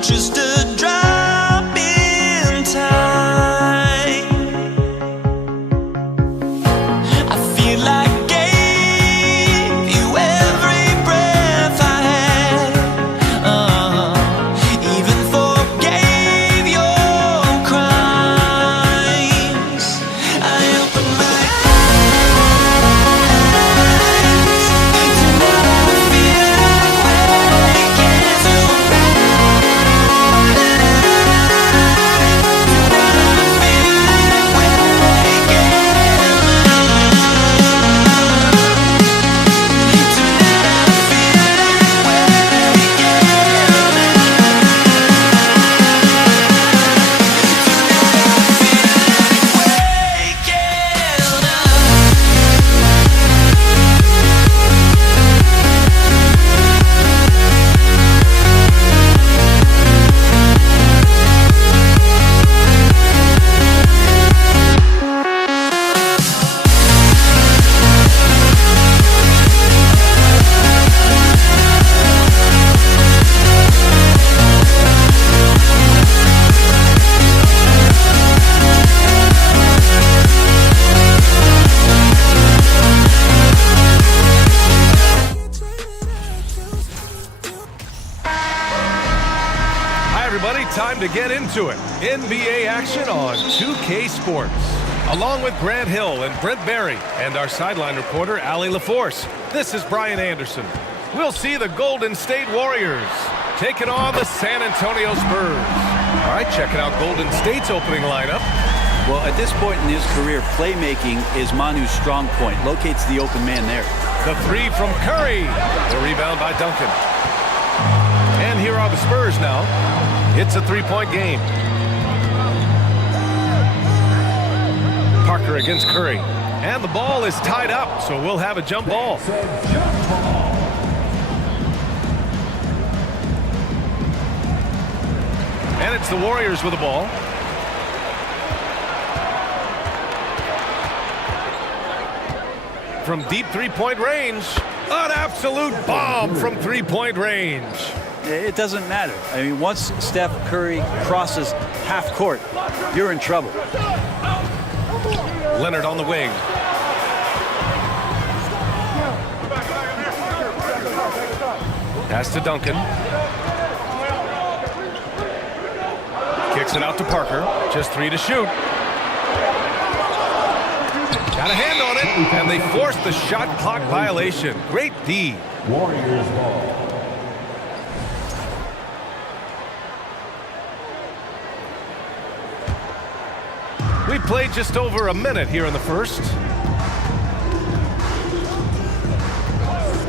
just a drop in time. I feel like I gave you every breath I had, even forgave your crimes. I opened my eyes, tonight I feel like waking to Time to get into it. NBA action on 2K Sports. Along with Grant Hill and Brent Barry and our sideline reporter, Allie LaForce, this is Brian Anderson. We'll see the Golden State Warriors taking on the San Antonio Spurs. All right, checking out Golden State's opening lineup. Well, at this point in his career, playmaking is Manu's strong point. Locates the open man there. The three from Curry. The rebound by Duncan. And here are the Spurs now. It's a three-point game. Parker against Curry. And the ball is tied up, so we'll have a jump ball. And it's the Warriors with the ball. From deep three-point range. An absolute bomb from three-point range. It doesn't matter. I mean, once Steph Curry crosses half court, you're in trouble. Leonard on the wing. Pass to Duncan. Kicks it out to Parker. Just three to shoot. Got a hand on it, and they forced the shot clock violation. Great D. Warriors ball. We played just over a minute here in the first.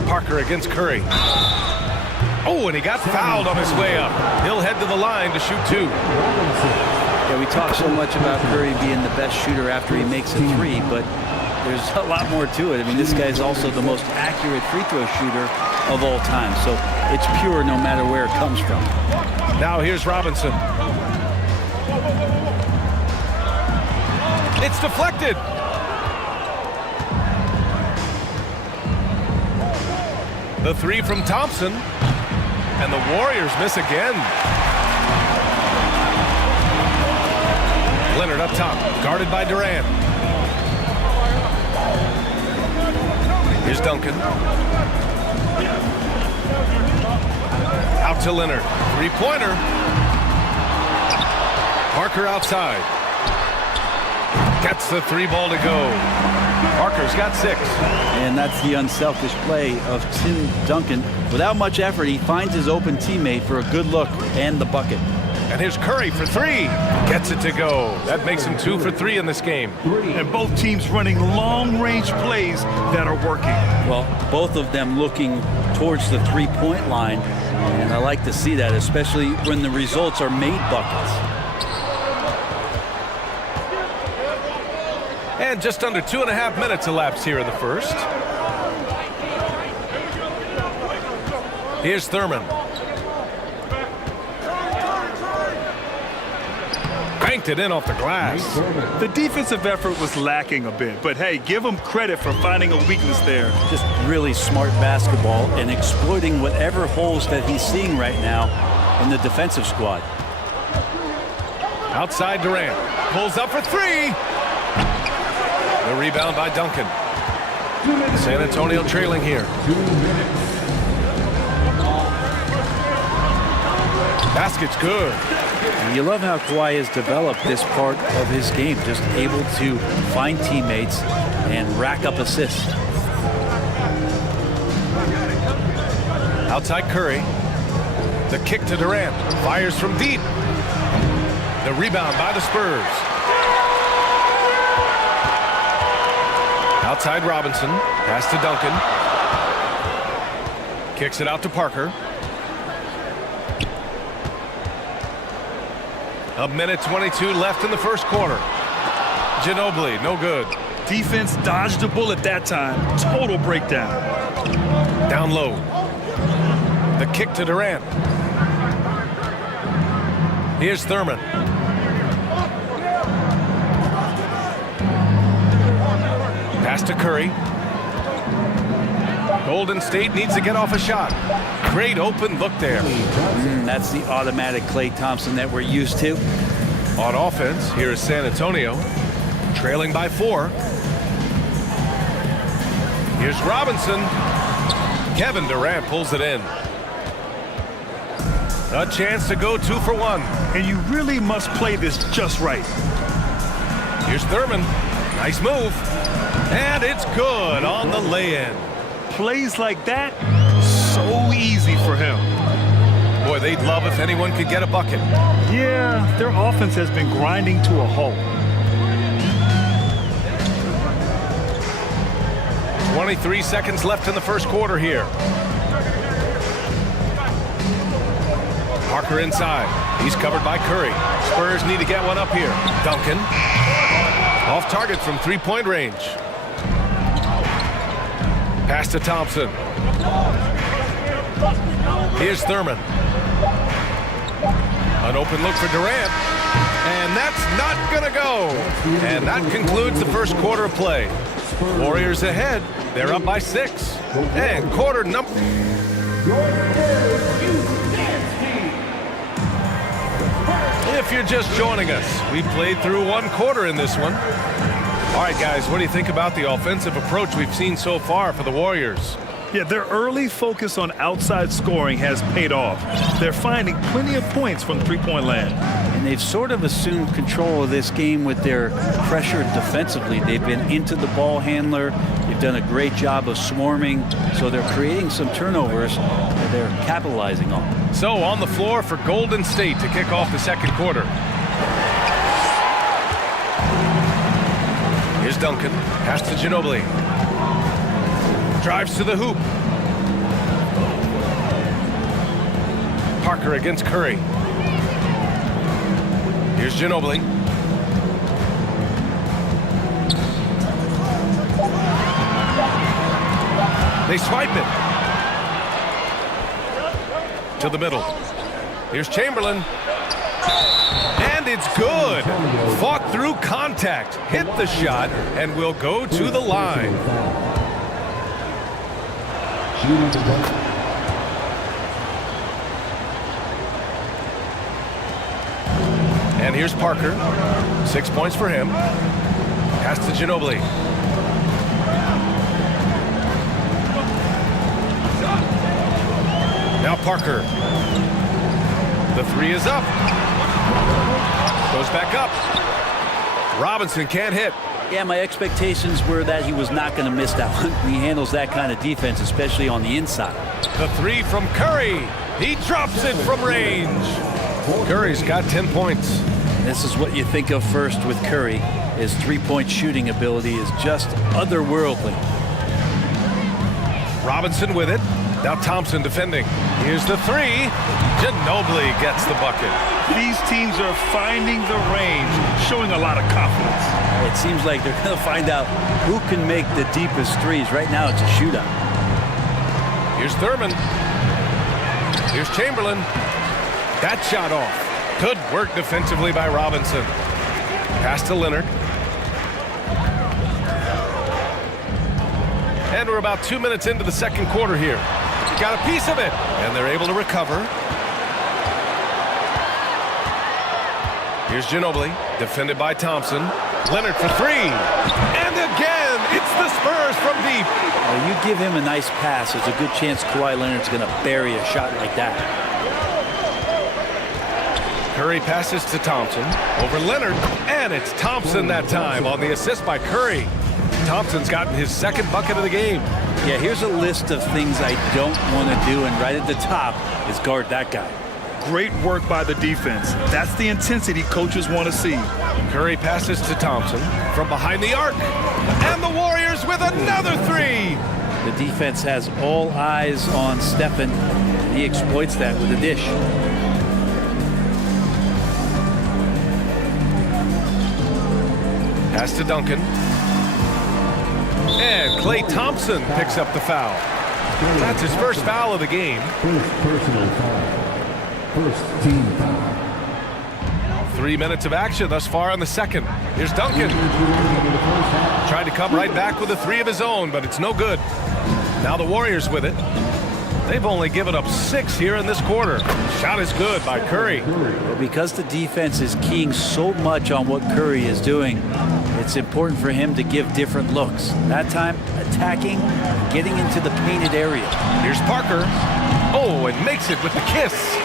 Parker against Curry. Oh, and he got fouled on his way up. He'll head to the line to shoot two. Yeah, we talk so much about Curry being the best shooter after he makes a three, but there's a lot more to it. I mean, this guy's also the most accurate free throw shooter of all time, so it's pure no matter where it comes from. Now here's Robinson. It's deflected. The three from Thompson. And the Warriors miss again. Leonard up top, guarded by Durant. Here's Duncan. Out to Leonard. Three-pointer. Parker outside. Gets the three ball to go. Parker's got 6. And that's the unselfish play of Tim Duncan. Without much effort, he finds his open teammate for a good look and the bucket. And here's Curry for 3. Gets it to go. That makes him 2 for 3 in this game. And both teams running long-range plays that are working. Well, both of them looking towards the three-point line. And I like to see that, especially when the results are made buckets. And just under 2.5 minutes elapsed here in the first. Here's Thurman. Banked it in off the glass. The defensive effort was lacking a bit, but hey, give him credit for finding a weakness there. Just really smart basketball and exploiting whatever holes that he's seeing right now in the defensive squad. Outside Durant. Pulls up for three. The rebound by Duncan. San Antonio trailing here. Basket's good. You love how Kawhi has developed this part of his game, just able to find teammates and rack up assists. Outside Curry. The kick to Durant. Fires from deep. The rebound by the Spurs. Outside Robinson. Pass to Duncan. Kicks it out to Parker. A minute 22 left in the first quarter. Ginobili, no good. Defense dodged the bullet that time. Total breakdown. Down low. The kick to Durant. Here's Thurman. Pass to Curry. Golden State needs to get off a shot. Great open look there. That's the automatic Klay Thompson that we're used to. On offense, here is San Antonio, trailing by 4. Here's Robinson. Kevin Durant pulls it in. A chance to go 2 for 1. And you really must play this just right. Here's Thurman. Nice move. And it's good on the lay-in. Plays like that, so easy for him. Boy, they'd love if anyone could get a bucket. Yeah, their offense has been grinding to a halt. 23 seconds left in the first quarter here. Parker inside. He's covered by Curry. Spurs need to get one up here. Duncan. Off target from three-point range. Pass to Thompson. Here's Thurman. An open look for Durant. And that's not going to go. And that concludes the first quarter of play. Warriors ahead. They're up by 6. And quarter number... If you're just joining us, we played through 1 quarter in this one. All right, guys, what do you think about the offensive approach we've seen so far for the Warriors? Yeah, their early focus on outside scoring has paid off. They're finding plenty of points from three-point land. And they've sort of assumed control of this game with their pressure defensively. They've been into the ball handler. They've done a great job of swarming. So they're creating some turnovers that they're capitalizing on. So on the floor for Golden State to kick off the second quarter. Here's Duncan. Pass to Ginobili. Drives to the hoop. Parker against Curry. Here's Ginobili. They swipe it. To the middle. Here's Chamberlain. And it's good. Fought through contact. Hit the shot and will go to the line. And here's Parker. 6 points for him. Pass to Ginobili. Now Parker. The 3 is up. Goes back up. Robinson can't hit. Yeah, my expectations were that he was not going to miss that one. He handles that kind of defense, especially on the inside. The 3 from Curry. He drops it from range. Curry's got 10 points. This is what you think of first with Curry. His three-point shooting ability is just otherworldly. Robinson with it. Now Thompson defending. Here's the 3. Ginobili gets the bucket. These teams are finding the range, showing a lot of confidence. It seems like they're going to find out who can make the deepest threes. Right now, it's a shootout. Here's Thurman. Here's Chamberlain. That shot off. Good work defensively by Robinson. Pass to Leonard. And we're about 2 minutes into the second quarter here. Got a piece of it, and they're able to recover. Here's Ginobili, defended by Thompson. Leonard for three. And again, it's the Spurs from deep. You give him a nice pass, there's a good chance Kawhi Leonard's going to bury a shot like that. Curry passes to Thompson. Over Leonard. And it's Thompson that time on the assist by Curry. Thompson's gotten his second bucket of the game. Yeah, here's a list of things I don't want to do, and right at the top is guard that guy. Great work by the defense. That's the intensity coaches want to see. Curry passes to Thompson from behind the arc. And the Warriors with another three. The defense has all eyes on Stephen. He exploits that with a dish. Pass to Duncan. And Klay Thompson picks up the foul. That's his first foul of the game. First personal foul. First team foul. 3 minutes of action thus far in the second. Here's Duncan. Tried to come right back with a three of his own, but it's no good. Now the Warriors with it. They've only given up 6 here in this quarter. Shot is good by Curry. Well, because the defense is keying so much on what Curry is doing, it's important for him to give different looks. That time, attacking, getting into the painted area. Here's Parker. Oh, and makes it with the kiss.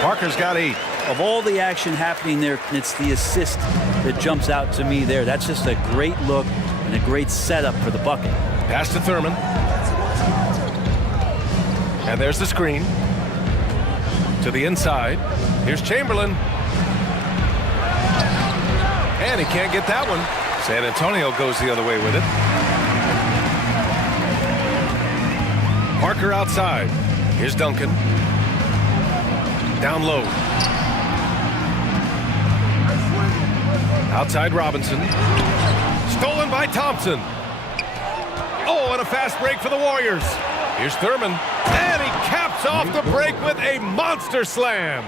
Parker's got 8. Of all the action happening there, it's the assist that jumps out to me there. That's just a great look and a great setup for the bucket. Pass to Thurman. And there's the screen. To the inside. Here's Chamberlain. And he can't get that one. San Antonio goes the other way with it. Parker outside. Here's Duncan. Down low. Outside Robinson. Stolen by Thompson. Oh, and a fast break for the Warriors. Here's Thurman. And he caps off the break with a monster slam.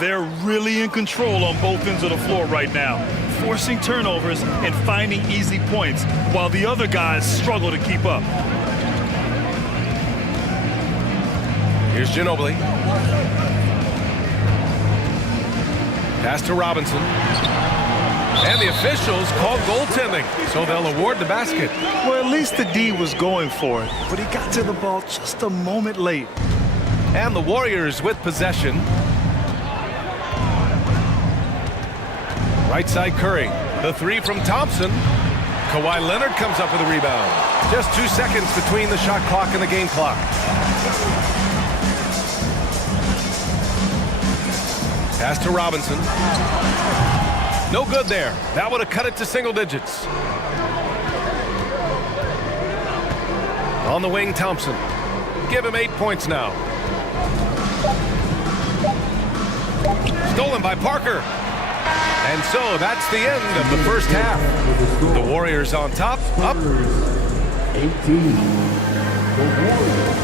They're really in control on both ends of the floor right now, forcing turnovers and finding easy points while the other guys struggle to keep up. Here's Ginobili. Pass to Robinson. And the officials call goaltending, so they'll award the basket. Well, at least the D was going for it, but he got to the ball just a moment late. And the Warriors with possession. Right side Curry. The three from Thompson. Kawhi Leonard comes up with a rebound. Just 2 seconds between the shot clock and the game clock. Pass to Robinson. No good there. That would have cut it to single digits. On the wing, Thompson. Give him 8 points now. Stolen by Parker. And so that's the end of the first half. The Warriors on top, up 18. The Warriors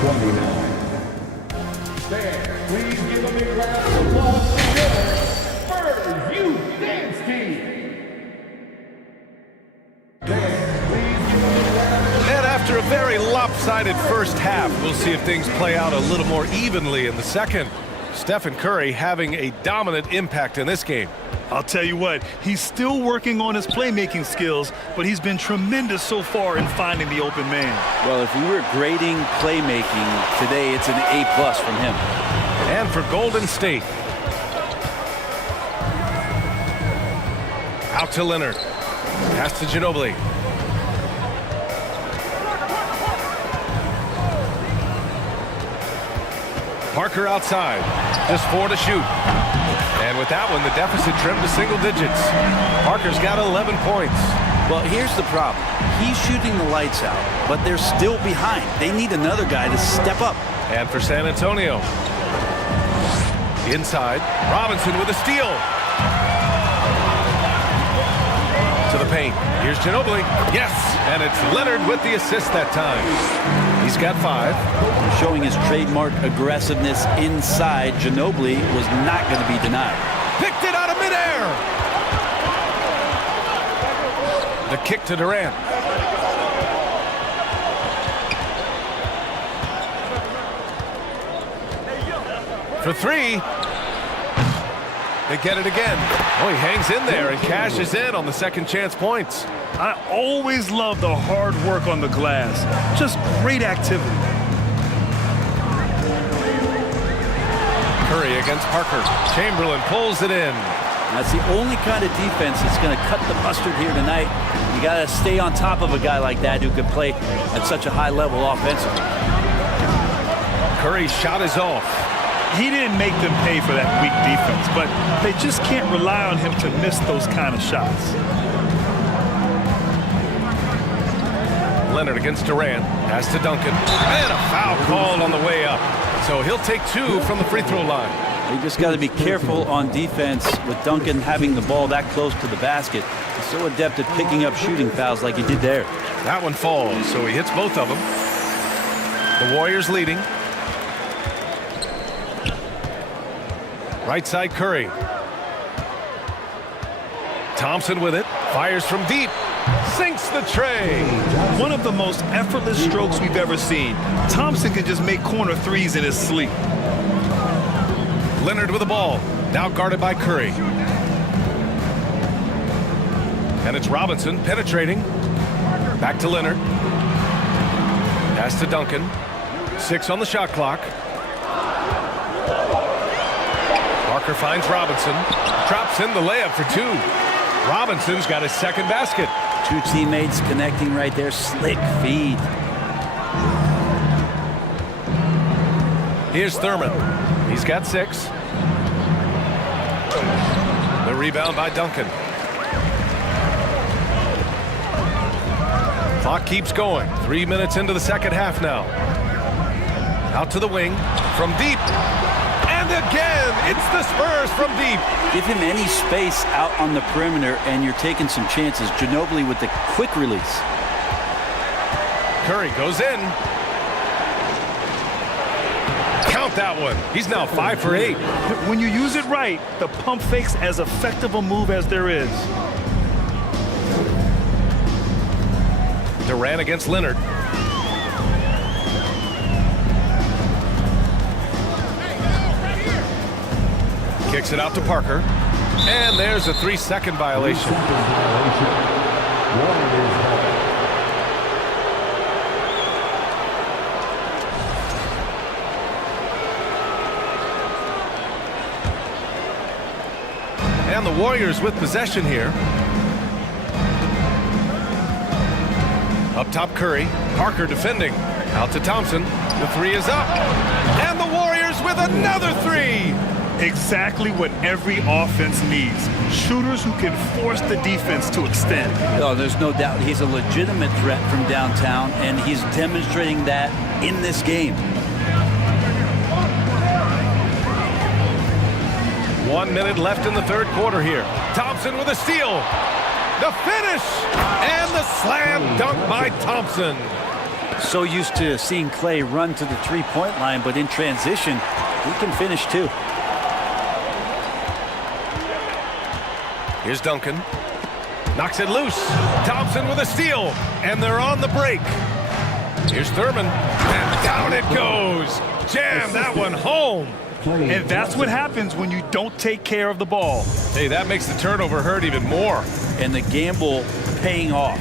29. There, please give a big round of applause to the Spurs Youth Dance Team. There, please give a big round of applause. And after a very lopsided first half, we'll see if things play out a little more evenly in the second. Stephen Curry having a dominant impact in this game. I'll tell you what, he's still working on his playmaking skills, but he's been tremendous so far in finding the open man. Well, if we were grading playmaking today, it's an A+ from him. And for Golden State. Out to Leonard. Pass to Ginobili. Parker outside. Just 4 to shoot. And with that one, the deficit trimmed to single digits. Parker's got 11 points. Well, here's the problem. He's shooting the lights out, but they're still behind. They need another guy to step up. And for San Antonio. Inside. Robinson with a steal. To the paint. Here's Ginobili. Yes! And it's Leonard with the assist that time. He's got 5. Showing his trademark aggressiveness inside, Ginobili was not going to be denied. Picked it out of midair. The kick to Durant. For 3. They get it again. Oh, he hangs in there and cashes in on the second chance points. I always love the hard work on the glass. Just great activity. Curry against Parker. Chamberlain pulls it in. That's the only kind of defense that's going to cut the mustard here tonight. You got to stay on top of a guy like that who can play at such a high level offensively. Curry's shot is off. He didn't make them pay for that weak defense, but they just can't rely on him to miss those kind of shots. Leonard against Durant. Pass to Duncan. And a foul called on the way up. So he'll take 2 from the free throw line. You just got to be careful on defense with Duncan having the ball that close to the basket. He's so adept at picking up shooting fouls like he did there. That one falls, so he hits both of them. The Warriors leading. Right side Curry. Thompson with it. Fires from deep. Sinks the tray. One of the most effortless strokes we've ever seen. Thompson can just make corner threes in his sleep. Leonard with the ball. Now guarded by Curry. And it's Robinson penetrating. Back to Leonard. Pass to Duncan. 6 on the shot clock. Parker finds Robinson. Drops in the layup for 2. Robinson's got his second basket. 2 teammates connecting right there. Slick feed. Here's Thurman. He's got 6. The rebound by Duncan. Clock keeps going. 3 minutes into the second half now. Out to the wing. From deep. And again, it's the Spurs from deep. Give him any space out on the perimeter, and you're taking some chances. Ginobili with the quick release. Curry goes in. Count that one. He's now 5 for 8. When you use it right, the pump fake's as effective a move as there is. Durant against Leonard. Kicks it out to Parker. And there's a 3-second violation. And the Warriors with possession here. Up top Curry. Parker defending. Out to Thompson. The 3 is up. And the Warriors with another 3. Exactly what every offense needs. Shooters who can force the defense to extend. Oh, there's no doubt he's a legitimate threat from downtown, and he's demonstrating that in this game. 1 minute left in the third quarter here. Thompson with a steal. The finish. And the slam dunk by Thompson. So used to seeing Clay run to the three-point line, but in transition, he can finish too. Here's Duncan. Knocks it loose. Thompson with a steal. And they're on the break. Here's Thurman. And down it goes. Jam that one home. And that's what happens when you don't take care of the ball. Hey, that makes the turnover hurt even more. And the gamble paying off.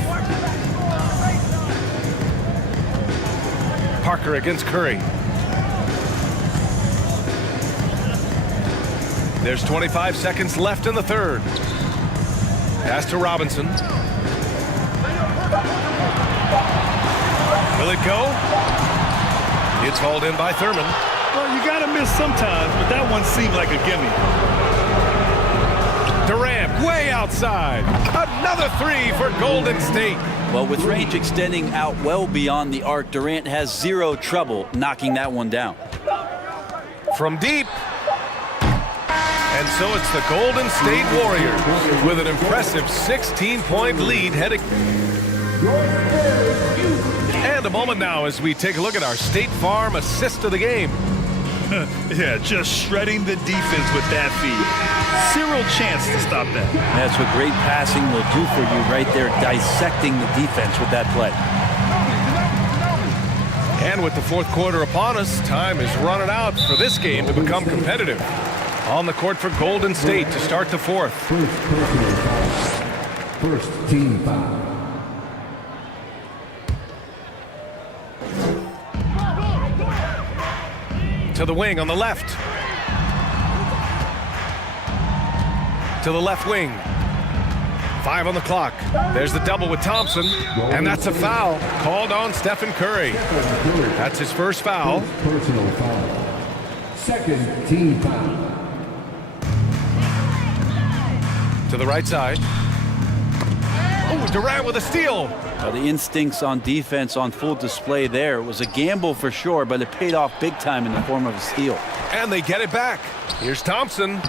Parker against Curry. There's 25 seconds left in the third. Pass to Robinson. Will it go? It's hauled in by Thurman. Well, you gotta miss sometimes, but that one seemed like a gimme. Durant way outside. Another 3 for Golden State. Well, with range extending out well beyond the arc, Durant has zero trouble knocking that one down. From deep. And so it's the Golden State Warriors with an impressive 16-point lead heading. And a moment now as we take a look at our State Farm assist of the game. Yeah, just shredding the defense with that feed. Zero chance to stop that. That's what great passing will do for you right there, dissecting the defense with that play. And with the fourth quarter upon us, time is running out for this game to become competitive. On the court for Golden State to start the fourth. First personal foul. First team foul. To the wing on the left. To the left wing. 5 on the clock. There's the double with Thompson. And that's a foul called on Stephen Curry. That's his first foul. First personal foul. Second team foul. To the right side. Oh, Durant with a steal. Well, the instincts on defense on full display there. It was a gamble for sure, but it paid off big time in the form of a steal. And they get it back. Here's Thompson.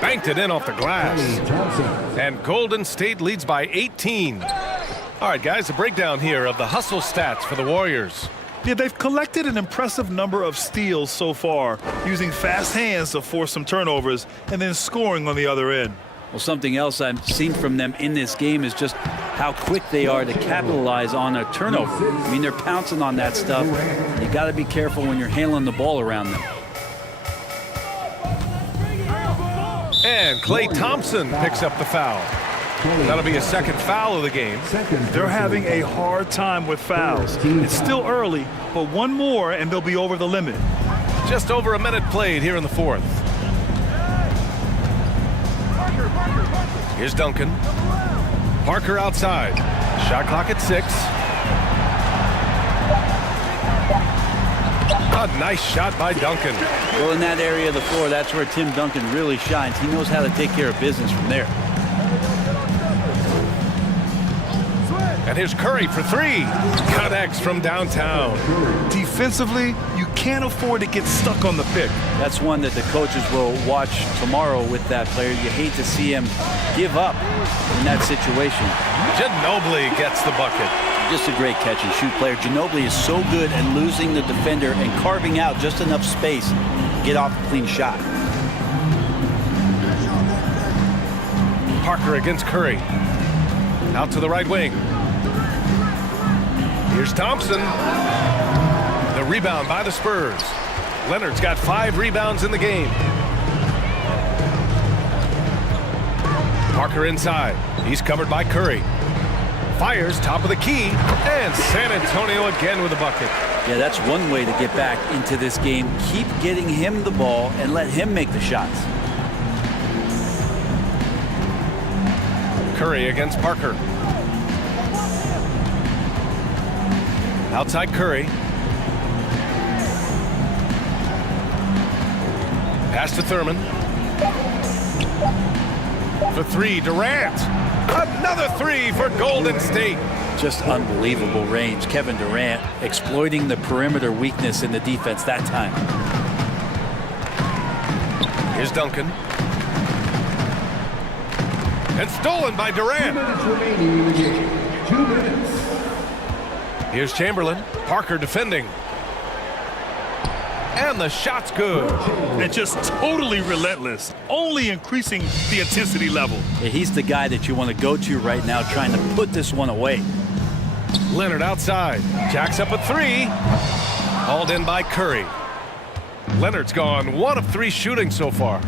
Banked it in off the glass. Thompson. And Golden State leads by 18. All right, guys, a breakdown here of the hustle stats for the Warriors. Yeah, they've collected an impressive number of steals so far, using fast hands to force some turnovers and then scoring on the other end. Well, something else I've seen from them in this game is just how quick they are to capitalize on a turnover. I mean, they're pouncing on that stuff. You got to be careful when you're handling the ball around them. And Klay Thompson picks up the foul. That'll be a second foul of the game. They're having a hard time with fouls. It's still early, but one more and they'll be over the limit. Just over a minute played here in the fourth. Here's Duncan. Parker outside. Shot clock at 6. A nice shot by Duncan. Well, in that area of the floor, that's where Tim Duncan really shines. He knows how to take care of business from there. And here's Curry for 3. Connects from downtown. Defensively, you can't afford to get stuck on the pick. That's one that the coaches will watch tomorrow with that player. You hate to see him give up in that situation. Ginobili gets the bucket. Just a great catch and shoot player. Ginobili is so good at losing the defender and carving out just enough space to get off a clean shot. Parker against Curry. Out to the right wing. Here's Thompson. The rebound by the Spurs. Leonard's got 5 rebounds in the game. Parker inside. He's covered by Curry. Fires top of the key. And San Antonio again with a bucket. Yeah, that's one way to get back into this game. Keep getting him the ball and let him make the shots. Curry against Parker. Outside Curry. Pass to Thurman. For 3, Durant. Another 3 for Golden State. Just unbelievable range. Kevin Durant exploiting the perimeter weakness in the defense that time. Here's Duncan. And stolen by 2 Durant. minutes remaining in the game. 2 minutes. Here's Chamberlain. Parker defending. And the shot's good. And just totally relentless, only increasing the intensity level. Yeah, he's the guy that you want to go to right now trying to put this one away. Leonard outside. Jacks up a 3. Hauled in by Curry. Leonard's gone 1 of 3 shooting so far.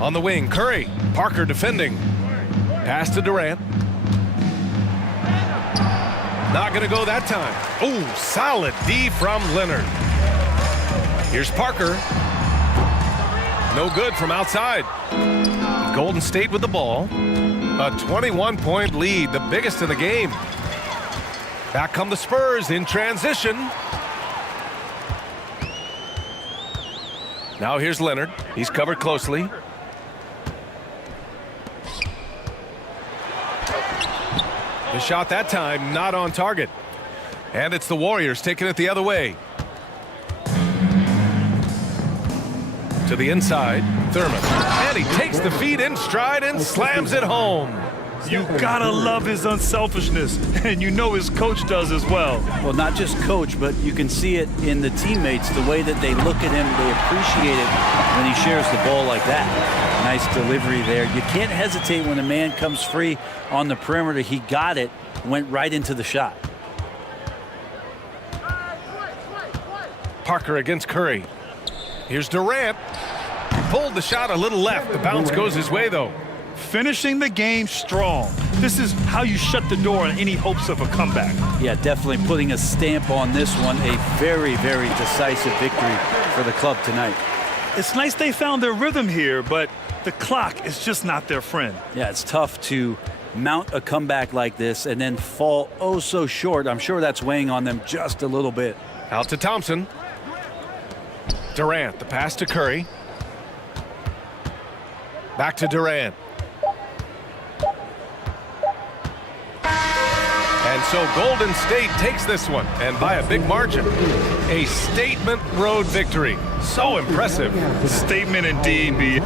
On the wing, Curry. Parker defending. Pass to Durant. Not going to go that time. Oh, solid D from Leonard. Here's Parker. No good from outside. Golden State with the ball. A 21-point lead, the biggest in the game. Back come the Spurs in transition. Now here's Leonard. He's covered closely. The shot that time not on target. And it's the Warriors taking it the other way. To the inside, Thurman. And he takes the feed in stride and slams it home. You gotta love his unselfishness, and you know his coach does as well. Well, not just coach, but you can see it in the teammates, the way that they look at him. They appreciate it when he shares the ball like that. Nice delivery there. You can't hesitate when a man comes free on the perimeter. He got it, went right into the shot. Parker against Curry. Here's Durant. Pulled the shot a little left. The bounce goes his way, though. Finishing the game strong. This is how you shut the door on any hopes of a comeback. Yeah, definitely putting a stamp on this one. A very, very decisive victory for the club tonight. It's nice they found their rhythm here, but the clock is just not their friend. Yeah, it's tough to mount a comeback like this and then fall oh so short. I'm sure that's weighing on them just a little bit. Out to Thompson. Durant, the pass to Curry. Back to Durant. And so Golden State takes this one, and by a big margin. A statement road victory. So impressive. Statement indeed, B.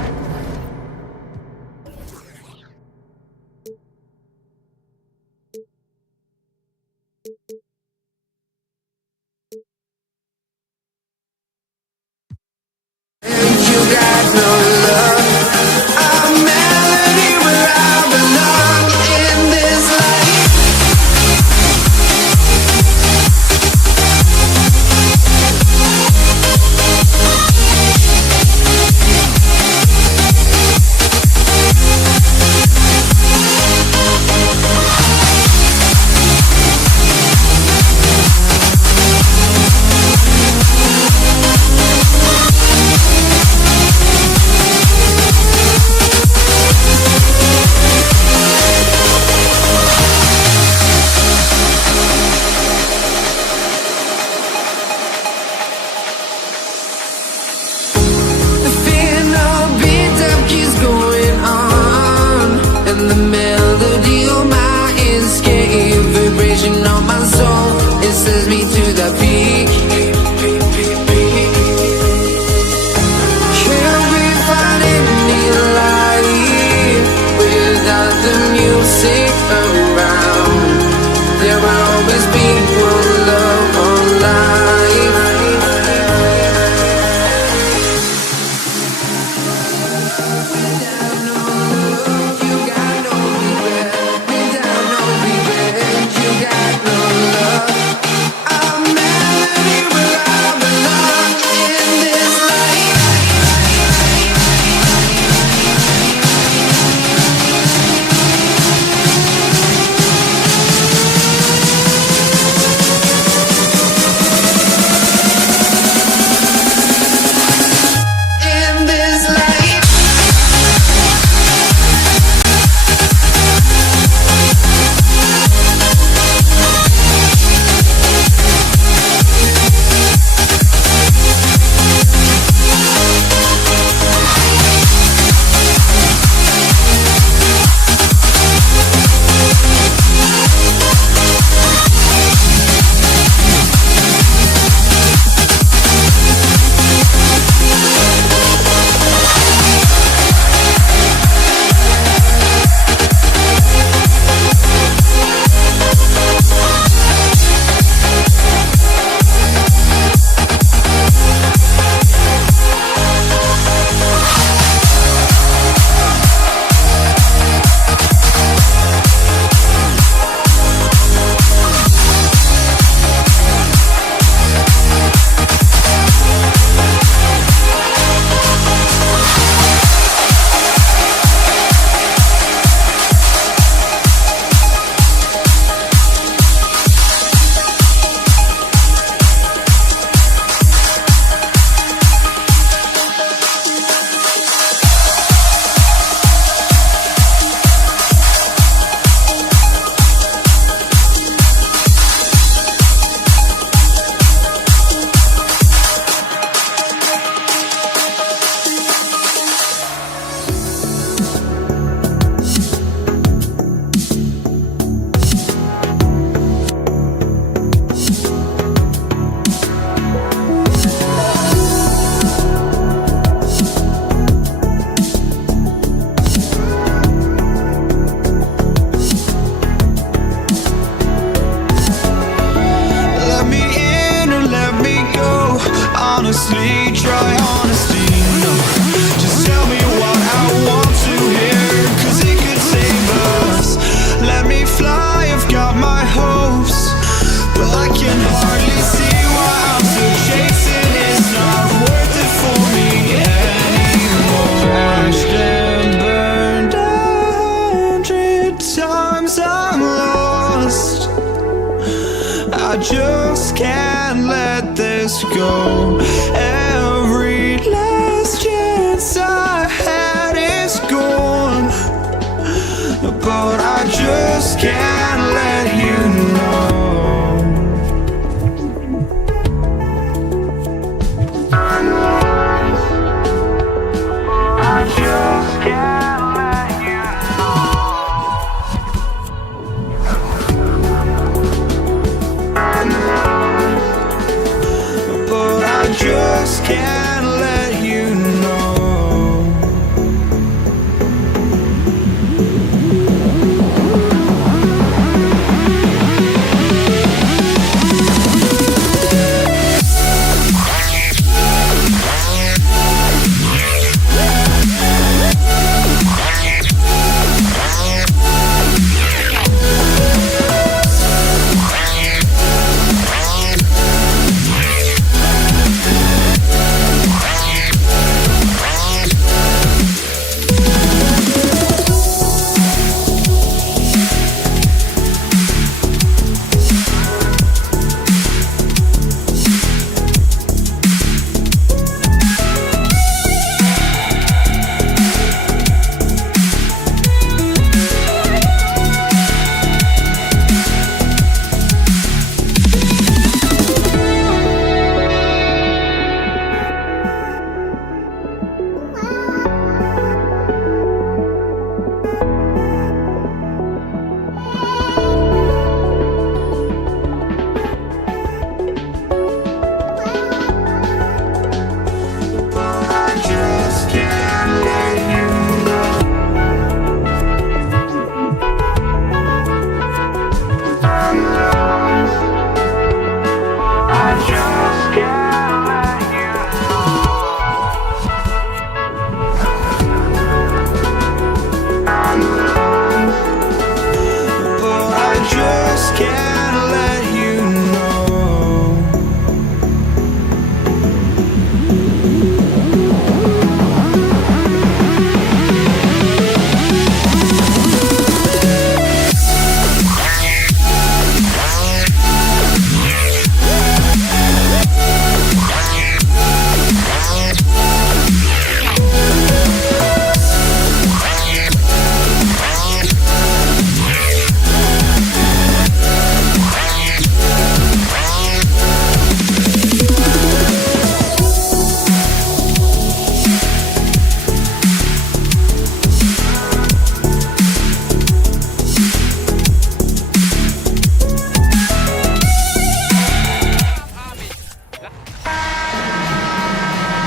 go. Every last chance I had is gone, but I just can't let you know. I just can't let you know. But I just can't let you know.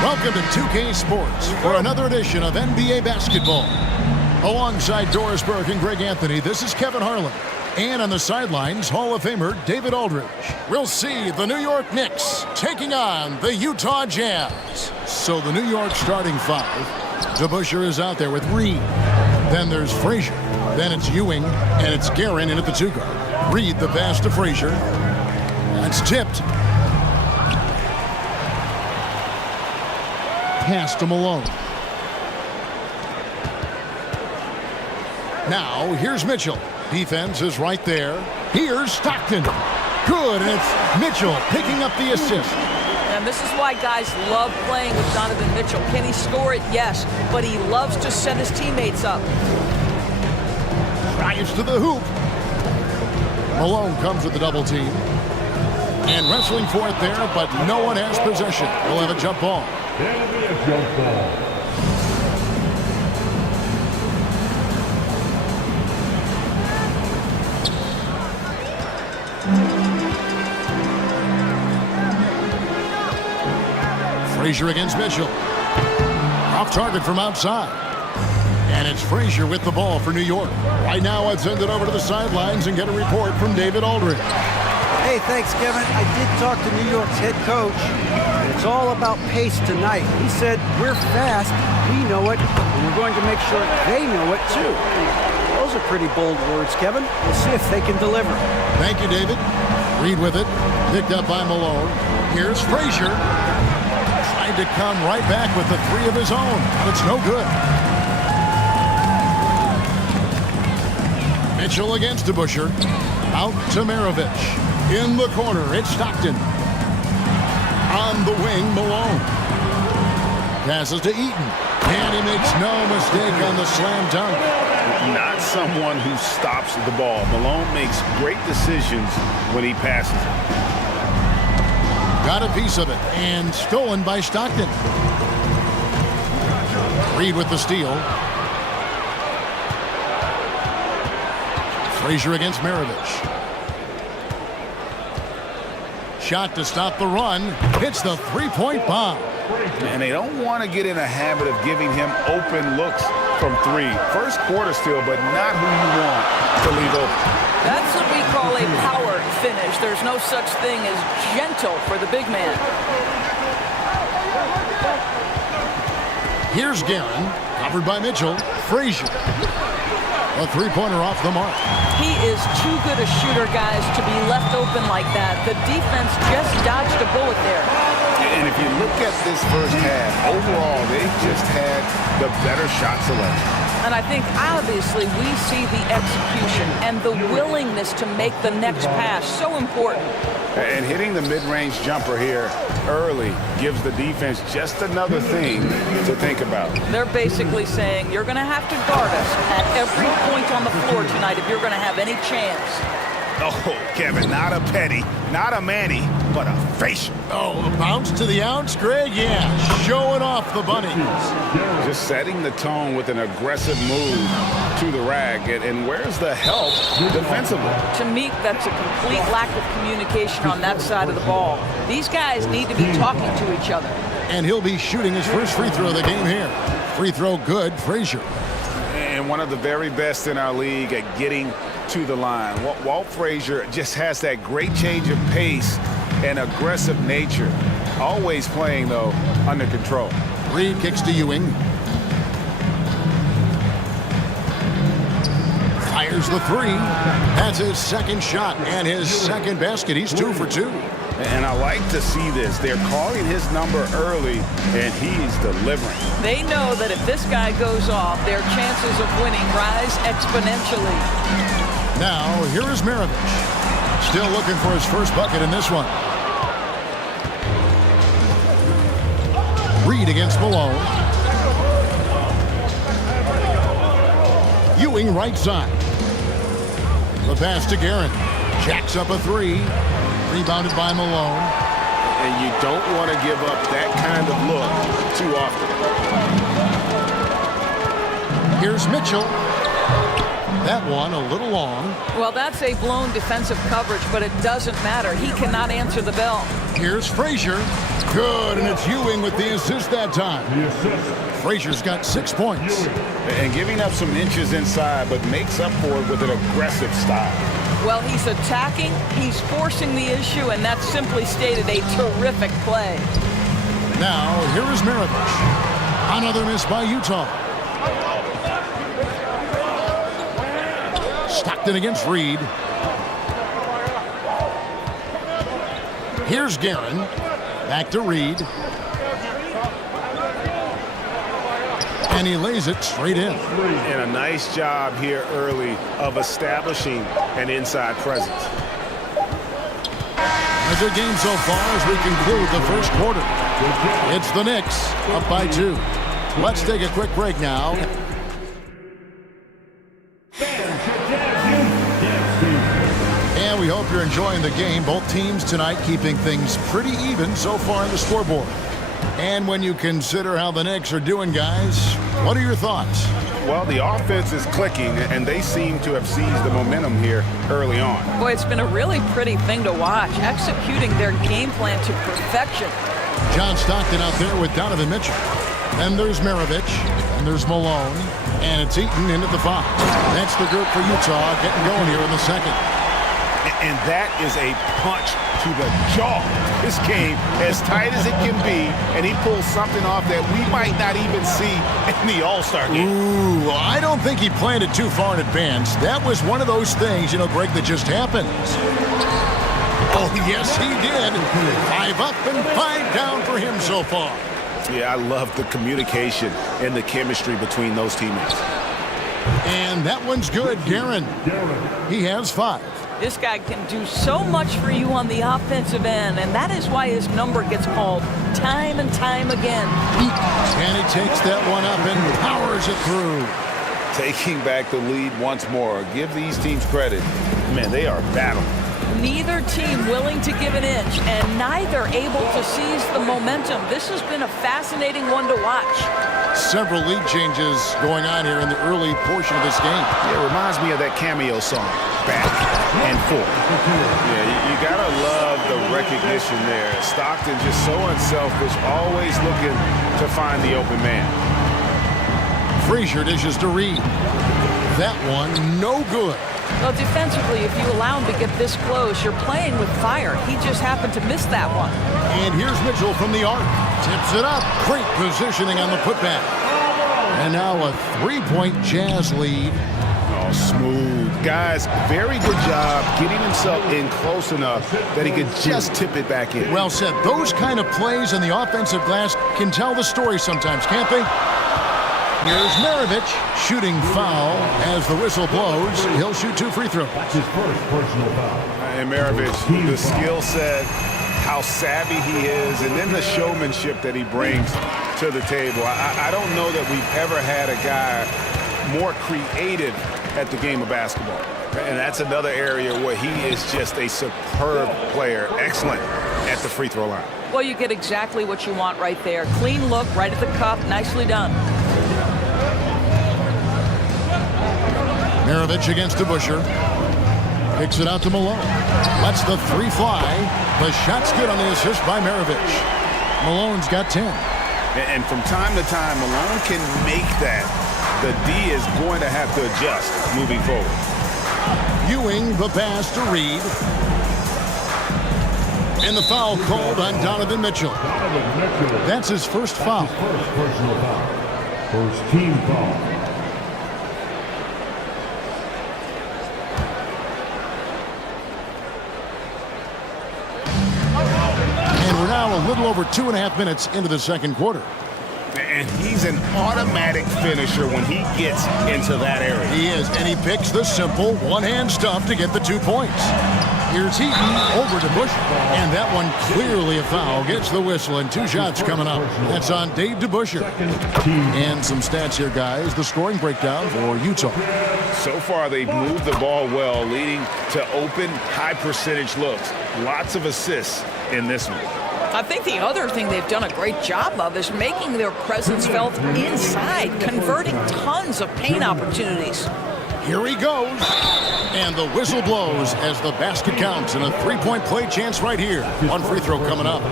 Welcome to 2K Sports for another edition of NBA basketball. Alongside Doris Burke and Greg Anthony, this is Kevin Harlan. And on the sidelines, Hall of Famer David Aldridge. We'll see the New York Knicks taking on the Utah Jazz. So the New York starting five. DeBusschere is out there with Reed. Then there's Frazier. Then it's Ewing, and it's Guerin in at the two guard. Reed the pass to Frazier. That's tipped. Pass to Malone. Now, here's Mitchell. Defense is right there. Here's Stockton. Good, and it's Mitchell picking up the assist. And this is why guys love playing with Donovan Mitchell. Can he score it? Yes, but he loves to set his teammates up. Drives to the hoop. Malone comes with the double team. And wrestling for it there, but no one has possession. We'll have a jump ball. Frazier against Mitchell. Off target from outside. And it's Frazier with the ball for New York. Right now, let's send it over to the sidelines and get a report from David Aldridge. Hey, thanks, Kevin. I did talk to New York's head coach. It's all about pace tonight. He said, we're fast, we know it, and we're going to make sure they know it too. Those are pretty bold words, Kevin. We'll see if they can deliver. Thank you, David. Reed with it. Picked up by Malone. Here's Frazier. Tried to come right back with the three of his own, but it's no good. Mitchell against DeBusschere. Out to Maravich. In the corner, it's Stockton. On the wing, Malone. Passes to Eaton. And he makes no mistake on the slam dunk. Not someone who stops the ball. Malone makes great decisions when he passes it. Got a piece of it, and stolen by Stockton. Reed with the steal. Frazier against Maravich. Shot to stop the run. Hits the three-point bomb. And they don't want to get in a habit of giving him open looks from three. First quarter still, but not who you want to leave open. That's what we call a power finish. There's no such thing as gentle for the big man. Here's Guerin, covered by Mitchell. Frazier. A three-pointer off the mark. He is too good a shooter, guys, to be left open like that. The defense just dodged a bullet there. And if you look at this first half, overall, they just had the better shot selection. And I think, obviously, we see the execution and the willingness to make the next pass so important. And hitting the mid-range jumper here early gives the defense just another thing to think about. They're basically saying, you're going to have to guard us at every point on the floor tonight if you're going to have any chance. Oh, Kevin, not a petty, not a Manny, but a facial. Oh, a bounce to the ounce, Greg? Yeah, showing off the bunny. Just setting the tone with an aggressive move to the rack. And where's the help defensively? To me, that's a complete lack of communication on that side of the ball. These guys need to be talking to each other. And he'll be shooting his first free throw of the game here. Free throw good, Frazier. And one of the very best in our league at getting to the line. Walt Frazier just has that great change of pace and aggressive nature. Always playing, though, under control. Reed kicks to Ewing. Fires the three. That's his second shot and his second basket. He's 2 for 2. And I like to see this. They're calling his number early, and he's delivering. They know that if this guy goes off, their chances of winning rise exponentially. Now, here is Maravich. Still looking for his first bucket in this one. Reed against Malone. Ewing right side. The pass to Guerin. Jacks up a three. Rebounded by Malone. And you don't want to give up that kind of look too often. Here's Mitchell. That one a little long. Well, that's a blown defensive coverage, but it doesn't matter. He cannot answer the bell. Here's Frazier. Good, and it's Ewing with the assist that time. Frazier's got 6 points. And giving up some inches inside, but makes up for it with an aggressive style. Well, he's attacking, he's forcing the issue, and that's simply stated a terrific play. Now, here is Maravich. Another miss by Utah. Stockton against Reed. Here's Guerin. Back to Reed. And he lays it straight in. And a nice job here early of establishing an inside presence. A good game so far as we conclude the first quarter. It's the Knicks up by 2. Let's take a quick break now. And we hope you're enjoying the game. Both teams tonight keeping things pretty even so far in the scoreboard. And when you consider how the Knicks are doing, guys, what are your thoughts? Well, the offense is clicking, and they seem to have seized the momentum here early on. Boy, it's been a really pretty thing to watch, executing their game plan to perfection. John Stockton out there with Donovan Mitchell. Then there's Maravich, and there's Malone, and it's Eaton in at the 5. That's the group for Utah getting going here in the second. And that is a punch to the jaw. This game as tight as it can be, and he pulls something off that we might not even see in the All-Star game. Ooh, I don't think he planned it too far in advance. That was one of those things, Greg, that just happens. Oh, yes, he did. 5 up and 5 down for him so far. Yeah, I love the communication and the chemistry between those teammates. And that one's good, Guerin. He has 5. This guy can do so much for you on the offensive end, and that is why his number gets called time and time again. And he takes that one up and powers it through. Taking back the lead once more. Give these teams credit. Man, they are battling. Neither team willing to give an inch, and neither able to seize the momentum. This has been a fascinating one to watch. Several lead changes going on here in the early portion of this game. Yeah, it reminds me of that Cameo song, Back and Forth. Yeah, you gotta love the recognition there. Stockton just so unselfish, always looking to find the open man. Frazier dishes to Reed. That one, no good. Well, defensively, if you allow him to get this close, you're playing with fire. He just happened to miss that one. And here's Mitchell from the arc. Tips it up. Great positioning on the putback. And now a three-point Jazz lead. Oh, smooth. Guys, very good job getting himself in close enough that he could just tip it back in. Well said. Those kind of plays in the offensive glass can tell the story sometimes, can't they? Here's Maravich shooting foul as the whistle blows. He'll shoot 2 free throws. His first personal foul. And Maravich, the skill set, how savvy he is, and then the showmanship that he brings to the table. I don't know that we've ever had a guy more creative at the game of basketball. And that's another area where he is just a superb player. Excellent at the free throw line. Well, you get exactly what you want right there. Clean look, right at the cup. Nicely done. Maravich against DeBusschere. Picks it out to Malone. Lets the three fly. The shot's good on the assist by Maravich. Malone's got 10. And from time to time, Malone can make that. The D is going to have to adjust moving forward. Ewing, the pass to Reed. And the foul called on Donovan Mitchell. That's his first foul. His first personal foul. First team foul. And we're now a little over 2.5 minutes into the second quarter. And he's an automatic finisher when he gets into that area. He is, and he picks the simple one-hand stuff to get the 2 points. Here's Heaton over to Bush, and that one clearly a foul. Gets the whistle, and 2 shots coming up. That's on Dave DeBusschere. And some stats here, guys. The scoring breakdown for Utah. So far, they've moved the ball well, leading to open, high-percentage looks. Lots of assists in this one. I think the other thing they've done a great job of is making their presence felt inside, converting tons of paint opportunities. Here he goes. And the whistle blows as the basket counts, and a 3-point play chance right here. 1 free throw coming up.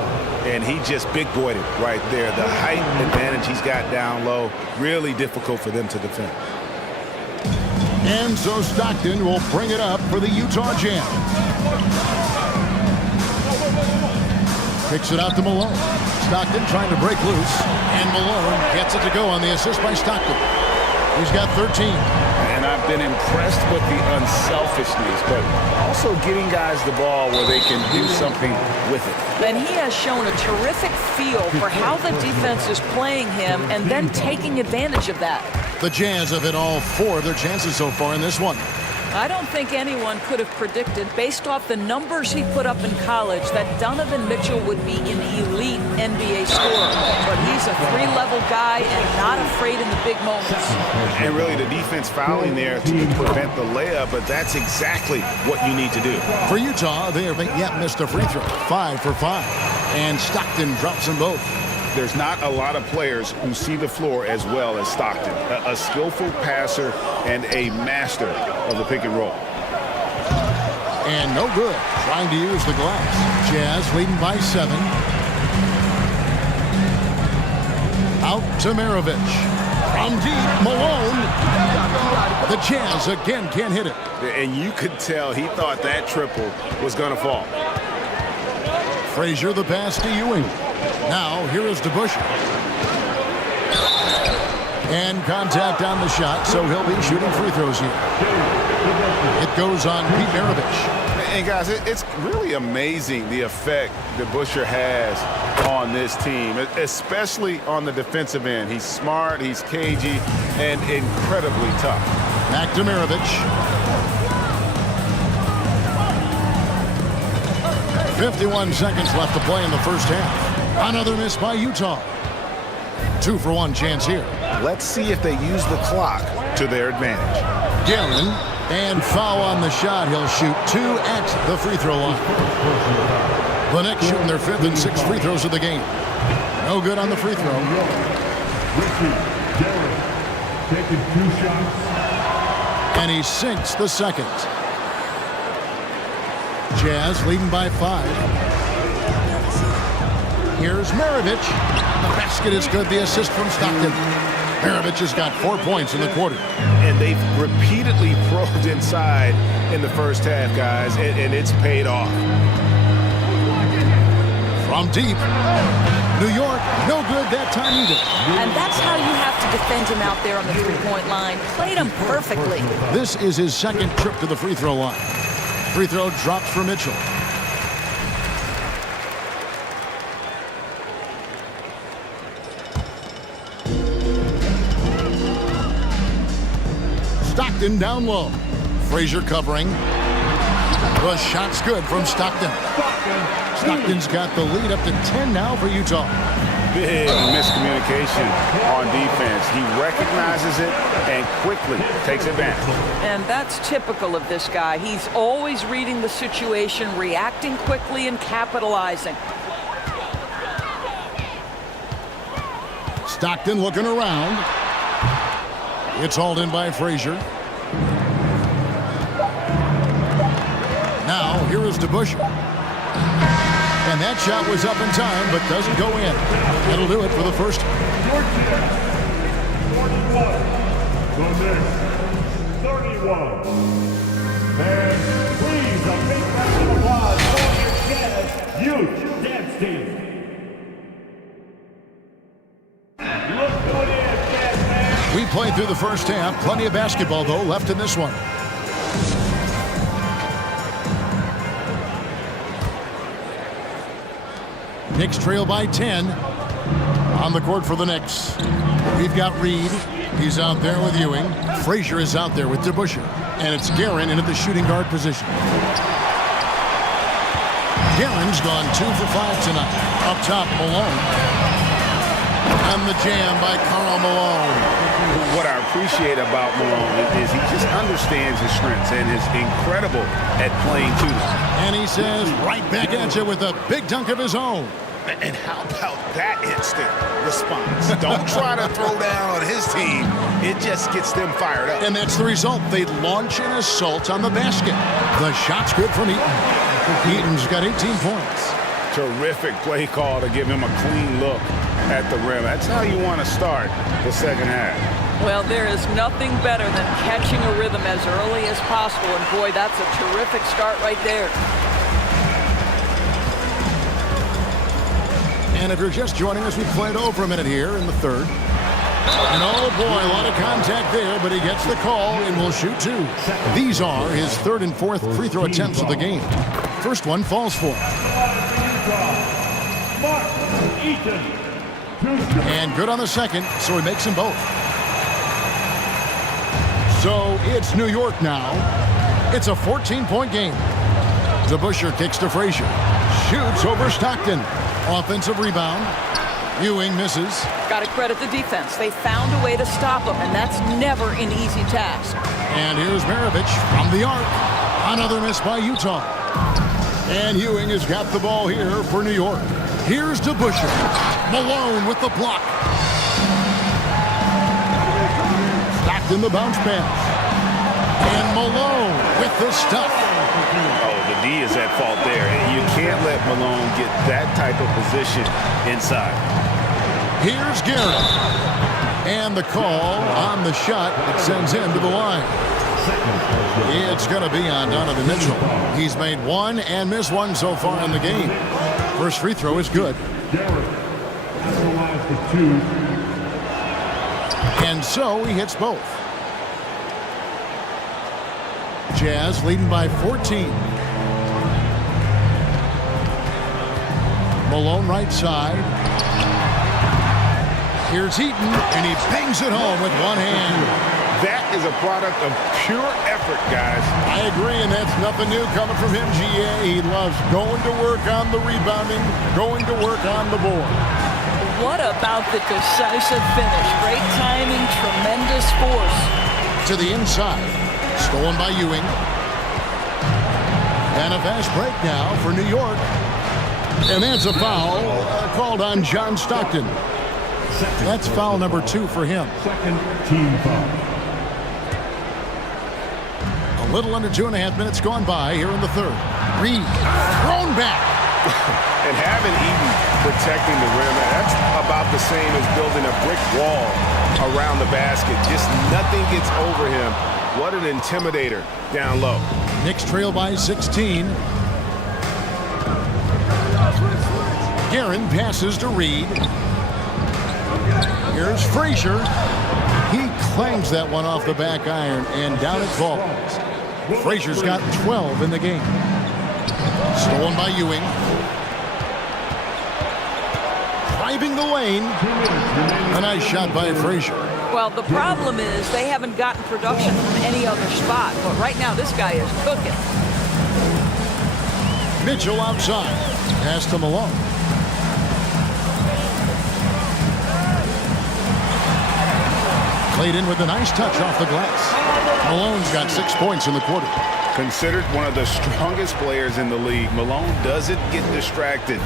And he just big-boyed it right there. The height advantage he's got down low, really difficult for them to defend. And so Stockton will bring it up for the Utah Jazz. Kicks it out to Malone. Stockton trying to break loose. And Malone gets it to go on the assist by Stockton. He's got 13. And I've been impressed with the unselfishness, but also getting guys the ball where they can do something with it. And he has shown a terrific feel for how the defense is playing him and then taking advantage of that. The Jazz have hit all 4 of their chances so far in this one. I don't think anyone could have predicted, based off the numbers he put up in college, that Donovan Mitchell would be an elite NBA scorer. But he's a 3-level guy and not afraid in the big moments. And really the defense fouling there to prevent the layup, but that's exactly what you need to do. For Utah, they haven't yet missed a free throw. 5 for 5. And Stockton drops them both. There's not a lot of players who see the floor as well as Stockton. A skillful passer and a master of the pick and roll. And no good. Trying to use the glass. Jazz leading by 7. Out to Maravich. From deep, Malone. The Jazz again can't hit it. And you could tell he thought that triple was going to fall. Frazier the pass to Ewing. Now, here is DeBusschere. And contact on the shot, so he'll be shooting free throws here. It goes on Pete Maravich. And guys, it's really amazing the effect DeBusschere has on this team, especially on the defensive end. He's smart, he's cagey, and incredibly tough. Back to Maravich. 51 seconds left to play in the first half. Another miss by Utah. 2-for-1 chance here. Let's see if they use the clock to their advantage. Guerin, and foul on the shot. He'll shoot 2 at the free throw line. The Knicks shooting their 5th and 6th free throws of the game. No good on the free throw. Taking 2 shots. And he sinks the second. Jazz leading by 5. Here's Maravich. The basket is good. The assist from Stockton. Maravich has got 4 points in the quarter. And they've repeatedly probed inside in the first half, guys, and it's paid off. From deep. New York, no good that time either. And that's how you have to defend him out there on the three-point line. Played him perfectly. This is his second trip to the free throw line. Free throw drops for Mitchell. Stockton down low. Frazier covering. The shot's good from Stockton. Stockton's got the lead up to 10 now for Utah. Big miscommunication on defense. He recognizes it and quickly takes advantage. And that's typical of this guy. He's always reading the situation, reacting quickly, and capitalizing. Stockton looking around. It's hauled in by Frazier. Now, here is DeBusschere. And that shot was up in time, but doesn't go in. That'll do it for the first. 31. And please, a big round of applause for your Jazz Youth Dance Team. Look good in, Jazz man. We played through the first half. Plenty of basketball, though, left in this one. Knicks trail by 10. On the court for the Knicks. We've got Reed. He's out there with Ewing. Frazier is out there with DeBusschere. And it's Guerin in at the shooting guard position. Guerin's gone 2 for 5 tonight. Up top, Malone. And the jam by Karl Malone. What I appreciate about Malone is he just understands his strengths and is incredible at playing to them. And he says, right back at you with a big dunk of his own. And how about that instant response? Don't try to throw down on his team. It just gets them fired up. And that's the result. They launch an assault on the basket. The shot's good from Eaton. Eaton's got 18 points. Terrific play call to give him a clean look at the rim. That's how you want to start the second half. Well, there is nothing better than catching a rhythm as early as possible. And boy, that's a terrific start right there. And if you're just joining us, we played over a minute here in the third. And oh boy, a lot of contact there, but he gets the call and will shoot 2. These are his 3rd and 4th free throw attempts of the game. First one falls for him. And good on the second, so he makes them both. So it's New York now. It's a 14-point game. DeBusschere kicks to Frazier. Shoots over Stockton. Offensive rebound. Ewing misses. Got to credit the defense. They found a way to stop him, and that's never an easy task. And here's Maravich from the arc. Another miss by Utah. And Ewing has got the ball here for New York. Here's DeBusschere. Malone with the block. Stockton the bounce pass. And Malone with the stuff. Oh, the D is at fault there. You can't let Malone get that type of position inside. Here's Guerin. And the call on the shot that sends him to the line. It's going to be on Donovan Mitchell. He's made 1 and missed 1 so far in the game. First free throw is good. And so he hits both. Jazz leading by 14. Malone right side. Here's Eaton, and he bangs it home with one hand. That is a product of pure effort, guys. I agree, and that's nothing new coming from him, GA. He loves going to work on the rebounding, going to work on the board. What about the decisive finish? Great timing, tremendous force. To the inside. Stolen by Ewing. And a fast break now for New York. And that's a foul called on John Stockton. That's foul number 2 for him. Second team foul. A little under 2.5 minutes gone by here in the third. Reed thrown back. And having Eaton protecting the rim, that's about the same as building a brick wall around the basket. Just nothing gets over him. What an intimidator down low. Knicks trail by 16. Guerin passes to Reed. Here's Frazier. He clangs that one off the back iron and down it falls. Frazier's got 12 in the game. Stolen by Ewing. Driving the lane. A nice shot by Frazier. Well, the problem is they haven't gotten production from any other spot. But right now, this guy is cooking. Mitchell outside. Pass to Malone. Played in with a nice touch off the glass. Malone's got 6 points in the quarter. Considered one of the strongest players in the league, Malone doesn't get distracted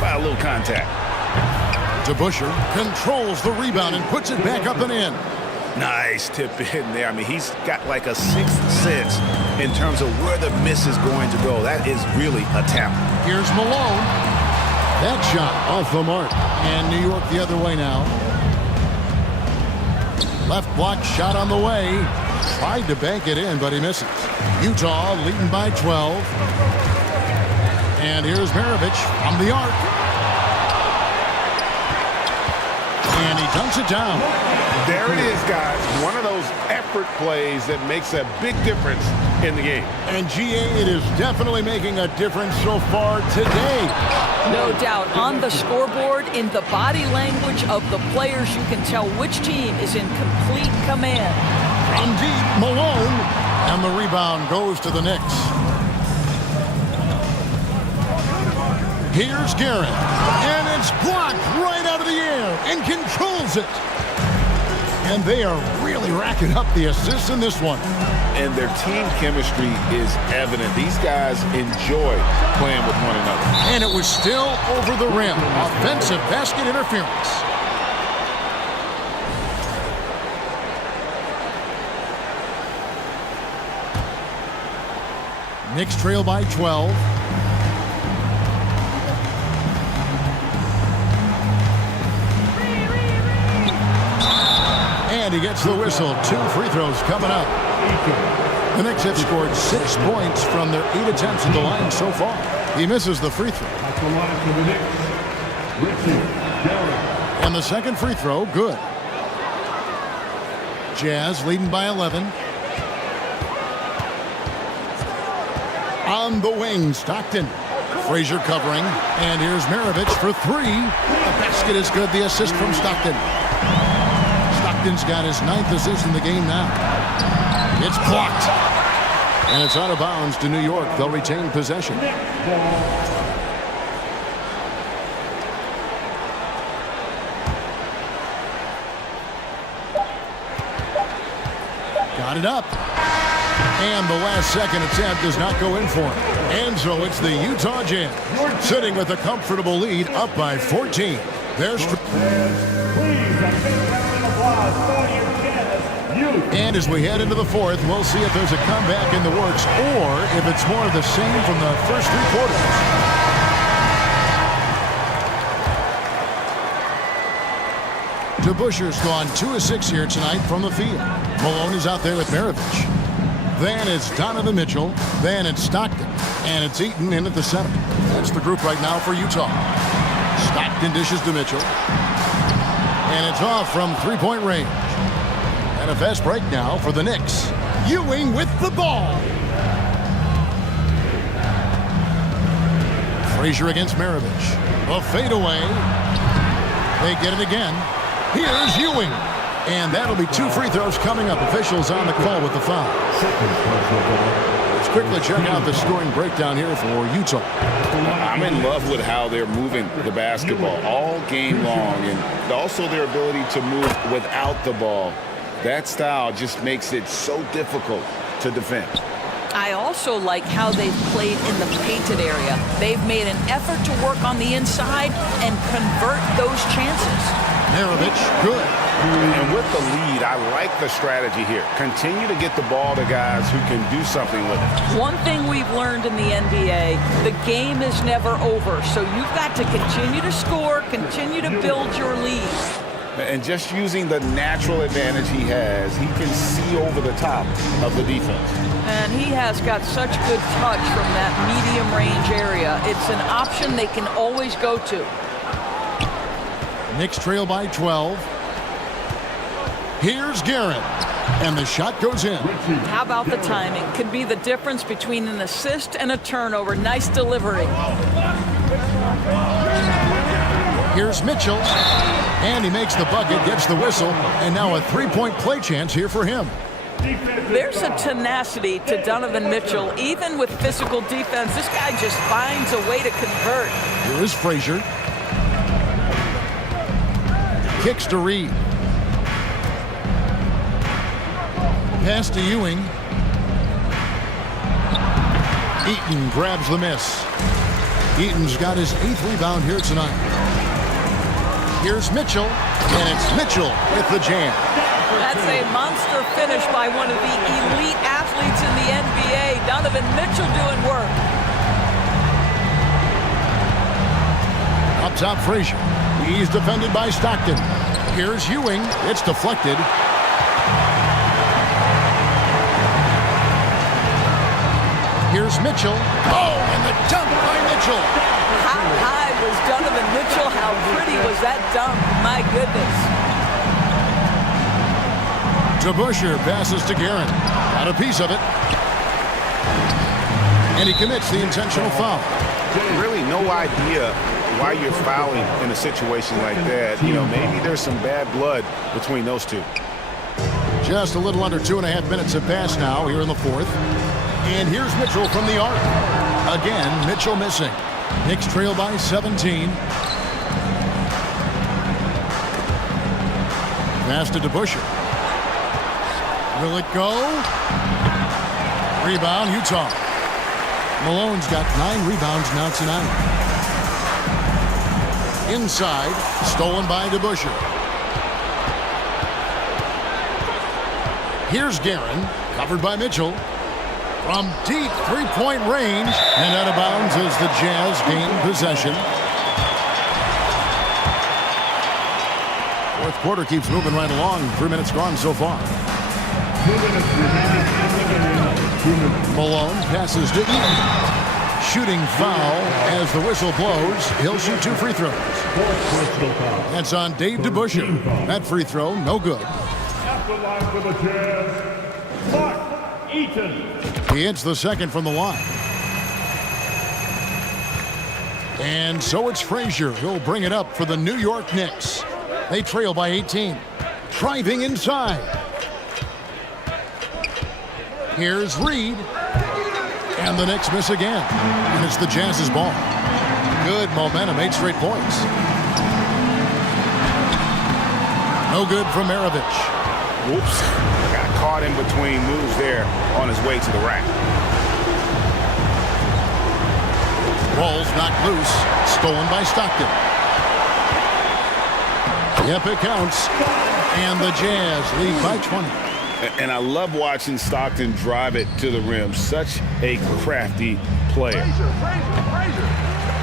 by a little contact. To Busher, controls the rebound and puts it back up and in. Nice tip in there. I mean, he's got like a sixth sense in terms of where the miss is going to go. That is really a tap. Here's Malone. That shot off the mark. And New York the other way now. Left block shot on the way. Tried to bank it in, but he misses. Utah leading by 12. And here's Maravich from the arc. And he dunks it down. There it is, guys. One of those effort plays that makes a big difference in the game. And GA, it is definitely making a difference so far today. No doubt. On the scoreboard, in the body language of the players, you can tell which team is in complete command. From deep, Malone. And the rebound goes to the Knicks. Here's Guerin. And it's blocked right out of the air and controls it. And they are really racking up the assists in this one. And their team chemistry is evident. These guys enjoy playing with one another. And it was still over the rim. Offensive basket interference. Knicks trail by 12. And he gets the whistle. 2 free throws coming up. The Knicks have scored 6 points from their 8 attempts at the line so far. He misses the free throw. At the line for the Knicks, Richard Garrett. And the second free throw, good. Jazz leading by 11. On the wing, Stockton. Frazier covering. And here's Maravich for 3. The basket is good. The assist from Stockton. Stockton's got his 9th assist in the game now. It's blocked. And it's out of bounds to New York. They'll retain possession. Got it up. And the last second attempt does not go in for him. And so it's the Utah Jazz sitting with a comfortable lead up by 14. There's and as we head into the fourth, we'll see if there's a comeback in the works or if it's more of the same from the first 3 quarters. DeBuscher's gone 2 of 6 here tonight from the field. Malone is out there with Maravich. Then it's Donovan Mitchell. Then it's Stockton. And it's Eaton in at the center. That's the group right now for Utah. Stockton dishes to Mitchell. And it's off from 3-point range. And a fast break now for the Knicks. Ewing with the ball. Frazier against Maravich. A fadeaway. They get it again. Here's Ewing. And that'll be 2 free throws coming up. Officials on the call with the foul. Let's quickly check out the scoring breakdown here for Utah. I'm in love with how they're moving the basketball all game long, and also their ability to move without the ball. That style just makes it so difficult to defend. I also like how they've played in the painted area. They've made an effort to work on the inside and convert those chances. Maravich, good. And with the lead, I like the strategy here. Continue to get the ball to guys who can do something with it. One thing we've learned in the NBA, the game is never over. So you've got to continue to score, continue to build your lead. And just using the natural advantage he has, he can see over the top of the defense. And he has got such good touch from that medium range area. It's an option they can always go to. Knicks trail by 12. Here's Guerin. And the shot goes in. How about the timing? Could be the difference between an assist and a turnover. Nice delivery. Here's Mitchell. And he makes the bucket, gets the whistle, and now a 3-point play chance here for him. There's a tenacity to Donovan Mitchell. Even with physical defense, this guy just finds a way to convert. Here is Frazier. Kicks to Reed. Pass to Ewing. Eaton grabs the miss. Eaton's got his 8th rebound here tonight. Here's Mitchell, and it's Mitchell with the jam. That's a monster finish by one of the elite athletes in the NBA. Donovan Mitchell doing work. Up top, Frazier. He's defended by Stockton. Here's Ewing. It's deflected. Here's Mitchell. Oh, and the dunk by Mitchell. How high was Donovan Mitchell? How pretty was that dunk? My goodness. DeBusschere passes to Guerin. Got a piece of it. And he commits the intentional foul. Really no idea why you're fouling in a situation like that. You know, maybe there's some bad blood between those two. Just a little under 2.5 minutes have passed now here in the 4th. And here's Mitchell from the arc. Again, Mitchell missing. Knicks trail by 17. Pass to DeBusschere. Will it go? Rebound, Utah. Malone's got 9 rebounds now tonight. Inside, stolen by DeBusschere. Here's Guerin, covered by Mitchell. From deep 3-point range, and out of bounds as the Jazz gain possession. 4th quarter keeps moving right along. 3 minutes gone so far. Malone passes to Eaton. Shooting foul as the whistle blows. He'll shoot 2 free throws. That's on Dave DeBusschere. That free throw, no good. At the line for the Jazz, Mark Eaton. He hits the second from the line. And so it's Frazier who'll bring it up for the New York Knicks. They trail by 18. Driving inside. Here's Reed. And the Knicks miss again. And it's the Jazz's ball. Good momentum, 8 straight points. No good from Maravich. Whoops. Got caught in between moves there on his way to the rack. Ball's knocked loose. Stolen by Stockton. Yep, it counts. And the Jazz lead by 20. And I love watching Stockton drive it to the rim. Such a crafty player.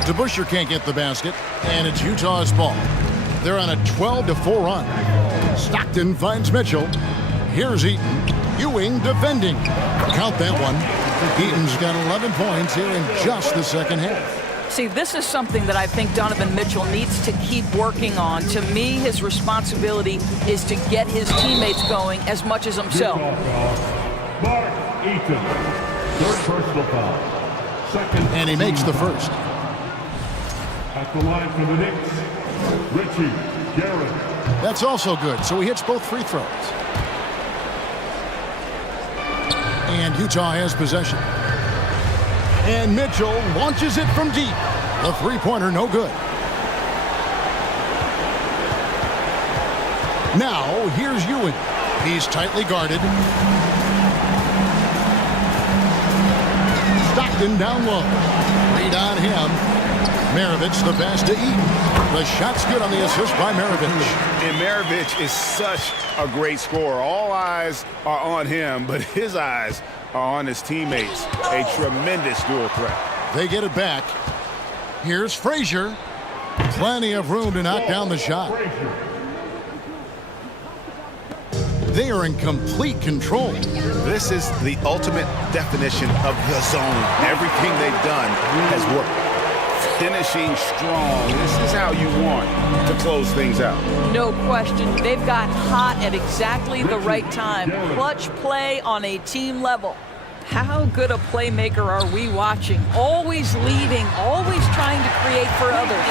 DeBusschere can't get the basket, and it's Utah's ball. They're on a 12-4 run. Stockton finds Mitchell. Here's Eaton. Ewing defending. Count that one. Eaton's got 11 points here in just the second half. See, this is something that I think Donovan Mitchell needs to keep working on. To me, his responsibility is to get his teammates going as much as himself. Mark Eaton, 3rd personal foul. Second. And he makes the first. At the line for the Knicks, Richie Guerin. That's also good, so he hits both free throws. And Utah has possession. And Mitchell launches it from deep. The three-pointer no good. Now, here's Ewing. He's tightly guarded. Stockton down low. Read on him. Maravich the pass to Eaton. The shot's good on the assist by Maravich. And Maravich is such a great scorer. All eyes are on him, but his eyes are on his teammates. A tremendous dual threat. They get it back. Here's Frazier. Plenty of room to knock down the shot. They are in complete control. This is the ultimate definition of the zone. Everything they've done has worked. Finishing strong. This is how you want to close things out. No question. They've got hot at exactly the right time. Clutch play on a team level. How good a playmaker are we watching? Always leading, always trying to create for others.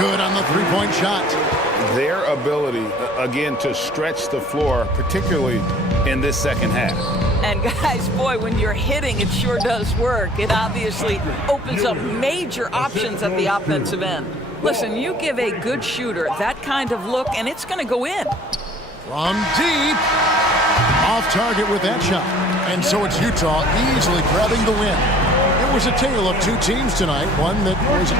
Good on the three-point shot. Their ability, again, to stretch the floor, particularly in this second half. And guys, boy, when you're hitting, it sure does work. It obviously opens up major options at the offensive end. Listen, you give a good shooter that kind of look, and it's going to go in. From deep. Off target with that shot. And so it's Utah easily grabbing the win. It was a tale of two teams tonight. One that was...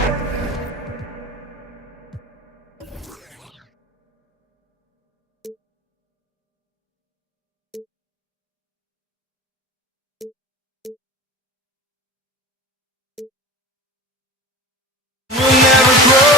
We'll never grow.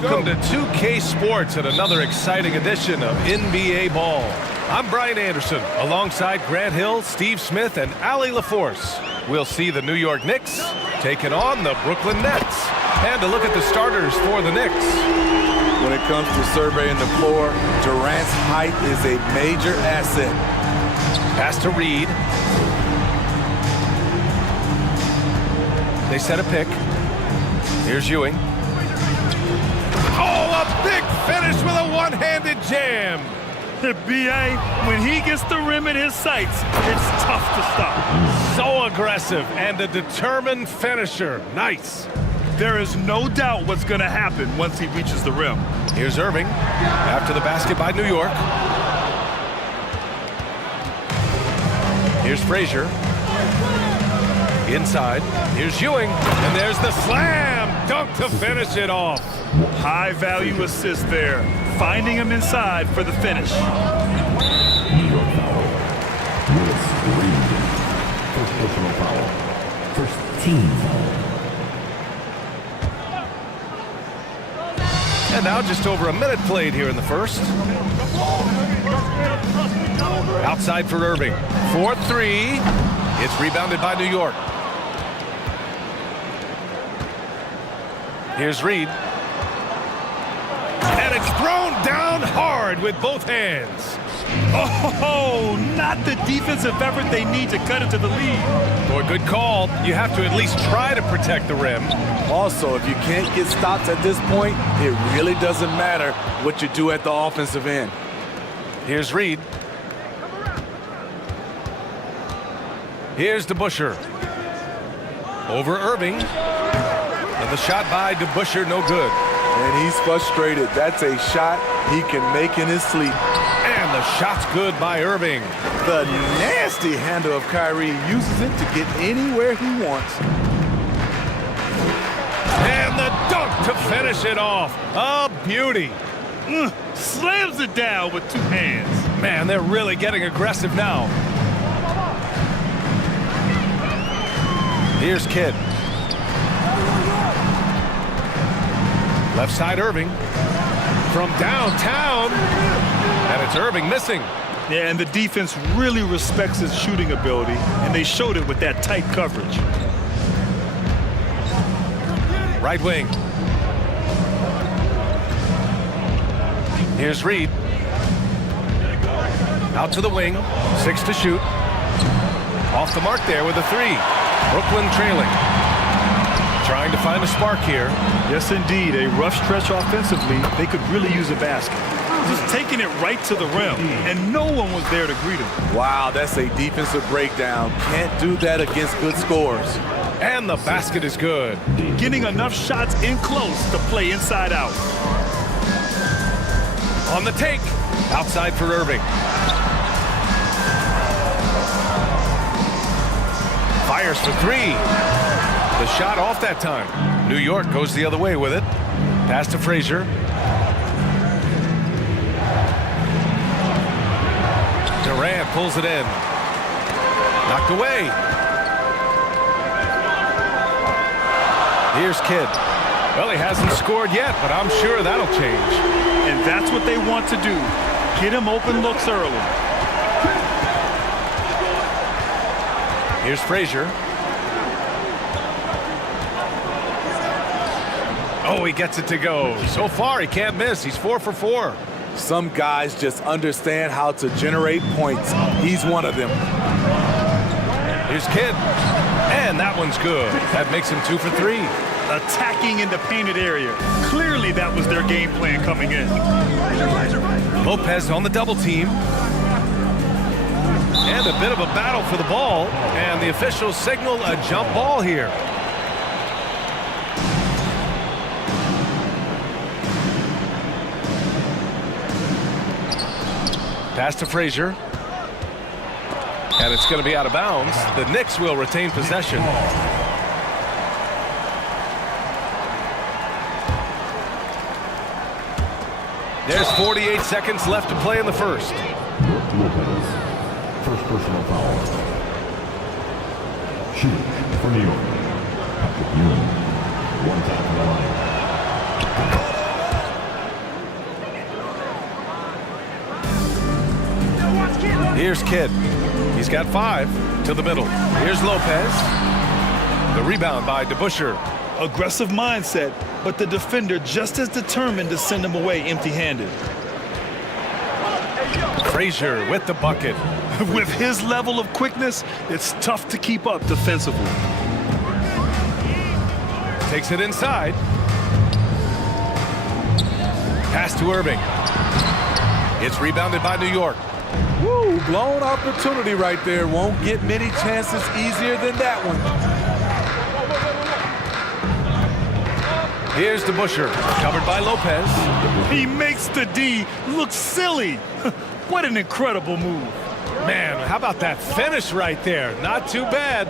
Welcome to 2K Sports and another exciting edition of NBA Ball. I'm Brian Anderson, alongside Grant Hill, Steve Smith, and Allie LaForce. We'll see the New York Knicks taking on the Brooklyn Nets. And a look at the starters for the Knicks. When it comes to surveying the floor, Durant's height is a major asset. Pass to Reed. They set a pick. Here's Ewing. Oh, a big finish with a one-handed jam. The BA, when he gets the rim in his sights, it's tough to stop. So aggressive and a determined finisher. Nice. There is no doubt what's going to happen once he reaches the rim. Here's Irving after the basket by New York. Here's Frazier. Inside. Here's Ewing. And there's the slam dunk to finish it off. High value assist there. Finding him inside for the finish. New York foul. Willis Reed. First personal foul. First team foul. And now just over a minute played here in the first. Outside for Irving. 4-3. It's rebounded by New York. Here's Reed. And it's thrown down hard with both hands. Oh, not the defensive effort they need to cut into the lead. Or good call. You have to at least try to protect the rim. Also, if you can't get stops at this point, it really doesn't matter what you do at the offensive end. Here's Reed. Here's DeBusschere. Over Irving. And the shot by DeBusschere, no good. And he's frustrated. That's a shot he can make in his sleep. And the shot's good by Irving. The nasty handle of Kyrie uses it to get anywhere he wants. And the dunk to finish it off. A beauty. Slams it down with two hands. Man, they're really getting aggressive now. Here's Kidd. Left side Irving. From downtown. And it's Irving missing. Yeah, and the defense really respects his shooting ability, and they showed it with that tight coverage. Right wing. Here's Reed. Out to the wing. 6 to shoot. Off the mark there with a 3. Brooklyn trailing. Trying to find a spark here. Yes, indeed. A rough stretch offensively. They could really use a basket. Just taking it right to the rim, and no one was there to greet him. Wow, that's a defensive breakdown. Can't do that against good scorers. And the basket is good. Getting enough shots in close to play inside out. On the take. Outside for Irving. Fires for 3. The shot off that time. New York goes the other way with it. Pass to Frazier. Durant pulls it in. Knocked away. Here's Kidd. Well, he hasn't scored yet, but I'm sure that'll change. And that's what they want to do. Get him open looks early. Here's Frazier. Oh, he gets it to go. So far, he can't miss. He's 4 for 4. Some guys just understand how to generate points. He's one of them. Here's Kidd. And that one's good. That makes him 2 for 3. Attacking in the painted area. Clearly, that was their game plan coming in. Lopez on the double team. And a bit of a battle for the ball. And the officials signal a jump ball here. Pass to Frazier. And it's going to be out of bounds. The Knicks will retain possession. There's 48 seconds left to play in the first. Brook Lopez. First personal foul. Shooting for New York. Patrick Ewing. One time from the line. Here's Kidd. He's got 5 to the middle. Here's Lopez. The rebound by DeBusschere. Aggressive mindset, but the defender just as determined to send him away empty-handed. Frazier with the bucket. With his level of quickness, it's tough to keep up defensively. Takes it inside. Pass to Irving. It's rebounded by New York. Woo, blown opportunity right there. Won't get many chances easier than that one. Here's DeBusschere, covered by Lopez. He makes the D look silly. What an incredible move. Man, how about that finish right there? Not too bad.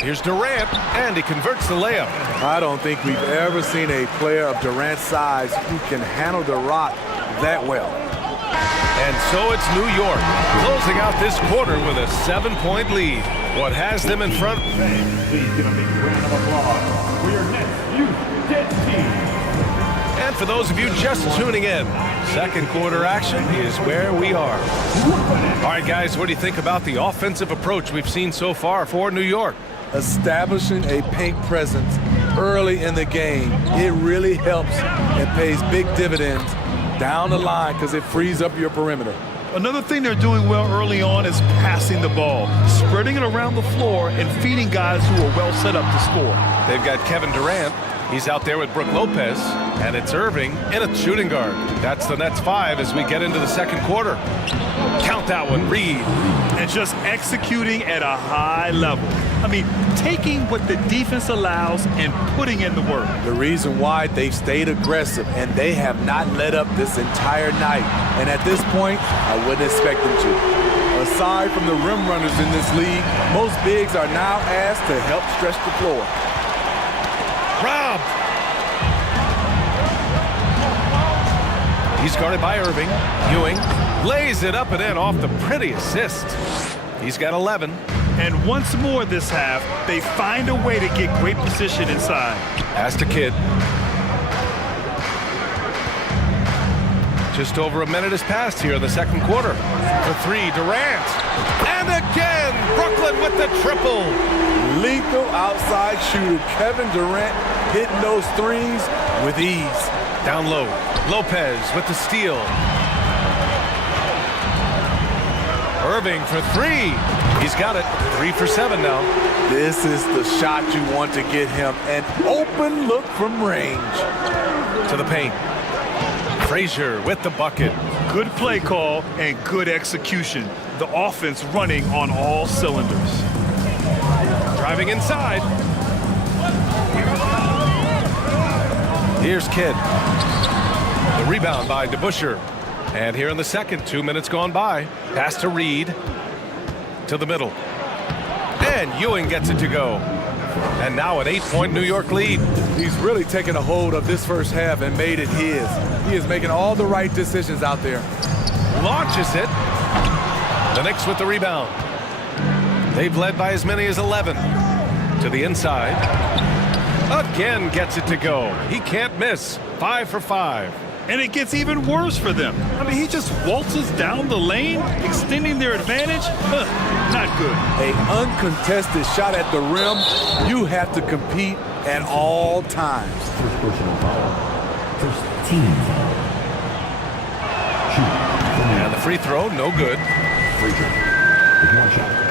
Here's Durant, and he converts the layup. I don't think we've ever seen a player of Durant's size who can handle the rock that well. And so it's New York, closing out this quarter with a 7-point lead. What has them in front? Please give a big round of applause for your next Youth Dead team. And for those of you just tuning in, second quarter action is where we are. All right, guys, what do you think about the offensive approach we've seen so far for New York? Establishing a paint presence early in the game, it really helps and pays big dividends down the line because it frees up your perimeter. Another thing they're doing well early on is passing the ball, spreading it around the floor and feeding guys who are well set up to score. They've got Kevin Durant. He's out there with Brook Lopez, and it's Irving in a shooting guard. That's the Nets 5 as we get into the second quarter. Count that one, Reed. And just executing at a high level. I mean, taking what the defense allows and putting in the work. The reason why they've stayed aggressive and they have not let up this entire night. And at this point, I wouldn't expect them to. Aside from the rim runners in this league, most bigs are now asked to help stretch the floor. Robbed. He's guarded by Irving. Ewing lays it up and in off the pretty assist. He's got 11. And once more this half, they find a way to get great position inside. Pass to Kidd. Just over a minute has passed here in the second quarter. For 3, Durant. And again, Brooklyn with the triple. Lethal outside shooter Kevin Durant hitting those threes with ease. Down low, Lopez with the steal. Irving for 3. He's got it. 3 for 7 now. This is the shot you want to get him. An open look from range. To the paint. Frazier with the bucket. Good play call and good execution. The offense running on all cylinders. Driving inside. Here's Kidd. The rebound by DeBusschere. And here in the second, 2 minutes gone by. Pass to Reed. To the middle. And Ewing gets it to go. And now an 8-point New York lead. He's really taken a hold of this first half and made it his. He is making all the right decisions out there. Launches it. The Knicks with the rebound. They've led by as many as 11. To the inside. Again gets it to go. He can't miss. 5 for 5. And it gets even worse for them. I mean, he just waltzes down the lane, extending their advantage. Not good. An uncontested shot at the rim. You have to compete at all times. First personal foul. First team foul. And the free throw, no good. Frazier with 1 shot.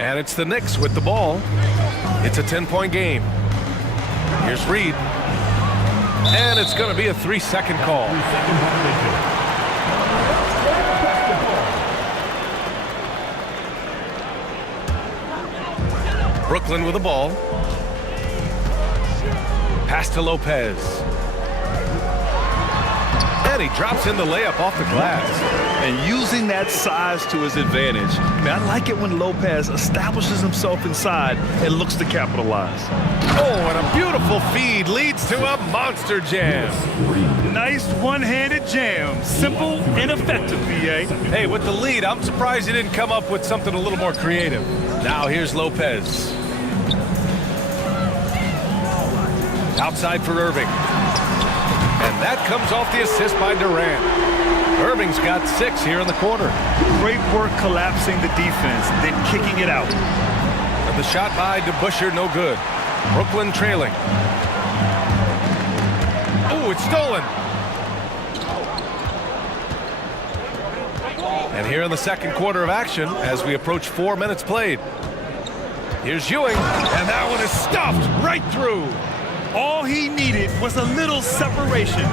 And it's the Knicks with the ball. It's a 10-point game. Here's Reed. And it's going to be a 3-second call. Brooklyn with the ball. Pass to Lopez. And he drops in the layup off the glass. And using that size to his advantage. Man, I like it when Lopez establishes himself inside and looks to capitalize. Oh, and a beautiful feed leads to a monster jam. Nice one-handed jam. Simple and effective, B.A. Hey, with the lead, I'm surprised he didn't come up with something a little more creative. Now here's Lopez. Outside for Irving. And that comes off the assist by Durant. Irving's got 6 here in the quarter. Great work collapsing the defense, then kicking it out. And the shot by DeBusschere, no good. Brooklyn trailing. Oh, it's stolen. And here in the second quarter of action, as we approach 4 minutes played. Here's Ewing, and that one is stuffed right through. All he needed was a little separation.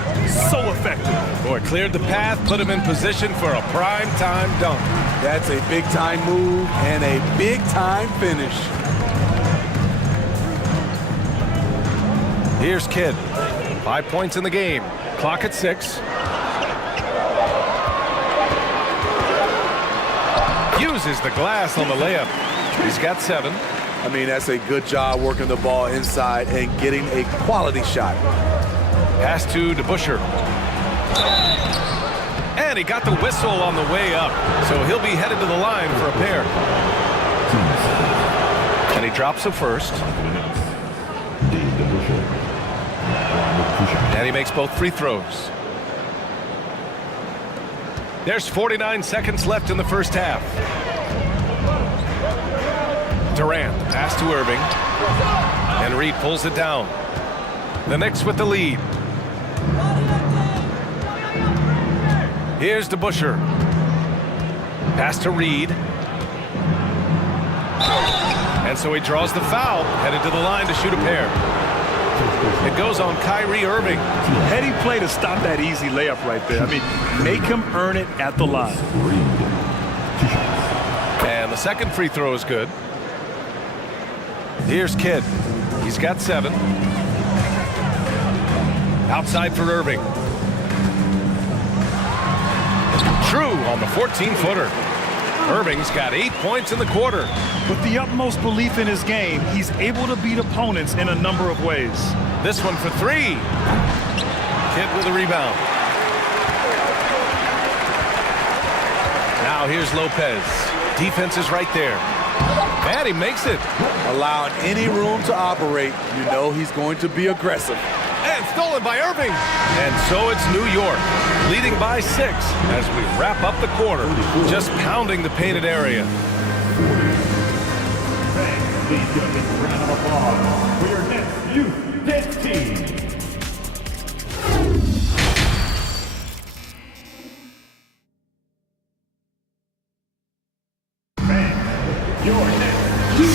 So effective. Boy, cleared the path, put him in position for a prime-time dunk. That's a big-time move and a big-time finish. Here's Kidd. 5 points in the game. Clock at 6. Uses the glass on the layup. He's got 7. I mean, that's a good job working the ball inside and getting a quality shot. Pass to DeBusschere. And he got the whistle on the way up, so he'll be headed to the line for a pair. And he drops the first. And he makes both free throws. There's 49 seconds left in the first half. Durant, pass to Irving. And Reed pulls it down. The Knicks with the lead. Here's DeBusschere. Pass to Reed. And so he draws the foul, headed to the line to shoot a pair. It goes on Kyrie Irving. Heady play to stop that easy layup right there. I mean, make him earn it at the line. And the second free throw is good. Here's Kidd. He's got 7. Outside for Irving. True on the 14-footer. Irving's got 8 points in the quarter. With the utmost belief in his game, he's able to beat opponents in a number of ways. This one for 3. Kidd with a rebound. Now here's Lopez. Defense is right there. And he makes it. Allowing any room to operate, you know he's going to be aggressive. And stolen by Irving. And so it's New York, leading by 6 as we wrap up the quarter, just pounding the painted area. Please give a big round of applause for your next youth dance team.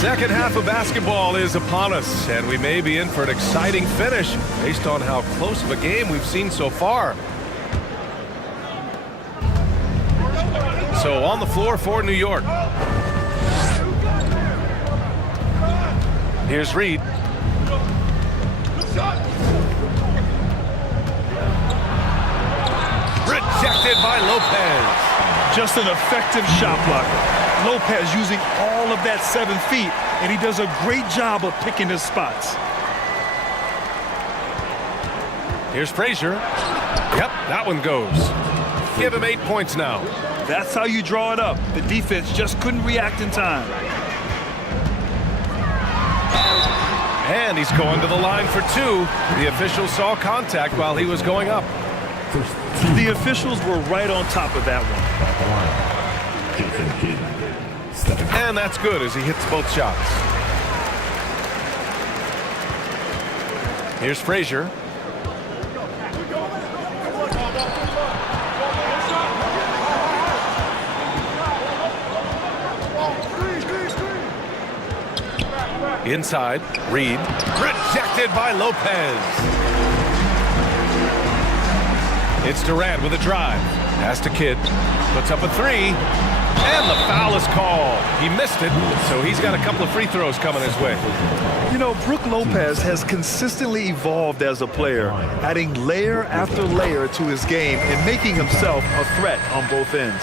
Second half of basketball is upon us, and we may be in for an exciting finish based on how close of a game we've seen so far. So on the floor for New York. Here's Reed. Rejected by Lopez. Just an effective shot blocker. Lopez using all of that 7 feet, and he does a great job of picking his spots. Here's Frazier. Yep, that one goes. Give him 8 points now. That's how you draw it up. The defense just couldn't react in time. And he's going to the line for 2. The officials saw contact while he was going up. The officials were right on top of that one. And that's good as he hits both shots. Here's Frazier. Inside, Reed. Rejected by Lopez. It's Durant with a drive. Pass to Kidd. Puts up a 3. And the foul is called. He missed it, so he's got a couple of free throws coming his way. You know, Brook Lopez has consistently evolved as a player, adding layer after layer to his game and making himself a threat on both ends.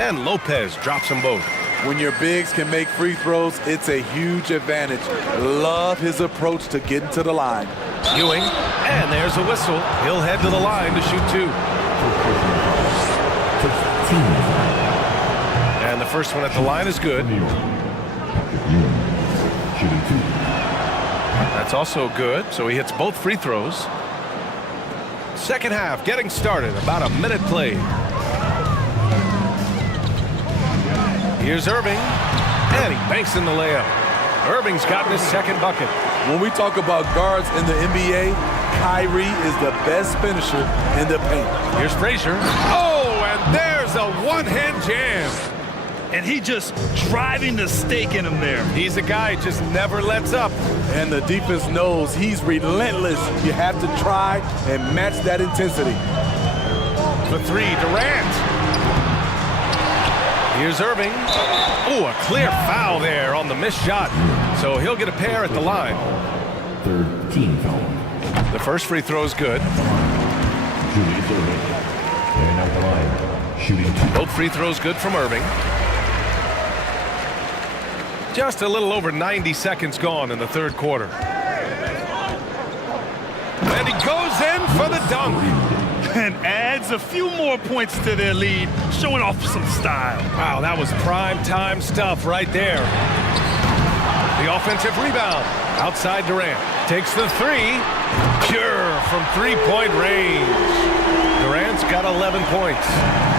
And Lopez drops them both. When your bigs can make free throws, it's a huge advantage. Love his approach to getting to the line. Ewing, and there's a whistle. He'll head to the line to shoot 2. And the first one at the line is good. That's also good, so he hits both free throws. Second half getting started, about a minute played. Here's Irving, and he banks in the layup. Irving's gotten his second bucket. When we talk about guards in the NBA, Kyrie is the best finisher in the paint. Here's Frazier. Oh, and there's a one-hand jam. And he just driving the stake in him there. He's a guy who just never lets up. And the defense knows he's relentless. You have to try and match that intensity. For three, Durant. Here's Irving. Oh, a clear foul there on the missed shot. So he'll get a pair at the line. Third team foul. The first free throw is good. Julius Irving. And at the line, shooting 2. Both free throws good from Irving. Just a little over 90 seconds gone in the third quarter. And he goes in for the dunk. And adds a few more points to their lead, showing off some style. Wow, that was prime time stuff right there. The offensive rebound. Outside Durant. Takes the three. Pure from three-point range. Durant's got 11 points.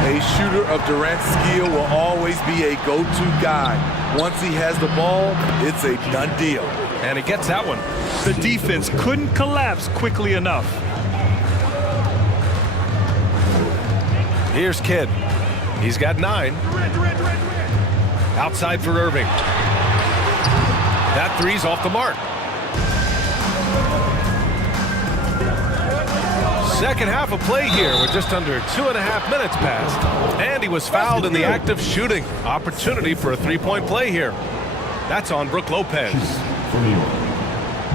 A shooter of Durant's skill will always be a go-to guy. Once he has the ball, it's a done deal. And he gets that one. The defense couldn't collapse quickly enough. Here's Kidd. He's got 9. Outside for Irving. That three's off the mark. Second half of play here with just under 2.5 minutes passed. And he was fouled in the act of shooting. Opportunity for a three-point play here. That's on Brook Lopez. For New York.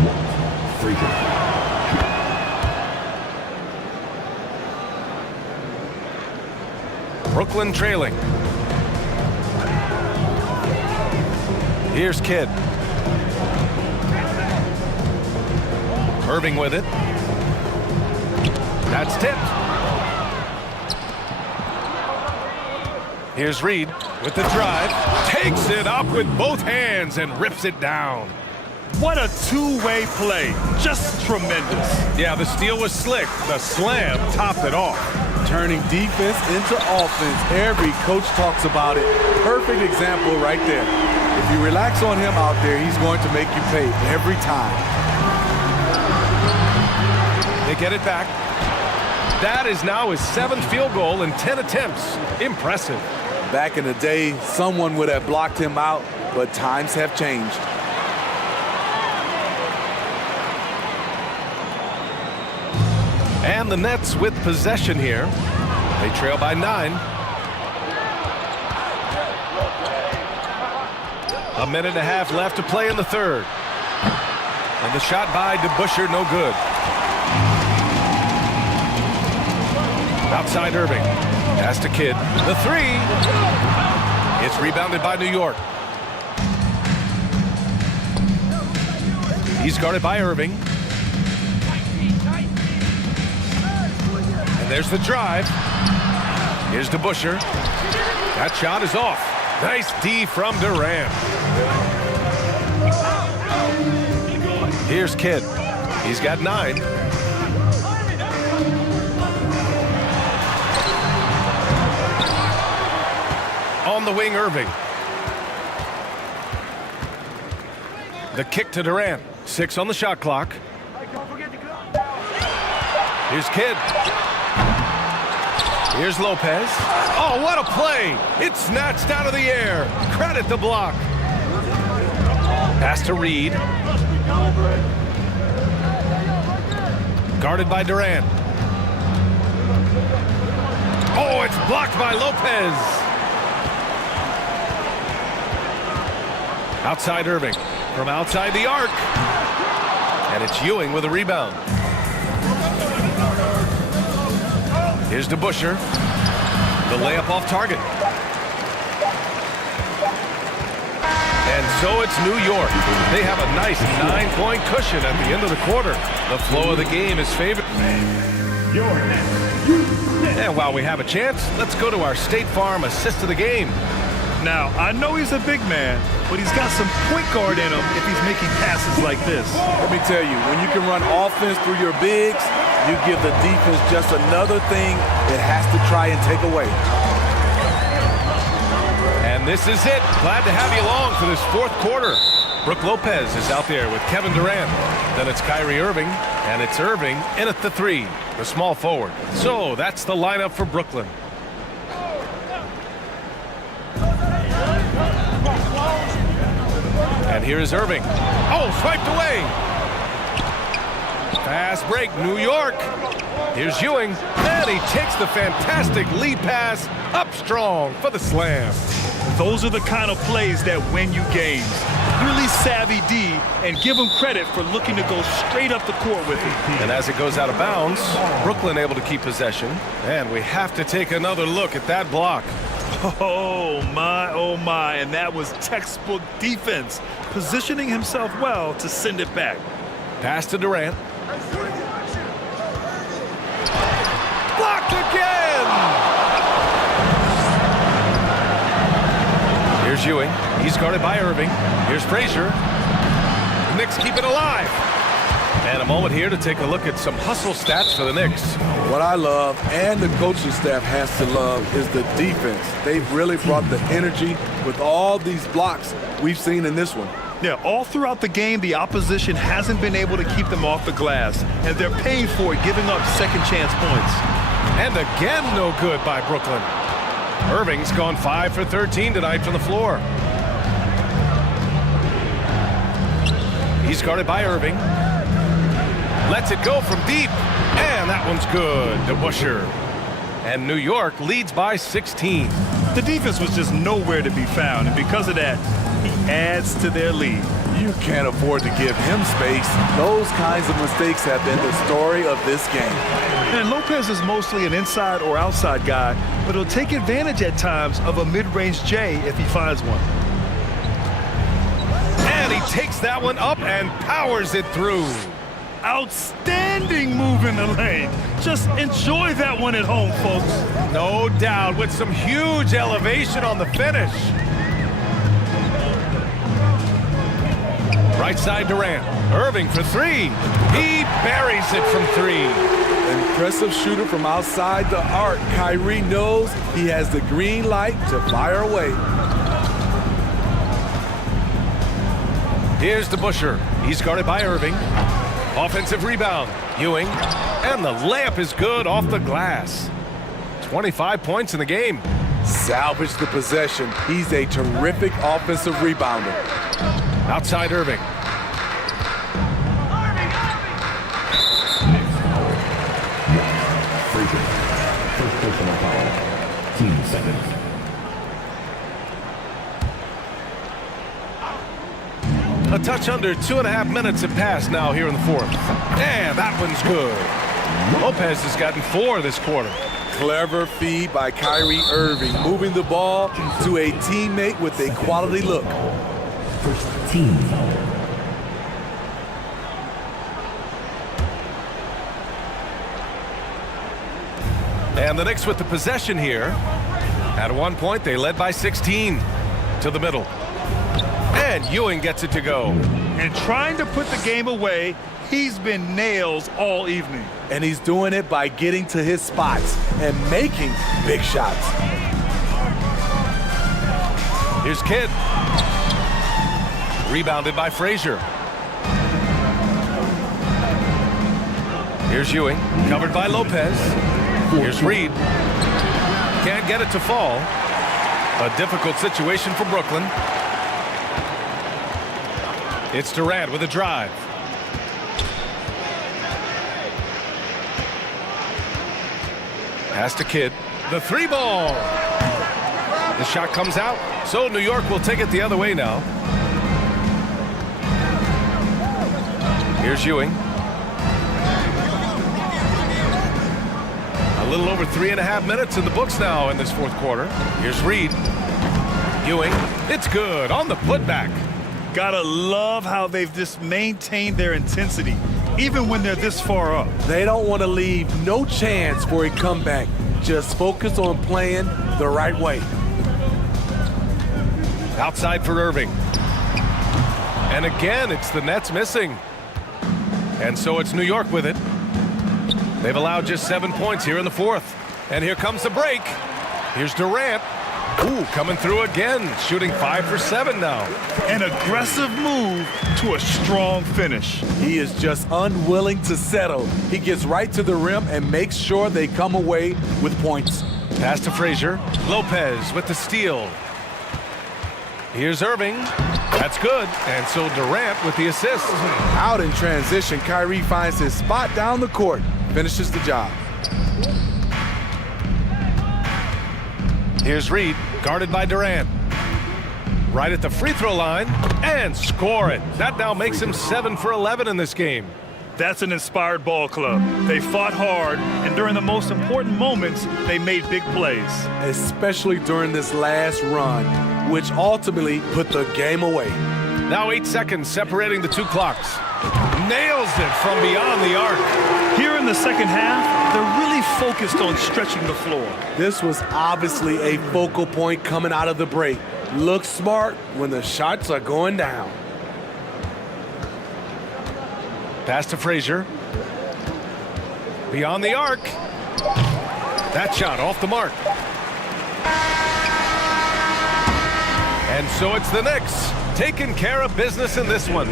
1. Frazier. Brooklyn trailing. Here's Kidd. Irving with it. That's tipped. Here's Reed with the drive. Takes it up with both hands and rips it down. What a two-way play. Just tremendous. Yeah, the steal was slick. The slam topped it off. Turning defense into offense. Every coach talks about it. Perfect example right there. If you relax on him out there, he's going to make you pay every time. They get it back. That is now his 7th field goal in 10 attempts. Impressive. Back in the day, someone would have blocked him out, but times have changed. And the Nets with possession here. They trail by 9. A minute and a half left to play in the third. And the shot by DeBusschere, no good. Outside Irving. Pass to Kidd. The three. It's rebounded by New York. He's guarded by Irving. And there's the drive. Here's DeBusschere. That shot is off. Nice D from Durant. Here's Kidd. He's got 9. On the wing, Irving. The kick to Durant. 6 on the shot clock. Here's Kidd. Here's Lopez. Oh, what a play! It's snatched out of the air. Credit the block. Pass to Reed. Guarded by Durant. Oh, it's blocked by Lopez. Outside Irving. From outside the arc. And it's Ewing with a rebound. Here's DeBusschere. The layup off target. And so it's New York. They have a nice 9-point cushion at the end of the quarter. The flow of the game is favored. And while we have a chance, let's go to our State Farm assist of the game. Now, I know he's a big man, but he's got some point guard in him if he's making passes like this. Let me tell you, when you can run offense through your bigs, you give the defense just another thing it has to try and take away. And this is it. Glad to have you along for this fourth quarter. Brook Lopez is out there with Kevin Durant. Then it's Kyrie Irving, and it's Irving in at the 3, the small forward. So that's the lineup for Brooklyn. And here is Irving. Oh, swiped away. Fast break, New York. Here's Ewing, and he takes the fantastic lead pass up strong for the slam. Those are the kind of plays that win you games. Really savvy D, and give him credit for looking to go straight up the court with it. And as it goes out of bounds, Brooklyn able to keep possession. And we have to take another look at that block. Oh my, and that was textbook defense, positioning himself well to send it back. Pass to Durant. Blocked again! Here's Ewing. He's guarded by Irving. Here's Frazier. The Knicks keep it alive. And a moment here to take a look at some hustle stats for the Knicks. What I love, and the coaching staff has to love, is the defense. They've really brought the energy with all these blocks we've seen in this one. Yeah, all throughout the game, the opposition hasn't been able to keep them off the glass, and they're paying for it, giving up second chance points. And again, no good by Brooklyn. Irving's gone 5 for 13 tonight from the floor. He's guarded by Irving. Lets it go from deep, and that one's good to Busher. And New York leads by 16. The defense was just nowhere to be found, and because of that, he adds to their lead. You can't afford to give him space. Those kinds of mistakes have been the story of this game. And Lopez is mostly an inside or outside guy, but he'll take advantage at times of a mid-range J if he finds one. And he takes that one up and powers it through. Outstanding move in the lane. Just enjoy that one at home, folks. No doubt, with some huge elevation on the finish. Right side Durant. Irving for 3. He buries it from 3. Impressive shooter from outside the arc. Kyrie knows he has the green light to fire away. Here's the Busher. He's guarded by Irving. Offensive rebound. Ewing. And the layup is good off the glass. 25 points in the game. Salvage the possession. He's a terrific offensive rebounder. Outside Irving. Frazier. First personal foul. Team seconds. A touch under 2.5 minutes have passed now here in the fourth. And that one's good. Lopez has gotten 4 this quarter. Clever feed by Kyrie Irving, moving the ball to a teammate with a quality look. First team foul. And the Knicks with the possession here. At one point, they led by 16 to the middle. And Ewing gets it to go. And trying to put the game away, he's been nails all evening. And he's doing it by getting to his spots and making big shots. Here's Kidd. Rebounded by Frazier. Here's Ewing, covered by Lopez. Here's Reed. Can't get it to fall. A difficult situation for Brooklyn. It's Durant with a drive. Pass to Kidd. The 3 ball. The shot comes out. So New York will take it the other way now. Here's Ewing. A little over 3.5 minutes in the books now in this fourth quarter. Here's Reed. Ewing. It's good on the putback. Gotta love how they've just maintained their intensity, even when they're this far up. They don't want to leave no chance for a comeback. Just focus on playing the right way. Outside for Irving. And again, it's the Nets missing. And so it's New York with it. They've allowed just 7 points here in the fourth. And here comes the break. Here's Durant. Ooh, coming through again, shooting 5 for 7 now. An aggressive move to a strong finish. He is just unwilling to settle. He gets right to the rim and makes sure they come away with points. Pass to Frazier. Lopez with the steal. Here's Irving. That's good. And so Durant with the assist. Out in transition, Kyrie finds his spot down the court. Finishes the job. Here's Reed, guarded by Durant. Right at the free throw line, and score it. That now makes him 7 for 11 in this game. That's an inspired ball club. They fought hard, and during the most important moments, they made big plays. Especially during this last run, which ultimately put the game away. Now 8 seconds separating the two clocks. Nails it from beyond the arc. Here in the second half, they're really focused on stretching the floor. This was obviously a focal point coming out of the break. Look smart when the shots are going down. Pass to Frazier. Beyond the arc. That shot off the mark. And so it's the Knicks taking care of business in this one.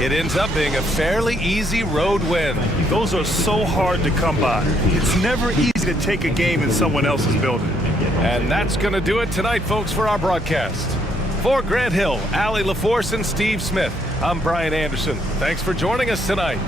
It ends up being a fairly easy road win. Those are so hard to come by. It's never easy to take a game in someone else's building. And that's going to do it tonight, folks, for our broadcast. For Grant Hill, Allie LaForce, and Steve Smith, I'm Brian Anderson. Thanks for joining us tonight.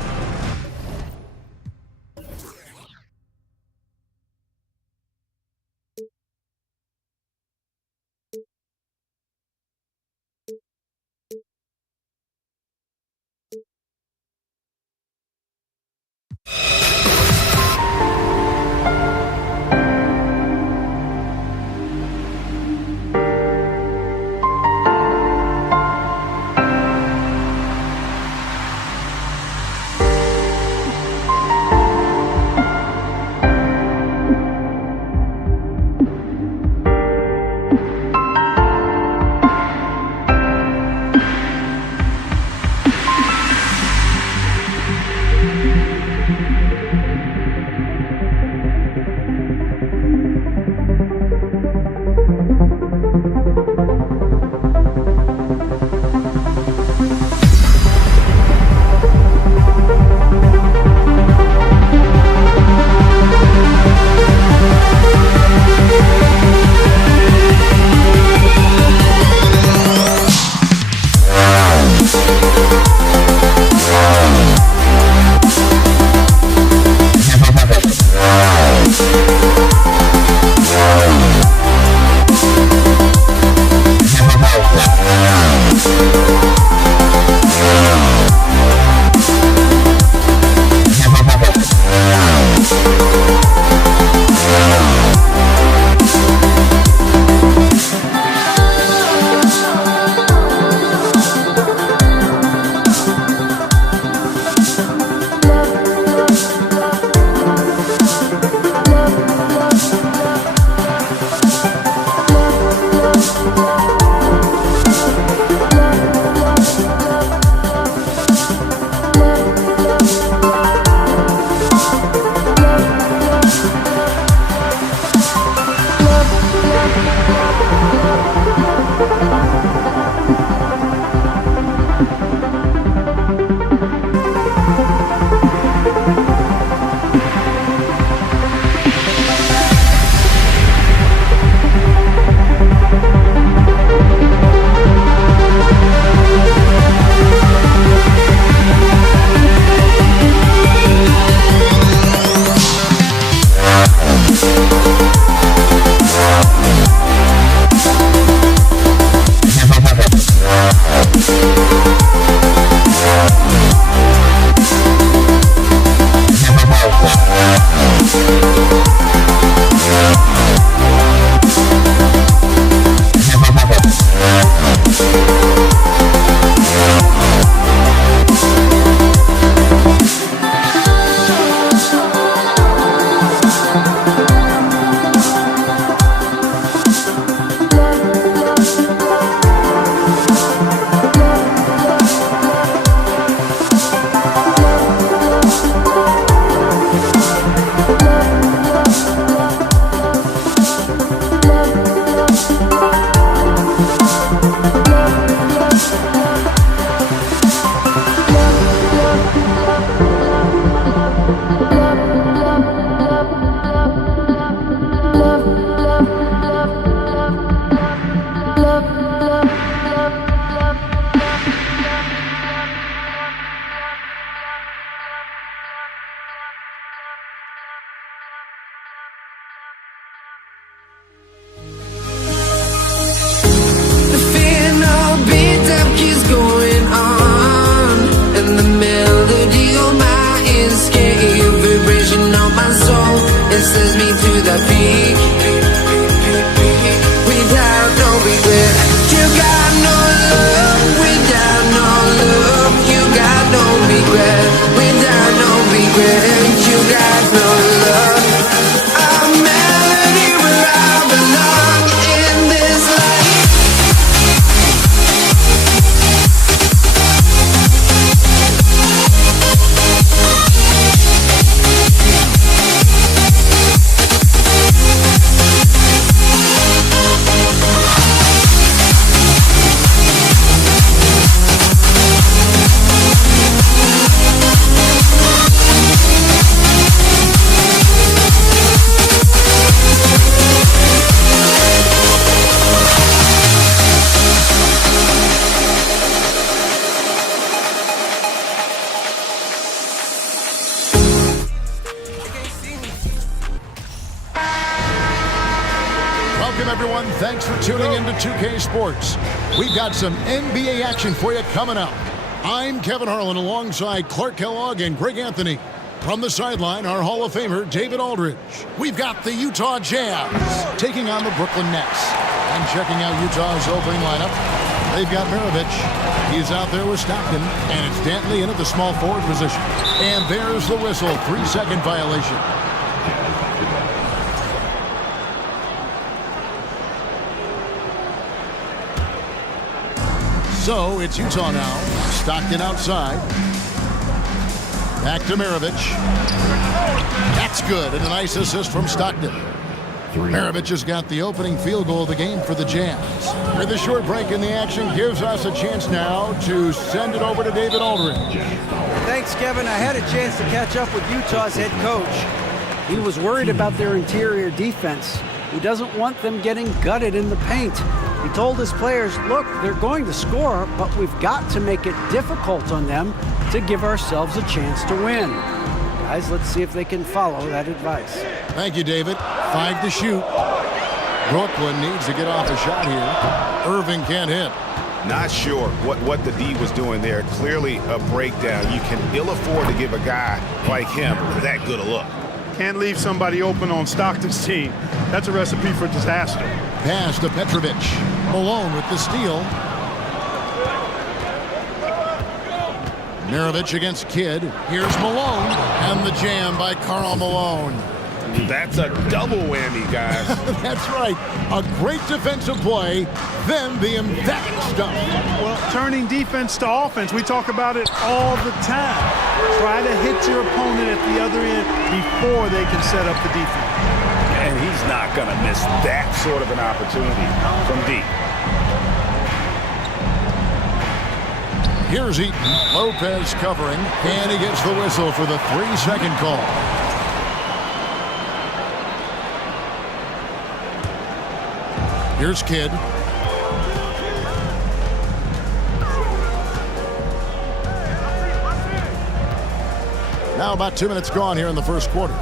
Welcome, everyone. Thanks for tuning into 2K Sports. We've got some NBA action for you coming up. I'm Kevin Harlan alongside Clark Kellogg and Greg Anthony. From the sideline, our Hall of Famer, David Aldridge. We've got the Utah Jazz taking on the Brooklyn Nets. And checking out Utah's opening lineup, they've got Maravich. He's out there with Stockton. And it's Dantley in at the small forward position. And there's the whistle. 3-second violation. So it's Utah now. Stockton outside. Back to Maravich. That's good. And a nice assist from Stockton. Maravich has got the opening field goal of the game for the Jazz. With a short break in the action, gives us a chance now to send it over to David Aldridge. Thanks, Kevin. I had a chance to catch up with Utah's head coach. He was worried about their interior defense. He doesn't want them getting gutted in the paint. He told his players, look, they're going to score, but we've got to make it difficult on them to give ourselves a chance to win. Guys, let's see if they can follow that advice. Thank you, David. 5 to shoot. Brooklyn needs to get off a shot here. Irving can't hit. Not sure what the D was doing there. Clearly a breakdown. You can ill afford to give a guy like him that good a look. Can't leave somebody open on Stockton's team. That's a recipe for disaster. Pass to Petrovic. Malone with the steal. Maravich against Kidd. Here's Malone. And the jam by Karl Malone. That's a double whammy, guys. That's right. A great defensive play, then the emphatic stuff. Well, turning defense to offense, we talk about it all the time. Try to hit your opponent at the other end before they can set up the defense. And he's not going to miss that sort of an opportunity from deep. Here's Eaton. Lopez covering, and he gets the whistle for the 3-second call. Here's Kidd. Now about 2 minutes gone here in the first quarter.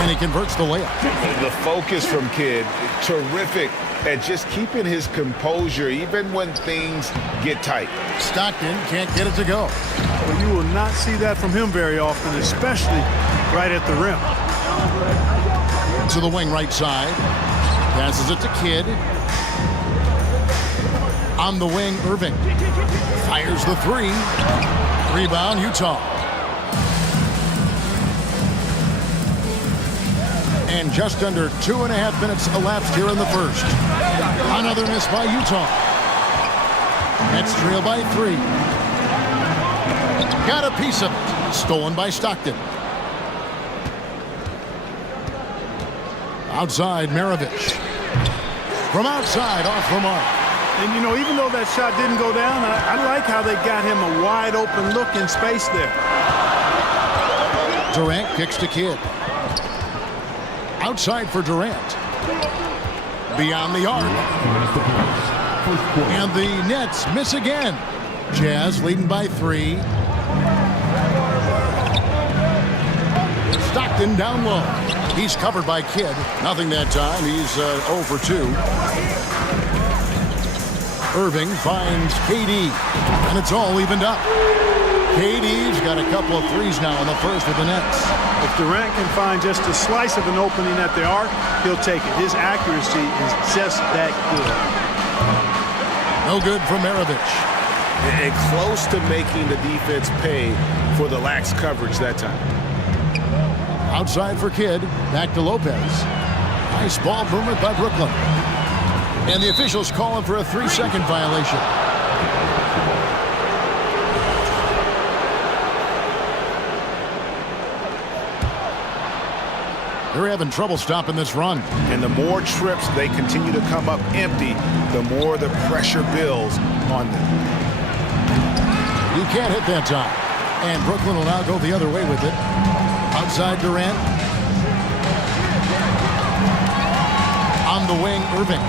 And he converts the layup. The focus from Kidd, terrific at just keeping his composure even when things get tight. Stockton can't get it to go. Well, you will not see that from him very often, especially right at the rim. To the wing right side. Passes it to Kidd. On the wing, Irving. Fires the 3. Rebound, Utah. And just under 2.5 minutes elapsed here in the first. Another miss by Utah. Nets trail by 3. Got a piece of it. Stolen by Stockton. Outside, Maravich. From outside, off the mark. And, you know, even though that shot didn't go down, I like how they got him a wide open look in space there. Durant kicks to Kidd. Outside for Durant. Beyond the arc. And the Nets miss again. Jazz leading by 3. Stockton down low. He's covered by Kidd. Nothing that time. He's 0 for 2. Irving finds KD. And it's all evened up. KD's got a couple of threes now in the first with the Nets. If Durant can find just a slice of an opening at the arc, he'll take it. His accuracy is just that good. No good from Maravich. And close to making the defense pay for the lax coverage that time. Outside for Kidd. Back to Lopez. Nice ball movement by Brooklyn. And the officials calling for a 3-second violation. They're having trouble stopping this run. And the more trips they continue to come up empty, the more the pressure builds on them. You can't hit that time. And Brooklyn will now go the other way with it. Outside Durant. On the wing, Irving.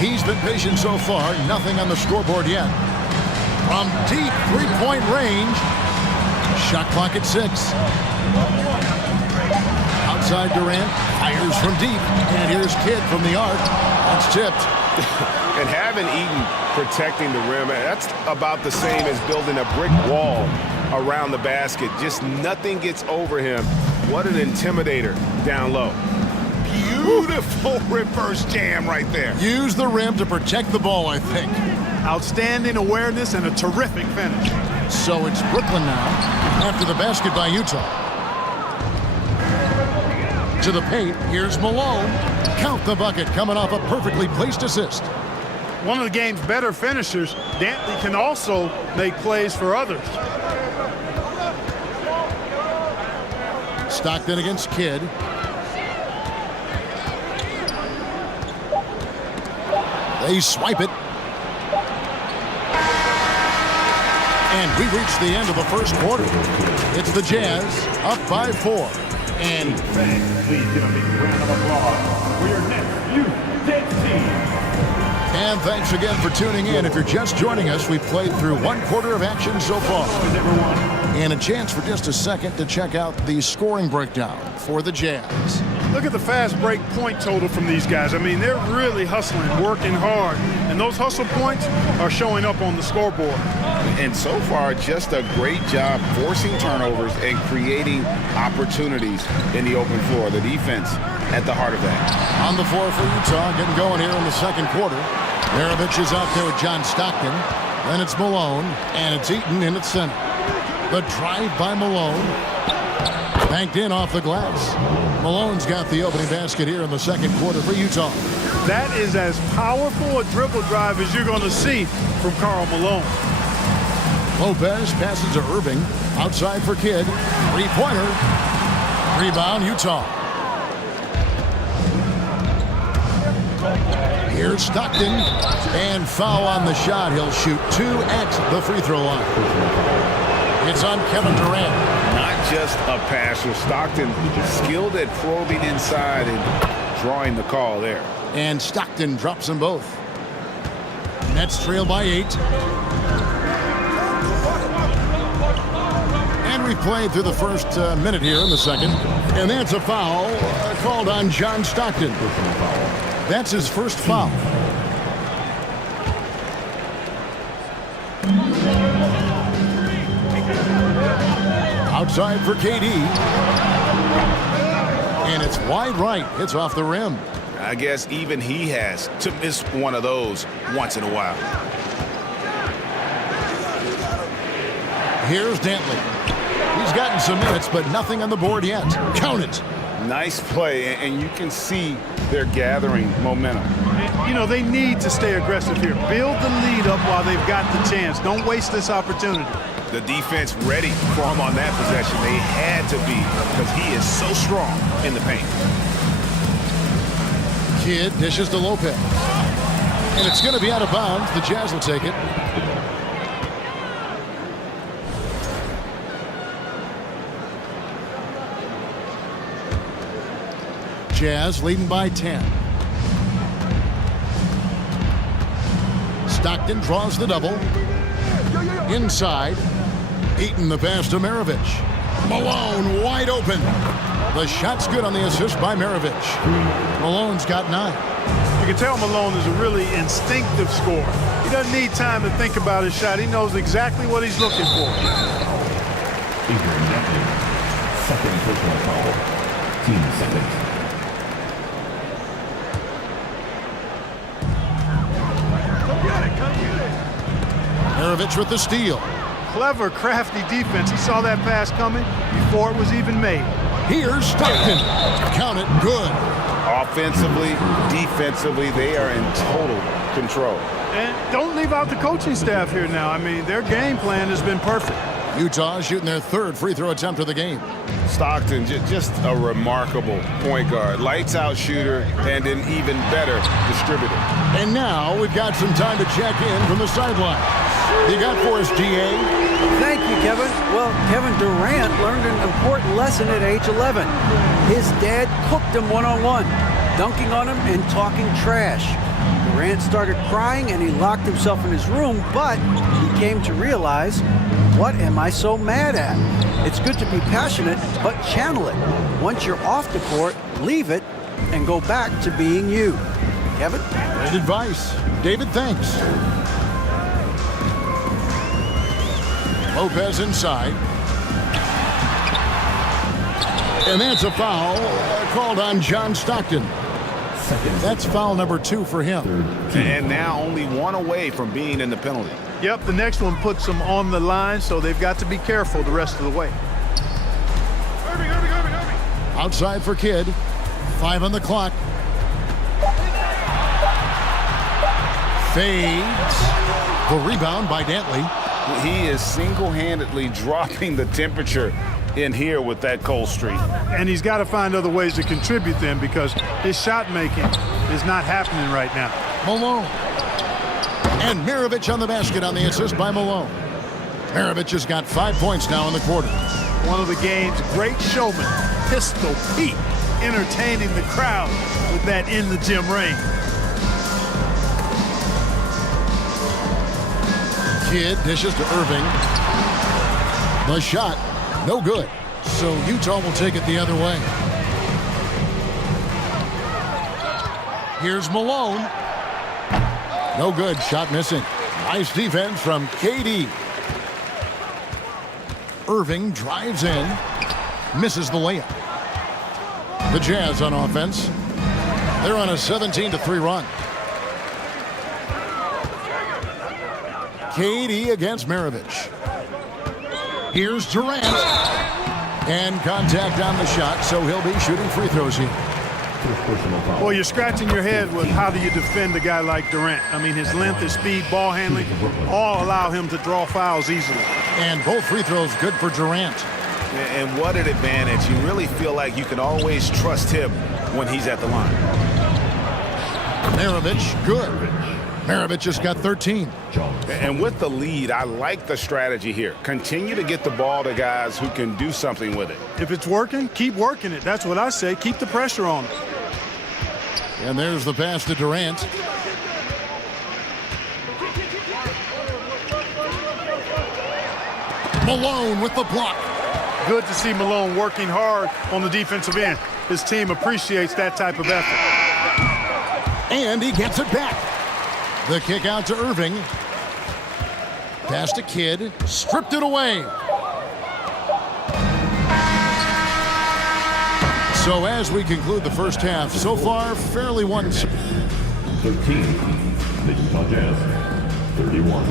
He's been patient so far. Nothing on the scoreboard yet. From deep three-point range. Shot clock at 6. Inside Durant, fires from deep, and here's Kidd from the arc. That's tipped. And having Eaton protecting the rim, that's about the same as building a brick wall around the basket. Just nothing gets over him. What an intimidator down low. Beautiful reverse jam right there. Use the rim to protect the ball, I think. Outstanding awareness and a terrific finish. So it's Brooklyn now after the basket by Utah. To the paint, here's Malone. Count the bucket coming off a perfectly placed assist. One of the game's better finishers, Dantley can also make plays for others. Stockton against Kidd. They swipe it. And we reach the end of the first quarter. It's the Jazz up by 4. And fans, please give a big round of applause for your next youth dance team. And thanks again for tuning in. If you're just joining us, we've played through one quarter of action so far. And a chance for just a second to check out the scoring breakdown for the Jazz. Look at the fast break point total from these guys. I mean, they're really hustling, working hard. And those hustle points are showing up on the scoreboard. And so far, just a great job forcing turnovers and creating opportunities in the open floor. The defense at the heart of that. On the floor for Utah, getting going here in the second quarter. Maravich is out there with John Stockton. Then it's Malone, and it's Eaton in its center. The drive by Malone. Banked in off the glass. Malone's got the opening basket here in the second quarter for Utah. That is as powerful a dribble drive as you're going to see from Karl Malone. Lopez passes to Irving. Outside for Kidd. Three-pointer. Rebound, Utah. Here's Stockton. And foul on the shot. He'll shoot 2 at the free throw line. It's on Kevin Durant. Not just a passer. Stockton skilled at probing inside and drawing the call there. And Stockton drops them both. Nets trail by 8. And we played through the first minute here in the second. And that's a foul called on John Stockton. That's his first foul. Outside for KD. And it's wide right. It's off the rim. I guess even he has to miss one of those once in a while. Here's Dantley. He's gotten some minutes, but nothing on the board yet. Count it. Nice play, and you can see they're gathering momentum. You know, they need to stay aggressive here. Build the lead up while they've got the chance. Don't waste this opportunity. The defense ready for him on that possession. They had to be because he is so strong in the paint. Kidd dishes to Lopez. And it's going to be out of bounds. The Jazz will take it. Jazz leading by 10. Stockton draws the double. Inside. Eaton the pass to Maravich. Malone wide open. The shot's good on the assist by Maravich. Malone's got 9. You can tell Malone is a really instinctive scorer. He doesn't need time to think about his shot. He knows exactly what he's looking for. Adrian Dantley, second personal foul. Team second. Maravich with the steal. Clever, crafty defense. He saw that pass coming before it was even made. Here's Stockton. Count it. Good. Offensively, defensively, they are in total control. And don't leave out the coaching staff here now. I mean, their game plan has been perfect. Utah shooting their third free throw attempt of the game. Stockton, just a remarkable point guard. Lights out shooter and an even better distributor. And now we've got some time to check in from the sideline. You got for us, GA? Thank you, Kevin. Well, Kevin Durant learned an important lesson at age 11. His dad cooked him one-on-one, dunking on him and talking trash. Durant started crying and he locked himself in his room, but he came to realize what am I so mad at? It's good to be passionate, but channel it. Once you're off the court, leave it and go back to being you. Kevin? Great advice. David, thanks. Lopez inside. And that's a foul called on John Stockton. That's foul number 2 for him. And now only one away from being in the penalty. Yep, the next one puts them on the line, so they've got to be careful the rest of the way. Outside for Kidd. 5 on the clock. Fades. The rebound by Dantley. He is single-handedly dropping the temperature in here with that cold streak. And he's got to find other ways to contribute then, because his shot making is not happening right now. Malone. And Maravich on the basket on the assist by Malone. Maravich has got 5 points now in the quarter. One of the game's great showmen, Pistol Pete, entertaining the crowd with that in the gym ring. Kidd dishes to Irving. The shot, no good. So Utah will take it the other way. Here's Malone. No good, shot missing. Nice defense from KD. Irving drives in, misses the layup. The Jazz on offense. They're on a 17-3 run. KD against Maravich. Here's Durant. And contact on the shot, so he'll be shooting free throws here. Well, you're scratching your head with how do you defend a guy like Durant. I mean, his length, his speed, ball handling, all allow him to draw fouls easily. And both free throws good for Durant. And what an advantage. You really feel like you can always trust him when he's at the line. Maravich, good. Maravich has got 13. And with the lead, I like the strategy here. Continue to get the ball to guys who can do something with it. If it's working, keep working it. That's what I say. Keep the pressure on it. And there's the pass to Durant. Malone with the block. Good to see Malone working hard on the defensive end. His team appreciates that type of effort. And he gets it back. The kick out to Irving. Pass to Kidd. Stripped it away. So as we conclude the first half, so far, fairly one. 13. The Utah Jazz. 31.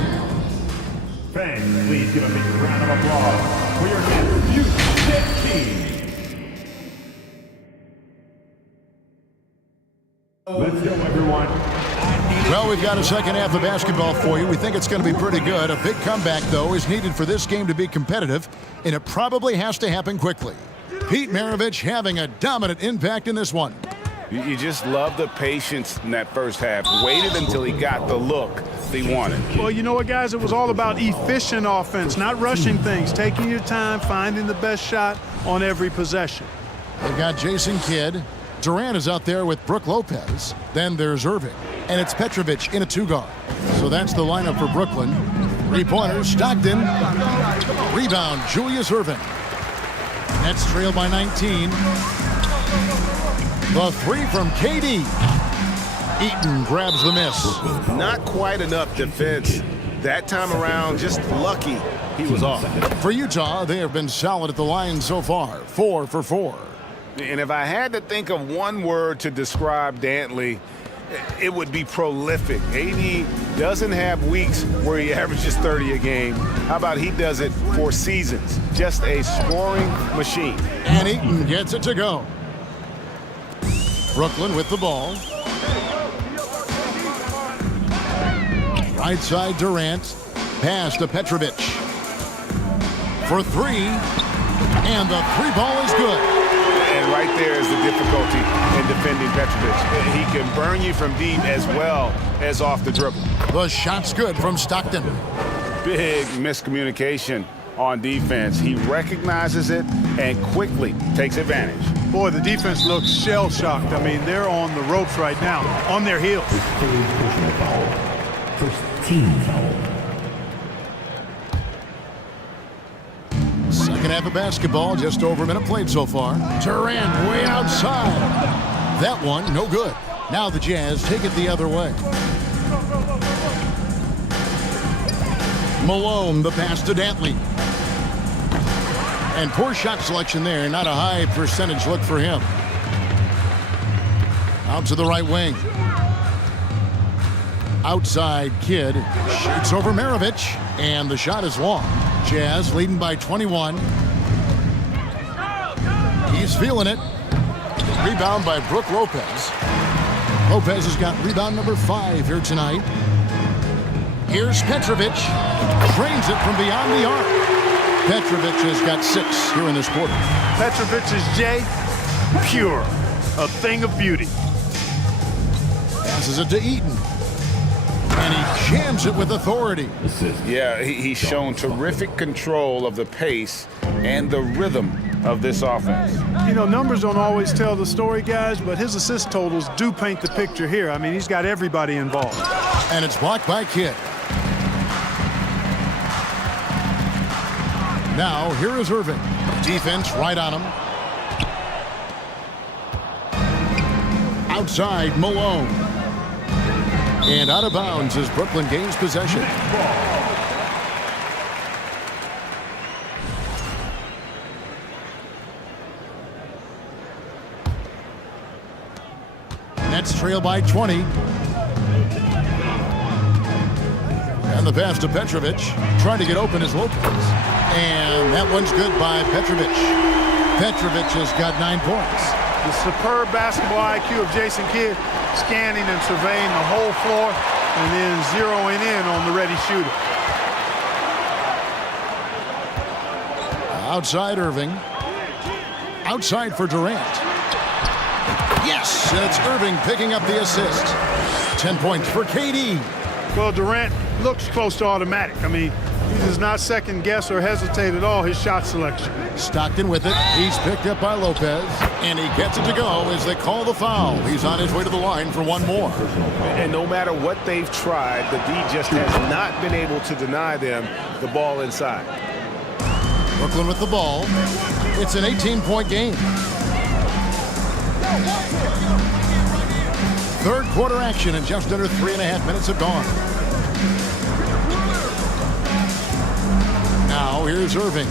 Fans, please give a big round of applause for your next Utah team. Let's go, everyone. Well, we've got a second half of basketball for you. We think it's going to be pretty good. A big comeback, though, is needed for this game to be competitive, and it probably has to happen quickly. Pete Maravich having a dominant impact in this one. You just love the patience in that first half. Waited until he got the look he wanted. Well, you know what, guys? It was all about efficient offense, not rushing things, taking your time, finding the best shot on every possession. They've got Jason Kidd. Durant is out there with Brook Lopez. Then there's Irving. And it's Petrovic in a 2-guard. So that's the lineup for Brooklyn. 3-pointers, Stockton. Rebound, Julius Irving. Nets trail by 19. The 3 from KD. Eaton grabs the miss. Not quite enough defense. That time around, just lucky he was off. For Utah, they have been solid at the line so far. 4 for 4. And if I had to think of one word to describe Dantley, it would be prolific. AD doesn't have weeks where he averages 30 a game. How about he does it for seasons? Just a scoring machine. And Eaton gets it to go. Brooklyn with the ball. Right side Durant. Pass to Petrovic. For 3. And the 3 ball is good. And right there is the difficulty in defending Petrovic. He can burn you from deep as well as off the dribble. The shot's good from Stockton. Big miscommunication on defense. He recognizes it and quickly takes advantage. Boy, the defense looks shell-shocked. I mean, they're on the ropes right now, on their heels. First team foul. Second half of basketball, just over a minute played so far. Durant way outside. That one, no good. Now the Jazz take it the other way. Malone, the pass to Dantley. And poor shot selection there. Not a high percentage look for him. Out to the right wing. Outside Kidd. Shoots over Maravich. And the shot is long. Jazz leading by 21. He's feeling it. Rebound by Brook Lopez. Lopez has got rebound number 5 here tonight. Here's Petrovic. Drains it from beyond the arc. Petrovic has got 6 here in this quarter. Petrovic's J, pure. A thing of beauty. Passes it to Eaton. And he jams it with authority. Yeah, he's shown terrific control of the pace and the rhythm of this offense. You know, numbers don't always tell the story, guys, but his assist totals do paint the picture here. I mean, he's got everybody involved. And it's blocked by Kidd. Now, here is Irving. Defense right on him. Outside, Malone. And out of bounds as Brooklyn gains possession. Nets trail by 20. And the pass to Petrovic. Trying to get open is Lopez. And that one's good by Petrovic. Petrovic has got 9 points. The superb basketball IQ of Jason Kidd, scanning and surveying the whole floor and then zeroing in on the ready shooter. Outside Irving. Outside for Durant. Yes, it's Irving picking up the assist. 10 points for KD. Well, Durant looks close to automatic. I mean, he does not second guess or hesitate at all his shot selection. Stockton with it. He's picked up by Lopez. And he gets it to go as they call the foul. He's on his way to the line for one more. And no matter what they've tried, the D just has not been able to deny them the ball inside. Brooklyn with the ball. It's an 18-point game. Third quarter action and just under 3.5 minutes have gone. Now here's Irving.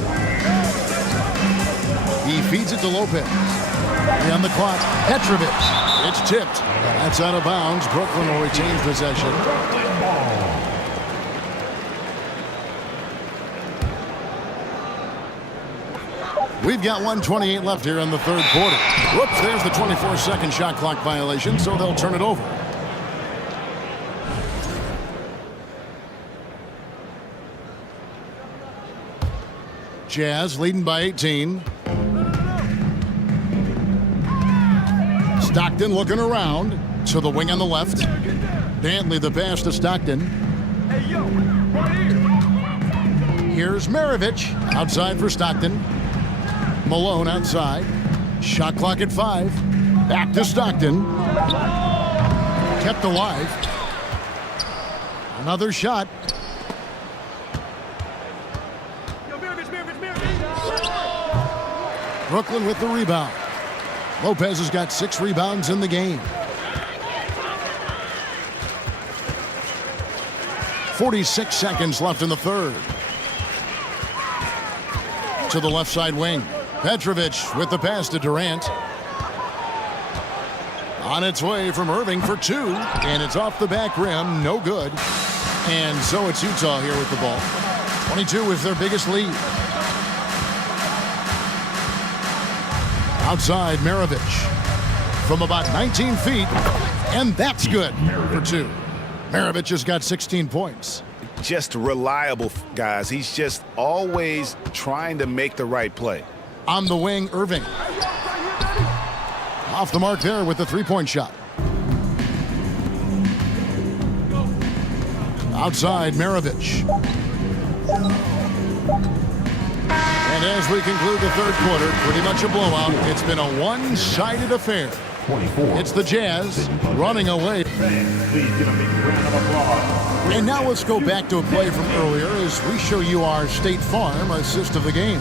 He feeds it to Lopez. On the clock, Petrovic. It's tipped. That's out of bounds. Brooklyn will retain possession. We've got 1:28 left here in the third quarter. Whoops, there's the 24-second shot clock violation, so they'll turn it over. Jazz leading by 18. Stockton looking around to the wing on the left. Dantley the pass to Stockton. Here's Maravich outside for Stockton. Malone outside. Shot clock at 5. Back to Stockton. Kept alive. Another shot. Brooklyn with the rebound. Lopez has got 6 rebounds in the game. 46 seconds left in the third. To the left side wing. Petrovic with the pass to Durant. On its way from Irving for 2. And it's off the back rim. No good. And so it's Utah here with the ball. 22 is their biggest lead. Outside Maravich from about 19 feet, and that's good for 2. Maravich has got 16 points. Just reliable, guys. He's just always trying to make the right play. On the wing, Irving. Off the mark there with the 3-point shot. Outside Maravich. And as we conclude the third quarter, pretty much a blowout. It's been a one-sided affair. It's the Jazz running away. And now let's go back to a play from earlier as we show you our State Farm assist of the game.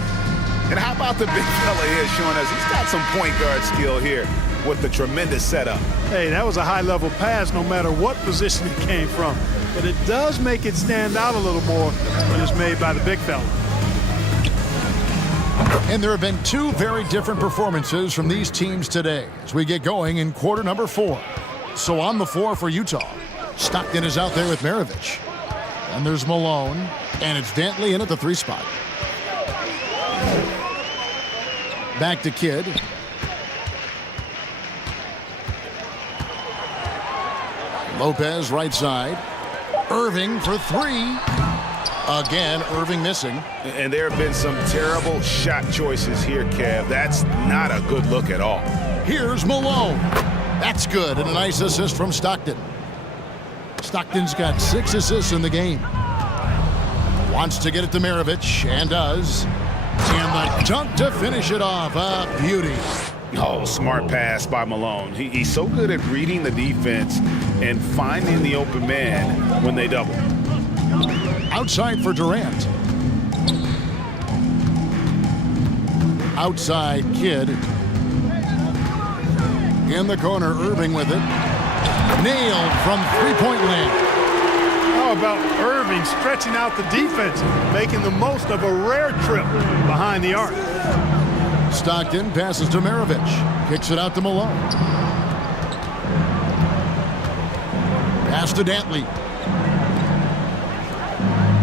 And how about the big fella here showing us he's got some point guard skill here with the tremendous setup. Hey, that was a high-level pass no matter what position it came from. But it does make it stand out a little more when it's made by the big fella. And there have been two very different performances from these teams today as we get going in quarter number 4. So on the floor for Utah, Stockton is out there with Maravich. And there's Malone, and it's Dantley in at the 3 spot. Back to Kidd. Lopez right side. Irving for 3. Again, Irving missing. And there have been some terrible shot choices here, Kev. That's not a good look at all. Here's Malone. That's good, and a nice assist from Stockton. Stockton's got 6 assists in the game. Wants to get it to Maravich, and does. And the dunk to finish it off. A beauty. Oh, smart pass by Malone. He's so good at reading the defense and finding the open man when they double. Outside for Durant. Outside Kidd. In the corner, Irving with it. Nailed from three-point land. How about Irving stretching out the defense, making the most of a rare trip behind the arc. Stockton passes to Maravich. Kicks it out to Malone. Pass to Dantley.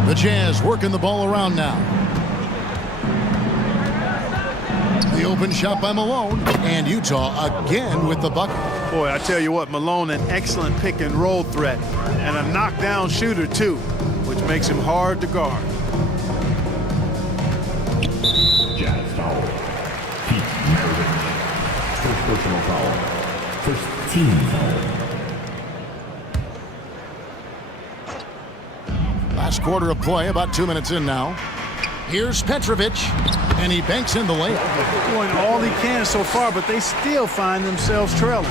The Jazz working the ball around now. The open shot by Malone, and Utah again with the bucket. Boy, I tell you what, Malone an excellent pick and roll threat and a knockdown shooter too, which makes him hard to guard. Jazz foul. Pete Maravich. First personal foul. First team foul. Last quarter of play, about 2 minutes in now. Here's Petrovic, and he banks in the layup. Doing all he can so far, but they still find themselves trailing.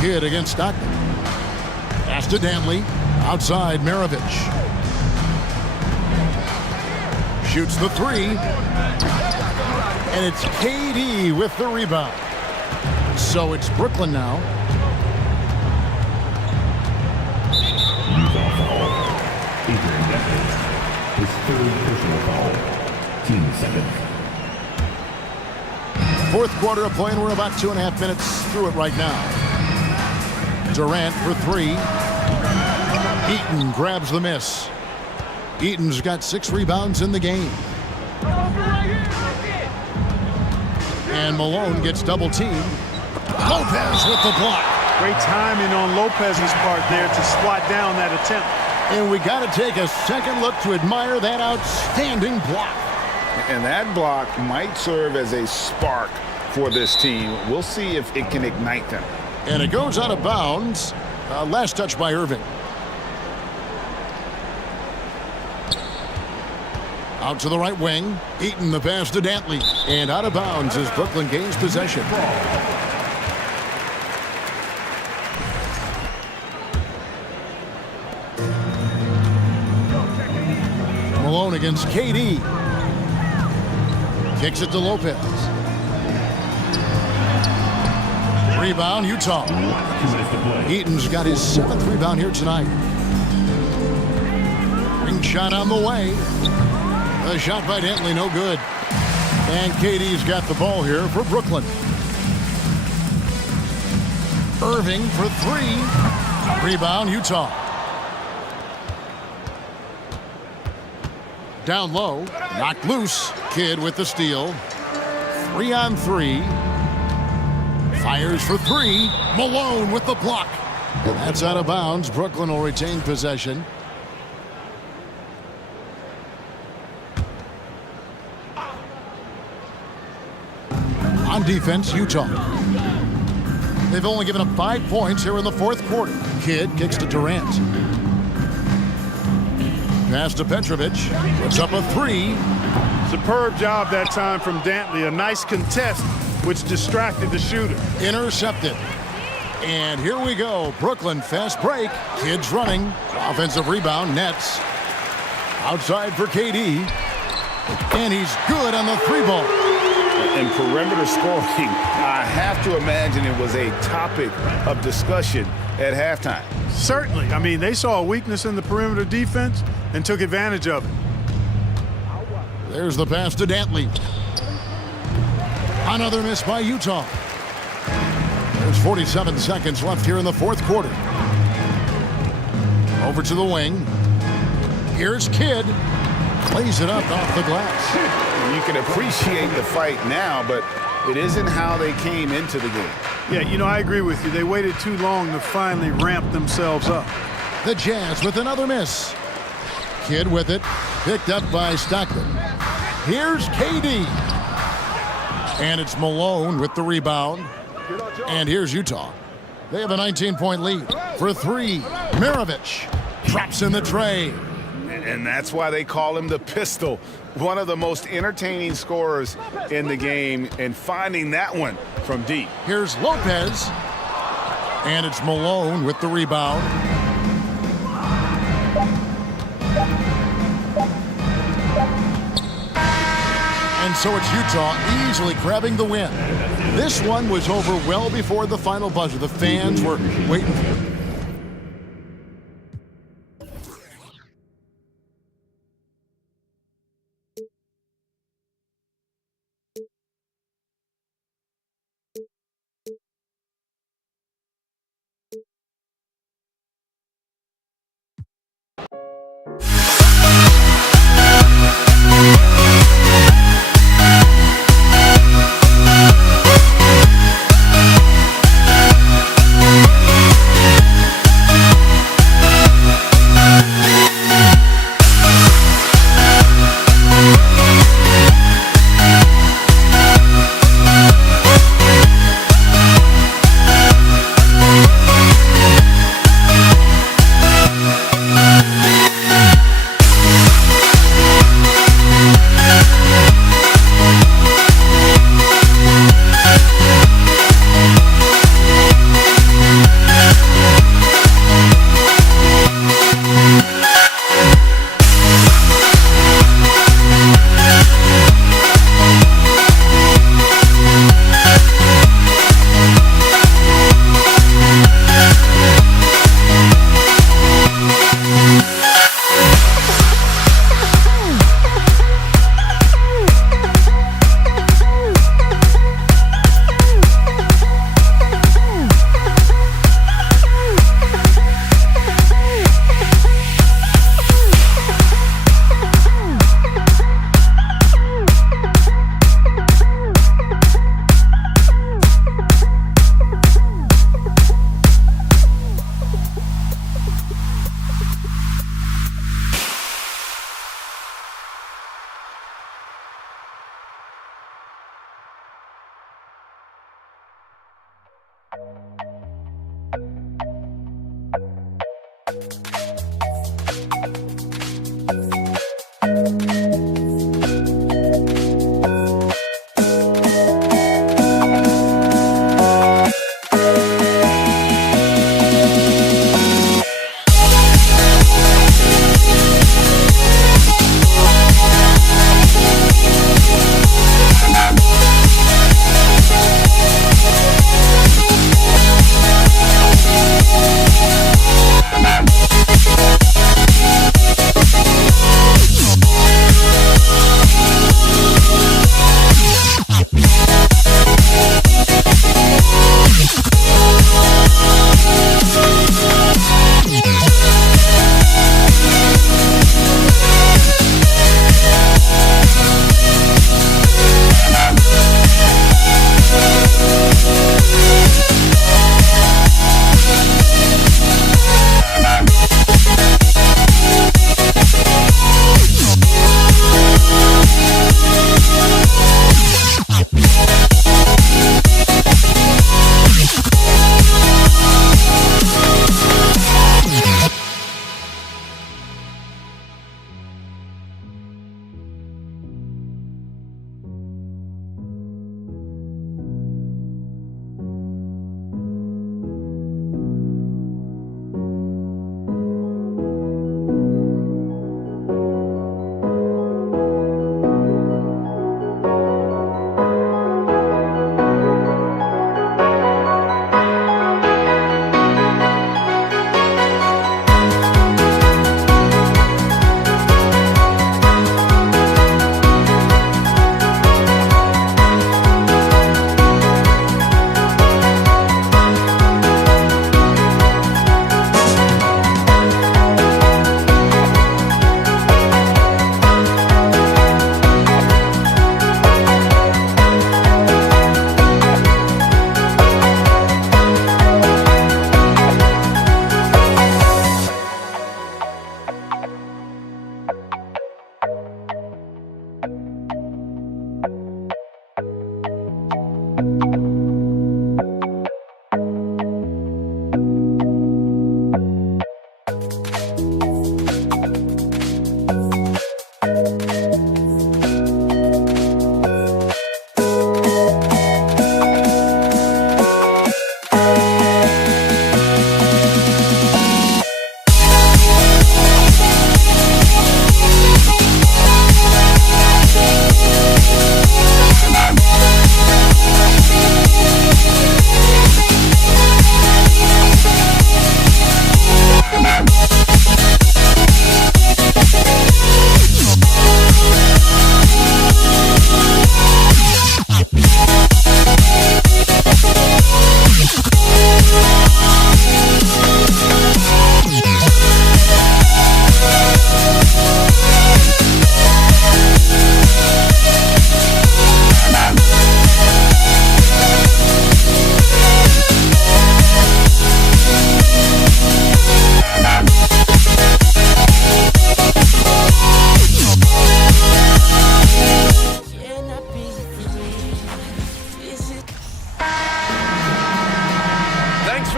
Kidd against Stockton. Pass to Dantley. Outside Maravich. Shoots the 3. And it's KD with the rebound. So it's Brooklyn now. Utah foul. Adrian Dantley. His third personal foul. Team second. Fourth quarter of play, and we're about 2.5 minutes through it right now. Durant for 3. Eaton grabs the miss. Eaton's got 6 rebounds in the game. And Malone gets double teamed. Lopez with the block. Great timing on Lopez's part there to swat down that attempt. And we got to take a second look to admire that outstanding block. And that block might serve as a spark for this team. We'll see if it can ignite them. And it goes out of bounds. Last touch by Irving. Out to the right wing. Eaton the pass to Dantley. And out of bounds as Brooklyn gains possession. Malone against KD. Kicks it to Lopez. Rebound, Utah. 2 minutes to play. Eaton's got his 7th rebound here tonight. Ring shot on the way. The shot by Dantley, no good. And KD's got the ball here for Brooklyn. Irving for 3. Rebound, Utah. Down low, knocked loose. Kidd with the steal. 3 on 3. Fires for 3. Malone with the block. And that's out of bounds. Brooklyn will retain possession. On defense, Utah. They've only given up 5 points here in the fourth quarter. Kidd kicks to Durant. Pass to Petrovic. Puts up a 3. Superb job that time from Dantley. A nice contest, which distracted the shooter. Intercepted. And here we go. Brooklyn fast break. Kidd's running. Offensive rebound, nets. Outside for KD. And he's good on the 3-ball. And perimeter scoring, I have to imagine it was a topic of discussion at halftime. Certainly. I mean, they saw a weakness in the perimeter defense and took advantage of it. There's the pass to Dantley. Another miss by Utah. There's 47 seconds left here in the fourth quarter. Over to the wing. Here's Kidd. Plays it up off the glass. You can appreciate the fight now, but it isn't how they came into the game. Yeah, you know, I agree with you. They waited too long to finally ramp themselves up. The Jazz with another miss. Kidd with it. Picked up by Stockton. Here's KD. And it's Malone with the rebound. And here's Utah. They have a 19-point lead. For 3, Maravich drops in the tray. And that's why they call him the Pistol. One of the most entertaining scorers in the game, and finding that one from deep. Here's Lopez. And it's Malone with the rebound. And so it's Utah easily grabbing the win. This one was over well before the final buzzer. The fans were waiting for it.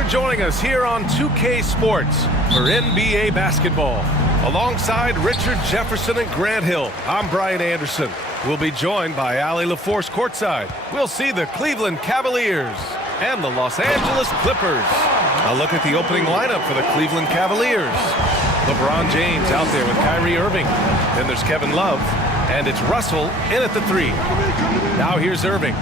Joining us here on 2K Sports for NBA basketball. Alongside Richard Jefferson and Grant Hill, I'm Brian Anderson. We'll be joined by Allie LaForce courtside. We'll see the Cleveland Cavaliers and the Los Angeles Clippers. A look at the opening lineup for the Cleveland Cavaliers. LeBron James out there with Kyrie Irving. Then there's Kevin Love. And it's Russell in at the 3. Now here's Irving.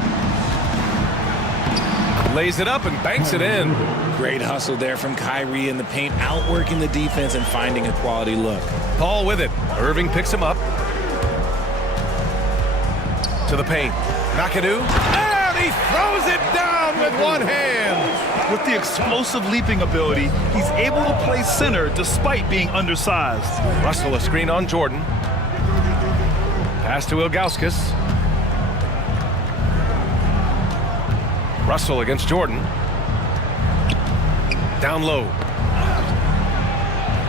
Lays it up and banks it in. Great hustle there from Kyrie in the paint, outworking the defense and finding a quality look. Paul with it. Irving picks him up. To the paint. McAdoo. And he throws it down with one hand. With the explosive leaping ability, he's able to play center despite being undersized. Russell a screen on Jordan. Pass to Ilgauskas. Russell against Jordan. Down low.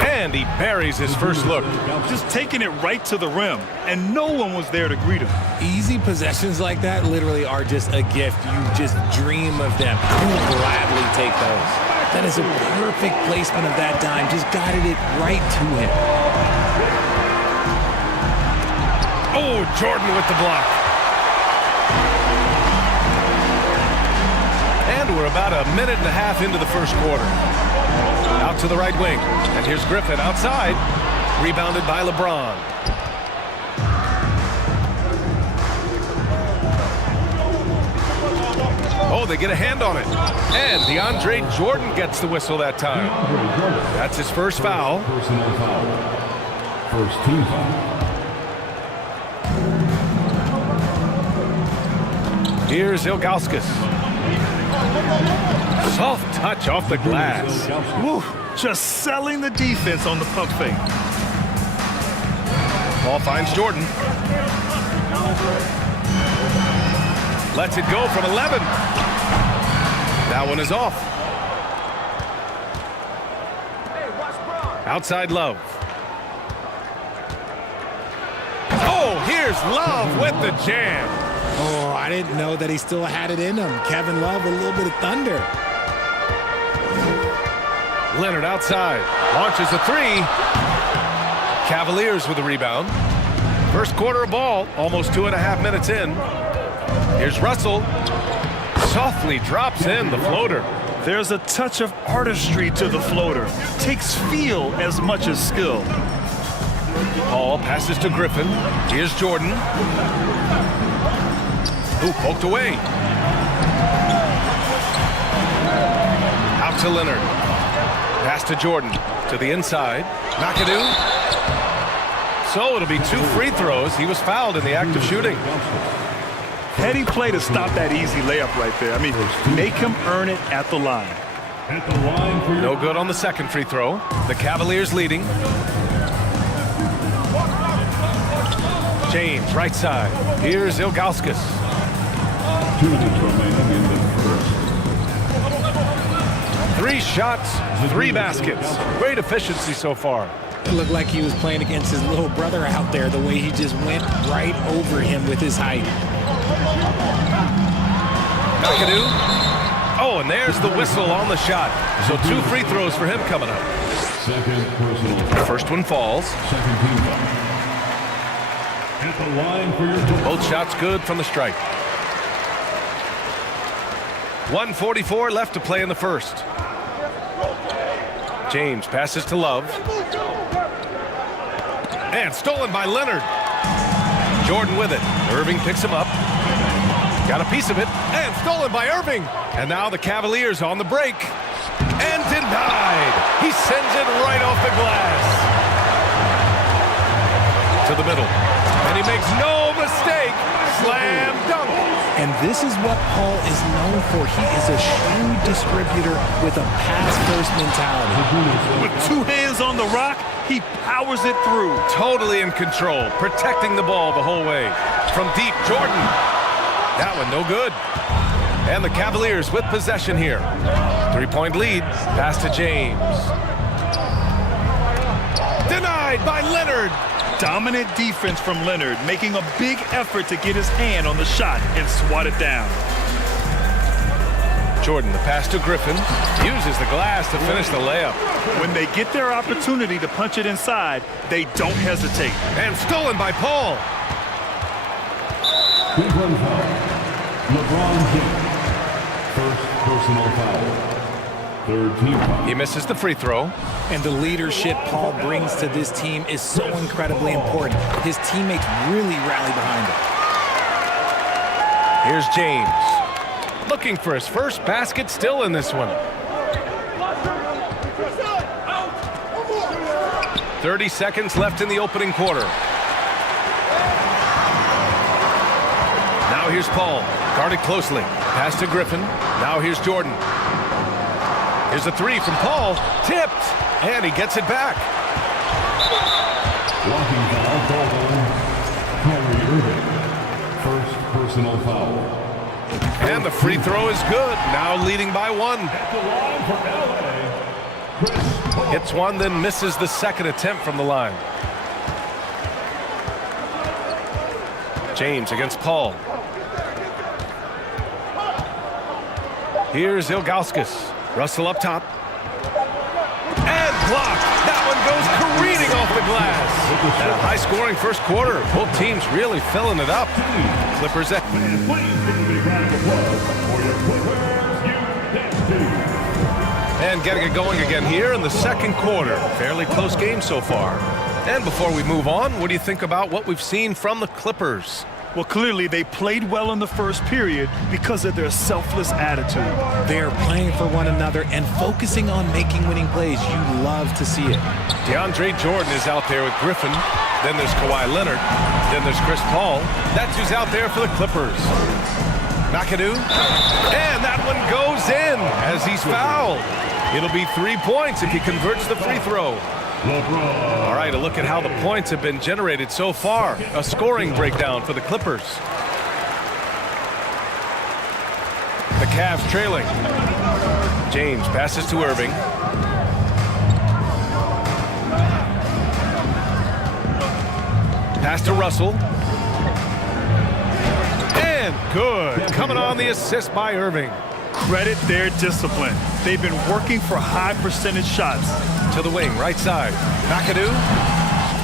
And he buries his first look. Just taking it right to the rim, and no one was there to greet him. Easy possessions like that literally are just a gift. You just dream of them. You will gladly take those. That is a perfect placement of that dime. Just guided it right to him. Oh, Jordan with the block. And we're about a minute and a half into the first quarter. Out to the right wing. And here's Griffin outside. Rebounded by LeBron. Oh, they get a hand on it. And DeAndre Jordan gets the whistle that time. That's his first foul. Personal foul. First team foul. Here's Ilgauskas. Soft touch off the glass. Woo, just selling the defense on the pump fake. Ball finds Jordan. Lets it go from 11. That one is off. Outside Love. Oh, here's Love with the jam. Oh, I didn't know that he still had it in him. Kevin Love, a little bit of thunder. Leonard outside. Launches a 3. Cavaliers with the rebound. First quarter of ball, almost 2.5 minutes in. Here's Russell. Softly drops in the floater. There's a touch of artistry to the floater. Takes feel as much as skill. Paul passes to Griffin. Here's Jordan. Ooh, poked away. Out to Leonard. Pass to Jordan. To the inside. McAdoo. So it'll be 2 free throws. He was fouled in the act of shooting. Heady play to stop that easy layup right there. I mean, make him earn it at the line. At the line for no good on the second free throw. The Cavaliers leading. James, right side. Here's Ilgauskas. 2 minutes remaining in the first. 3 shots, 3 baskets. Great efficiency so far. It looked like he was playing against his little brother out there, the way he just went right over him with his height. McAdoo. Oh, and there's the whistle on the shot. So 2 free throws for him coming up. Second personal foul. First one falls. Second team foul. At the line for your Both shots good from the stripe. 1:44 left to play in the first. James passes to Love. And stolen by Leonard. Jordan with it. Irving picks him up. Got a piece of it. And stolen by Irving. And now the Cavaliers on the break. And denied. He sends it right off the glass. To the middle. And he makes no mistake. Slam dunk. And this is what Paul is known for. He is a shoe distributor with a pass-first mentality. With 2 hands on the rock, he powers it through. Totally in control, protecting the ball the whole way. From deep, Jordan. That one no good. And the Cavaliers with possession here. 3-point lead. Pass to James. Denied by Leonard. Dominant defense from Leonard, making a big effort to get his hand on the shot and swat it down. Jordan, the pass to Griffin. Uses the glass to finish the layup. When they get their opportunity to punch it inside, they don't hesitate. And stolen by Paul. Big one foul. LeBron James. First personal foul. Third team foul. He misses the free throw. And the leadership Paul brings to this team is so incredibly important. His teammates really rally behind him. Here's James. Looking for his first basket still in this one. 30 seconds left in the opening quarter. Now here's Paul. Guarded closely. Pass to Griffin. Now here's Jordan. Here's a 3 from Paul. Tipped. And he gets it back. Walking foul called on Kyrie Irving. First personal foul. And the free throw is good. Now leading by 1. Hits one, then misses the second attempt from the line. James against Paul. Here's Ilgauskas. Russell up top. And blocked. That one goes careening off the glass. And a high-scoring first quarter. Both teams really filling it up. Clippers at... And getting it going again here in the second quarter. Fairly close game so far. And before we move on, what do you think about what we've seen from the Clippers? Well, clearly they played well in the first period because of their selfless attitude. They are playing for one another and focusing on making winning plays. You love to see it. DeAndre Jordan is out there with Griffin. Then there's Kawhi Leonard. Then there's Chris Paul. That's who's out there for the Clippers. McAdoo. And that one goes in as he's fouled. It'll be 3 points if he converts the free throw. All right, a look at how the points have been generated so far. A scoring breakdown for the Clippers. The Cavs trailing. James passes to Irving. Pass to Russell. And good. Coming on the assist by Irving. Credit their discipline. They've been working for high percentage shots. To the wing, right side. McAdoo.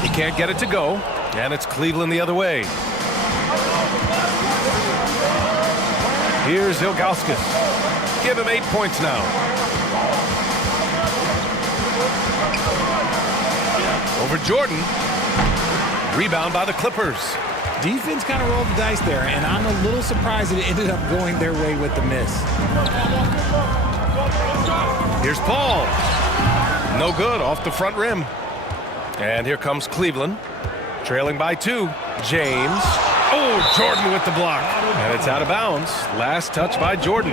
He can't get it to go. And it's Cleveland the other way. Here's Ilgauskas. Give him 8 points now. Over Jordan. Rebound by the Clippers. Defense kind of rolled the dice there, and I'm a little surprised that it ended up going their way with the miss. Here's Paul. No good, off the front rim. And here comes Cleveland. Trailing by 2. James. Oh, Jordan with the block. And it's out of bounds. Last touch by Jordan.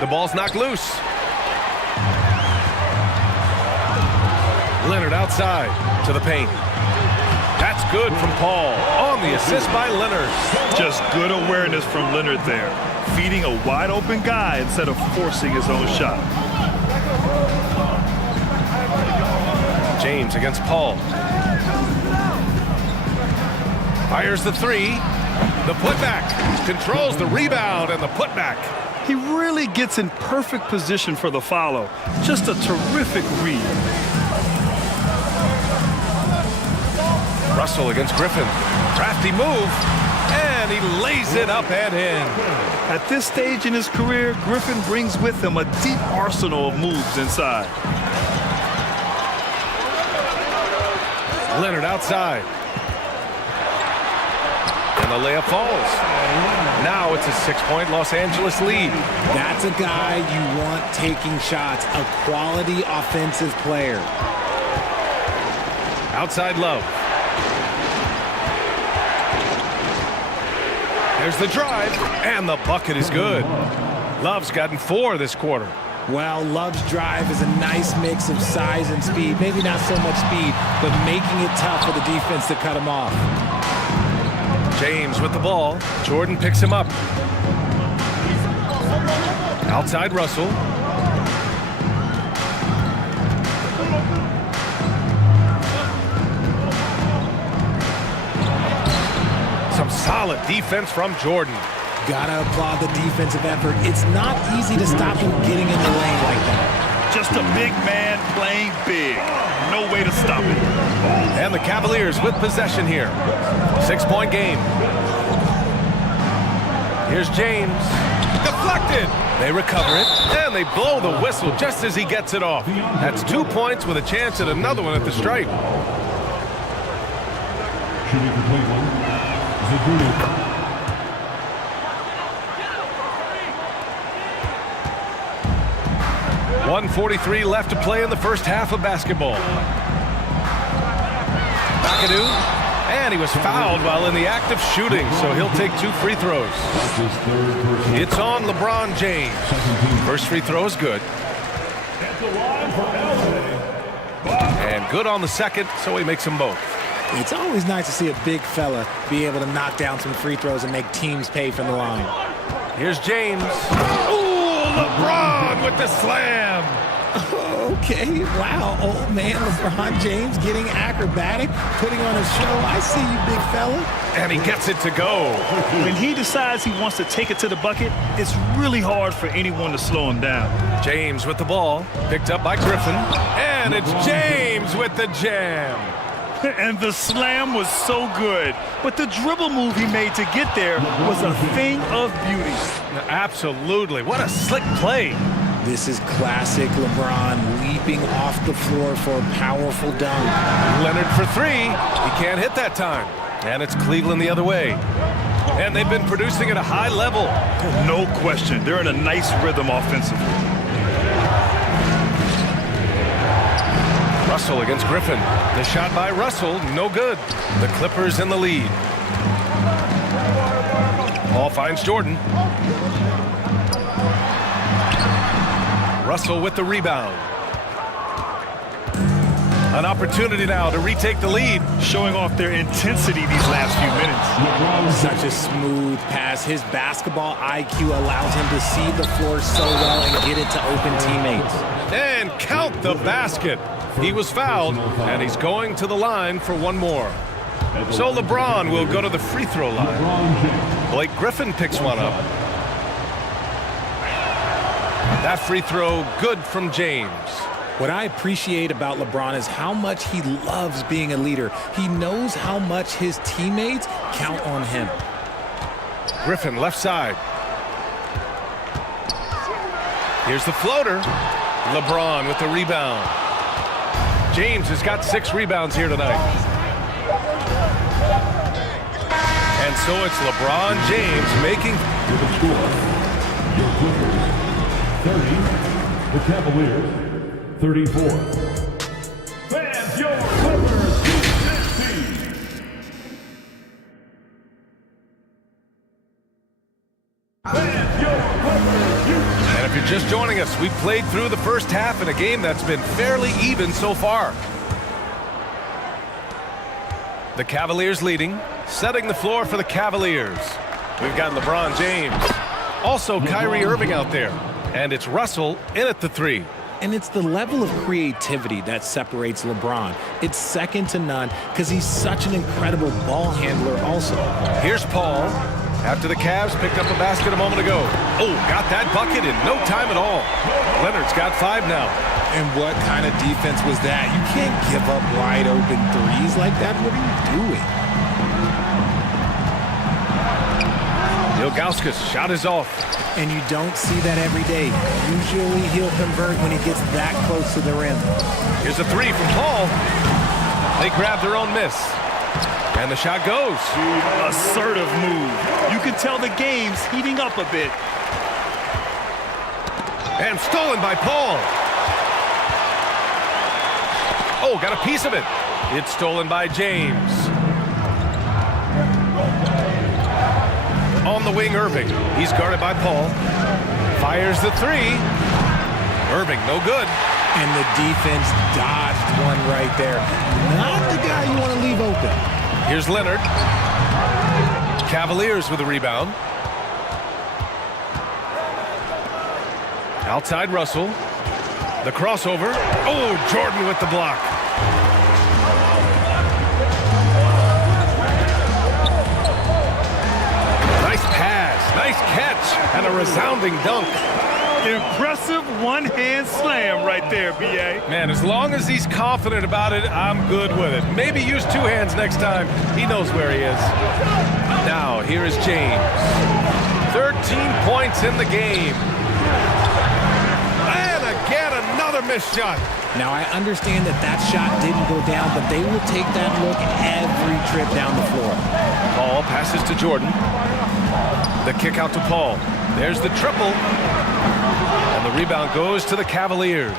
The ball's knocked loose. Leonard outside to the paint. That's good from Paul. On the assist by Leonard. Just good awareness from Leonard there. Feeding a wide open guy instead of forcing his own shot. James against Paul. Fires the three. The putback. Controls the rebound and the putback. He really gets in perfect position for the follow. Just a terrific read. Russell against Griffin. Crafty move. And he lays it up and in. At this stage in his career, Griffin brings with him a deep arsenal of moves inside. Leonard outside. And the layup falls. Now it's a 6-point Los Angeles lead. That's a guy you want taking shots, a quality offensive player. Outside Love. There's the drive, and the bucket is good. Love's gotten 4 this quarter. Well, Love's drive is a nice mix of size and speed. Maybe not so much speed, but making it tough for the defense to cut him off. James with the ball. Jordan picks him up. Outside Russell. Some solid defense from Jordan. Gotta applaud the defensive effort. It's not easy to stop him getting in the lane like that. Just a big man playing big. No way to stop it. And the Cavaliers with possession here. 6-point game. Here's James. Deflected. They recover it, and they blow the whistle just as he gets it off. That's 2 points with a chance at another one at the stripe. Shooting for Cleveland, Zagunis. 1:43 left to play in the first half of basketball. McAdoo, and he was fouled while in the act of shooting, so he'll take 2 free throws. It's on LeBron James. First free throw is good. And good on the second, so he makes them both. It's always nice to see a big fella be able to knock down some free throws and make teams pay from the line. Here's James. Ooh, LeBron with the slam. Okay, wow, old man LeBron James getting acrobatic, putting on a show. I see you, big fella. And he gets it to go. When he decides he wants to take it to the bucket, it's really hard for anyone to slow him down. James with the ball, picked up by Griffin. And it's James with the jam. And the slam was so good. But the dribble move he made to get there was a thing of beauty. Absolutely. What a slick play. This is classic LeBron leaping off the floor for a powerful dunk. Leonard for 3. He can't hit that time. And it's Cleveland the other way. And they've been producing at a high level. No question. They're in a nice rhythm offensively. Russell against Griffin. The shot by Russell, no good. The Clippers in the lead. Ball finds Jordan. Russell with the rebound. An opportunity now to retake the lead. Showing off their intensity these last few minutes. Such a smooth pass. His basketball IQ allows him to see the floor so well and get it to open teammates. And count the basket. He was fouled, and he's going to the line for one more. So LeBron will go to the free throw line. Blake Griffin picks one up. That free throw good from James. What I appreciate about LeBron is how much he loves being a leader. He knows how much his teammates count on him. Griffin left side. Here's the floater. LeBron with the rebound. James has got 6 rebounds here tonight. And so it's LeBron James making With the score, your Clippers 30, the Cavaliers 34. Fans, your Clippers 260. Fans, your Clippers 260. And if you're just joining us, we've played through the first half in a game that's been fairly even so far. The Cavaliers leading, setting the floor for the Cavaliers. We've got LeBron James. Also Kyrie Irving out there. And it's Russell in at the 3. And it's the level of creativity that separates LeBron. It's second to none because he's such an incredible ball handler also. Here's Paul. After the Cavs picked up a basket a moment ago. Oh, got that bucket in no time at all. Leonard's got 5 now. And what kind of defense was that? You can't give up wide open threes like that. What are you doing? Ilgauskas shot is off. And you don't see that every day. Usually he'll convert when he gets that close to the rim. Here's a 3 from Paul. They grab their own miss. And the shot goes. Assertive move. You can tell the game's heating up a bit. And stolen by Paul. Oh, got a piece of it. It's stolen by James. On the wing, Irving. He's guarded by Paul. Fires the 3. Irving, no good. And the defense dodged one right there. Not the guy you want to leave open. Here's Leonard. Cavaliers with a rebound. Outside Russell. The crossover. Oh, Jordan with the block. Nice pass. Nice catch. And a resounding dunk. Impressive one-hand slam right there, B.A. Man, as long as he's confident about it, I'm good with it. Maybe use 2 hands next time. He knows where he is. Now, here is James. 13 points in the game. And again, another missed shot. Now, I understand that shot didn't go down, but they will take that look every trip down the floor. Paul passes to Jordan. The kick out to Paul. There's the triple. And the rebound goes to the Cavaliers.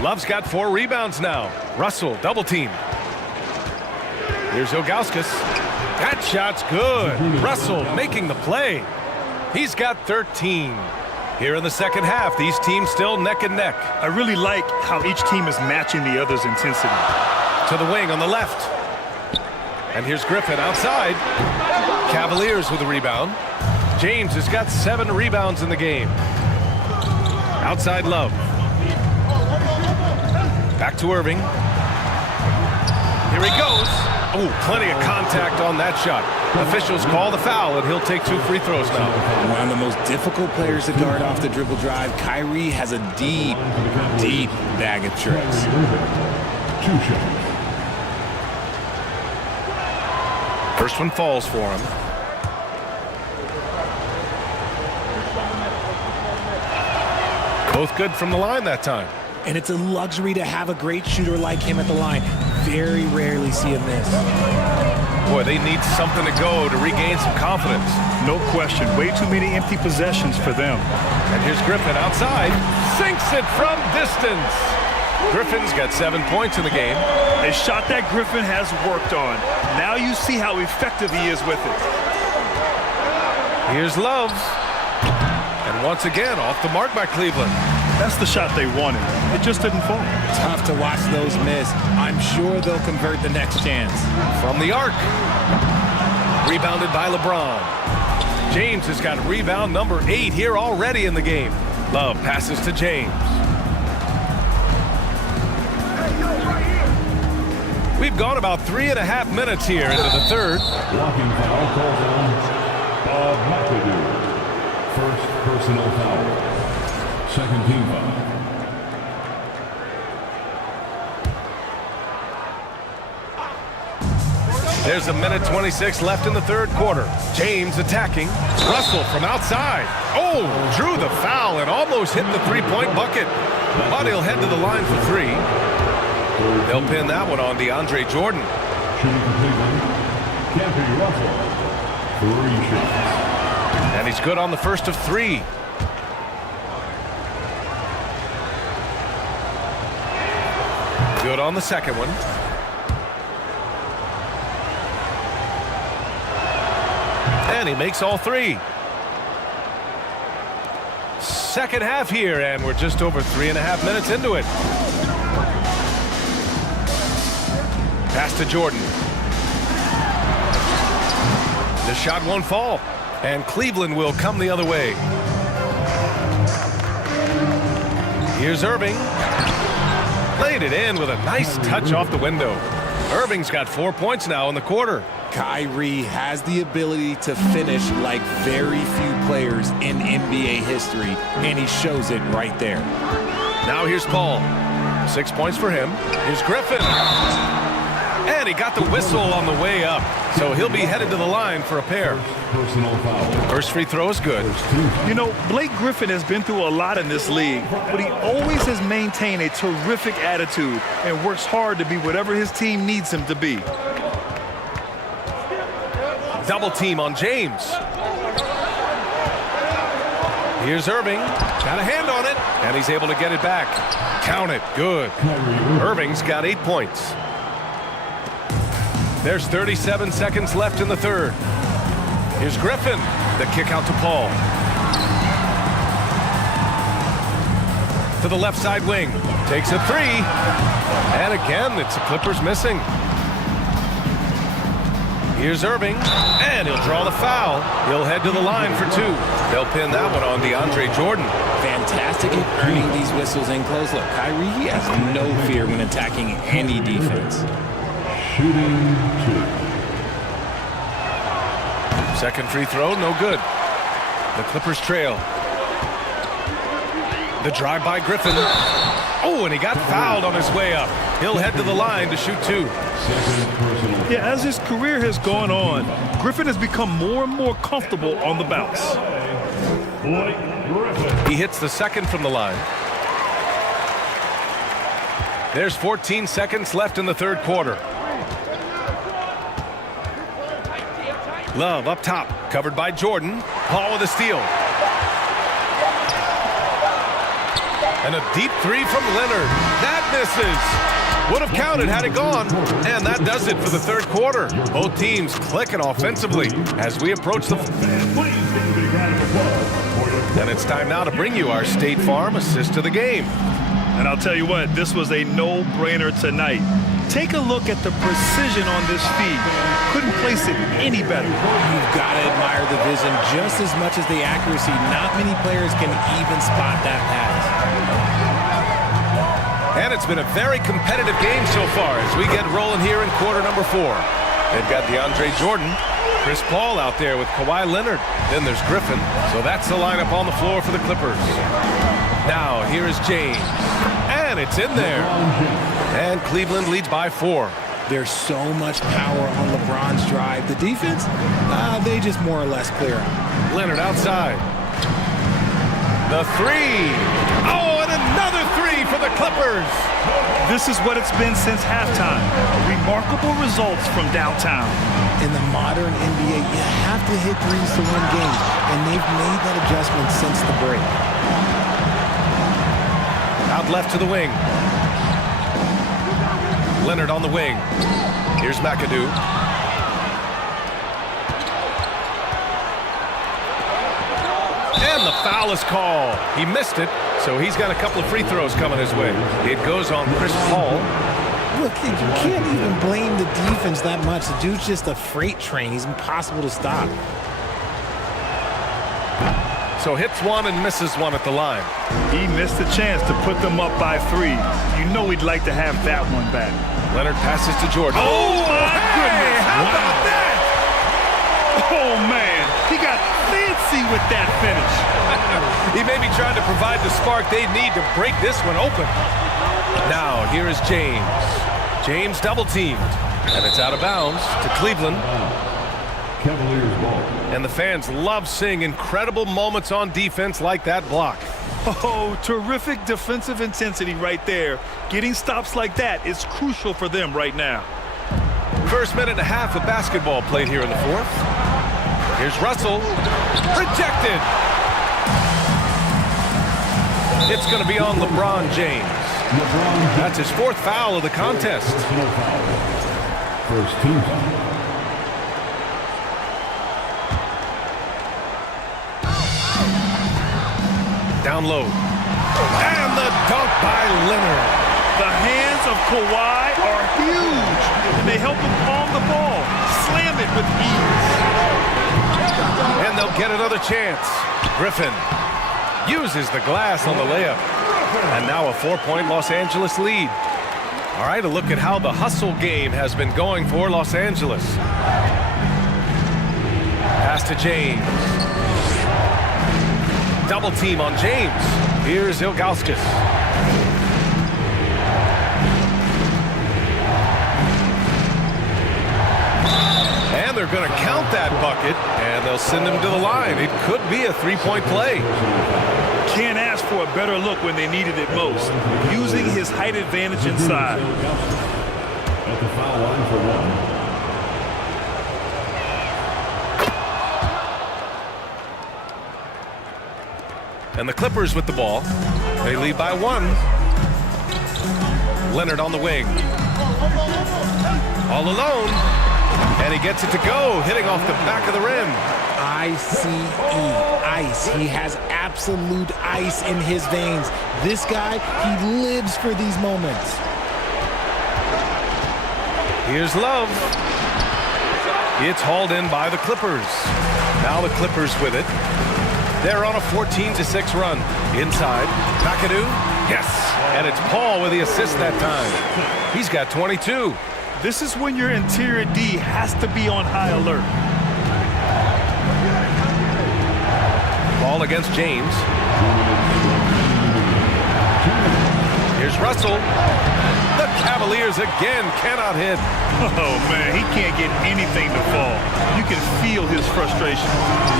Love's got 4 rebounds now. Russell, double team. Here's Ilgauskas. That shot's good. Russell making the play. He's got 13. Here in the second half, these teams still neck and neck. I really like how each team is matching the other's intensity. To the wing on the left. And here's Griffin outside. Cavaliers with a rebound. James has got 7 rebounds in the game. Outside Love. Back to Irving. Here he goes. Oh, plenty of contact on that shot. Officials call the foul, and he'll take 2 free throws now. One of the most difficult players to guard off the dribble drive. Kyrie has a deep, deep bag of tricks. 2 shots. First one falls for him. Both good from the line that time. And it's a luxury to have a great shooter like him at the line. Very rarely see a miss. Boy, they need something to go to regain some confidence. No question. Way too many empty possessions for them. And here's Griffin outside. Sinks it from distance. Griffin's got 7 points in the game. A shot that Griffin has worked on. Now you see how effective he is with it. Here's Love. And once again, off the mark by Cleveland. That's the shot they wanted. It just didn't fall. Tough to watch those miss. I'm sure they'll convert the next chance. From the arc. Rebounded by LeBron. James has got rebound number 8 here already in the game. Love passes to James. We've gone about 3.5 minutes here into the third. Blocking foul called on Bob McAdoo. First personal foul. Second team foul. There's a minute 26 left in the third quarter. James attacking. Russell from outside. Oh, drew the foul and almost hit the 3-point bucket. But he'll head to the line for 3. They'll pin that one on DeAndre Jordan. Shooting for Cleveland. Campy Russell. 3 shots. And he's good on the first of 3. Good on the second one. And he makes all 3. Second half here, and we're just over 3.5 minutes into it. Pass to Jordan. The shot won't fall, and Cleveland will come the other way. Here's Irving. Laid it in with a nice touch off the window. Irving's got 4 points now in the quarter. Kyrie has the ability to finish like very few players in NBA history, and he shows it right there. Now here's Paul. 6 points for him. Here's Griffin. And he got the whistle on the way up. So he'll be headed to the line for a pair. Personal foul. First free throw is good. You know, Blake Griffin has been through a lot in this league, but he always has maintained a terrific attitude and works hard to be whatever his team needs him to be. Double team on James. Here's Irving. Got a hand on it, and he's able to get it back. Count it. Good. Irving's got 8 points. There's 37 seconds left in the third. Here's Griffin. The kick out to Paul. To the left side wing. Takes a three. And again, it's the Clippers missing. Here's Irving. And he'll draw the foul. He'll head to the line for two. They'll pin that one on DeAndre Jordan. Fantastic at earning these whistles in close. Look, Kyrie, he has no fear when attacking any defense. Shooting two. Second free throw, no good. The Clippers trail. The drive by Griffin. Oh, and he got fouled on his way up. He'll head to the line to shoot two. Yeah, as his career has gone on, Griffin has become more and more comfortable on the bounce. He hits the second from the line. There's 14 seconds left in the third quarter. Love up top, covered by Jordan. Paul with a steal. And a deep three from Leonard. That misses. Would have counted had it gone. And that does it for the third quarter. Both teams clicking offensively as we approach the... And it's time now to bring you our State Farm assist of the game. And I'll tell you what, this was a no-brainer tonight. Take a look at the precision on this feed. Couldn't place it any better. You've got to admire the vision just as much as the accuracy. Not many players can even spot that pass. And it's been a very competitive game so far as we get rolling here in quarter number 4. They've got DeAndre Jordan, Chris Paul out there with Kawhi Leonard. Then there's Griffin. So that's the lineup on the floor for the Clippers. Now here is James. And it's in there. And Cleveland leads by 4. There's so much power on LeBron's drive. The defense, they just more or less clear out. Leonard outside. The three. Oh, and another three for the Clippers. This is what it's been since halftime. Remarkable results from downtown. In the modern NBA, you have to hit threes to win games, and they've made that adjustment since the break. Out left to the wing. Leonard on the wing. Here's McAdoo. And the foul is called. He missed it, so he's got a couple of free throws coming his way. It goes on Chris Paul. Look, you can't even blame the defense that much. The dude's just a freight train. He's impossible to stop. So hits one and misses one at the line. He missed a chance to put them up by 3. You know he'd like to have that one back. Leonard passes to Jordan. Oh, my goodness. How about that? Oh, man. He got fancy with that finish. He may be trying to provide the spark they need to break this one open. Now, here is James. James double teamed. And it's out of bounds to Cleveland. Cavaliers ball. And the fans love seeing incredible moments on defense like that block. Oh, terrific defensive intensity right there. Getting stops like that is crucial for them right now. First minute and a half of basketball played here in the fourth. Here's Russell. Rejected. It's going to be on LeBron James. That's his 4th foul of the contest. First team foul. Down low. And the dunk by Leonard. The hands of Kawhi are huge, and they help him palm the ball. Slam it with ease. And they'll get another chance. Griffin uses the glass on the layup. And now a 4-point Los Angeles lead. All right, a look at how the hustle game has been going for Los Angeles. Pass to James. Double team on James. Here's Ilgauskas. And they're going to count that bucket, and they'll send him to the line. It could be a 3-point play. Can't ask for a better look when they needed it most. Using his height advantage inside. At the foul line for one. And the Clippers with the ball. They lead by 1. Leonard on the wing. All alone. And he gets it to go, hitting off the back of the rim. ICE, ice. He has absolute ice in his veins. This guy, he lives for these moments. Here's Love. It's hauled in by the Clippers. Now the Clippers with it. They're on a 14-6 run. Inside, McAdoo. Yes, and it's Paul with the assist that time. He's got 22. This is when your interior D has to be on high alert. Ball against James. Here's Russell. The Cavaliers again cannot hit. Oh, man, he can't get anything to fall. You can feel his frustration.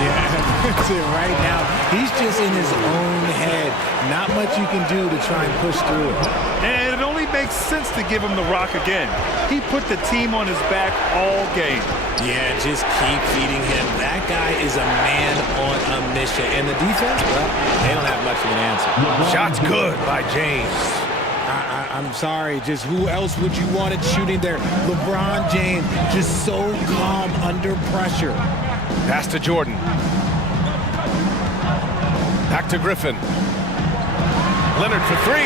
Yeah, that's it right now. He's just in his own head. Not much you can do to try and push through it. And it only makes sense to give him the rock again. He put the team on his back all game. Yeah, just keep feeding him. That guy is a man on a mission. And the defense, well, they don't have much of an answer. Shot's good by James. I'm sorry, just who else would you want it shooting there? LeBron James, just so calm under pressure. Pass to Jordan. Back to Griffin. Leonard for 3.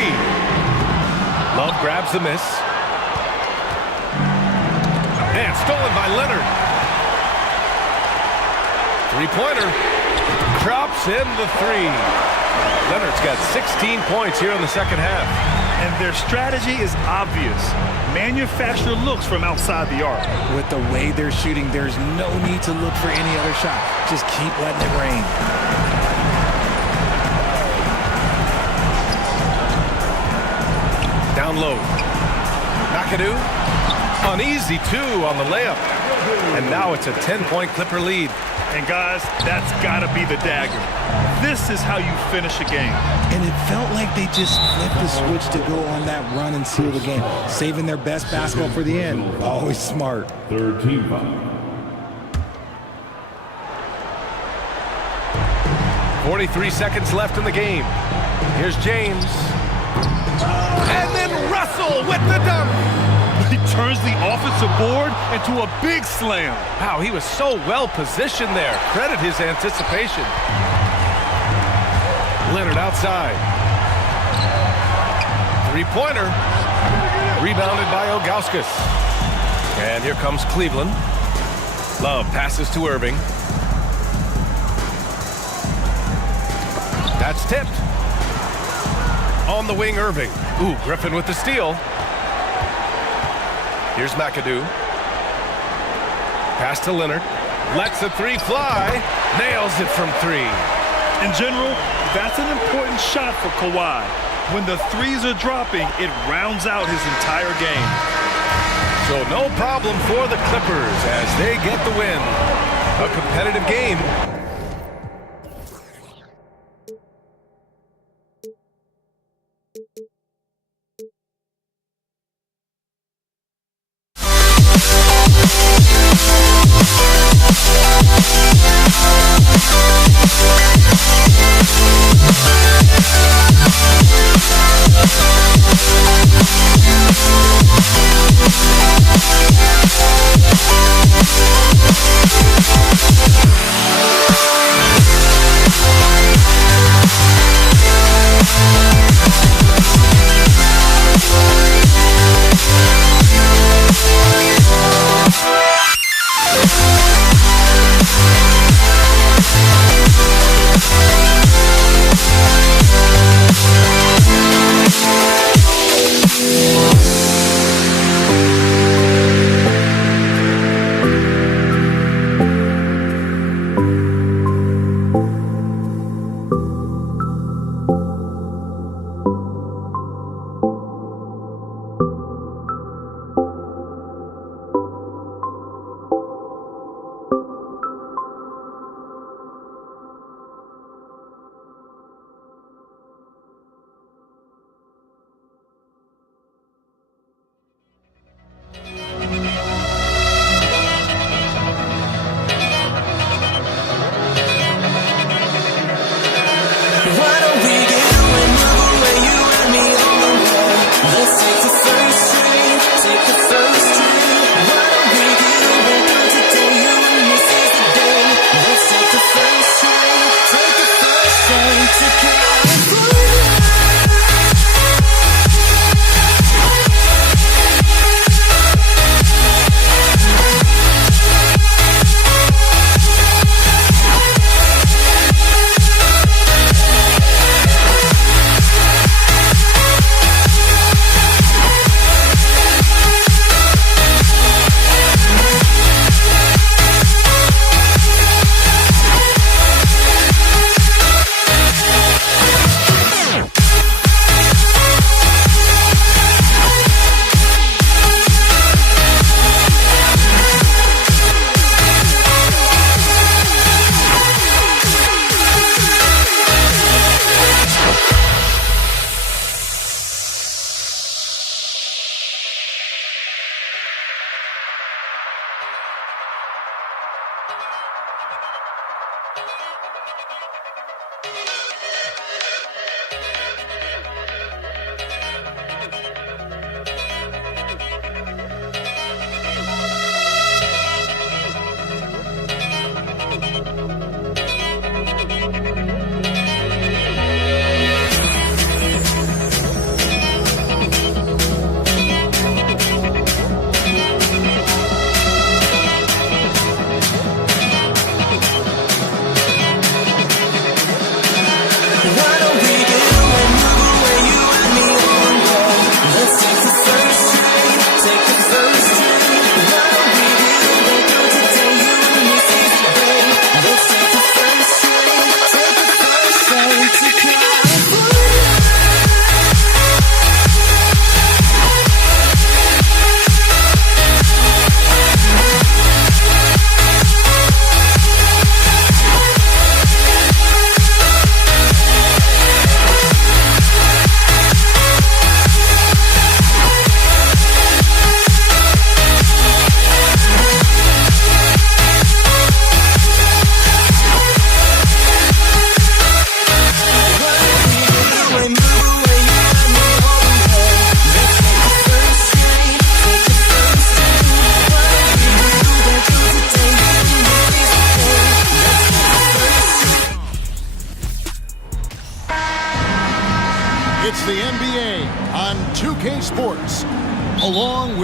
Love grabs the miss. And stolen by Leonard. 3-pointer. Drops in the 3. Leonard's got 16 points here in the second half. And their strategy is obvious. Manufacture looks from outside the arc. With the way they're shooting, there's no need to look for any other shot. Just keep letting it rain. Down low. McAdoo. An easy 2 on the layup. And now it's a 10-point Clipper lead. And guys, that's got to be the dagger. This is how you finish a game. And it felt like they just flipped the switch to go on that run and seal the game. Saving their best basketball for the end. Always smart. Third team foul. 43 seconds left in the game. Here's James. And then Russell with the dunk. He turns the offensive board into a big slam. Wow, he was so well positioned there. Credit his anticipation. Leonard outside. 3-pointer. Rebounded by Ilgauskas. And here comes Cleveland. Love passes to Irving. That's tipped. On the wing, Irving. Ooh, Griffin with the steal. Here's McAdoo. Pass to Leonard. Lets the 3 fly. Nails it from 3. In general, that's an important shot for Kawhi. When the 3s are dropping, it rounds out his entire game. So no problem for the Clippers as they get the win. A competitive game. We'll be right back.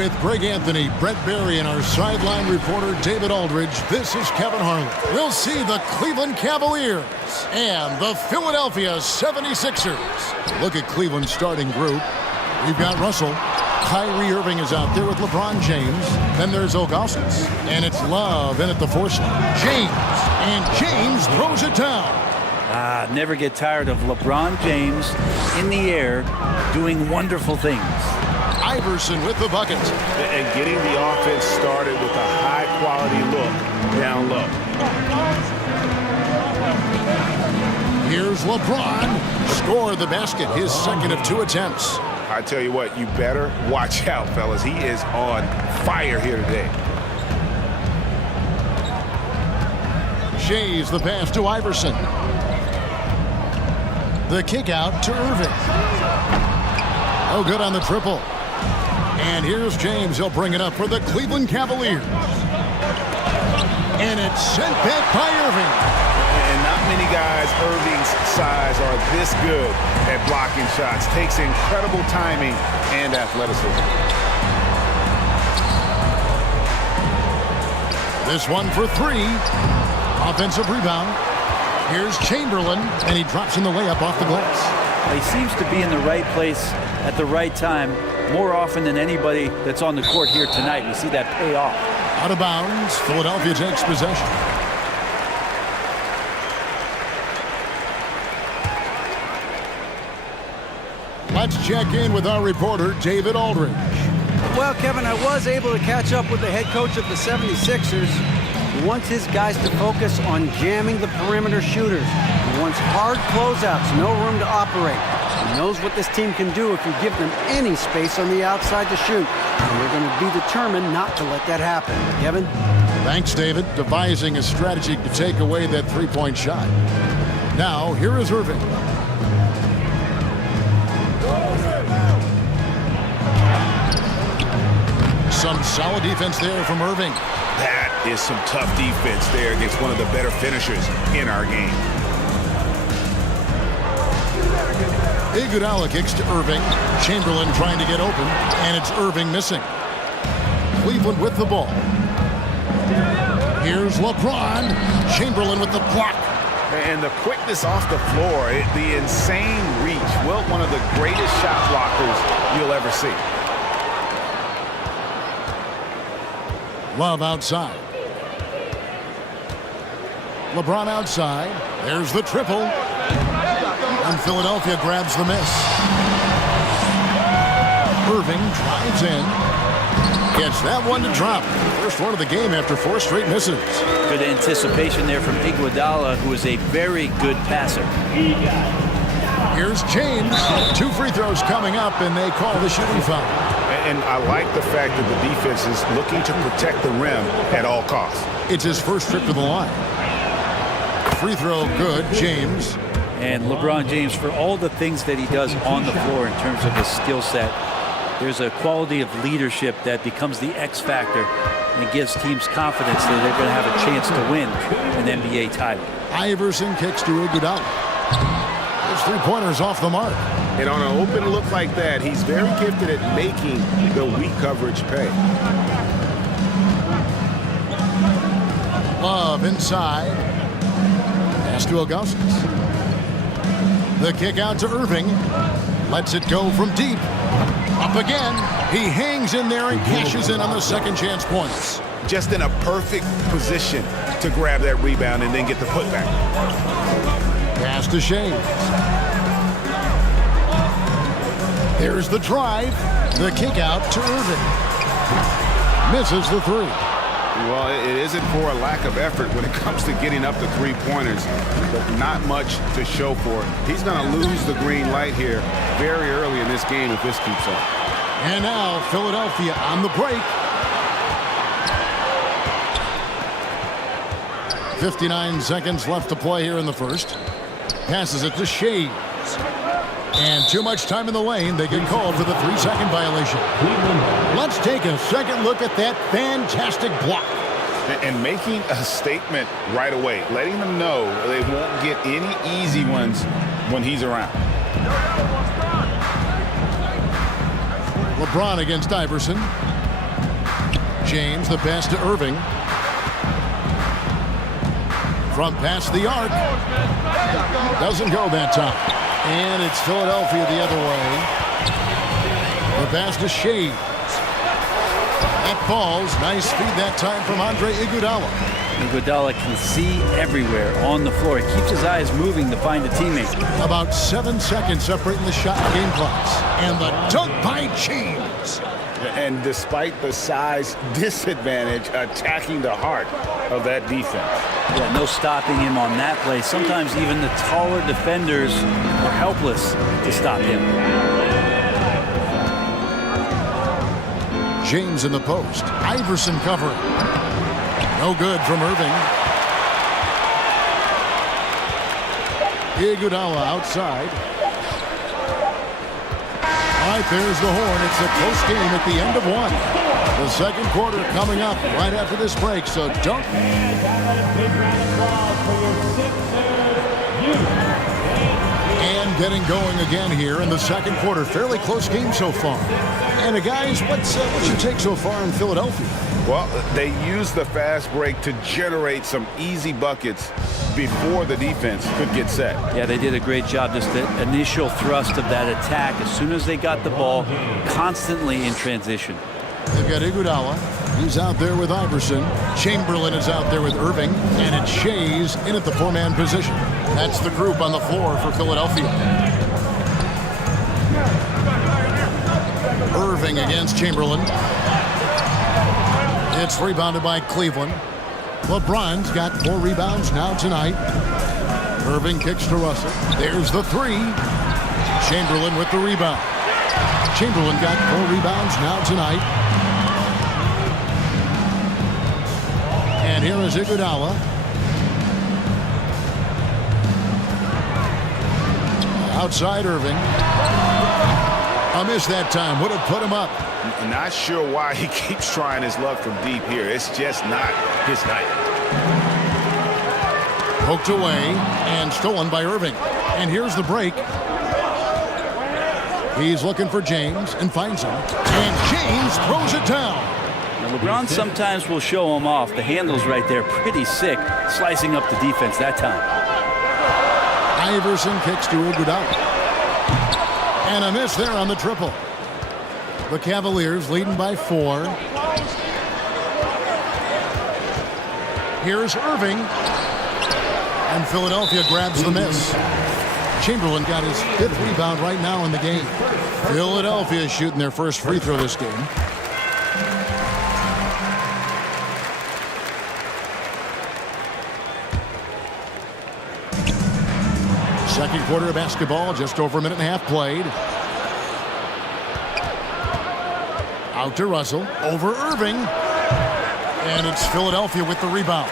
With Greg Anthony, Brett Barry, and our sideline reporter David Aldridge, this is Kevin Harlan. We'll see the Cleveland Cavaliers and the Philadelphia 76ers. Look at Cleveland's starting group. We've got Russell. Kyrie Irving is out there with LeBron James. Then there's Augustus. And it's Love in at the 4 slot. James. And James throws it down. Never get tired of LeBron James in the air doing wonderful things. Iverson with the bucket. And getting the offense started with a high-quality look down low. Here's LeBron. Scored the basket, his second of 2 attempts. I tell you what, you better watch out, fellas. He is on fire here today. Shays the pass to Iverson. The kick out to Irving. Oh, good on the triple. And here's James. He'll bring it up for the Cleveland Cavaliers. And it's sent back by Irving. And not many guys Irving's size are this good at blocking shots. Takes incredible timing and athleticism. This one for 3. Offensive rebound. Here's Chamberlain, and he drops in the layup off the glass. He seems to be in the right place at the right time more often than anybody that's on the court here tonight. We see that pay off. Out of bounds, Philadelphia takes possession. Let's check in with our reporter, David Aldridge. Well, Kevin, I was able to catch up with the head coach of the 76ers. He wants his guys to focus on jamming the perimeter shooters. He wants hard closeouts, no room to operate. He knows what this team can do if you give them any space on the outside to shoot. And they're going to be determined not to let that happen. Kevin? Thanks, David. Devising a strategy to take away that three-point shot. Now, here is Irving. Some solid defense there from Irving. That is some tough defense there against one of the better finishers in our game. Iguodala kicks to Irving. Chamberlain trying to get open, and it's Irving missing. Cleveland with the ball. Here's LeBron. Chamberlain with the block. And the quickness off the floor, the insane reach. Well, one of the greatest shot blockers you'll ever see. Love outside. LeBron outside. There's the triple. And Philadelphia grabs the miss. Irving drives in. Gets that one to drop. First one of the game after 4 straight misses. Good anticipation there from Iguodala, who is a very good passer. Here's James. 2 free throws coming up, and they call the shooting foul. And I like the fact that the defense is looking to protect the rim at all costs. It's his first trip to the line. Free throw good, James. And LeBron James, for all the things that he does on the floor in terms of his skill set, there's a quality of leadership that becomes the X factor and gives teams confidence that they're going to have a chance to win an NBA title. Iverson kicks to Iguodala. There's 3-pointers off the mark. And on an open look like that, he's very gifted at making the weak coverage pay. Love inside. Pass to Augustus. The kick out to Irving. Lets it go from deep. Up again. He hangs in there and cashes in on the second chance points. Just in a perfect position to grab that rebound and then get the putback. Pass to Shays. There's the drive. The kick out to Irving. Misses the 3. Well, it isn't for a lack of effort when it comes to getting up the 3-pointers, but not much to show for it. He's going to lose the green light here very early in this game if this keeps up. And now Philadelphia on the break. 59 seconds left to play here in the first. Passes it to Shays. And too much time in the lane. They get called for the 3-second violation. Let's take a second look at that fantastic block. And making a statement right away, letting them know they won't get any easy ones when he's around. LeBron against Iverson. James, the pass to Irving. From past the arc. Doesn't go that time. And it's Philadelphia the other way. The pass to Shea. That falls. Nice feed that time from Andre Iguodala. Iguodala can see everywhere on the floor. He keeps his eyes moving to find a teammate. About 7 seconds separating the shot and game clocks. And the dunk by James. And despite the size disadvantage, attacking the heart of that defense. Yeah, no stopping him on that play. Sometimes even the taller defenders are helpless to stop him. James in the post. Iverson covering. No good from Irving. Iguodala outside. All right, there's the horn. It's a close game at the end of one. The second quarter coming up right after this break, so don't. And getting going again here in the second quarter. Fairly close game so far. And guys, what's your take so far in Philadelphia? Well, they used the fast break to generate some easy buckets before the defense could get set. Yeah, they did a great job. Just the initial thrust of that attack, as soon as they got the ball, constantly in transition. They've got Iguodala. He's out there with Iverson. Chamberlain is out there with Irving. And it's Shea's in at the four-man position. That's the group on the floor for Philadelphia. Irving against Chamberlain. It's rebounded by Cleveland. LeBron's got 4 rebounds now tonight. Irving kicks to Russell. There's the 3. Chamberlain with the rebound. Chamberlain got 4 rebounds now tonight. And here is Iguodala. Outside Irving. A miss that time. Would have put him up. Not sure why he keeps trying his luck from deep here. It's just not his night. Poked away and stolen by Irving. And here's the break. He's looking for James and finds him. And James throws it down. Now, LeBron sometimes will show him off. The handle's right there, pretty sick, slicing up the defense that time. Iverson kicks to Iguodala. And a miss there on the triple. The Cavaliers leading by 4. Here's Irving. And Philadelphia grabs the miss. Chamberlain got his 5th rebound right now in the game. Philadelphia shooting their first free throw this game. Second quarter of basketball, just over a minute and a half played. Out to Russell, over Irving. And it's Philadelphia with the rebound.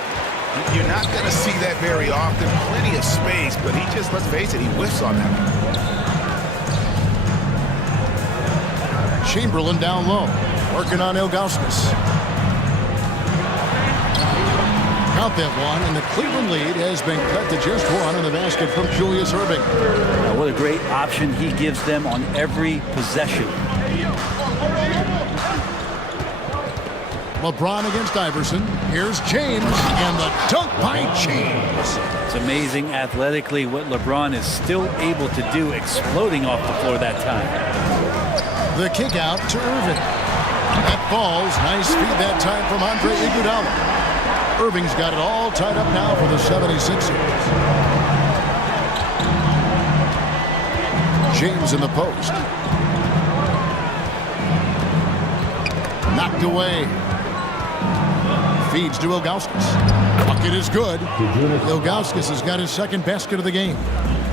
You're not going to see that very often. Plenty of space, but he just, let's face it, he whiffs on that one. Chamberlain down low, working on Ilgauskas. Count that one, and the Cleveland lead has been cut to just 1 on the basket from Julius Irving. What a great option he gives them on every possession. LeBron against Iverson. Here's James, and the dunk by James. It's amazing athletically what LeBron is still able to do, exploding off the floor that time. The kick out to Irving. That falls. Nice feed that time from Andre Iguodala. Irving's got it all tied up now for the 76ers. James in the post. Knocked away. Feeds to Ilgauskas. Bucket is good. Ilgauskas has got his 2nd basket of the game.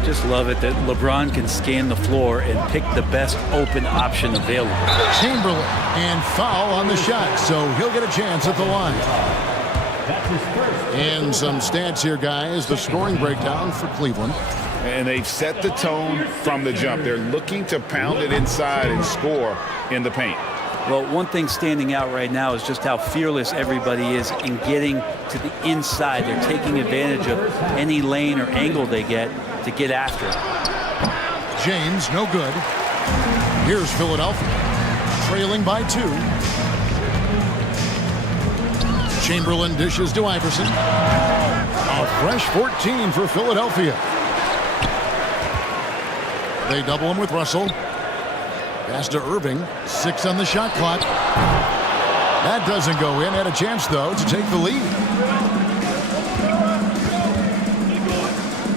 Just love it that LeBron can scan the floor and pick the best open option available. Chamberlain, and foul on the shot, so he'll get a chance at the line. And some stats here, guys. The scoring breakdown for Cleveland. And they've set the tone from the jump. They're looking to pound it inside and score in the paint. Well, one thing standing out right now is just how fearless everybody is in getting to the inside. They're taking advantage of any lane or angle they get to get after it. James, no good. Here's Philadelphia, trailing by 2. Chamberlain dishes to Iverson. A fresh 14 for Philadelphia. They double him with Russell. Pass to Irving. 6 on the shot clock. That doesn't go in. Had a chance, though, to take the lead.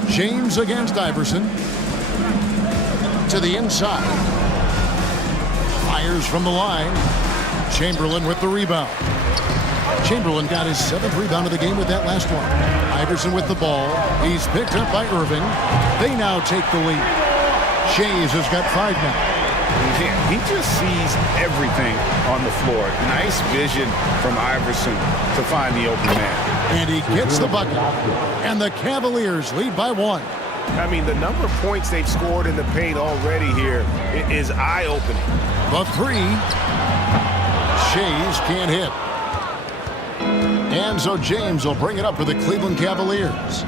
James against Iverson. To the inside. Fires from the line. Chamberlain with the rebound. Chamberlain got his 7th rebound of the game with that last one. Iverson with the ball. He's picked up by Irving. They now take the lead. Shays has got 5 now. He just sees everything on the floor. Nice vision from Iverson to find the open man. And he gets the bucket. And the Cavaliers lead by 1. I mean, the number of points they've scored in the paint already here is eye-opening. The 3. Shays can't hit. And so James will bring it up for the Cleveland Cavaliers.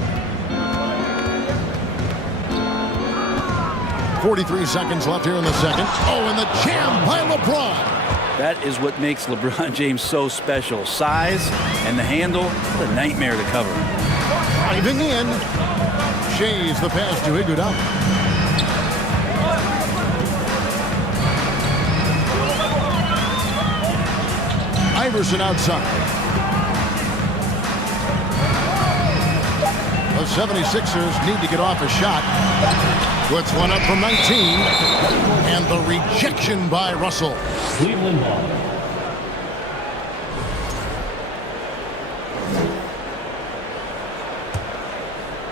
43 seconds left here in the second. Oh, and the jam by LeBron. That is what makes LeBron James so special. Size and the handle, a nightmare to cover. Driving in. Shays the pass to Iguodala. Iverson outside. The 76ers need to get off a shot. Puts one up from 19. And the rejection by Russell. Cleveland ball.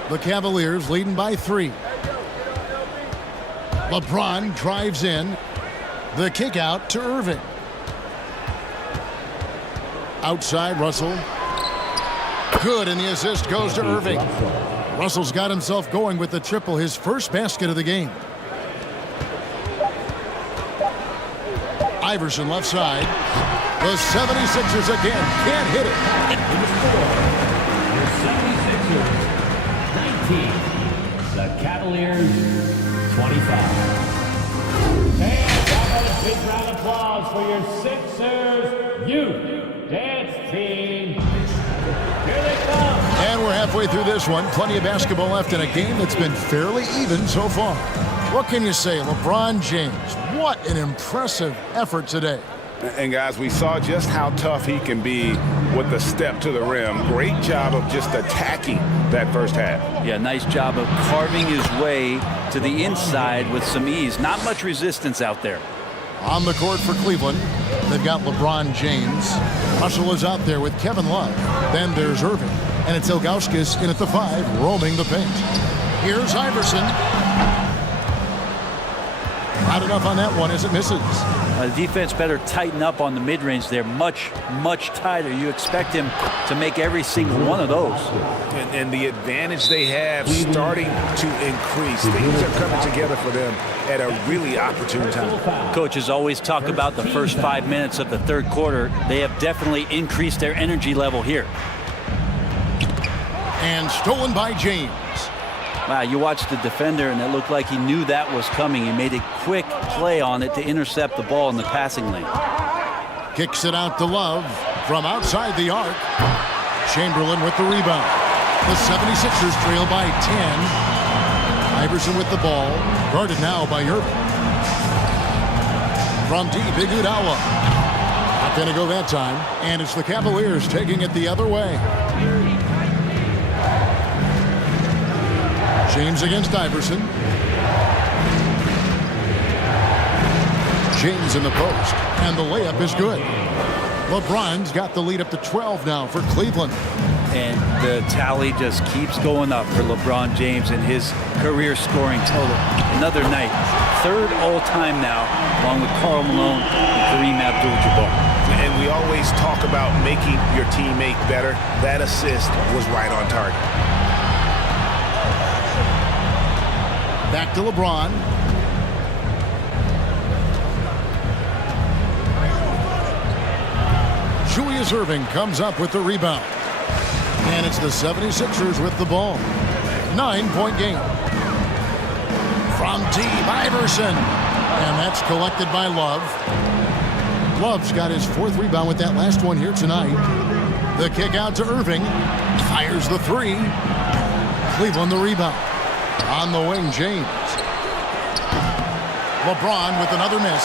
The Cavaliers leading by 3. LeBron drives in. The kick out to Irving. Outside, Russell. Good, and the assist goes to Irving. Russell's got himself going with the triple, his first basket of the game. Iverson left side. The 76ers again can't hit it. The 76ers, 19. The Cavaliers, 25. And how about a big round of applause for your Sixers Youth Dance Team. Here they come. And we're halfway through this one. Plenty of basketball left in a game that's been fairly even so far. What can you say? LeBron James, what an impressive effort today. And guys, we saw just how tough he can be with the step to the rim. Great job of just attacking that first half. Yeah, nice job of carving his way to the inside with some ease. Not much resistance out there. On the court for Cleveland, they've got LeBron James. Russell is out there with Kevin Love. Then there's Irving. And it's Ilgauskas in at the 5, roaming the paint. Here's Iverson. Not enough on that one as it misses. The defense better tighten up on the mid-range there. Much, much tighter. You expect him to make every single one of those. And the advantage they have starting to increase. Things are coming together for them at a really opportune time. Coaches always talk about the first 5 minutes of the third quarter. They have definitely increased their energy level here. And stolen by James. Wow, you watched the defender, and it looked like he knew that was coming. He made a quick play on it to intercept the ball in the passing lane. Kicks it out to Love from outside the arc. Chamberlain with the rebound. The 76ers trail by 10. Iverson with the ball. Guarded now by Irving. From deep, Iguodala. Not going to go that time. And it's the Cavaliers taking it the other way. James against Iverson. James in the post. And the layup is good. LeBron's got the lead up to 12 now for Cleveland. And the tally just keeps going up for LeBron James and his career scoring total. Another night. 3rd all-time now, along with Karl Malone and Kareem Abdul-Jabbar. And we always talk about making your teammate better. That assist was right on target. Back to LeBron. Julius Irving comes up with the rebound. And it's the 76ers with the ball. 9-point game. From deep, Iverson. And that's collected by Love. Love's got his 4th rebound with that last one here tonight. The kick out to Irving. Fires the three. Cleveland the rebound. On the wing, James. LeBron with another miss.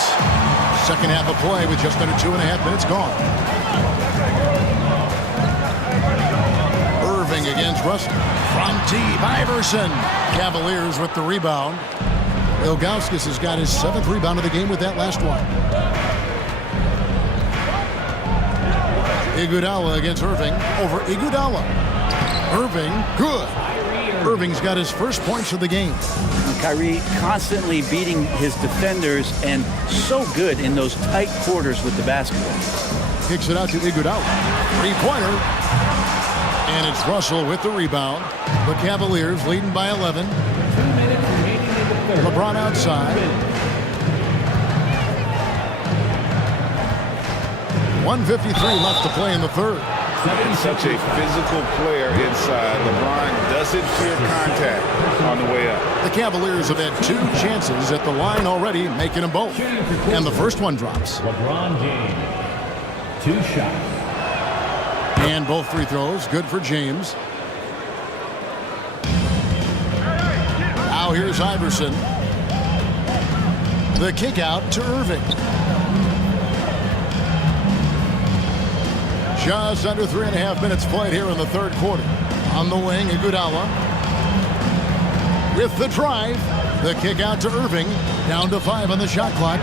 Second half of play with just under 2.5 minutes gone. Irving against Russell. From deep, Iverson. Cavaliers with the rebound. Ilgauskas has got his 7th rebound of the game with that last one. Iguodala against Irving. Over Iguodala. Irving, good. Irving's got his first points of the game. Kyrie constantly beating his defenders and so good in those tight quarters with the basketball. Kicks it out to Iguodala. Three-pointer. And it's Russell with the rebound. The Cavaliers leading by 11. LeBron outside. 1:53 left to play in the third. And such a physical player inside. LeBron doesn't fear contact on the way up. The Cavaliers have had 2 chances at the line already, making them both. And the first one drops. LeBron James, 2 shots. And both free throws, good for James. Now here's Iverson. The kick out to Irving. Just under 3.5 minutes played here in the third quarter. On the wing, Iguodala. With the drive, the kick out to Irving. Down to 5 on the shot clock.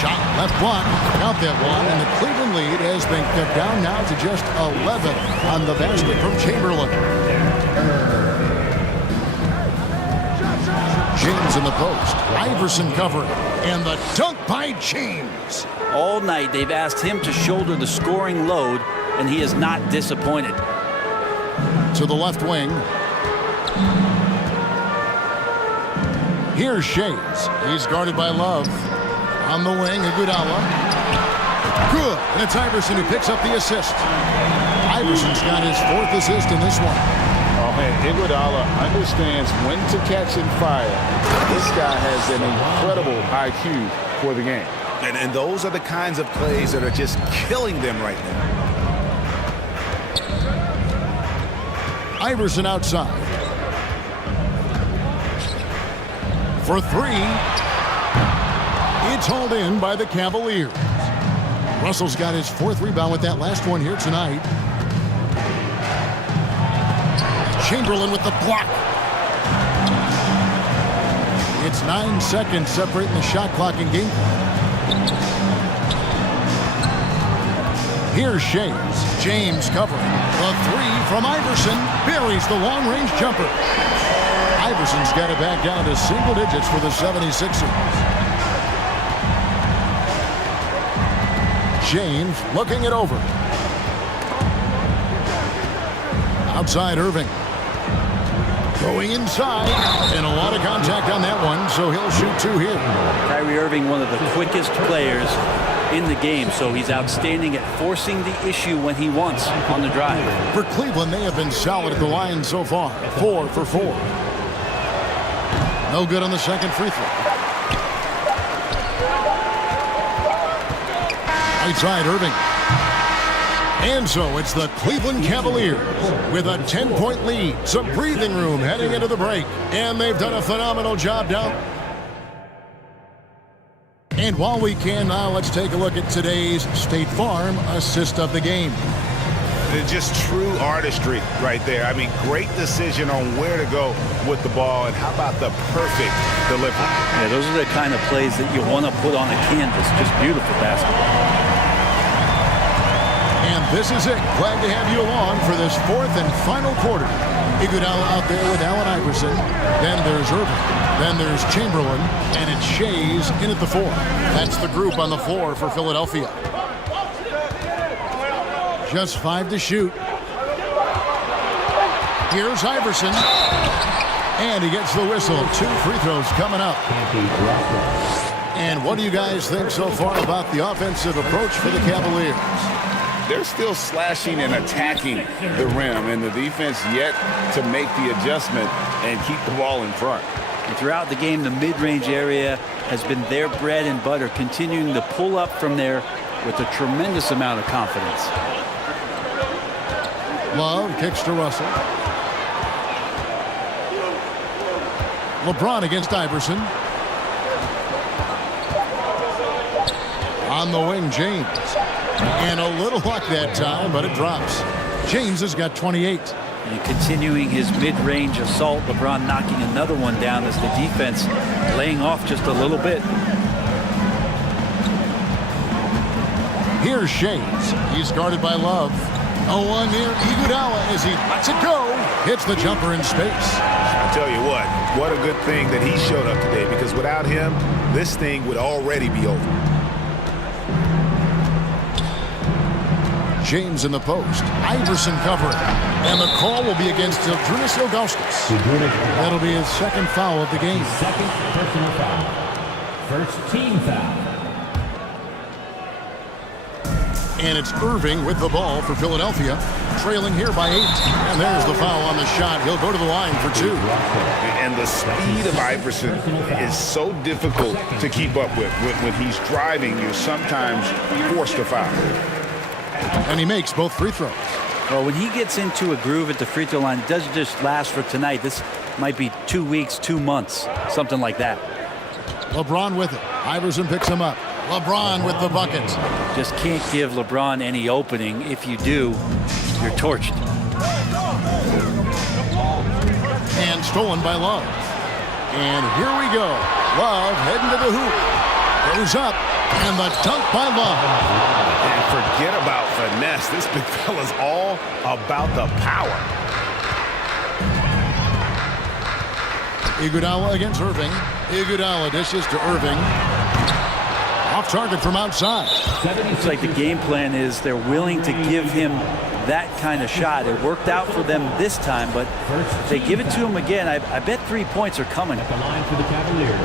Shot left block. Count that one, and the Cleveland lead has been cut down now to just 11 on the basket from Chamberlain. James in the post. Iverson covering. And the dunk by James. All night they've asked him to shoulder the scoring load, and he is not disappointed. To the left wing. Here's Shays. He's guarded by Love. On the wing, Iguodala. Good. And it's Iverson who picks up the assist. Iverson's got his 4th assist in this one. Oh, man, Iguodala understands when to catch and fire. This guy has an incredible IQ for the game. And those are the kinds of plays that are just killing them right now. Iverson outside. For 3. It's hauled in by the Cavaliers. Russell's got his 4th rebound with that last one here tonight. Chamberlain with the block. It's 9 seconds separating the shot clock and game clock. Here's Shays. James covering. The 3 from Iverson buries the long-range jumper. Iverson's got it back down to single digits for the 76ers. James looking it over. Outside Irving. Going inside. And a lot of contact on that one, so he'll shoot 2 here. Kyrie Irving, one of the quickest players in the game, so he's outstanding at forcing the issue when he wants on the drive. For Cleveland, they have been solid at the line so far. 4 for 4. No good on the second free throw. Right side, Irving. And so it's the Cleveland Cavaliers with a 10-point lead. Some breathing room heading into the break. And they've done a phenomenal job down. And while we can now, let's take a look at today's State Farm assist of the game. It's just true artistry right there. I mean, great decision on where to go with the ball, and how about the perfect delivery? Yeah, those are the kind of plays that you want to put on a canvas. Just beautiful basketball. And this is it. Glad to have you along for this 4th and final quarter. Iguodala out there with Allen Iverson. Then there's Irving. Then there's Chamberlain. And it's Shays in at the 4. That's the group on the floor for Philadelphia. Just 5 to shoot. Here's Iverson. And he gets the whistle. 2 free throws coming up. And what do you guys think so far about the offensive approach for the Cavaliers? They're still slashing and attacking the rim, and the defense yet to make the adjustment and keep the ball in front. And throughout the game, the mid-range area has been their bread and butter, continuing to pull up from there with a tremendous amount of confidence. Love kicks to Russell. LeBron against Iverson. On the wing, James. And a little luck that time, but it drops. James has got 28. And continuing his mid-range assault, LeBron knocking another one down as the defense laying off just a little bit. Here's Shades. He's guarded by Love. A one near Iguodala as he lets it go. Hits the jumper in space. I tell you what a good thing that he showed up today, because without him, this thing would already be over. James in the post. Iverson covering. And the call will be against Zydrunas Ilgauskas. That'll be his second foul of the game. Second personal foul. First team foul. And it's Irving with the ball for Philadelphia. Trailing here by 8. And there's the foul on the shot. He'll go to the line for 2. And the speed of Iverson is so difficult to keep up with. When he's driving, you're sometimes forced to foul. And he makes both free throws. Well, when he gets into a groove at the free throw line, it doesn't just last for tonight. This might be 2 weeks, 2 months, something like that. LeBron with it. Iverson picks him up. LeBron with the bucket. Just can't give LeBron any opening. If you do, you're torched. And stolen by Love. And here we go. Love heading to the hoop. Goes up. And the dunk by Love. And forget about finesse. This big fella's all about the power. Iguodala against Irving. Iguodala dishes to Irving. Off target from outside. Looks like the game plan is they're willing to give him that kind of shot. It worked out for them this time, but if they give it to him again, I bet 3 points are coming. At the line for the Cavaliers.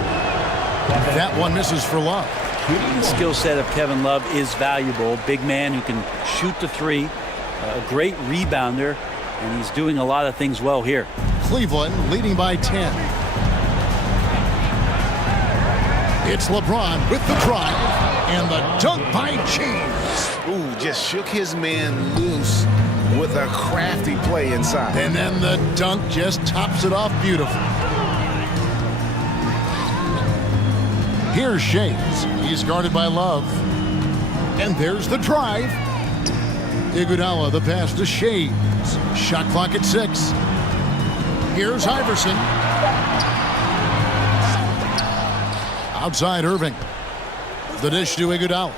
That one misses for Love. The skill set of Kevin Love is valuable. Big man who can shoot the three, a great rebounder, and he's doing a lot of things well here. Cleveland leading by 10. It's LeBron with the drive and the dunk by James. Ooh, just shook his man loose with a crafty play inside. And then the dunk just tops it off beautifully. Here's Shades. He's guarded by Love. And there's the drive. Iguodala, the pass to Shades. Shot clock at 6. Here's Iverson. Outside Irving. The dish to Iguodala.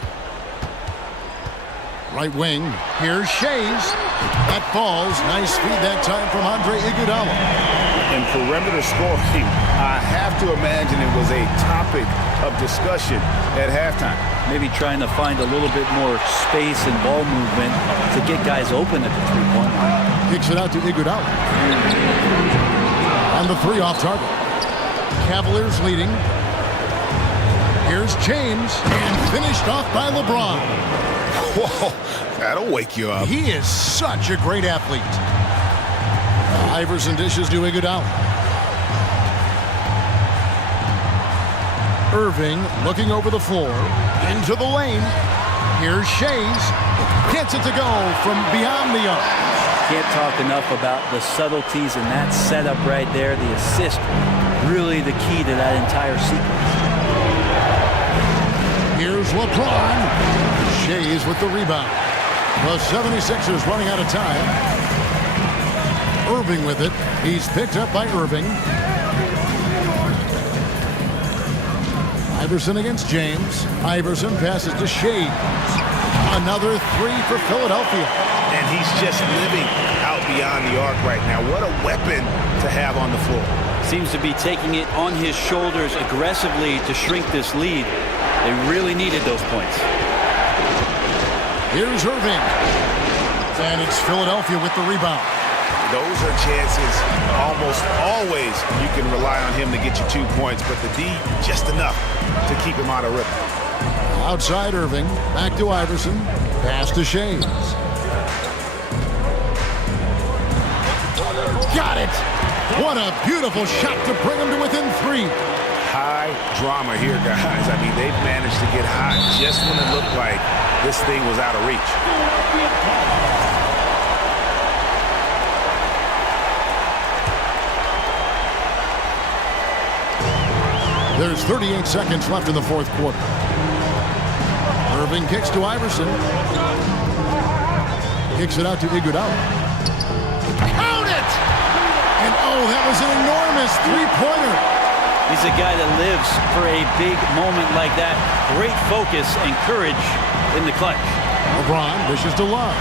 Right wing. Here's Shades. That falls. Nice feed that time from Andre Iguodala. And perimeter scoring, I have to imagine it was a topic of discussion at halftime. Maybe trying to find a little bit more space and ball movement to get guys open at the three-point line. Kicks it out to Iguodala. On the 3 off target. Cavaliers leading. Here's James, and finished off by LeBron. Whoa, that'll wake you up. He is such a great athlete. Iverson dishes to Iguodala. Irving looking over the floor. Into the lane. Here's Shades. Gets it to go from beyond the arc. Can't talk enough about the subtleties in that setup right there. The assist, really the key to that entire sequence. Here's LeBron. Shades with the rebound. The 76ers running out of time. Irving with it. He's picked up by Irving. Iverson against James. Iverson passes to Shades. Another 3 for Philadelphia. And he's just living out beyond the arc right now. What a weapon to have on the floor. Seems to be taking it on his shoulders aggressively to shrink this lead. They really needed those points. Here's Irving. And it's Philadelphia with the rebound. Those are chances almost always you can rely on him to get you 2 points, but the D, just enough to keep him out of rhythm. Outside Irving. Back to Iverson. Pass to Shades. Got it. What a beautiful shot to bring him to within 3. High drama here, guys. I mean, they've managed to get hot just when it looked like this thing was out of reach. There's 38 seconds left in the fourth quarter. Irving kicks to Iverson. Kicks it out to Iguodala. Count it! And oh, that was an enormous three-pointer. He's a guy that lives for a big moment like that. Great focus and courage in the clutch. LeBron dishes to Love.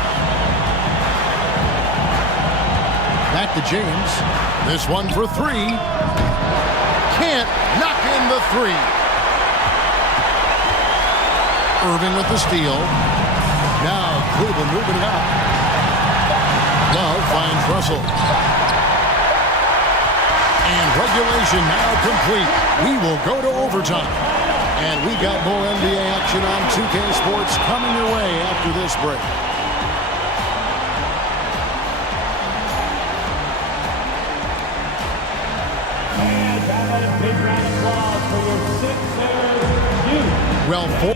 Back to James. This one for three. Can't knock in the three. Irving with the steal. Now Cleveland moving it up. Love finds Russell. And regulation now complete. We will go to overtime. And we got more NBA action on 2K Sports coming your way after this break. And how about a big round of applause for your Sixers youth? Well, four.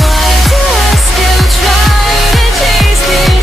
Why do I still try to chase the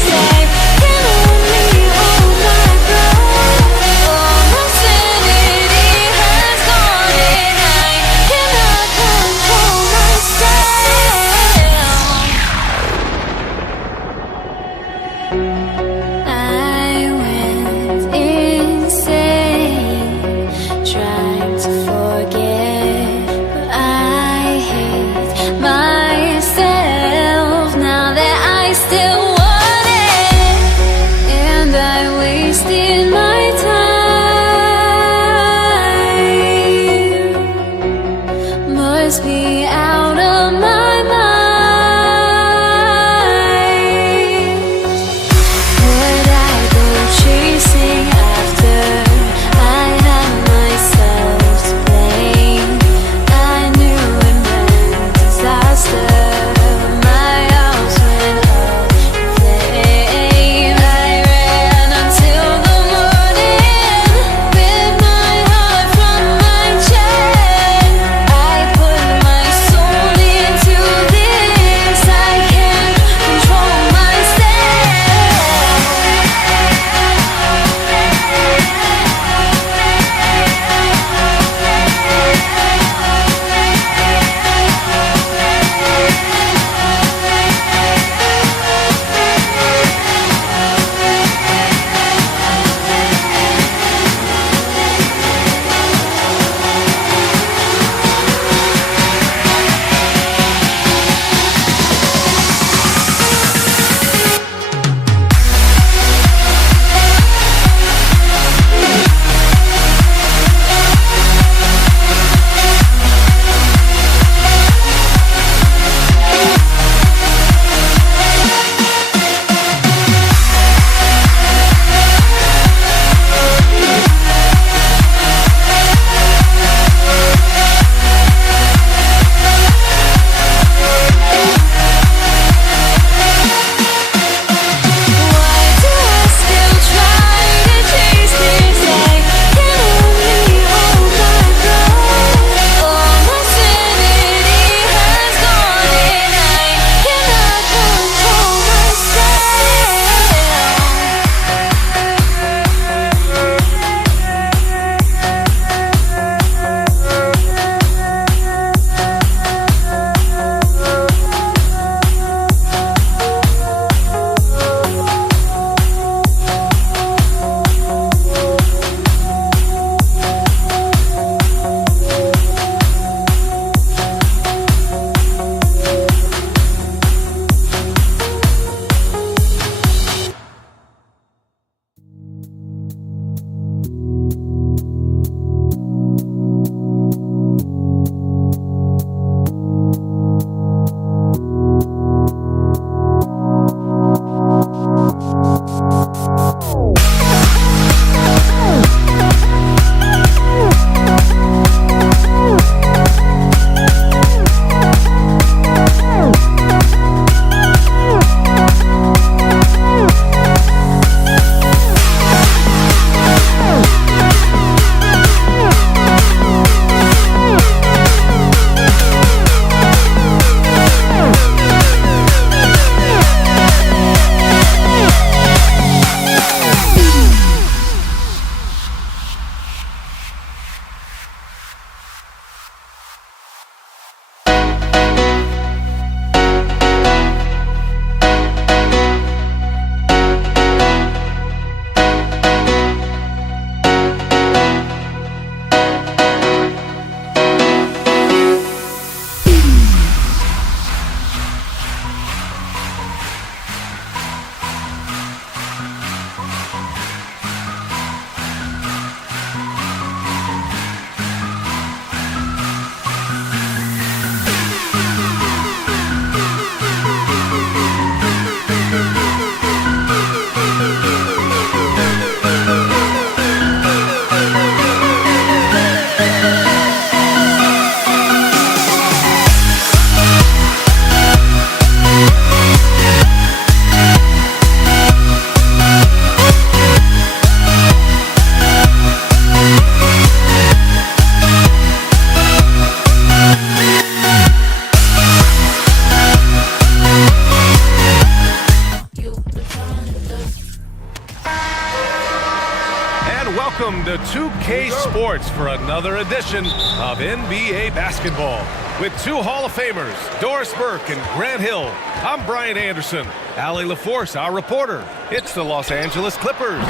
Welcome to 2K Sports for another edition of NBA basketball. With two Hall of Famers, Doris Burke and Grant Hill. I'm Brian Anderson. Allie LaForce, our reporter. It's the Los Angeles Clippers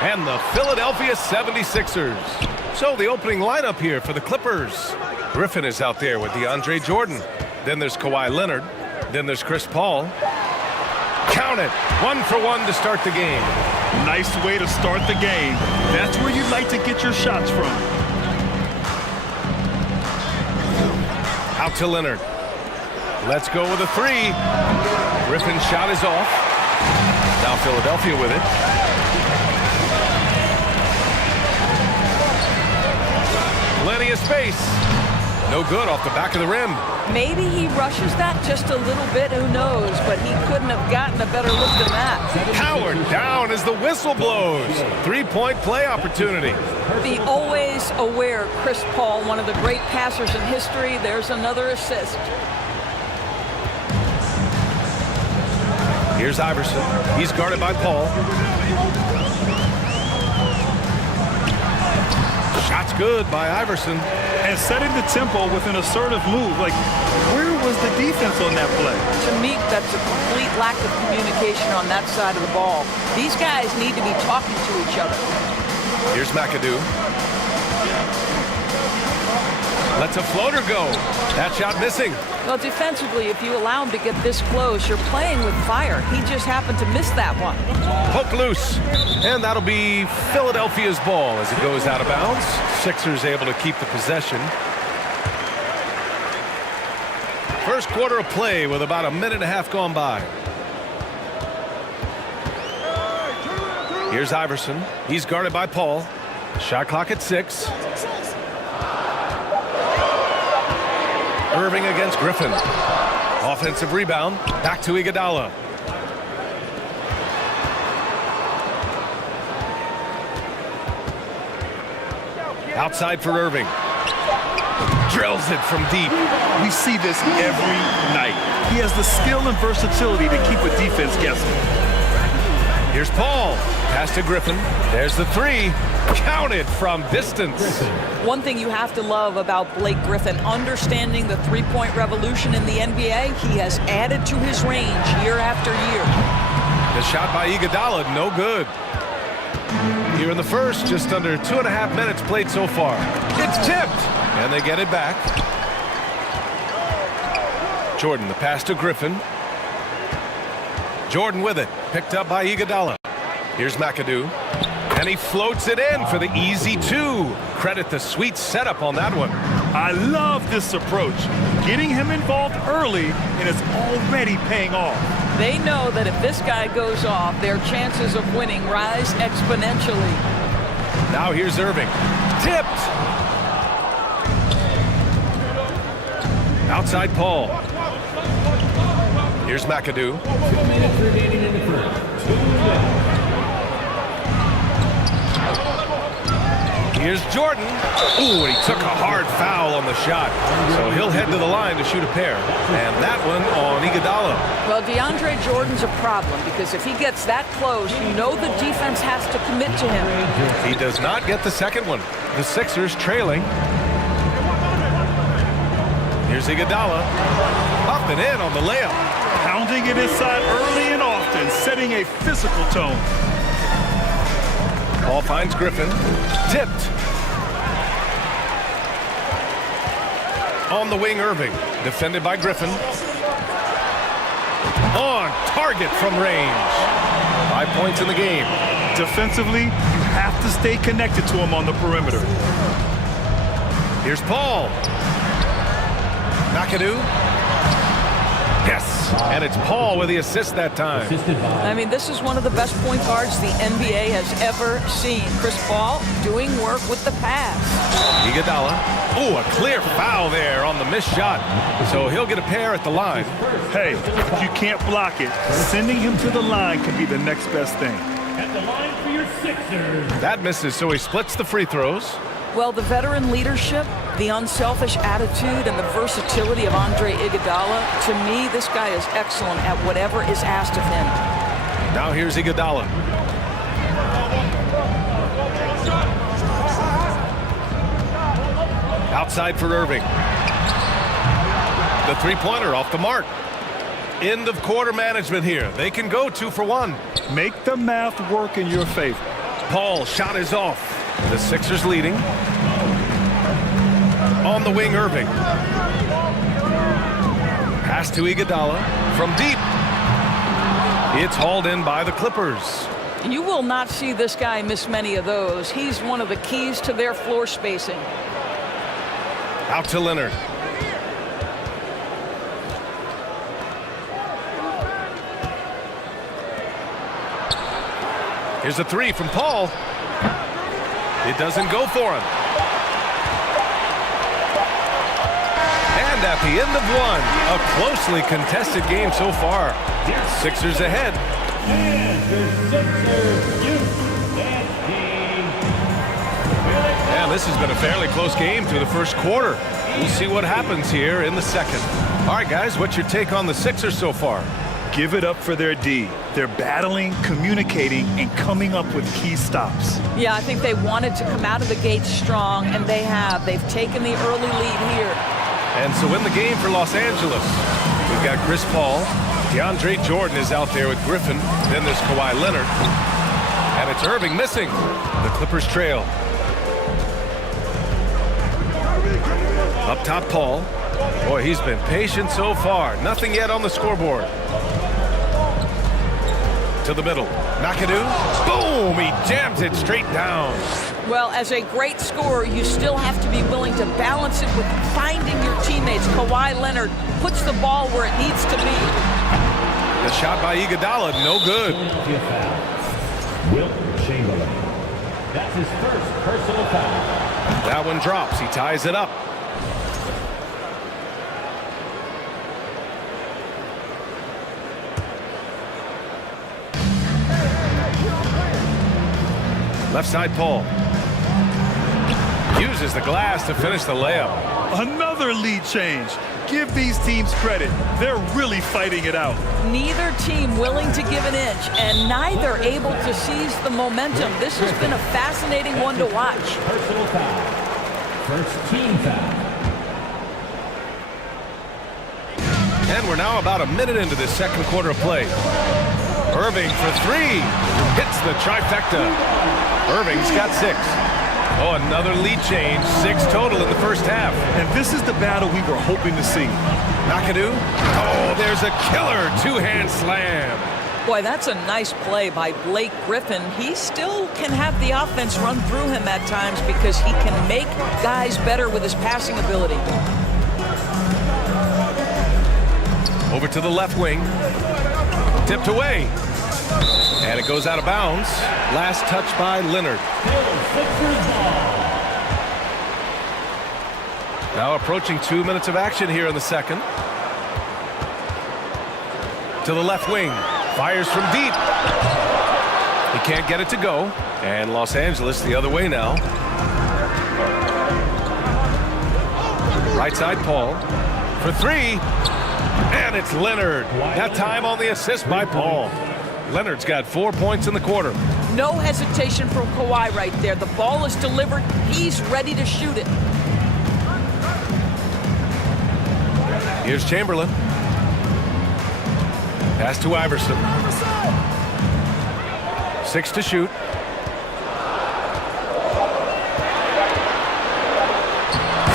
and the Philadelphia 76ers. So the opening lineup here for the Clippers. Griffin is out there with DeAndre Jordan. Then there's Kawhi Leonard. Then there's Chris Paul. Count it. 1 for 1 to start the game. Nice way to start the game. That's where you'd like to get your shots from. Out to Leonard. Let's go with a three. Griffin's shot is off. Now Philadelphia with it. Plenty of space. No good off the back of the rim. Maybe he rushes that just a little bit, who knows, but he couldn't have gotten a better look than that. Howard down as the whistle blows. Three-point play opportunity. The always aware Chris Paul, one of the great passers in history. There's another assist. Here's Iverson. He's guarded by Paul. Shot's good by Iverson. And setting the tempo with an assertive move. Like, where was the defense on that play? To me, that's a complete lack of communication on that side of the ball. These guys need to be talking to each other. Here's McAdoo. Lets a floater go. That shot missing. Well, defensively, if you allow him to get this close, you're playing with fire. He just happened to miss that one. Poke loose. And that'll be Philadelphia's ball as it goes out of bounds. Sixers able to keep the possession. First quarter of play with about a minute and a half gone by. Here's Iverson. He's guarded by Paul. Shot clock at 6. Irving against Griffin. Offensive rebound. Back to Iguodala. Outside for Irving. Drills it from deep. We see this every night. He has the skill and versatility to keep a defense guessing. Here's Paul. Pass to Griffin. There's the three. Counted from distance. One thing you have to love about Blake Griffin, understanding the three-point revolution in the NBA, he has added to his range year after year. The shot by Iguodala, no good. Here in the first, just under 2.5 minutes played so far. It's tipped, and they get it back. Jordan, the pass to Griffin. Jordan with it, picked up by Iguodala. Here's McAdoo, and he floats it in for the easy 2. Credit the sweet setup on that one. I love this approach. Getting him involved early, and it's already paying off. They know that if this guy goes off, their chances of winning rise exponentially. Now here's Irving. Tipped. Outside Paul. Here's McAdoo. 2 minutes remaining in the first. 2 minutes. Here's Jordan. Ooh, and he took a hard foul on the shot. So he'll head to the line to shoot a pair. And that one on Iguodala. Well, DeAndre Jordan's a problem because if he gets that close, you know the defense has to commit to him. He does not get the second one. The Sixers trailing. Here's Iguodala. Up and in on the layup. Pounding it inside early and often, setting a physical tone. Paul finds Griffin. Tipped. On the wing, Irving. Defended by Griffin. On target from range. 5 points in the game. Defensively, you have to stay connected to him on the perimeter. Here's Paul. McAdoo. Yes, and it's Paul with the assist that time. I mean, this is one of the best point guards the NBA has ever seen. Chris Paul doing work with the pass. Iguodala. Oh, a clear foul there on the missed shot. So he'll get a pair at the line. Hey, if you can't block it, sending him to the line can be the next best thing. At the line for your Sixers. That misses, so he splits the free throws. Well, the veteran leadership, the unselfish attitude, and the versatility of Andre Iguodala, to me, this guy is excellent at whatever is asked of him. Now here's Iguodala. Outside for Irving. The three-pointer off the mark. End of quarter management here. They can go 2 for 1. Make the math work in your favor. Paul, shot is off. The Sixers leading. On the wing, Irving. Pass to Iguodala from deep. It's hauled in by the Clippers. You will not see this guy miss many of those. He's one of the keys to their floor spacing. Out to Leonard. Here's a three from Paul. It doesn't go for him. And at the end of one, a closely contested game so far. Sixers ahead. And your Sixers youth dance team. And this has been a fairly close game through the first quarter. We'll see what happens here in the second. All right, guys, what's your take on the Sixers so far? Give it up for their D. They're battling, communicating, and coming up with key stops. Yeah, I think they wanted to come out of the gate strong, and they have. They've taken the early lead here. And so in the game for Los Angeles, we've got Chris Paul. DeAndre Jordan is out there with Griffin. Then there's Kawhi Leonard. And it's Irving missing. The Clippers trail. Up top, Paul. Boy, he's been patient so far. Nothing yet on the scoreboard. To the middle. McAdoo. Boom! He jams it straight down. Well, as a great scorer, you still have to be willing to balance it with finding your teammates. Kawhi Leonard puts the ball where it needs to be. The shot by Iguodala, no good. Wilt Chamberlain. That's his first personal foul. That one drops. He ties it up. Left side, Paul. Uses the glass to finish the layup. Another lead change. Give these teams credit. They're really fighting it out. Neither team willing to give an inch, and neither able to seize the momentum. This has been a fascinating one to watch. Personal foul. First team foul. And we're now about a minute into this second quarter of play. Irving for three. Hits the trifecta. Irving's got 6. Oh, another lead change. 6 total in the first half. And this is the battle we were hoping to see. McAdoo. Oh, there's a killer two-hand slam. Boy, that's a nice play by Blake Griffin. He still can have the offense run through him at times because he can make guys better with his passing ability. Over to the left wing. Tipped away. And it goes out of bounds. Last touch by Leonard. Now approaching 2 minutes of action here in the second. To the left wing. Fires from deep. He can't get it to go. And Los Angeles the other way now. Right side, Paul. For three. And it's Leonard. That time on the assist by Paul. Leonard's got 4 points in the quarter. No hesitation from Kawhi right there. The ball is delivered. He's ready to shoot it. Here's Chamberlain. Pass to Iverson. 6 to shoot.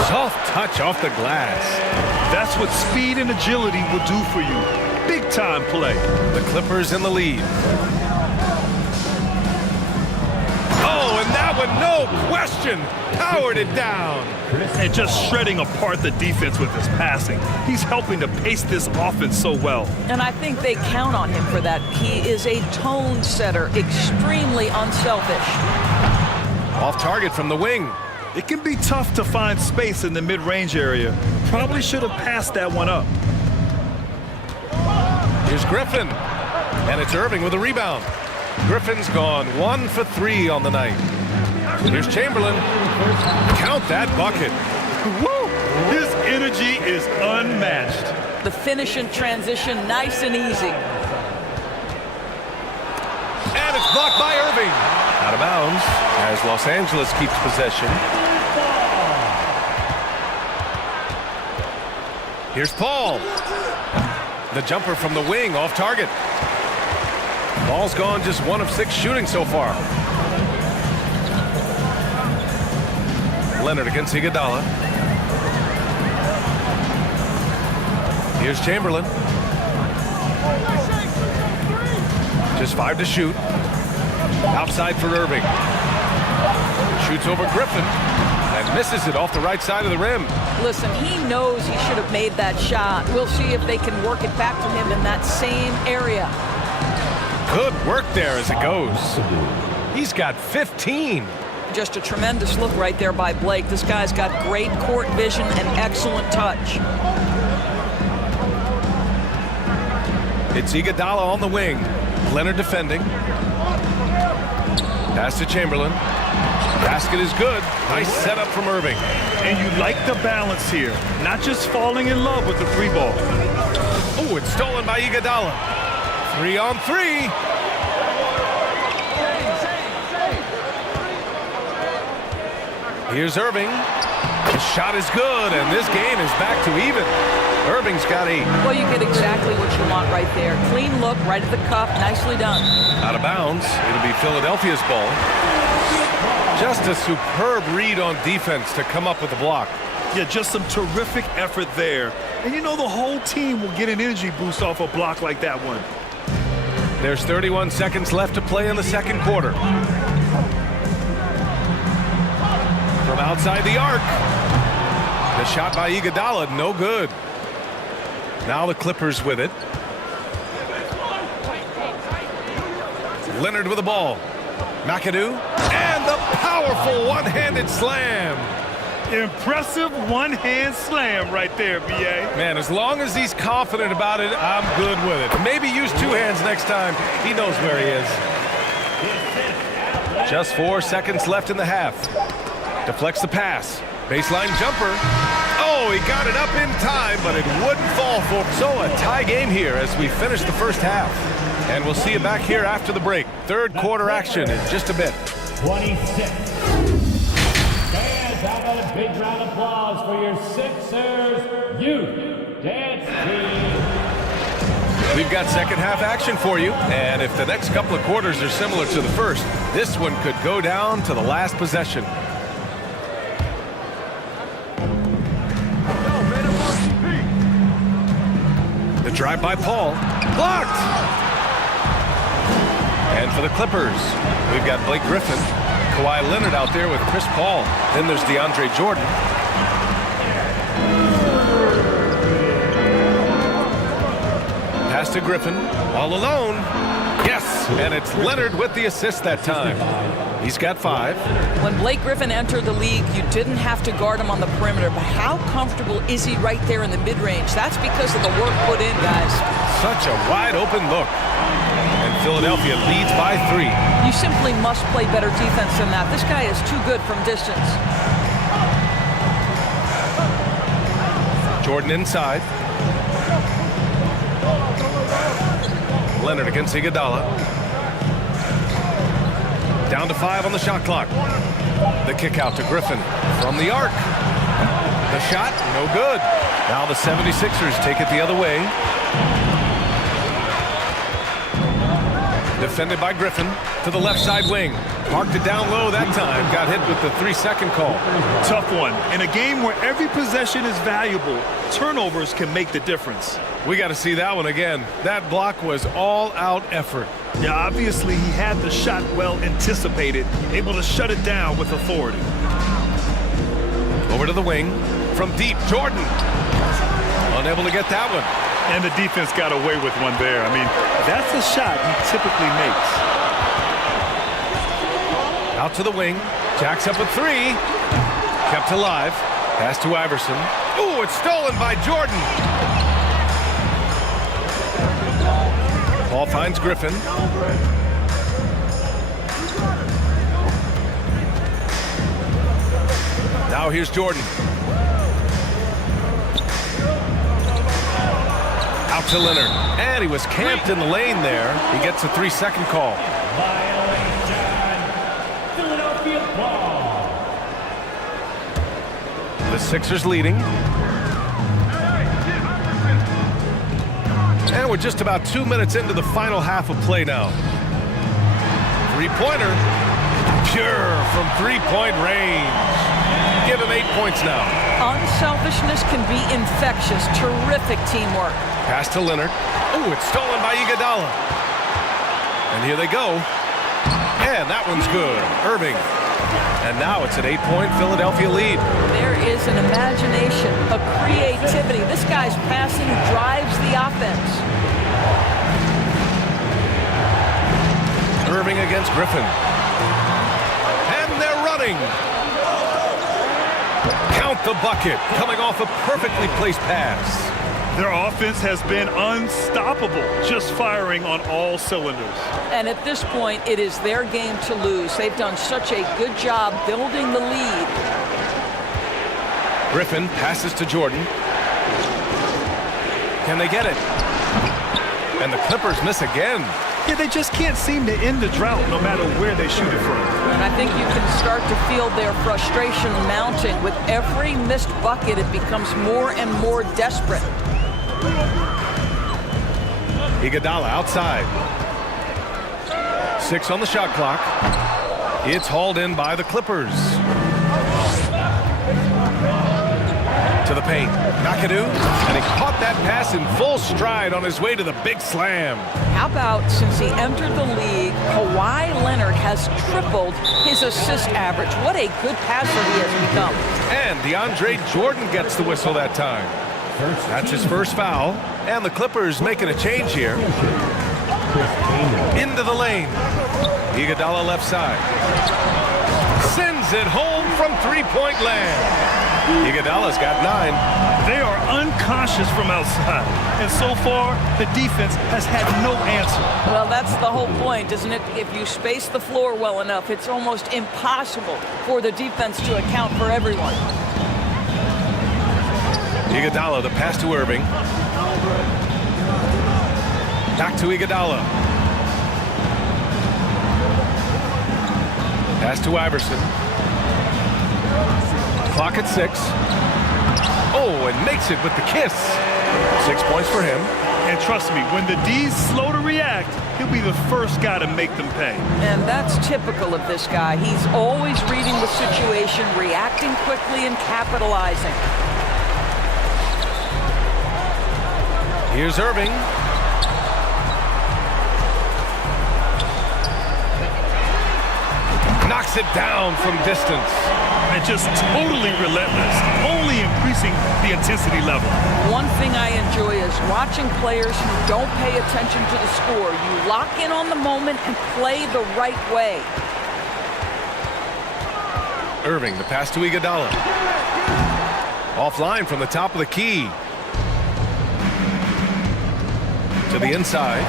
Soft touch off the glass. That's what speed and agility will do for you. Big time play. The Clippers in the lead. Oh, and that one, no question, powered it down. And just shredding apart the defense with his passing. He's helping to pace this offense so well. And I think they count on him for that. He is a tone setter, extremely unselfish. Off target from the wing. It can be tough to find space in the mid-range area. Probably should have passed that one up. Here's Griffin. And it's Irving with a rebound. Griffin's gone 1 for 3 on the night. Here's Chamberlain. Count that bucket. Woo! His energy is unmatched. The finish in transition, nice and easy. And it's blocked by Irving. Out of bounds as Los Angeles keeps possession. Here's Paul. The jumper from the wing off target. Ball's gone just 1 of 6 shooting so far. Leonard against Iguodala. Here's Chamberlain. Just 5 to shoot. Outside for Irving. Shoots over Griffin and misses it off the right side of the rim. Listen, he knows he should have made that shot. We'll see if they can work it back to him in that same area. Good work there as it goes. He's got 15. Just a tremendous look right there by Blake. This guy's got great court vision and excellent touch. It's Iguodala on the wing. Leonard defending. Pass to Chamberlain. Basket is good. Nice setup from Irving. And you like the balance here. Not just falling in love with the free ball. Oh, it's stolen by Iguodala. 3 on 3. Here's Irving. The shot is good, and this game is back to even. Irving's got 8. Well, you get exactly what you want right there. Clean look, right at the cup, nicely done. Out of bounds. It'll be Philadelphia's ball. Just a superb read on defense to come up with the block. Yeah, just some terrific effort there. And you know the whole team will get an energy boost off a block like that one. There's 31 seconds left to play in the second quarter. From outside the arc. The shot by Iguodala, no good. Now the Clippers with it. Leonard with the ball. McAdoo. And the powerful one-handed slam. Impressive one-hand slam right there, B.A. Man, as long as he's confident about it, I'm good with it. Maybe use 2 hands next time. He knows where he is. Just 4 seconds left in the half. Deflects the pass. Baseline jumper. Oh, he got it up in time, but it wouldn't fall for. So a tie game here as we finish the first half. And we'll see you back here after the break. Third quarter action in just a bit. 26. Fans, how about a big round of applause for your Sixers youth dance team. We've got second half action for you. And if the next couple of quarters are similar to the first, this one could go down to the last possession. The drive by Paul. Blocked! And for the Clippers, we've got Blake Griffin, Kawhi Leonard out there with Chris Paul. Then there's DeAndre Jordan. Pass to Griffin, all alone. Yes, and it's Leonard with the assist that time. He's got 5. When Blake Griffin entered the league, you didn't have to guard him on the perimeter, but how comfortable is he right there in the mid-range? That's because of the work put in, guys. Such a wide open look. And Philadelphia leads by 3. You simply must play better defense than that. This guy is too good from distance. Jordan inside. Leonard against Iguodala. Down to 5 on the shot clock. The kick out to Griffin from the arc. The shot, no good. Now the 76ers take it the other way. Defended by Griffin to the left side wing. Marked it down low that time. Got hit with the 3-second call. Tough one. In a game where every possession is valuable, turnovers can make the difference. We got to see that one again. That block was all-out effort. Yeah, obviously he had the shot well anticipated, able to shut it down with authority. Over to the wing. From deep, Jordan. Unable to get that one. And the defense got away with one there. I mean, that's a shot he typically makes. Out to the wing. Jacks up with 3. Kept alive. Pass to Iverson. Ooh, it's stolen by Jordan. Ball finds Griffin. Now here's Jordan. Out to Leonard. And he was camped in the lane there. He gets a 3-second call. Philadelphia ball. The Sixers leading. And we're just about 2 minutes into the final half of play now. Three-pointer. Pure from three-point range. Give him 8 points now. Unselfishness can be infectious. Terrific teamwork. Pass to Leonard. Ooh, it's stolen by Iguodala. And here they go. And that one's good. Irving. And now it's an 8-point Philadelphia lead. There is an imagination, a creativity. This guy's passing drives the offense. Irving against Griffin. And they're running. Count the bucket. Coming off a perfectly placed pass. Their offense has been unstoppable, just firing on all cylinders. And at this point, it is their game to lose. They've done such a good job building the lead. Griffin passes to Jordan. Can they get it? And the Clippers miss again. Yeah, they just can't seem to end the drought no matter where they shoot it from. And I think you can start to feel their frustration mounting. With every missed bucket, it becomes more and more desperate. Iguodala outside. 6 on the shot clock. It's hauled in by the Clippers. To the paint. McAdoo. And he caught that pass in full stride on his way to the big slam. How about since he entered the league, Kawhi Leonard has tripled his assist average. What a good passer he has become. And DeAndre Jordan gets the whistle that time. That's his first foul. And the Clippers making a change here. Into the lane. Iguodala left side. Sends it home from three-point land. Iguodala's got 9. They are unconscious from outside. And so far, the defense has had no answer. Well, that's the whole point, isn't it? If you space the floor well enough, it's almost impossible for the defense to account for everyone. Iguodala, the pass to Irving. Back to Iguodala. Pass to Iverson. Clock at 6. Oh, and makes it with the kiss. 6 points for him. And trust me, when the D's slow to react, he'll be the first guy to make them pay. And that's typical of this guy. He's always reading the situation, reacting quickly, and capitalizing. Here's Irving. Knocks it down from distance. And just totally relentless, only increasing the intensity level. One thing I enjoy is watching players who don't pay attention to the score. You lock in on the moment and play the right way. Irving, the pass to Iguodala. Offline from the top of the key. To the inside.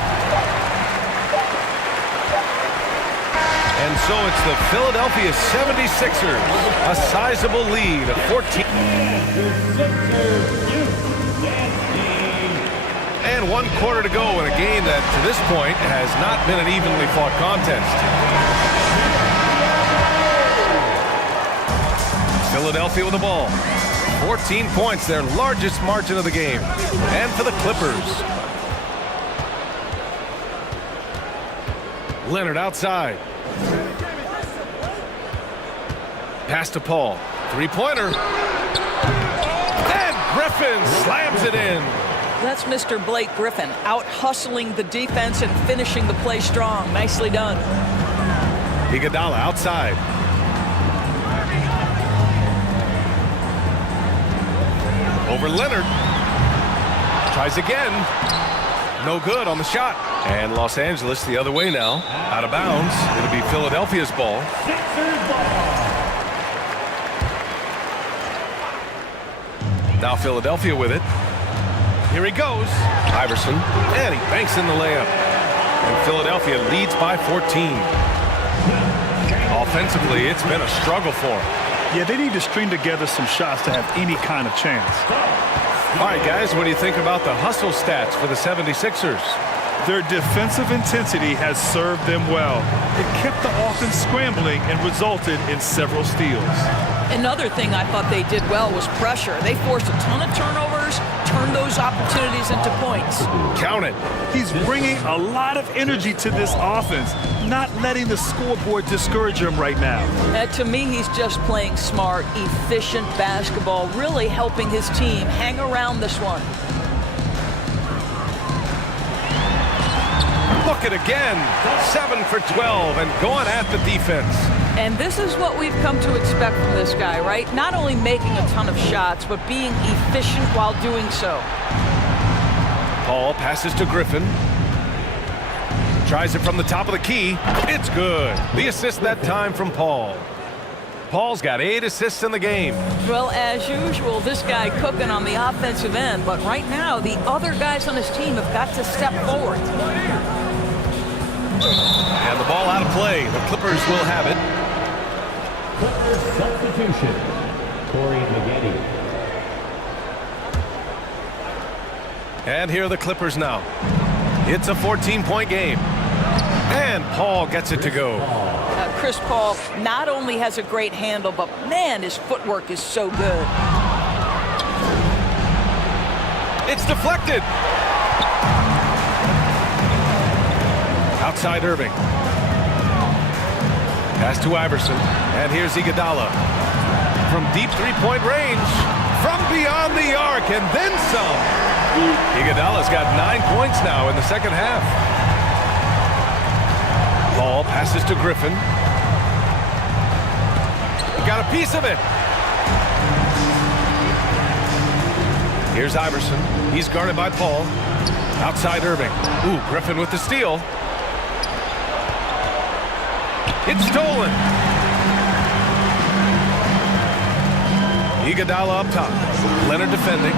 And so it's the Philadelphia 76ers, a sizable lead of 14. And 1 quarter to go in a game that, to this point, has not been an evenly fought contest. Philadelphia with the ball. 14 points, their largest margin of the game. And for the Clippers. Leonard outside. Pass to Paul. Three-pointer. And Griffin slams it in. That's Mr. Blake Griffin, out hustling the defense and finishing the play strong. Nicely done. Iguodala outside. Over Leonard. Tries again. No good on the shot. And Los Angeles the other way now. Out of bounds. It'll be Philadelphia's ball. Now Philadelphia with it. Here he goes. Iverson. And he banks in the layup. And Philadelphia leads by 14. Offensively, it's been a struggle for them. Yeah, they need to string together some shots to have any kind of chance. All right, guys, what do you think about the hustle stats for the 76ers? Their defensive intensity has served them well. It kept the offense scrambling and resulted in several steals. Another thing I thought they did well was pressure. They forced a ton of turnovers, turned those opportunities into points. Count it. He's bringing a lot of energy to this offense, not letting the scoreboard discourage him right now. To me, he's just playing smart, efficient basketball, really helping his team hang around this one. Look at again. 7 for 12 and going at the defense. And this is what we've come to expect from this guy, right? Not only making a ton of shots, but being efficient while doing so. Paul passes to Griffin. Tries it from the top of the key. It's good. The assist that time from Paul. Paul's got 8 assists in the game. Well, as usual, this guy cooking on the offensive end. But right now, the other guys on his team have got to step forward. And the ball out of play. The Clippers will have it. Clippers substitution. Corey Maggette. And here are the Clippers now. It's a 14-point game. And Paul gets it to go. Chris Paul not only has a great handle, but man, his footwork is so good. It's deflected. Outside Irving. Pass to Iverson. And here's Iguodala. From deep three-point range. From beyond the arc and then some. Iguodala's got 9 points now in the second half. Paul passes to Griffin. Got a piece of it. Here's Iverson. He's guarded by Paul. Outside Irving. Ooh, Griffin with the steal. It's stolen. Iguodala up top. Leonard defending.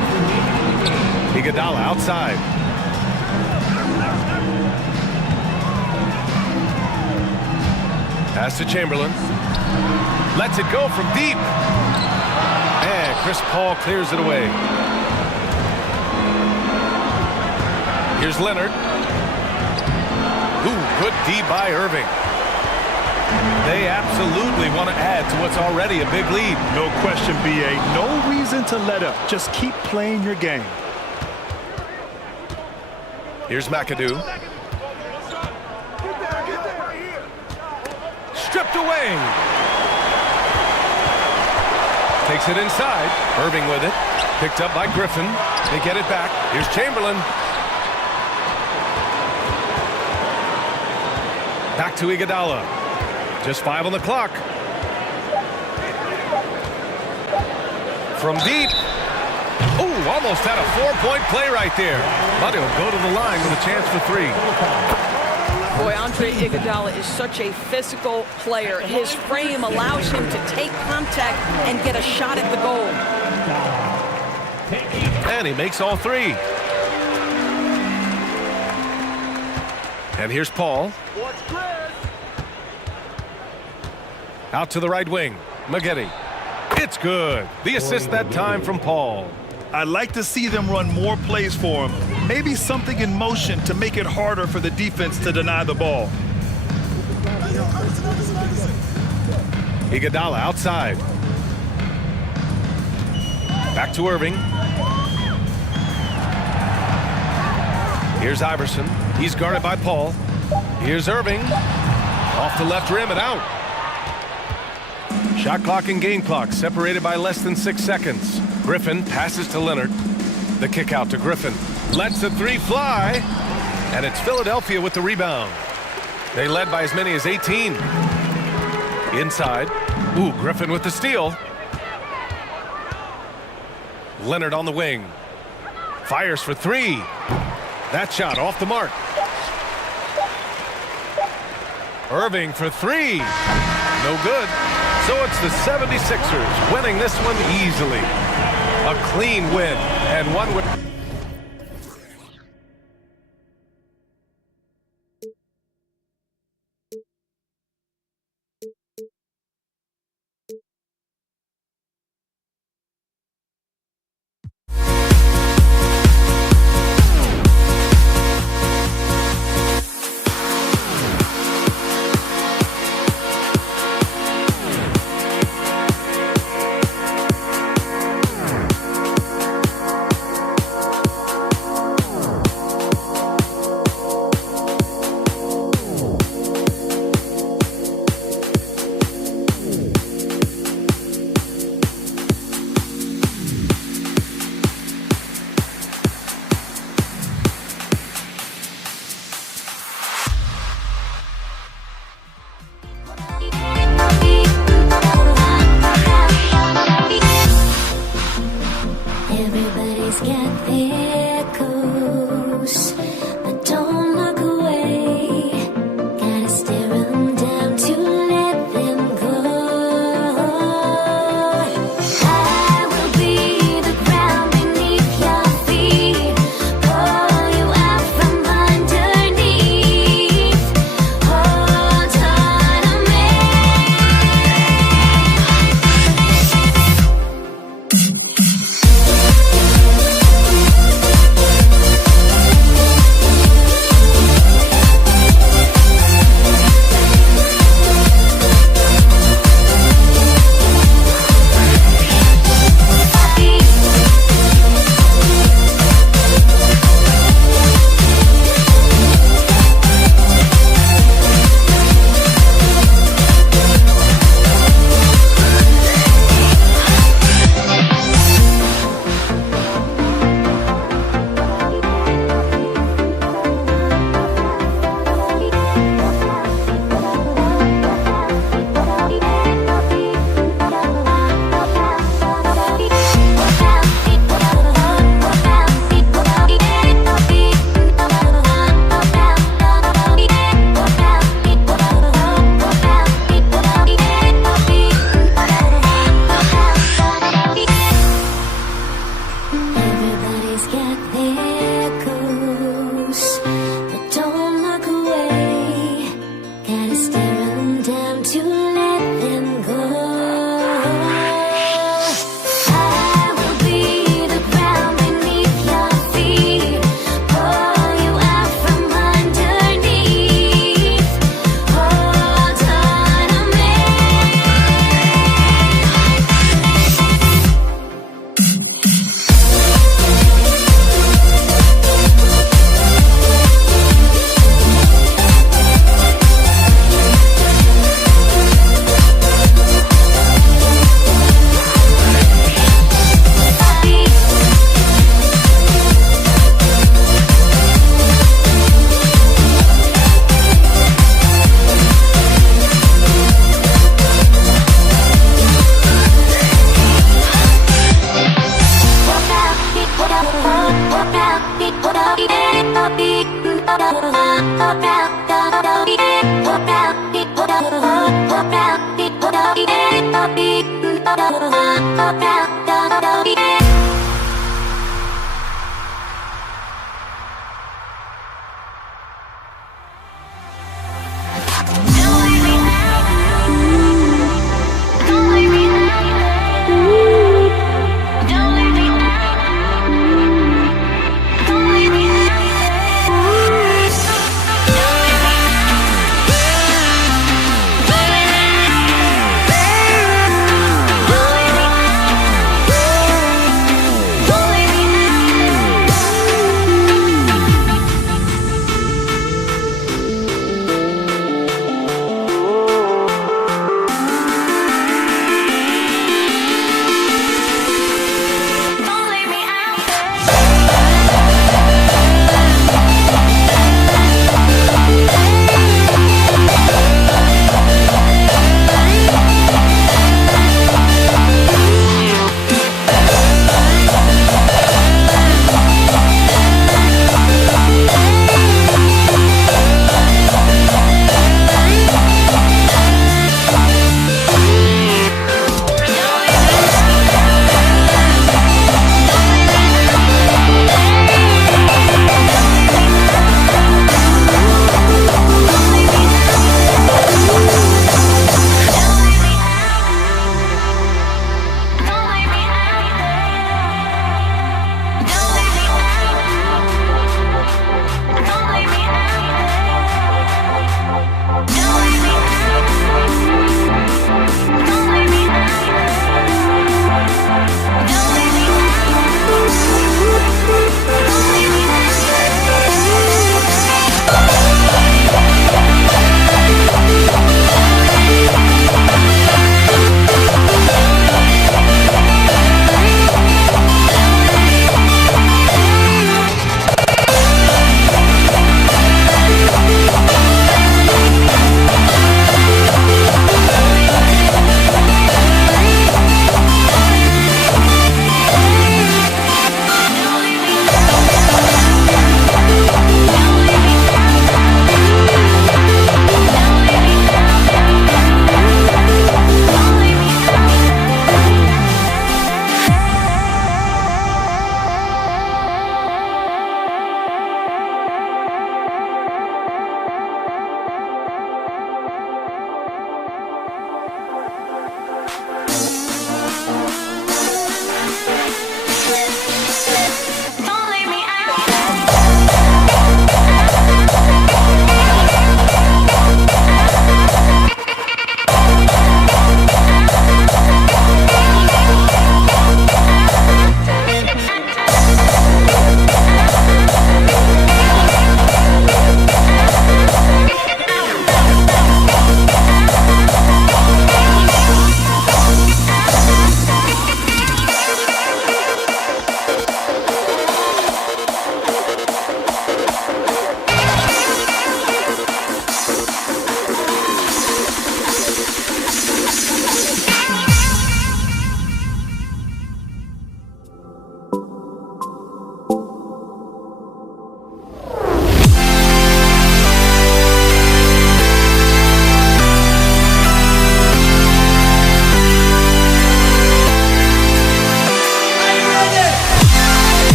Iguodala outside. Pass to Chamberlain. Lets it go from deep. And Chris Paul clears it away. Here's Leonard. Ooh, good D by Irving. They absolutely want to add to what's already a big lead. No question, B.A. No reason to let up. Just keep playing your game. Here's McAdoo. Stripped away. Takes it inside. Irving with it. Picked up by Griffin. They get it back. Here's Chamberlain. Back to Iguodala. Just 5 on the clock. From deep. Ooh, almost had a 4-point play right there. But he'll go to the line with a chance for 3. Boy, Andre Iguodala is such a physical player. His frame allows him to take contact and get a shot at the goal. And he makes all 3. And here's Paul. Out to the right wing. Maggette. It's good. The assist that time from Paul. I'd like to see them run more plays for him. Maybe something in motion to make it harder for the defense to deny the ball. Iguodala outside. Back to Irving. Here's Iverson. He's guarded by Paul. Here's Irving. Off the left rim and out. Shot clock and game clock separated by less than 6 seconds. Griffin passes to Leonard. The kick out to Griffin. Lets the 3 fly. And it's Philadelphia with the rebound. They led by as many as 18. Inside. Ooh, Griffin with the steal. Leonard on the wing. Fires for 3. That shot off the mark. Irving for 3. No good. So it's the 76ers winning this one easily. A clean win, and one with... Everybody's got their goals, but don't look away. Gotta stare them down to let them go. I will be the ground beneath your feet, pull you out from underneath. Hold on to me. Everybody's got their goals, but don't look away. Gotta stare them down to let them go. I will be the ground beneath your feet, pull you out from underneath. Hold on to me.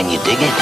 Can you dig it?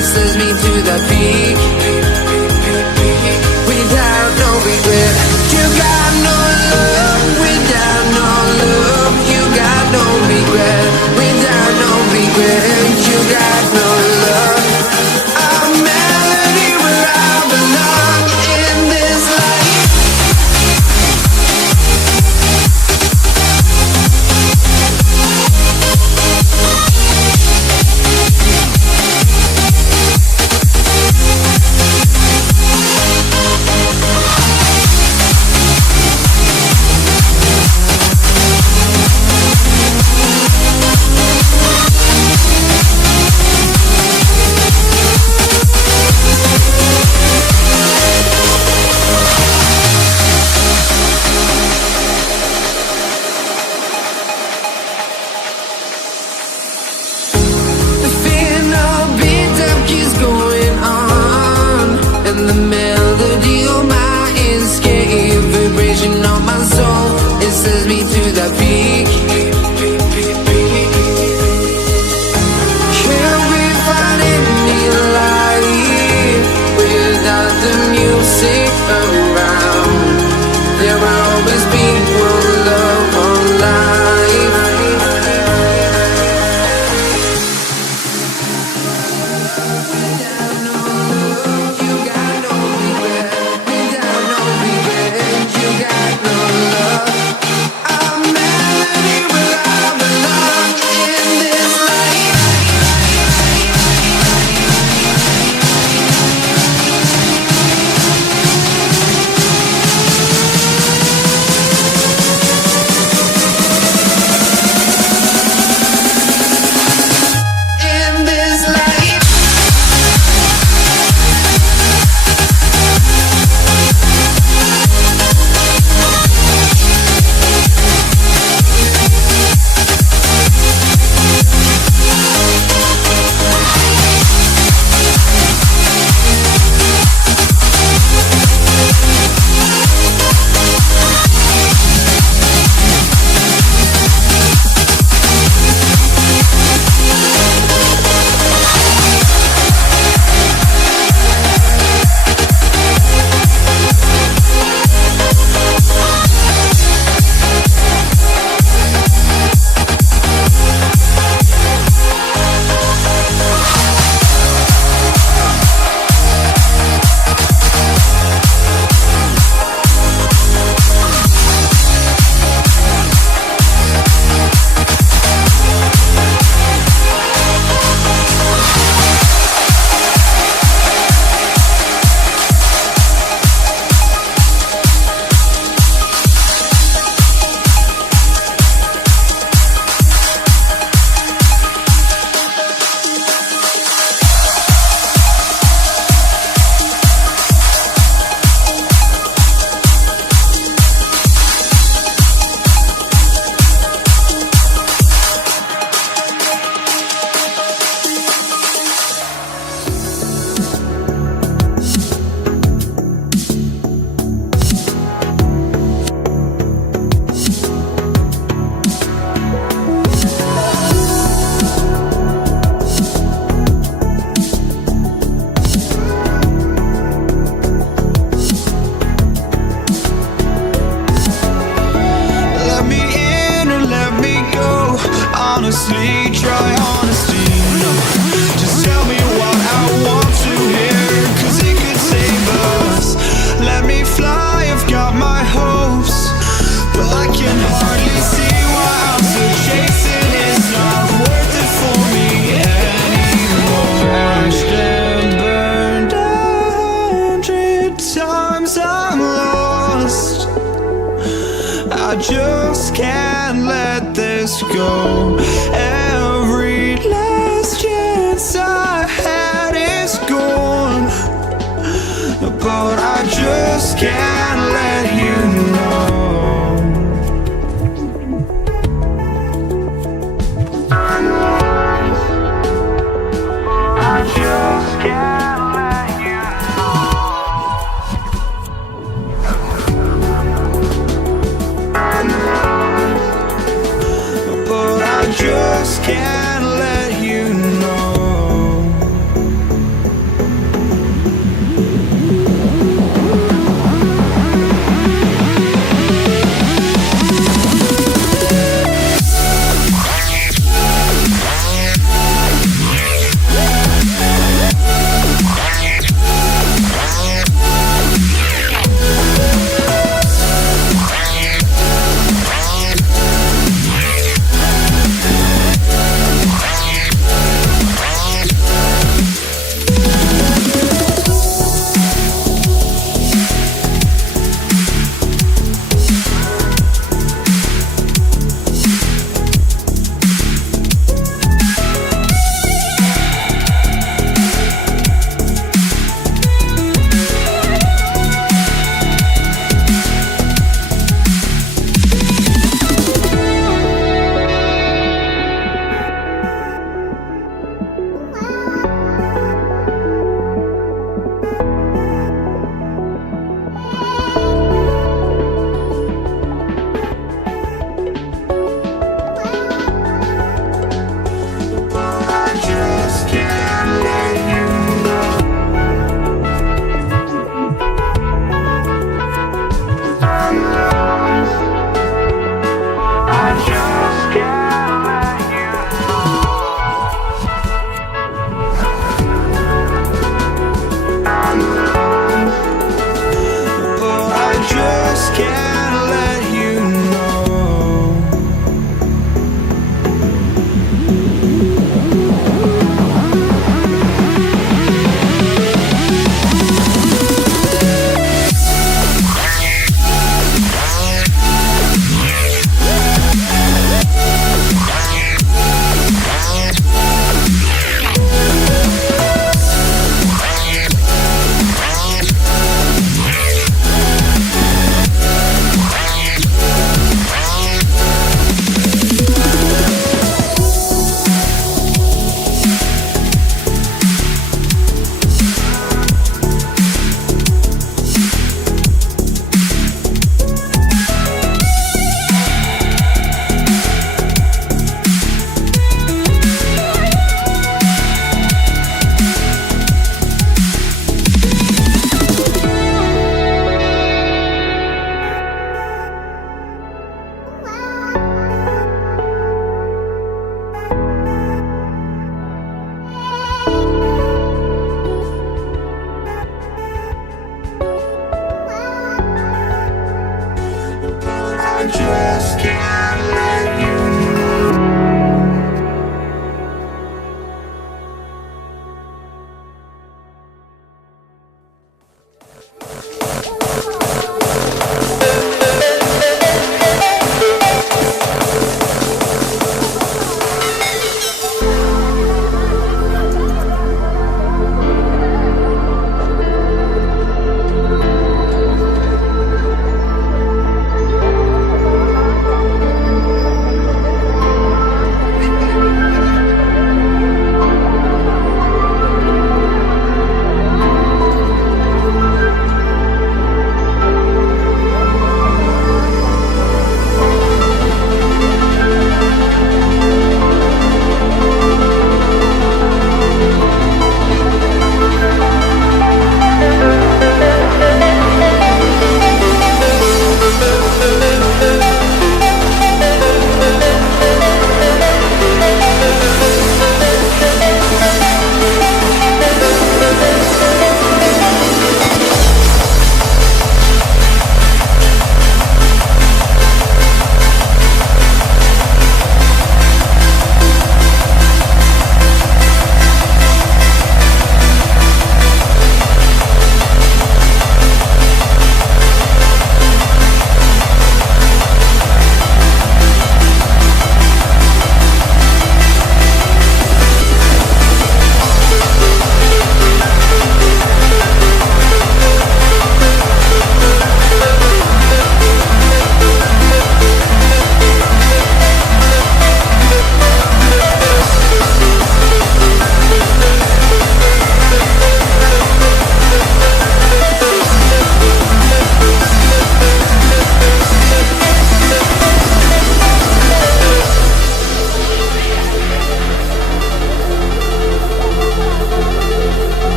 Sends me to the peak without no regret. You got no love without no love. You got no regret without no regret. You got no love. A melody where I belong in this life. honestly, try honesty. No, just tell me what I want to hear, 'cause it could save us. Let me fly, I've got my hopes, but I can hardly see why I'm still chasing. It's not worth it for me anymore. Crashed and burned 100 times, I'm lost. I just can't let this go. Every last chance I had is gone, but I just can't let you know. I just can't let you know. But I just can't let you know.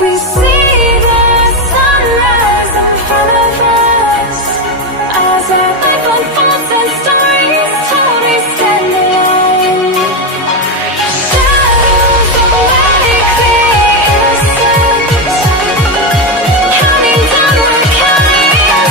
We see the sunrise in front of us as our life unfolds and stories told. We stand alone. Shadows awake the innocence, counting down, we're counting down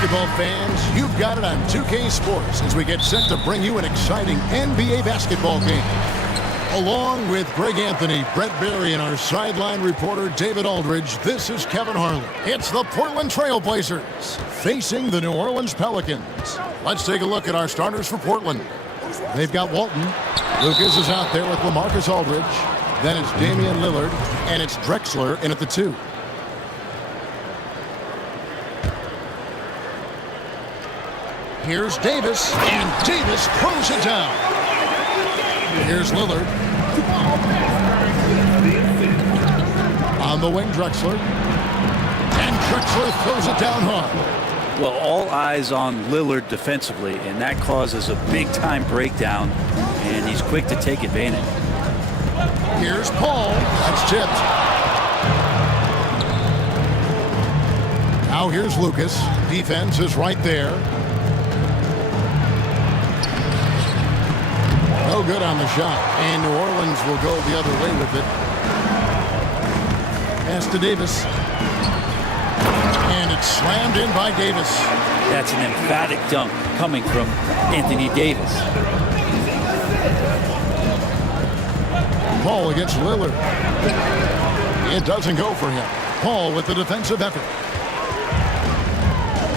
to the fans, you've got it on 2K Sports as we get set to bring you an exciting NBA basketball game. Along with Greg Anthony, Brett Barry, and our sideline reporter David Aldridge, this is Kevin Harlan. It's the Portland Trailblazers facing the New Orleans Pelicans. Let's take a look at our starters for Portland. They've got Walton. Lucas is out there with LaMarcus Aldridge. Then it's Damian Lillard, and it's Drexler in at the 2. Here's Davis, and Davis throws it down. Here's Lillard. On the wing, Drexler. And Drexler throws it down hard. Well, all eyes on Lillard defensively, and that causes a big-time breakdown, and he's quick to take advantage. Here's Paul. That's tipped. Now here's Lucas. Defense is right there. No good on the shot, and New Orleans will go the other way with it. Pass to Davis. And it's slammed in by Davis. That's an emphatic dunk coming from Anthony Davis. Paul against Lillard. It doesn't go for him. Paul with the defensive effort.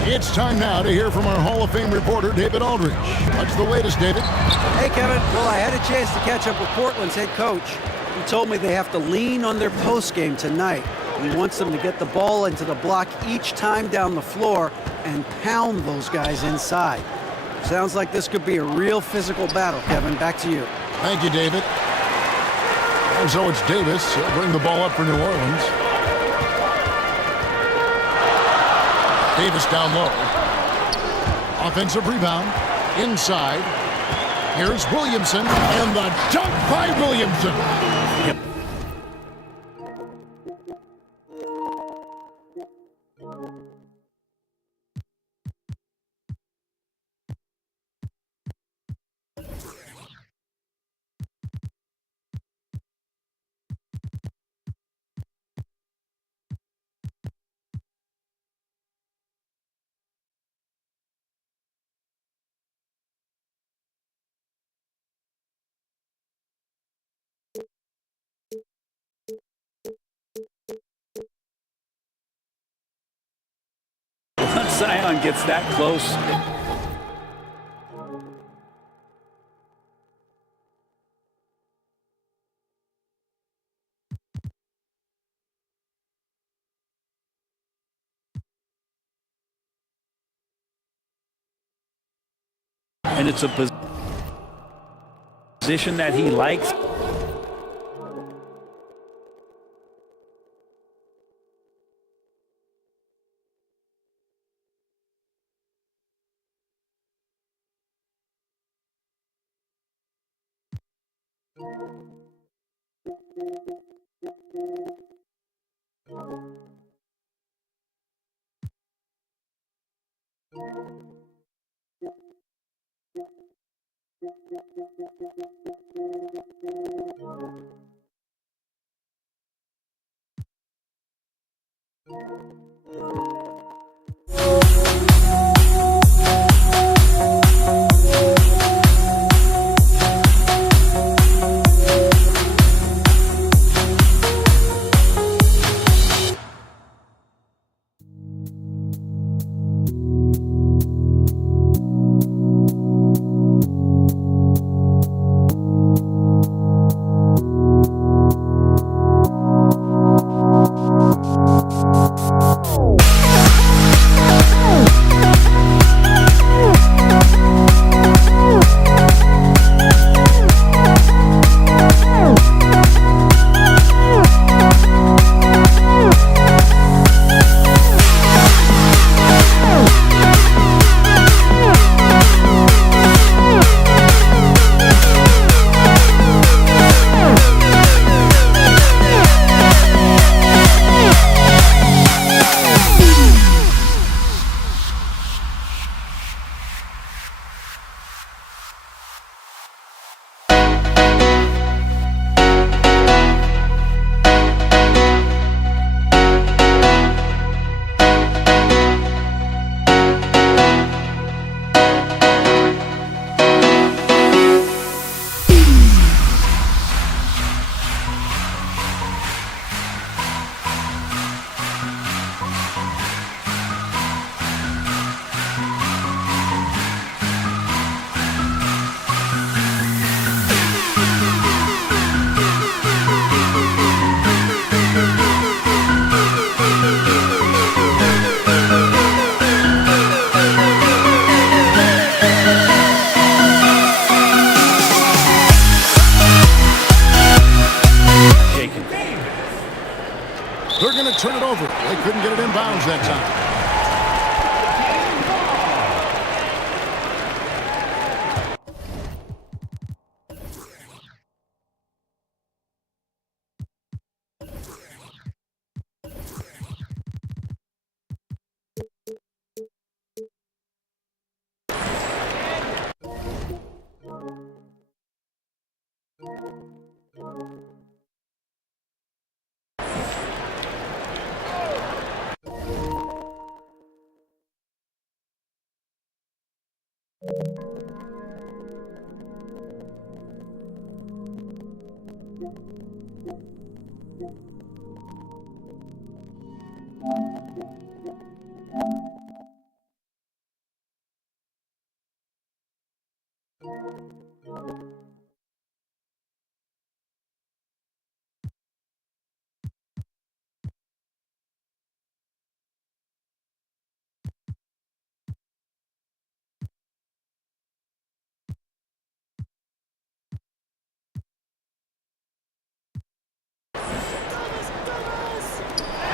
It's time now to hear from our Hall of Fame reporter, David Aldridge. What's the latest, David? Hey, Kevin. Well, I had a chance to catch up with Portland's head coach. He told me they have to lean on their postgame tonight. He wants them to get the ball into the block each time down the floor and pound those guys inside. Sounds like this could be a real physical battle, Kevin. Back to you. Thank you, David. And so it's Davis. He'll bring the ball up for New Orleans. Davis down low. Offensive rebound. Inside. Here's Williamson. And the dunk by Williamson. Yep. Once Zion gets that close, and it's a position that he likes. turn it over. They couldn't get it in bounds that time.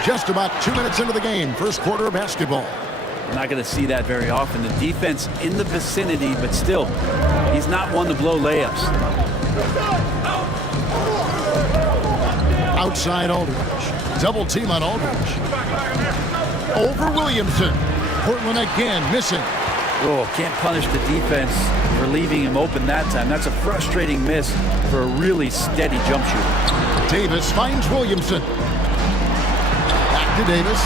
Just about 2 minutes into the game, first quarter of basketball. We're not going to see that very often. The defense in the vicinity, but still, he's not one to blow layups. Outside Aldridge. Double team on Aldridge. Over Williamson. Portland again missing. Oh, can't punish the defense for leaving him open that time. That's a frustrating miss for a really steady jump shooter. Davis finds Williamson. Back to Davis.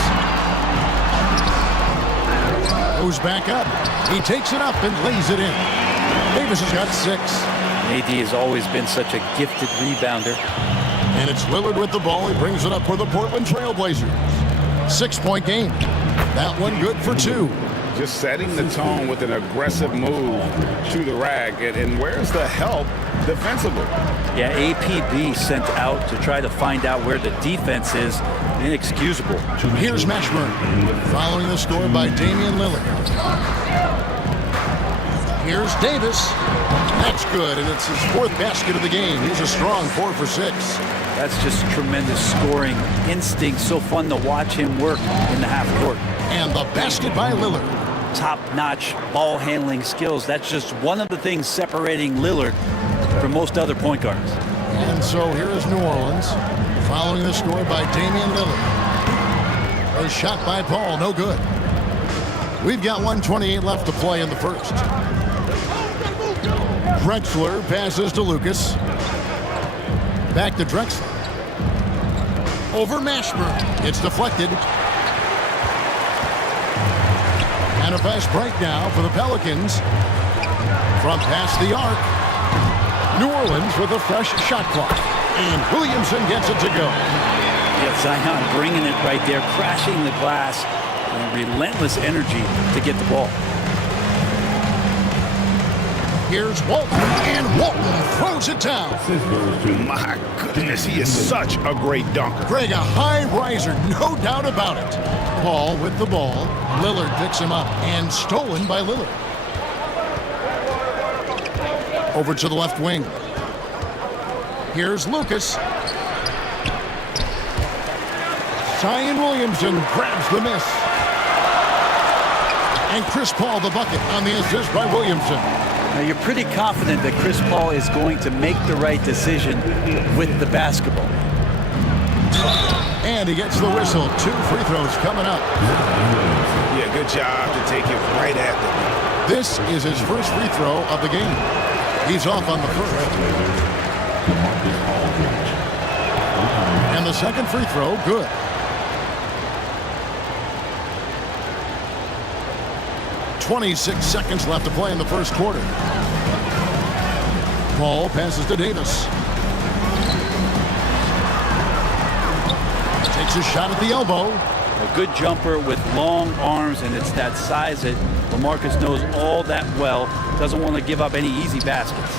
Goes back up. He takes it up and lays it in. Davis has got 6. AD has always been such a gifted rebounder. And it's Lillard with the ball. He brings it up for the Portland Trailblazers. 6-point game. That one good for 2. Just setting the tone with an aggressive move to the rack. And where's the help defensively? Yeah, APB sent out to try to find out where the defense is. Inexcusable. Here's Mashburn following the score by Damian Lillard. Here's Davis. That's good, and it's his 4th basket of the game. He's a strong 4 for 6. That's just tremendous scoring instinct. So fun to watch him work in the half court. And the basket by Lillard. Top-notch ball handling skills. That's just one of the things separating Lillard from most other point guards. And so here is New Orleans following the score by Damian Lillard. A shot by Paul, no good. We've got 1:28 left to play in the first. Drexler passes to Lucas. Back to Drexler. Over Mashburn. It's deflected. And a fast break now for the Pelicans. From past the arc. New Orleans with a fresh shot clock. And Williamson gets it to go. Yeah, Zion bringing it right there, crashing the glass, and relentless energy to get the ball. Here's Walton, and Walton throws it down. My goodness, he is such a great dunker. Greg, a high riser, no doubt about it. Paul with the ball. Lillard picks him up, and stolen by Lillard. Over to the left wing. Here's Lucas. Zion Williamson grabs the miss. And Chris Paul the bucket on the assist by Williamson. Now you're pretty confident that Chris Paul is going to make the right decision with the basketball. And he gets the whistle. 2 free throws coming up. Yeah, good job to take it right at them. This is his first free throw of the game. He's off on the first. And the second free throw, good. .26 seconds left to play in the first quarter. Paul passes to Davis. Takes a shot at the elbow. A good jumper with long arms, and it's that size that LaMarcus knows all that well. Doesn't want to give up any easy baskets.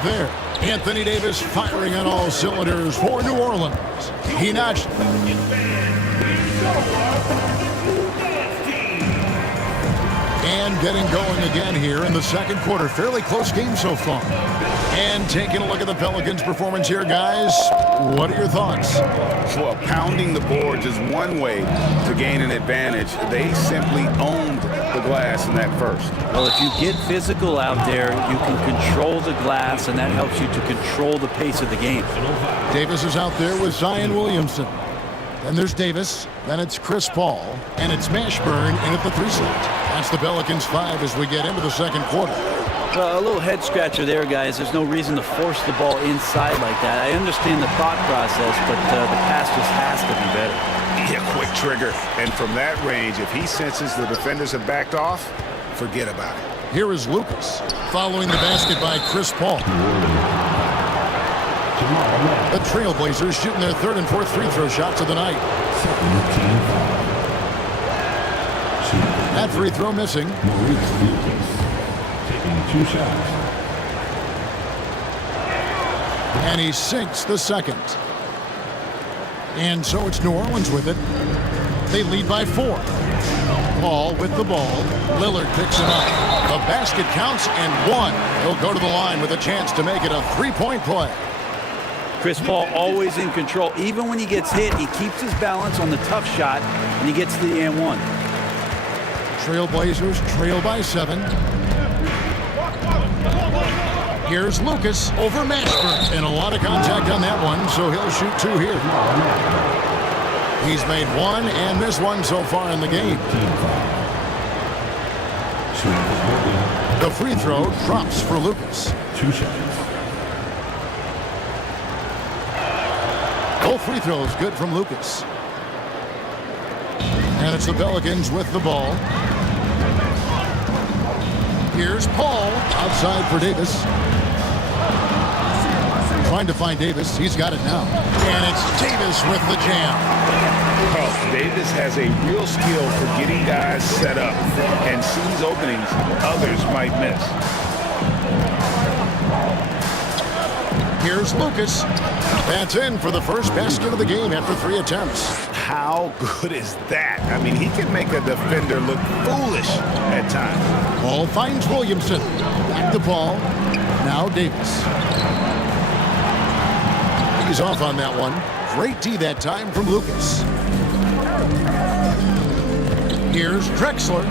have there. Anthony Davis firing on all cylinders for New Orleans. He notched. And getting going again here in the second quarter. Fairly close game so far. And taking a look at the Pelicans' performance here, guys. What are your thoughts? Well, pounding the boards is one way to gain an advantage. They simply owned the glass in that first. Well, if you get physical out there, you can control the glass, and that helps you to control the pace of the game. Davis is out there with Zion Williamson. Then there's Davis. Then it's Chris Paul. And it's Mashburn in at the 3 slot. That's the Pelicans 5 as we get into the second quarter. Well, a little head scratcher there, guys. There's no reason to force the ball inside like that. I understand the thought process, but the pass just has to be better. Yeah, quick trigger. And from that range, if he senses the defenders have backed off, forget about it. Here is Lucas following the basket by Chris Paul. The Trailblazers shooting their 3rd and 4th free throw shots of the night. That free throw missing. Taking 2 shots. And he sinks the second. And so it's New Orleans with it. They lead by 4. Paul with the ball. Lillard picks him up. The basket counts and 1. He'll go to the line with a chance to make it a 3-point play. Chris Paul always in control. Even when he gets hit, he keeps his balance on the tough shot, and he gets to the and 1. Trailblazers trail by 7. Here's Lucas over Mashburn. And a lot of contact on that one, so he'll shoot 2 here. He's made 1 and missed 1 so far in the game. The free throw drops for Lucas. 2 shots. Both free throws good from Lucas. And it's the Pelicans with the ball. Here's Paul outside for Davis. Trying to find Davis. He's got it now. And it's Davis with the jam. Well, Davis has a real skill for getting guys set up and sees openings others might miss. Here's Lucas. That's in for the first basket of the game after 3 attempts. How good is that? I mean, he can make a defender look foolish at times. Paul finds Williamson. Back to Paul. Now Davis. He's off on that one. Great D that time from Lucas. Here's Drexler.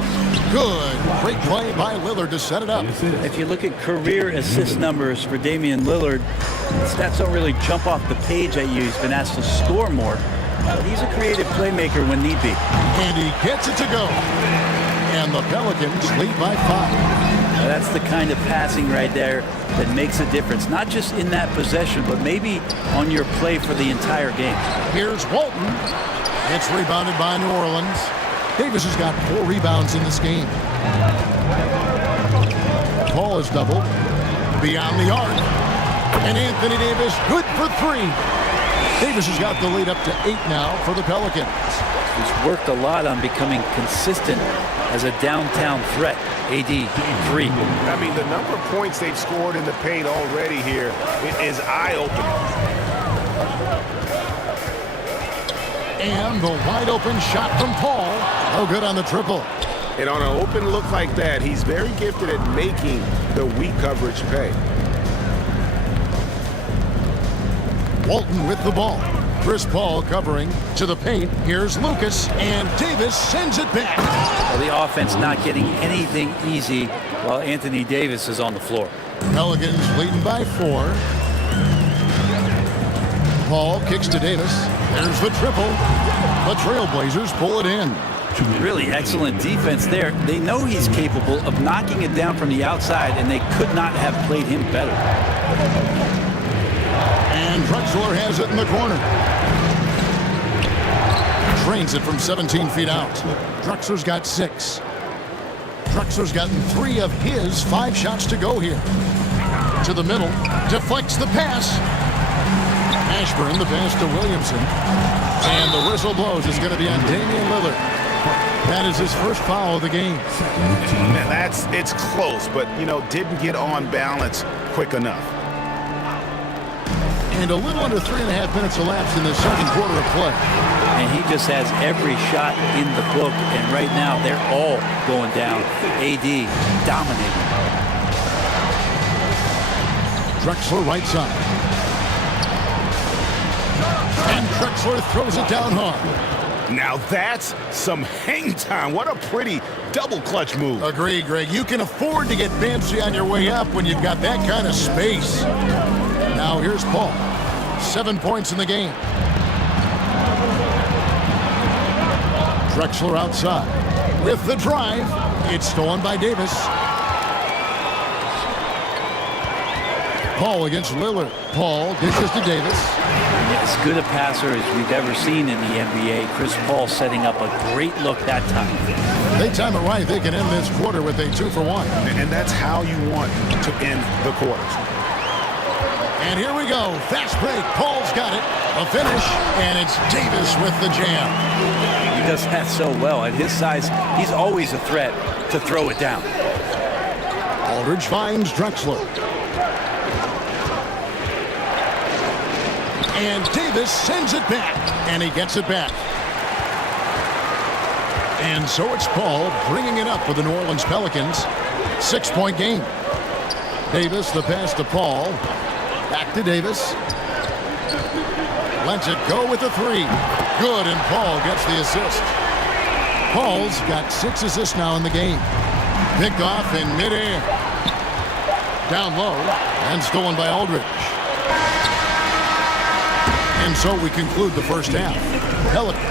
Good. Great play by Lillard to set it up. If you look at career assist numbers for Damian Lillard, stats don't really jump off the page at you. He's been asked to score more, but he's a creative playmaker when need be. And he gets it to go. And the Pelicans lead by 5. Now that's the kind of passing right there that makes a difference, not just in that possession, but maybe on your play for the entire game. Here's Walton. It's rebounded by New Orleans. Davis has got 4 rebounds in this game. Paul is doubled. Beyond the arc. And Anthony Davis good for 3. Davis has got the lead up to 8 now for the Pelicans. He's worked a lot on becoming consistent as a downtown threat. AD 3. I mean, the number of points they've scored in the paint already here is eye-opening. And the wide open shot from Paul. Oh, good on the triple. And on an open look like that, he's very gifted at making the weak coverage pay. Walton with the ball. Chris Paul covering to the paint. Here's Lucas, and Davis sends it back. Well, the offense not getting anything easy while Anthony Davis is on the floor. Pelicans leading by 4. Paul kicks to Davis. There's the triple. The Trailblazers pull it in. Really excellent defense there. They know he's capable of knocking it down from the outside, and they could not have played him better. And Drexler has it in the corner. Drains it from 17 feet out. Drexler's got 6. Drexler's gotten 3 of his 5 shots to go here. To the middle. Deflects the pass. Mashburn the pass to Williamson. And the whistle blows. It's going to be on Damian Lillard. That is his first foul of the game. And it's close, but, didn't get on balance quick enough. And a little under 3.5 minutes elapsed in the second quarter of play. And he just has every shot in the book. And right now, they're all going down. AD dominating. Drexler right side. And Drexler throws it down hard. Now that's some hang time. What a pretty double clutch move. Agreed, Greg. You can afford to get fancy on your way up when you've got that kind of space. Now here's Paul. 7 points in the game. Drexler outside. With the drive. It's stolen by Davis. Paul against Lillard. Paul dishes to Davis. As good a passer as we've ever seen in the NBA. Chris Paul setting up a great look that time. They time it right. They can end this quarter with a 2-for-1. And that's how you want to end the quarters. And here we go. Fast break. Paul's got it. A finish. And it's Davis with the jam. He does that so well. At his size, he's always a threat to throw it down. Aldridge finds Drexler. And Davis sends it back. And he gets it back. And so it's Paul bringing it up for the New Orleans Pelicans. 6-point game. Davis, the pass to Paul. Back to Davis. Lets it go with the 3. Good, and Paul gets the assist. Paul's got 6 assists now in the game. Picked off in midair. Down low, and stolen by Aldridge. And so we conclude the first half. Pelicans.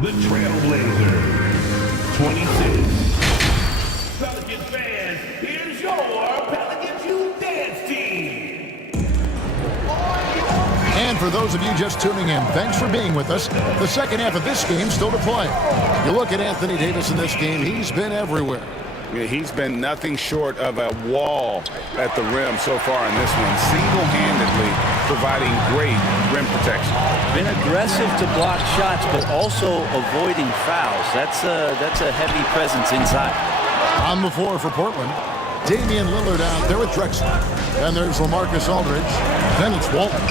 The Trailblazers, 26. Pelicans fans, here's your Pelicans Youth Dance Team. And for those of you just tuning in, thanks for being with us. The second half of this game still to play. You look at Anthony Davis in this game, he's been everywhere. Yeah, he's been nothing short of a wall at the rim so far in this one, single-handedly providing great rim protection. Been aggressive to block shots, but also avoiding fouls. That's a heavy presence inside. On the floor for Portland, Damian Lillard out there with Drexler. And there's LaMarcus Aldridge. Then it's Walton.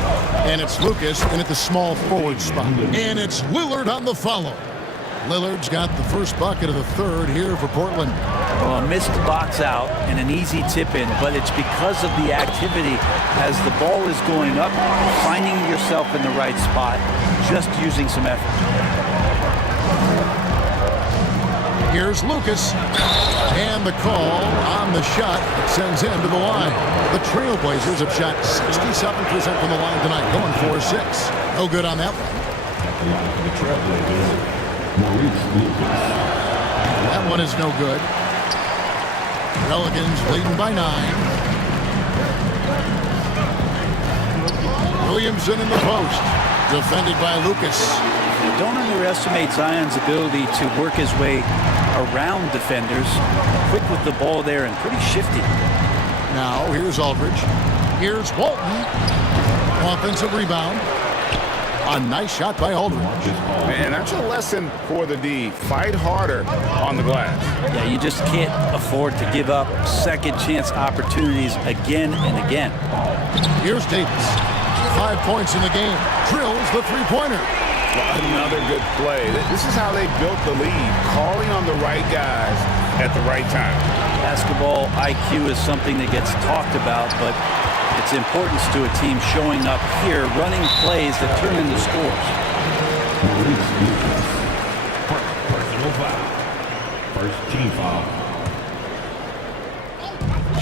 And it's Lucas in at the small forward spot. And it's Lillard on the follow. Lillard's got the first bucket of the third here for Portland. Well, a missed box out and an easy tip in, but it's because of the activity as the ball is going up, finding yourself in the right spot, just using some effort. Here's Lucas. And the call on the shot that sends him to the line. The Trailblazers have shot 67% from the line tonight, going 4-6. No good on that one. The Trailblazers. That one is no good. Pelicans leading by 9. Williamson in the post. Defended by Lucas. Don't underestimate Zion's ability to work his way around defenders. Quick with the ball there and pretty shifty. Now here's Aldridge. Here's Walton. Offensive rebound. A nice shot by Aldridge. And that's a lesson for the D. Fight harder on the glass. Yeah, you just can't afford to give up second chance opportunities again and again. Here's Davis. 5 points in the game. Drills the three-pointer. Another good play. This is how they built the lead. Calling on the right guys at the right time. Basketball IQ is something that gets talked about, but its importance to a team showing up here, running plays that turn into scores. Personal foul. First team foul.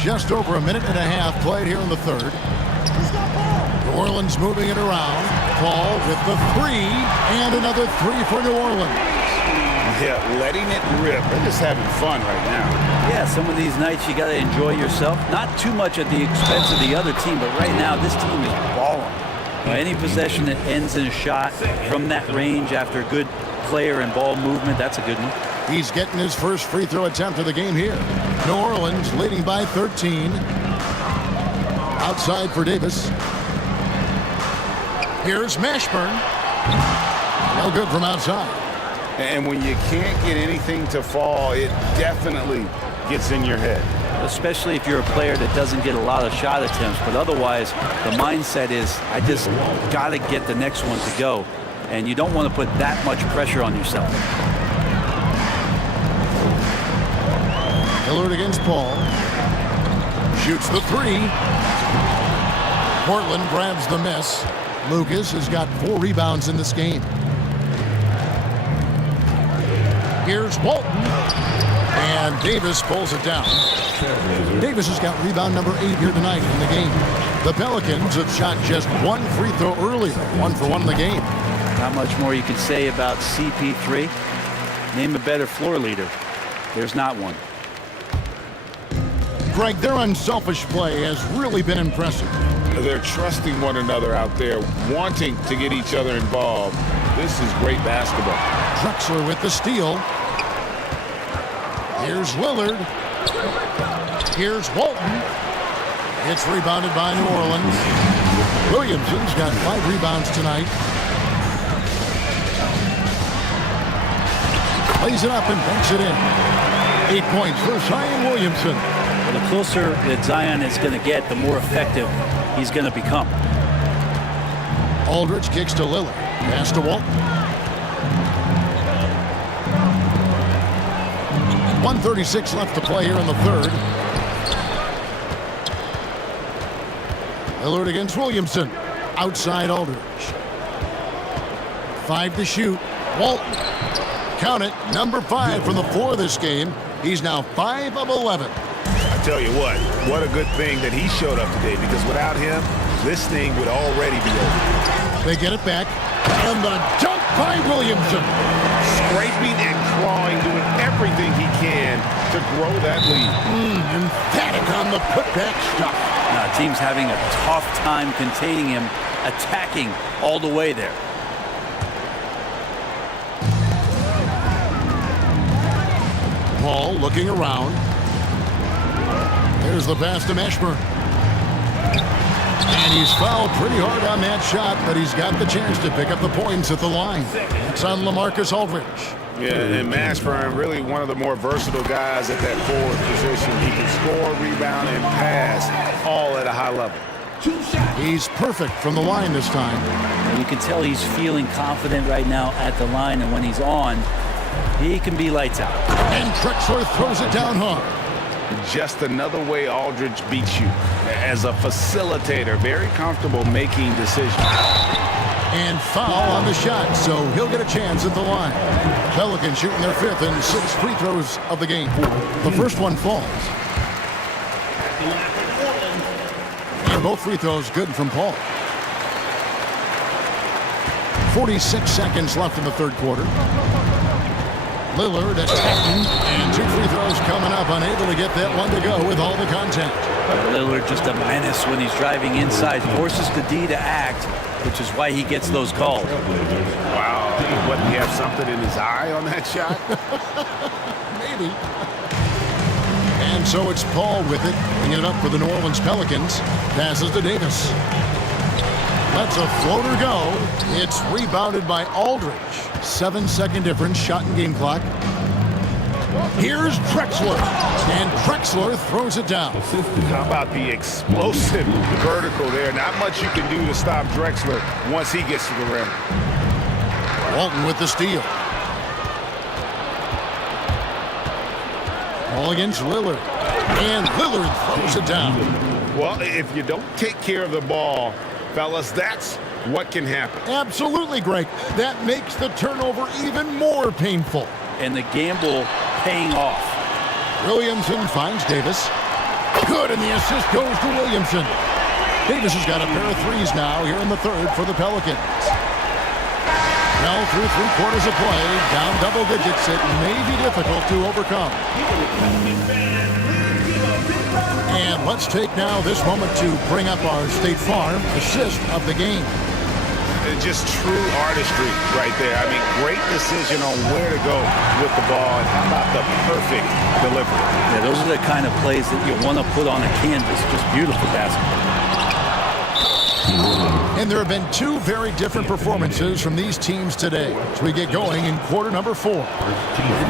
Just over a minute and a half played here in the third. New Orleans moving it around. Paul with the 3, and another 3 for New Orleans. Yeah, letting it rip. They're just having fun right now. Yeah, some of these nights you got to enjoy yourself. Not too much at the expense of the other team, but right now this team is balling. Any possession that ends in a shot from that range after good player and ball movement, that's a good one. He's getting his first free throw attempt of the game here. New Orleans leading by 13. Outside for Davis. Here's Mashburn. No good from outside. And when you can't get anything to fall, it definitely gets in your head. especially if you're a player that doesn't get a lot of shot attempts. But otherwise, the mindset is, I just got to get the next one to go. And you don't want to put that much pressure on yourself. Lillard against Paul. Shoots the three. Portland grabs the miss. Lucas has got 4 rebounds in this game. Here's Walton. And Davis pulls it down. Davis has got rebound number 8 here tonight in the game. The Pelicans have shot just 1 free throw earlier. 1 for 1 in the game. Not much more you can say about CP3. Name a better floor leader. There's not one. Greg, their unselfish play has really been impressive. They're trusting one another out there, wanting to get each other involved. This is great basketball. Drexler with the steal. Here's Lillard. Here's Walton. It's rebounded by New Orleans. Williamson's got 5 rebounds tonight. Plays it up and banks it in. 8 points for Zion Williamson. Well, the closer that Zion is going to get, the more effective he's going to become. Aldridge kicks to Lillard. Pass to Walton. 1:36 left to play here in the third. Lillard against Williamson. Outside Aldridge. 5 to shoot. Walton. Count it. Number 5 from the floor this game. He's now 5 of 11. I tell you what a good thing that he showed up today, because without him, this thing would already be over. They get it back. And the dunk by Williamson. Scraping and clawing, doing everything he can to grow that lead. Emphatic on the putback stuff. Now, team's having a tough time containing him, attacking all the way there. Paul looking around. There's the pass to Mashburn. And he's fouled pretty hard on that shot, but he's got the chance to pick up the points at the line. It's on LaMarcus Aldridge. Yeah, and Mashburn, really one of the more versatile guys at that forward position. He can score, rebound, and pass all at a high level. He's perfect from the line this time. And you can tell he's feeling confident right now at the line, and when he's on, he can be lights out. And Drexler throws it down hard. Just another way Aldridge beats you. As a facilitator, very comfortable making decisions. And foul on the shot, so he'll get a chance at the line. Pelicans shooting their 5th and 6th free throws of the game. The first one falls. And both free throws good from Paul. 46 seconds left in the third quarter. Lillard attacking, and 2 free throws coming up, unable to get that one to go with all the contact. Lillard just a menace when he's driving inside, forces the D to act, which is why he gets those calls. Wow, what, he have something in his eye on that shot? Maybe. And so it's Paul with it, bringing it up for the New Orleans Pelicans. Passes to Davis. Lets a floater go. It's rebounded by Aldridge. 7-second difference, shot and game clock. Here's Drexler. And Drexler throws it down. How about the explosive vertical there? Not much you can do to stop Drexler once he gets to the rim. Walton with the steal. All against Lillard. And Lillard throws it down. Well, if you don't take care of the ball, fellas, that's what can happen. Absolutely, Greg. That makes the turnover even more painful. And the gamble paying off. Williamson finds Davis. Good, and the assist goes to Williamson. Davis has got a pair of threes now here in the third for the Pelicans. Now through 3 quarters of play, down double digits, it may be difficult to overcome. And let's take now this moment to bring up our State Farm assist of the game. Just true artistry right there. I mean, great decision on where to go with the ball, and how about the perfect delivery. Yeah, those are the kind of plays that you want to put on a canvas. Just beautiful basketball. And there have been 2 very different performances from these teams today as we get going in quarter number 4. We've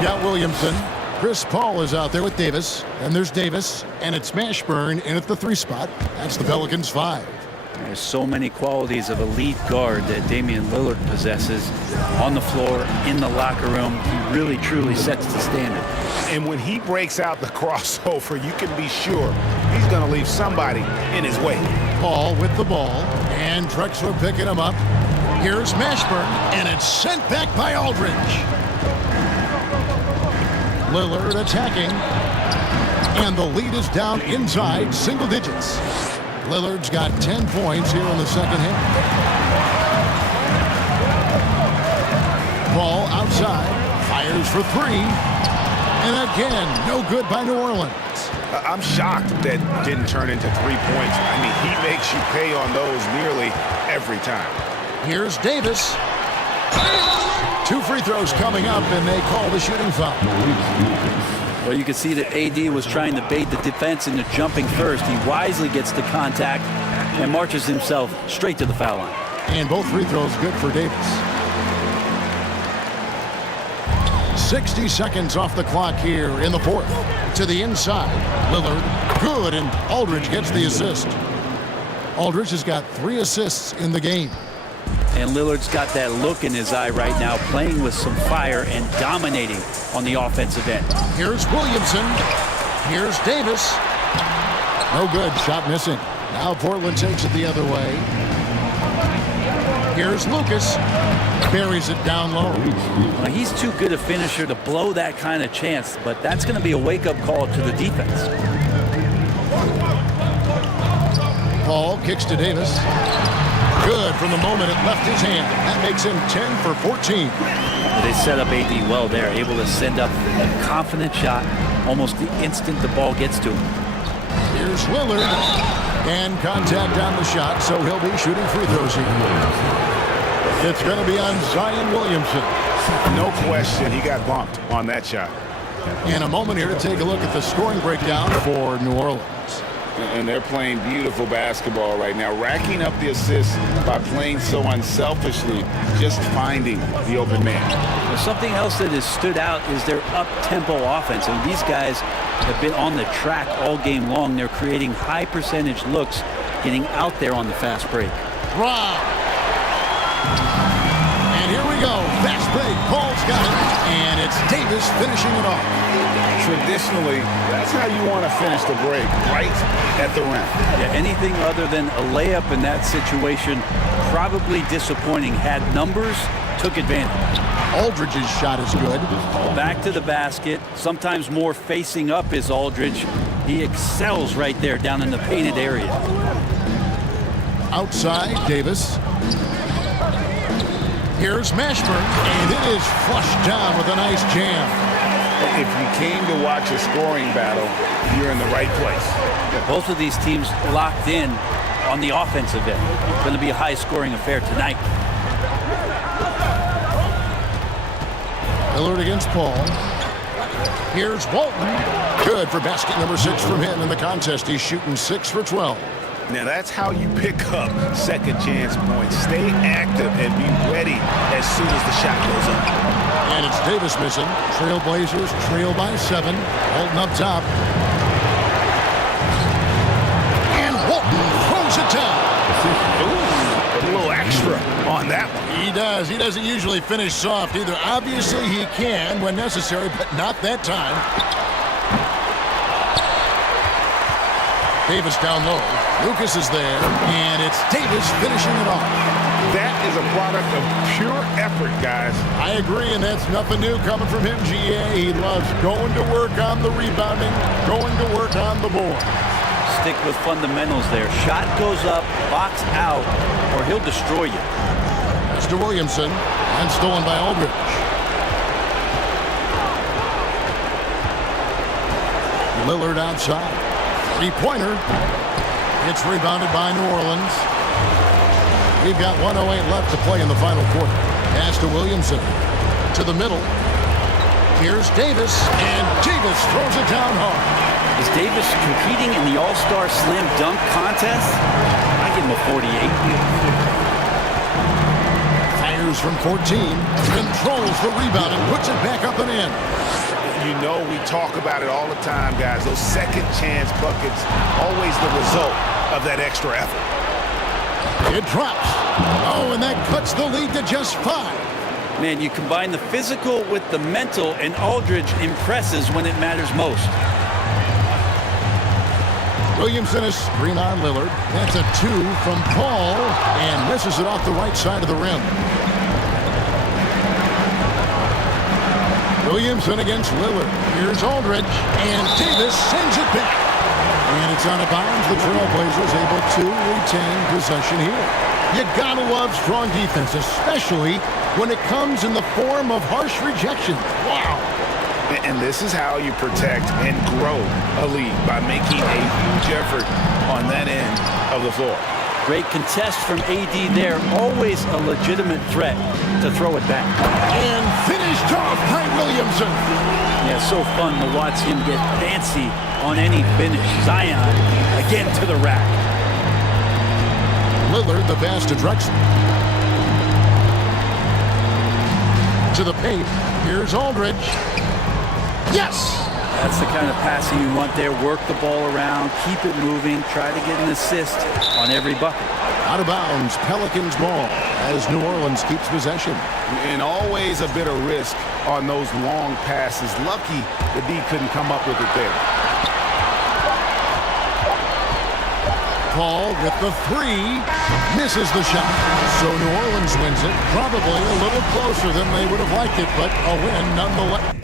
got Williamson. Chris Paul is out there with Davis. And there's Davis. And it's Mashburn in at the 3 spot. That's the Pelicans 5. There's so many qualities of elite guard that Damian Lillard possesses on the floor, in the locker room. He really, truly sets the standard. And when he breaks out the crossover, you can be sure he's going to leave somebody in his way. Paul with the ball. And Drexler picking him up. Here's Mashburn. And it's sent back by Aldridge. Lillard attacking. And the lead is down inside single digits. Lillard's got 10 points here in the second half. Ball outside. Fires for 3. And again, no good by New Orleans. I'm shocked that didn't turn into 3 points. I mean, he makes you pay on those nearly every time. Here's Davis. 2 free throws coming up, and they call the shooting foul. Well, you can see that AD was trying to bait the defense into jumping first. He wisely gets the contact and marches himself straight to the foul line. And both free throws good for Davis. 60 seconds off the clock here in the fourth. To the inside. Lillard, good, and Aldridge gets the assist. Aldridge has got 3 assists in the game. And Lillard's got that look in his eye right now, playing with some fire and dominating on the offensive end. Here's Williamson. Here's Davis. No good. Shot missing. Now Portland takes it the other way. Here's Lucas. Buries it down low. Well, he's too good a finisher to blow that kind of chance, but that's going to be a wake-up call to the defense. Paul kicks to Davis. Good from the moment it left his hand. That makes him 10 for 14. They set up AD well there, able to send up a confident shot almost the instant the ball gets to him. Here's Lillard. And contact on the shot, so he'll be shooting free throws here. It's going to be on Zion Williamson. No question, he got bumped on that shot. And a moment here to take a look at the scoring breakdown for New Orleans. And they're playing beautiful basketball right now, racking up the assists by playing so unselfishly, just finding the open man. Well, something else that has stood out is their up-tempo offense. I mean, these guys have been on the track all game long. They're creating high percentage looks, getting out there on the fast break. Rob. And here we go. Fast break. Paul's got it. And it's Davis finishing it off. Traditionally, that's how you want to finish the break, right at the rim. Yeah, anything other than a layup in that situation, probably disappointing. Had numbers, took advantage. Aldridge's shot is good. Back to the basket. Sometimes more facing up is Aldridge. He excels right there down in the painted area. Outside, Davis. Here's Mashburn, and it is flushed down with a nice jam. If you came to watch a scoring battle, you're in the right place. Yeah, both of these teams locked in on the offensive end. It's going to be a high-scoring affair tonight. Lillard against Paul. Here's Walton. Good for basket number 6 from him in the contest. He's shooting 6 for 12. Now that's how you pick up second chance points. Stay active and be ready as soon as the shot goes up. And it's Davis missing. Trailblazers trail by 7. Walton up top. And Walton throws it down. Ooh, a little extra on that one. He does. He doesn't usually finish soft either. Obviously he can when necessary, but not that time. Davis down low. Lucas is there, and it's Davis finishing it off. That is a product of pure effort, guys. I agree, and that's nothing new coming from him, GA. He loves going to work on the rebounding, going to work on the board. Stick with fundamentals there. Shot goes up, box out, or he'll destroy you. Mr. Williamson, and stolen by Aldridge. Lillard outside. Three-pointer. It's rebounded by New Orleans. We've got 1:08 left to play in the final quarter. Pass to Williamson. To the middle. Here's Davis, and Davis throws it down hard. Is Davis competing in the All-Star Slam Dunk Contest? I give him a 48. Fires from 14. Controls the rebound and puts it back up and in. You know we talk about it all the time, guys. Those second chance buckets, always the result of that extra effort. It drops. Oh, and that cuts the lead to just 5. Man, you combine the physical with the mental, and Aldridge impresses when it matters most. Williamson is screen on Lillard. That's a 2 from Paul, and misses it off the right side of the rim. Williamson against Lillard. Here's Aldridge, and Davis sends it back. And it's out of bounds. The Trailblazers able to retain possession here. You gotta love strong defense, especially when it comes in the form of harsh rejection. Wow. And this is how you protect and grow a lead, by making a huge effort on that end of the floor. Great contest from AD there. Always a legitimate threat to throw it back. And finished off by Williamson. Yeah, so fun to watch him get fancy on any finish. Zion again to the rack. Lillard, the pass to Drexler. To the paint. Here's Aldridge. Yes! That's the kind of passing you want there. Work the ball around, keep it moving, try to get an assist on every bucket. Out of bounds, Pelicans ball as New Orleans keeps possession. And always a bit of risk on those long passes. Lucky the D couldn't come up with it there. Paul with the 3, misses the shot. So New Orleans wins it, probably a little closer than they would have liked it, but a win nonetheless.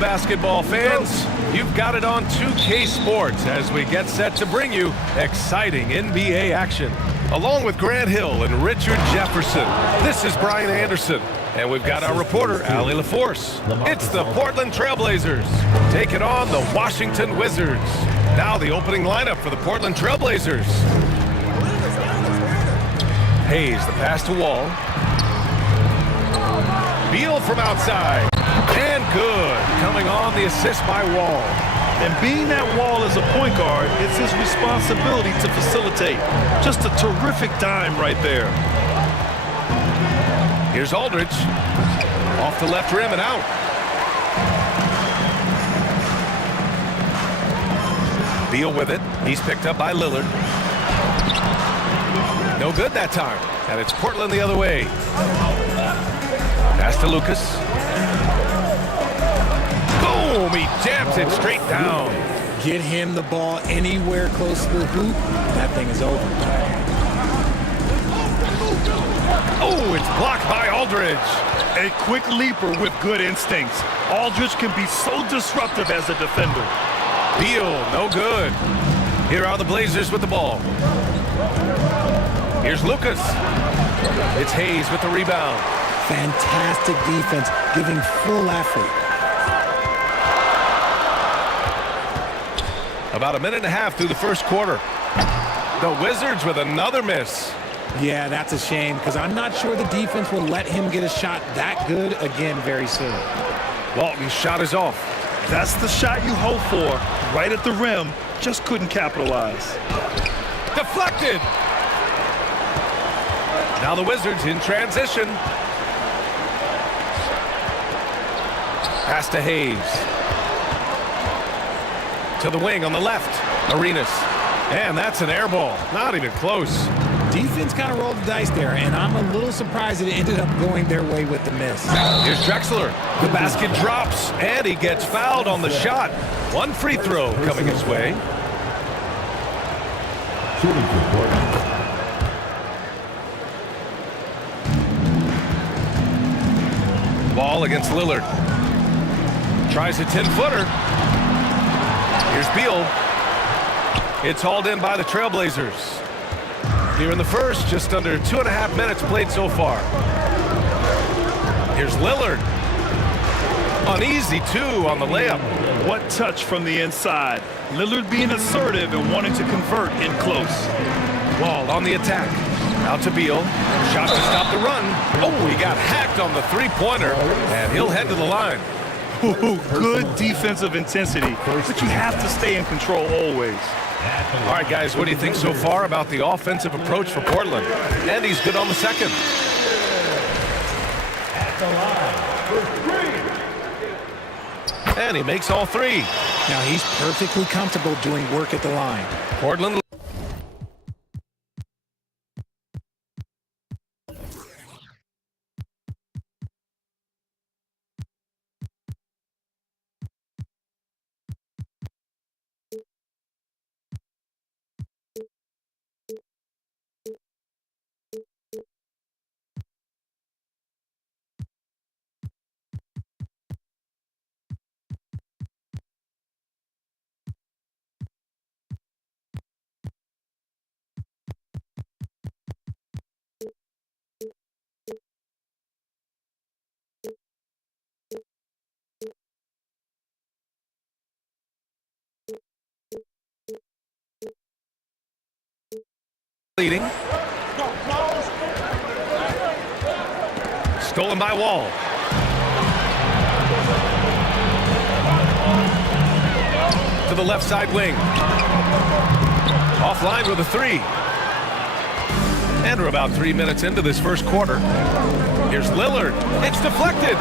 Basketball fans, you've got it on 2K Sports as we get set to bring you exciting NBA action. Along with Grant Hill and Richard Jefferson, this is Brian Anderson, and we've got our reporter, Allie LaForce. It's the Portland Trailblazers taking on the Washington Wizards. Now the opening lineup for the Portland Trailblazers. Hayes, the pass to Wall. Beal from outside. And good. Coming on the assist by Wall. And being that Wall as a point guard, it's his responsibility to facilitate. Just a terrific dime right there. Here's Aldridge. Off the left rim and out. Beal with it. He's picked up by Lillard. No good that time. And it's Portland the other way. Pass to Lucas. Boom! He jams it straight down. Get him the ball anywhere close to the hoop, that thing is over. Oh, it's blocked by Aldridge. A quick leaper with good instincts. Aldridge can be so disruptive as a defender. Beal, no good. Here are the Blazers with the ball. Here's Lucas. It's Hayes with the rebound. Fantastic defense, giving full effort. About a minute and a half through the first quarter. The Wizards with another miss. Yeah, that's a shame because I'm not sure the defense will let him get a shot that good again very soon. Walton's shot is off. That's the shot you hope for. Right at the rim. Just couldn't capitalize. Deflected. Now the Wizards in transition. Pass to Hayes. To the wing on the left. Arenas. And that's an air ball. Not even close. Defense kind of rolled the dice there, and I'm a little surprised that it ended up going their way with the miss. Here's Drexler. The basket drops, and he gets fouled on the shot. One free throw coming his way. Ball against Lillard. Tries a 10-footer. Here's Beal. It's hauled in by the Trailblazers. Here in the first, just under 2.5 minutes played so far. Here's Lillard. Uneasy, too, on the layup. What touch from the inside. Lillard being assertive and wanting to convert in close. Wall on the attack. Out to Beal. Shot to stop the run. Oh, he got hacked on the three-pointer, and he'll head to the line. Ooh, good defensive intensity, but you have to stay in control always. All right, guys, what do you think so far about the offensive approach for Portland? And he's good on the second. At the line for 3. And he makes all three. Now he's perfectly comfortable doing work at the line. Portland. Leading. Stolen by Wall. To the left side wing. Offline with a three. And we're about 3 minutes into this first quarter. Here's Lillard. It's deflected.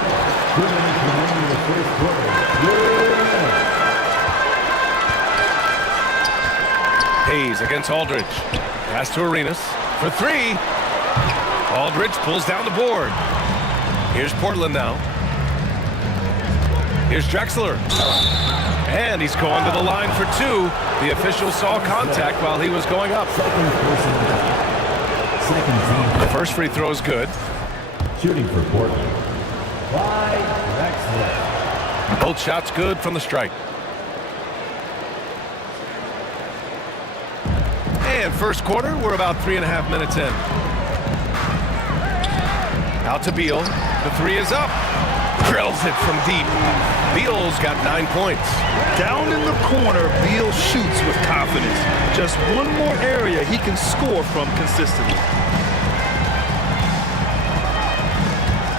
Hayes against Aldridge. Pass to Arenas for three. Aldridge pulls down the board. Here's Portland now. Here's Drexler. And he's going to the line for two. The official saw contact while he was going up. The first free throw is good. Shooting for Portland. Clyde Drexler. Both shots good from the strike. And first quarter, we're about 3.5 minutes in. Out to Beal. The three is up. Drills it from deep. Beal's got 9 points. Down in the corner, Beal shoots with confidence. Just one more area he can score from consistently.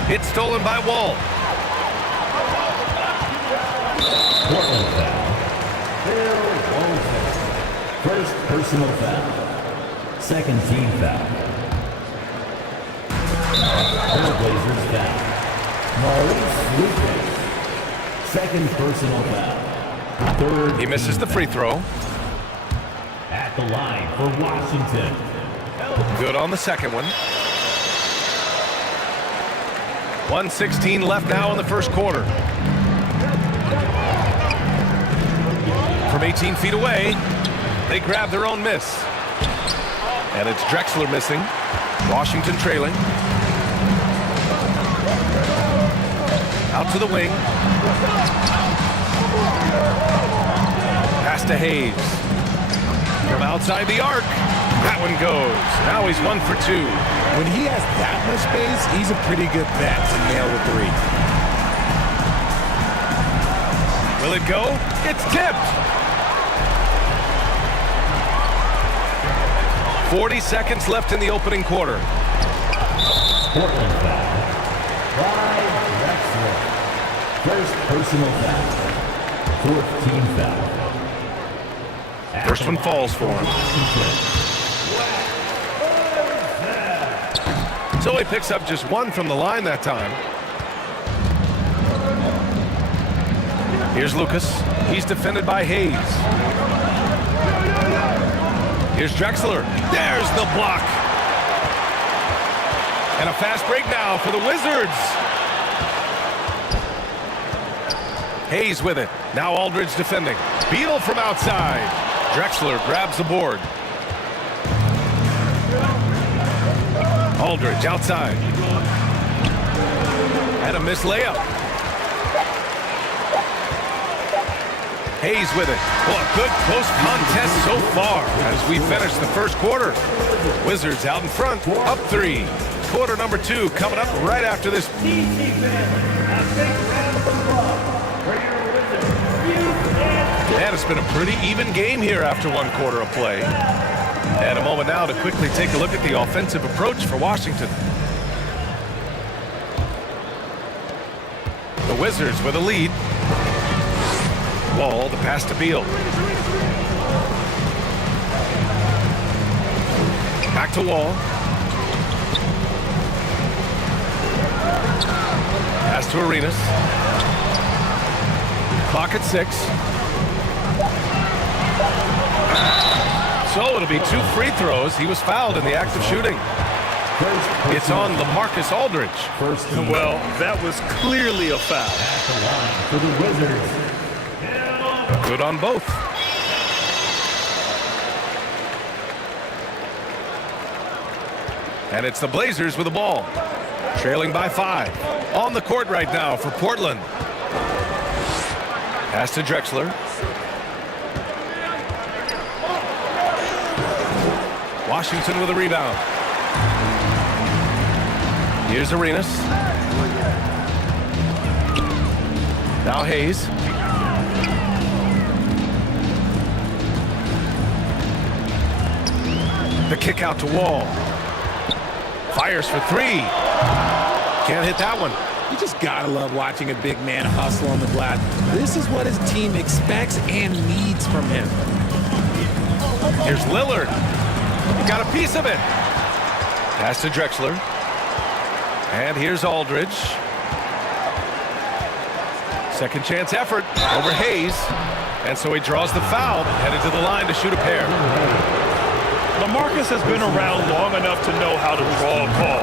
It's stolen by Wall. Portland foul. Bill Walton. First personal foul. Second team foul. Trailblazers foul. Maurice Lucas. Second personal foul. Third. He misses the free throw. At the line for Washington. Good on the second one. 1:16 left now in the first quarter. From 18 feet away, they grab their own miss. And it's Drexler missing. Washington trailing. Out to the wing. Pass to Hayes. From outside the arc. That one goes. Now he's 1 for 2. When he has that much space, he's a pretty good bet to nail the three. Will it go? It's tipped. 40 seconds left in the opening quarter. Portland foul. Clyde Drexler. First personal foul. Fourth team foul. First one falls for him. So he picks up just one from the line that time. Here's Lucas. He's defended by Hayes. Here's Drexler. There's the block. And a fast break now for the Wizards. Hayes with it. Now Aldridge defending. Beal from outside. Drexler grabs the board. Aldridge outside. And a missed layup. Hayes with it. Well, a good close contest so far as we finish the first quarter. Wizards out in front, up 3. Quarter number 2 coming up right after this. And it's been a pretty even game here after 1 quarter of play. And a moment now to quickly take a look at the offensive approach for Washington. The Wizards with a lead. Wall, the pass to Beal. Back to Wall. Pass to Arenas. Clock at 6. So it'll be 2 free throws. He was fouled in the act of shooting. It's on LaMarcus Aldridge. Well, that was clearly a foul. For the Wizards. Good on both. And it's the Blazers with the ball. Trailing by 5. On the court right now for Portland. Pass to Drexler. Washington with a rebound. Here's Arenas. Now Hayes. The kick out to Wall. Fires for 3. Can't hit that one. You just gotta love watching a big man hustle on the glass. This is what his team expects and needs from him. Here's Lillard. He got a piece of it. Pass to Drexler. And here's Aldridge. Second chance effort over Hayes. And so he draws the foul, headed to the line to shoot a pair. LaMarcus has been around long enough to know how to draw a call.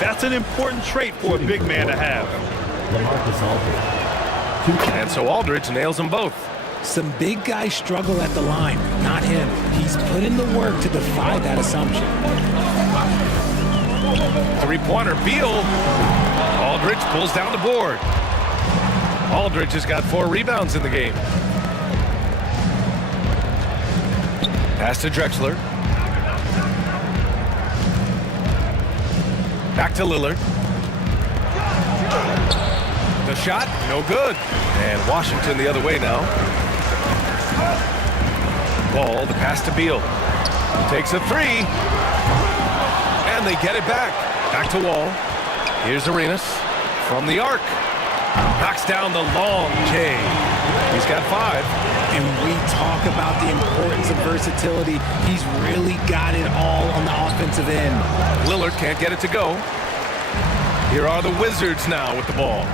That's an important trait for a big man to have. And so Aldridge nails them both. Some big guys struggle at the line, not him. He's put in the work to defy that assumption. 3-pointer, Beal. Aldridge pulls down the board. Aldridge has got 4 rebounds in the game. Pass to Drexler. Back to Lillard. The shot, no good. And Washington the other way now. Ball, the pass to Beal. Takes a 3. And they get it back. Back to Wall. Here's Arenas from the arc. Knocks down the long J. He's got 5. And we talk about the importance of versatility. He's really got it all on the offensive end. Lillard can't get it to go. Here are the Wizards now with the ball.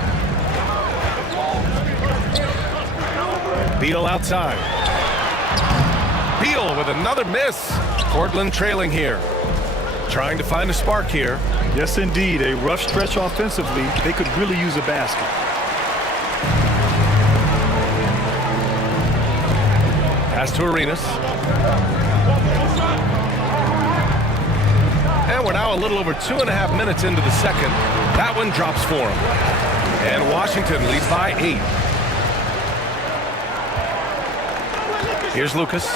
Beal outside. Beal with another miss. Portland trailing here. Trying to find a spark here. Yes, indeed. A rough stretch offensively. They could really use a basket. Pass to Arenas. And we're now a little over 2.5 minutes into the second. That one drops for him. And Washington leads by 8. Here's Lucas.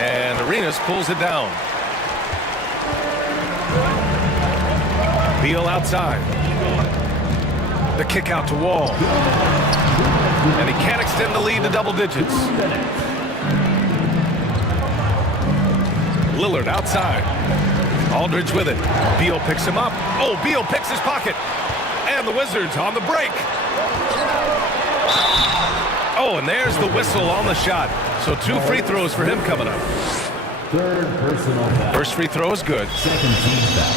And Arenas pulls it down. Beal outside. The kick out to Wall. And he can't extend the lead to double digits. Lillard outside. Aldridge with it. Beal picks him up. Oh, Beal picks his pocket. And the Wizards on the break. Oh, and there's the whistle on the shot. So 2 free throws for him coming up. Third personal foul. First free throw is good. Second team foul.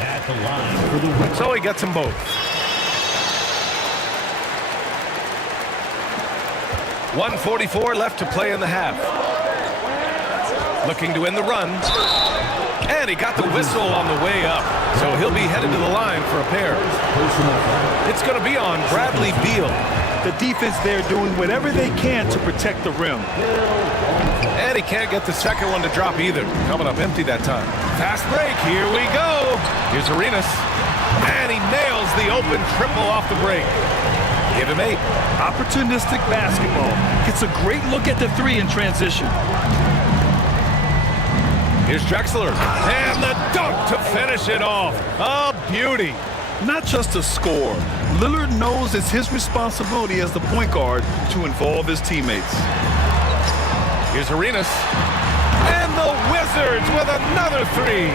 At the line for the Wizards. So he gets them both. 1:44 left to play in the half. Looking to end the run. And he got the whistle on the way up. So he'll be headed to the line for a pair. It's going to be on Bradley Beal. The defense there doing whatever they can to protect the rim. And he can't get the second one to drop either. Coming up empty that time. Fast break. Here we go. Here's Arenas. And he nails the open triple off the break. Give him 8. Opportunistic basketball. Gets a great look at the 3 in transition. Here's Drexler. And the dunk to finish it off. A beauty. Not just to score. Lillard knows it's his responsibility as the point guard to involve his teammates. Here's Arenas. And the Wizards with another 3.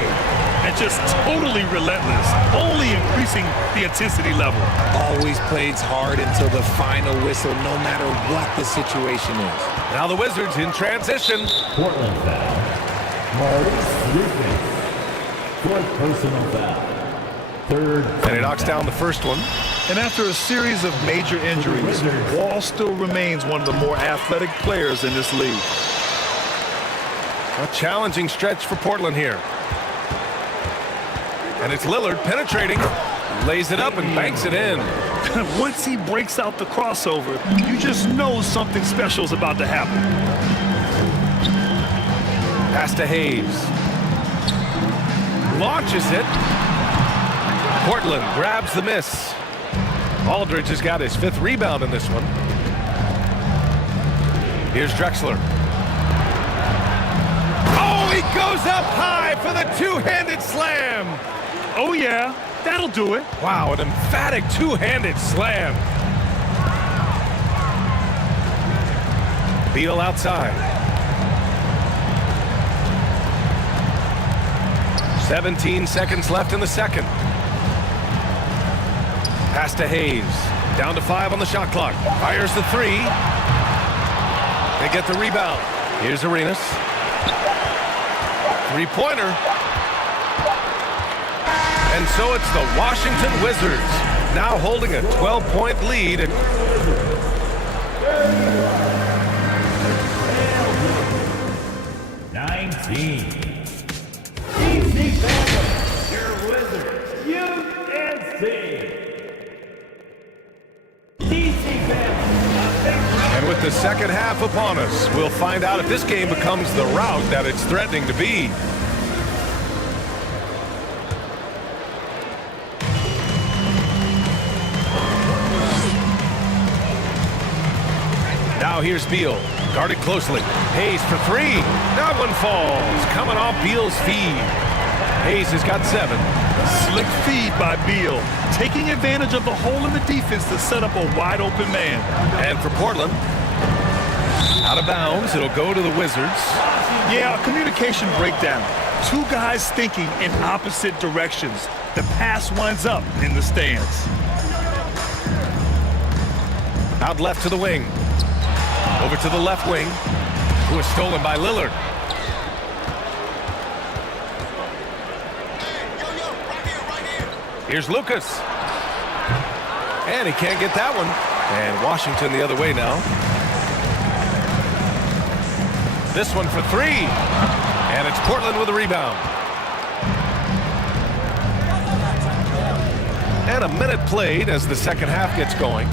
And just totally relentless, only increasing the intensity level. Always plays hard until the final whistle, no matter what the situation is. Now the Wizards in transition. Portland foul. Maurice Rubin. 4th personal foul. 3rd. And he knocks down the first one. And after a series of major injuries, Wall still remains one of the more athletic players in this league. A challenging stretch for Portland here. And it's Lillard penetrating, lays it up and banks it in. Once he breaks out the crossover, you just know something special is about to happen. Pass to Hayes. Launches it. Portland grabs the miss. Aldridge has got his 5th rebound in this one. Here's Drexler. Oh, he goes up high for the 2-handed slam. Oh, yeah, that'll do it. Wow, an emphatic 2-handed slam. Beal outside. 17 seconds left in the second. Pass to Hayes. Down to 5 on the shot clock. Fires the 3. They get the rebound. Here's Arenas. 3-pointer. And so it's the Washington Wizards now holding a 12-point lead. 19. DC Phantom, your Wizards, UNC. DC Phantom. And with the second half upon us, we'll find out if this game becomes the rout that it's threatening to be. Now here's Beal, guarded closely. Hayes for 3. That one falls, coming off Beal's feed. Hayes has got 7. Slick feed by Beal, taking advantage of the hole in the defense to set up a wide open man. And for Portland, out of bounds, it'll go to the Wizards. Yeah, a communication breakdown. 2 guys thinking in opposite directions. The pass winds up in the stands. Out left to the wing. Over to the left wing, who is stolen by Lillard. Here's Lucas. And he can't get that one. And Washington the other way now. This one for 3. And it's Portland with a rebound. And a minute played as the second half gets going.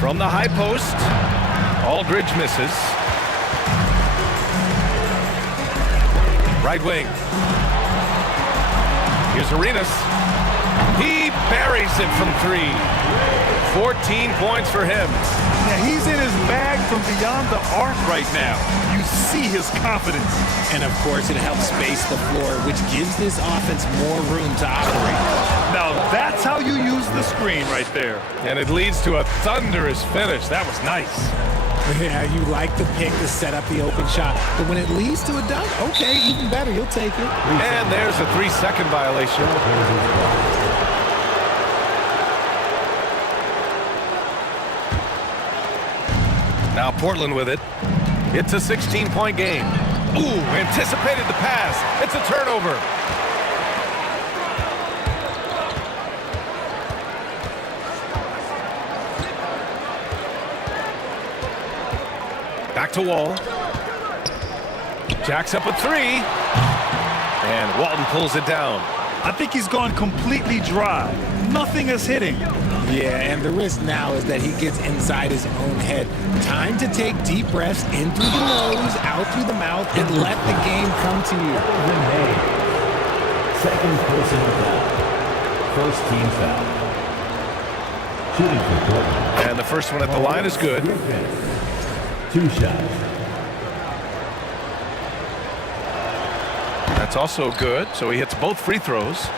From the high post, Aldridge misses. Right wing. Here's Arenas. He buries it from 3. 14 points for him. Yeah, he's in his bag from beyond the arc right now. You see his confidence. And of course, it helps space the floor, which gives this offense more room to operate. Now that's how you use the screen right there. And it leads to a thunderous finish. That was nice. Yeah, you like the pick to set up the open shot. But when it leads to a dunk, okay, even better, you'll take it. And there's a 3-second violation. Now Portland with it. It's a 16-point game. Ooh, anticipated the pass. It's a turnover. Back to Wall. Jacks up a 3. And Walton pulls it down. I think he's gone completely dry. Nothing is hitting. Yeah, and the risk now is that he gets inside his own head. Time to take deep breaths in through the nose, out through the mouth, and let the game come to you. Hayes, 2nd personal foul. First team foul. Shooting for Portland. And the first one at the line is good. 2 shots. That's also good, so he hits both free throws.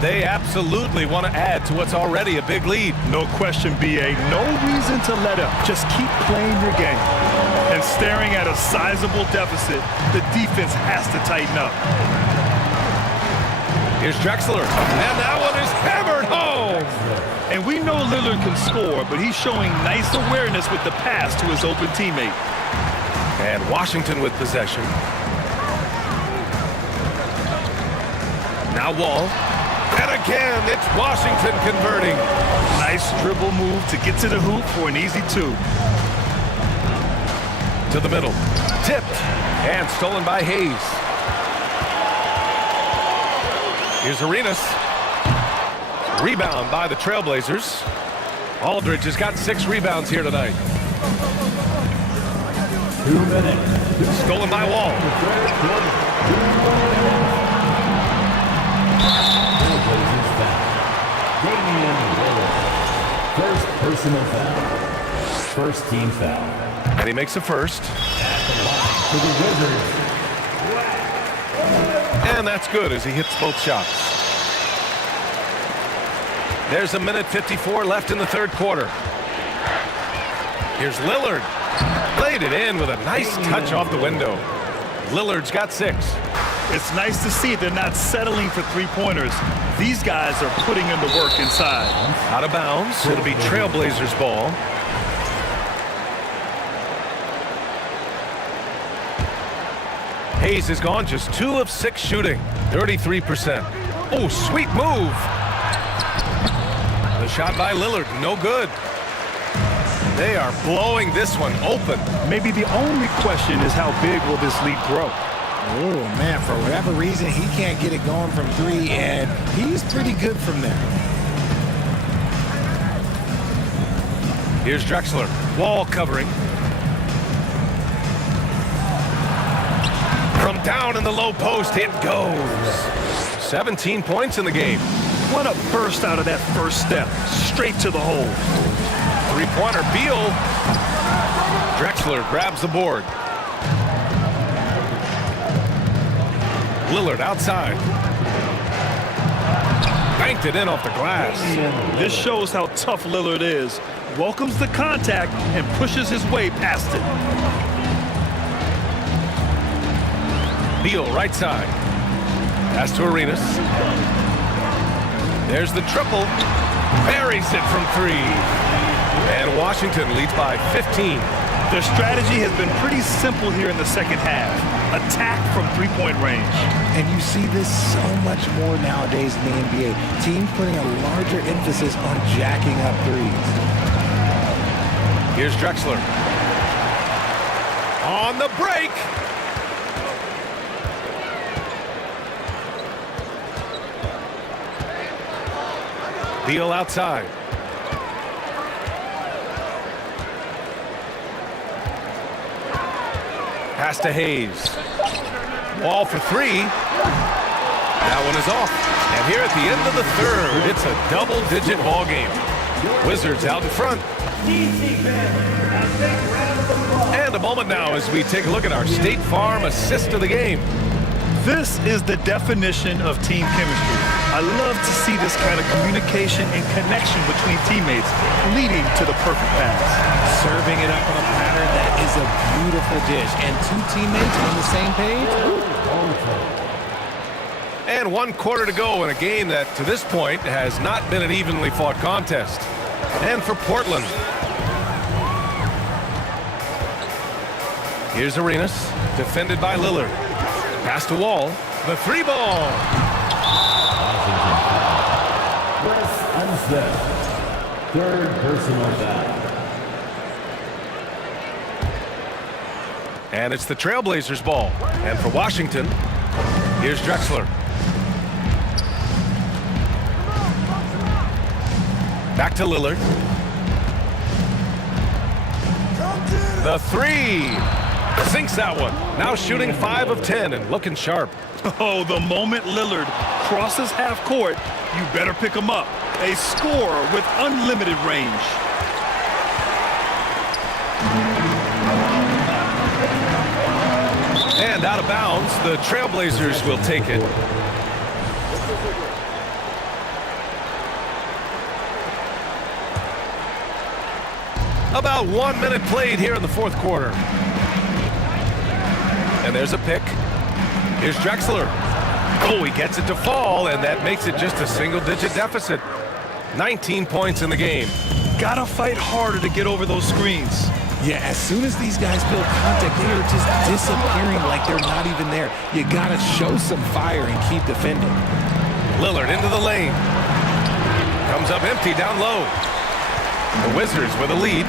They absolutely want to add to what's already a big lead. No question, B.A. No reason to let up. Just keep playing your game. And staring at a sizable deficit, the defense has to tighten up. Here's Drexler, and that one is hammered home. And we know Lillard can score, but he's showing nice awareness with the pass to his open teammate. And Washington with possession. Now Wall. And again, it's Washington converting. Nice dribble move to get to the hoop for an easy 2. To the middle. Tipped. And stolen by Hayes. Here's Arenas. Rebound by the Trailblazers. Aldridge has got 6 rebounds here tonight. 2 minutes. Stolen by Wall. Damian Lillard. First personal foul. First team foul. And he makes the first. To the Wizards. And that's good as he hits both shots. There's a minute 54 left in the third quarter. Here's Lillard. Laid it in with a nice touch off the window. Lillard's got 6. It's nice to see they're not settling for 3-pointers. These guys are putting in the work inside. Out of bounds. It'll be Trailblazers ball. Hayes is gone, just 2 of 6 shooting, 33%. Oh, sweet move. The shot by Lillard, no good. They are blowing this one open. Maybe the only question is how big will this lead grow? Oh, man, for whatever reason, he can't get it going from 3, and he's pretty good from there. Here's Drexler. Wall covering. From down in the low post, it goes. 17 points in the game. What a burst out of that first step. Straight to the hole. 3-pointer, Beal. Drexler grabs the board. Lillard outside. Banked it in off the glass. This shows how tough Lillard is. Welcomes the contact and pushes his way past it. Beal right side. Pass to Arenas. There's the triple. Buries it from 3. And Washington leads by 15. Their strategy has been pretty simple here in the second half. Attack from 3-point range. And you see this so much more nowadays in the NBA. Teams putting a larger emphasis on jacking up 3s. Here's Drexler. On the break. Beal outside. Pass to Hayes. Wall for 3. That one is off. And here at the end of the third, it's a double-digit ball game. Wizards out in front. And a moment now as we take a look at our State Farm assist of the game. This is the definition of team chemistry. I love to see this kind of communication and connection between teammates leading to the perfect pass. Serving it up on a pattern that is a beautiful dish. And 2 teammates on the same page. And 1 quarter to go in a game that, to this point, has not been an evenly fought contest. And for Portland. Here's Arenas, defended by Lillard. Pass to Wall. The 3 ball. Press unset. Third personal foul. And it's the Trailblazers ball. And for Washington, here's Drexler. Back to Lillard. The 3. Sinks that one. Now shooting 5 of 10 and looking sharp. Oh, the moment Lillard crosses half court, you better pick him up. A scorer with unlimited range. And out of bounds, the Trailblazers will take it. About 1 minute played here in the fourth quarter. And there's a pick. Here's Drexler. Oh, he gets it to fall, and that makes it just a single-digit deficit. 19 points in the game. Gotta fight harder to get over those screens. Yeah, as soon as these guys build contact, they are just disappearing like they're not even there. You gotta show some fire and keep defending. Lillard into the lane. Comes up empty down low. The Wizards with a lead.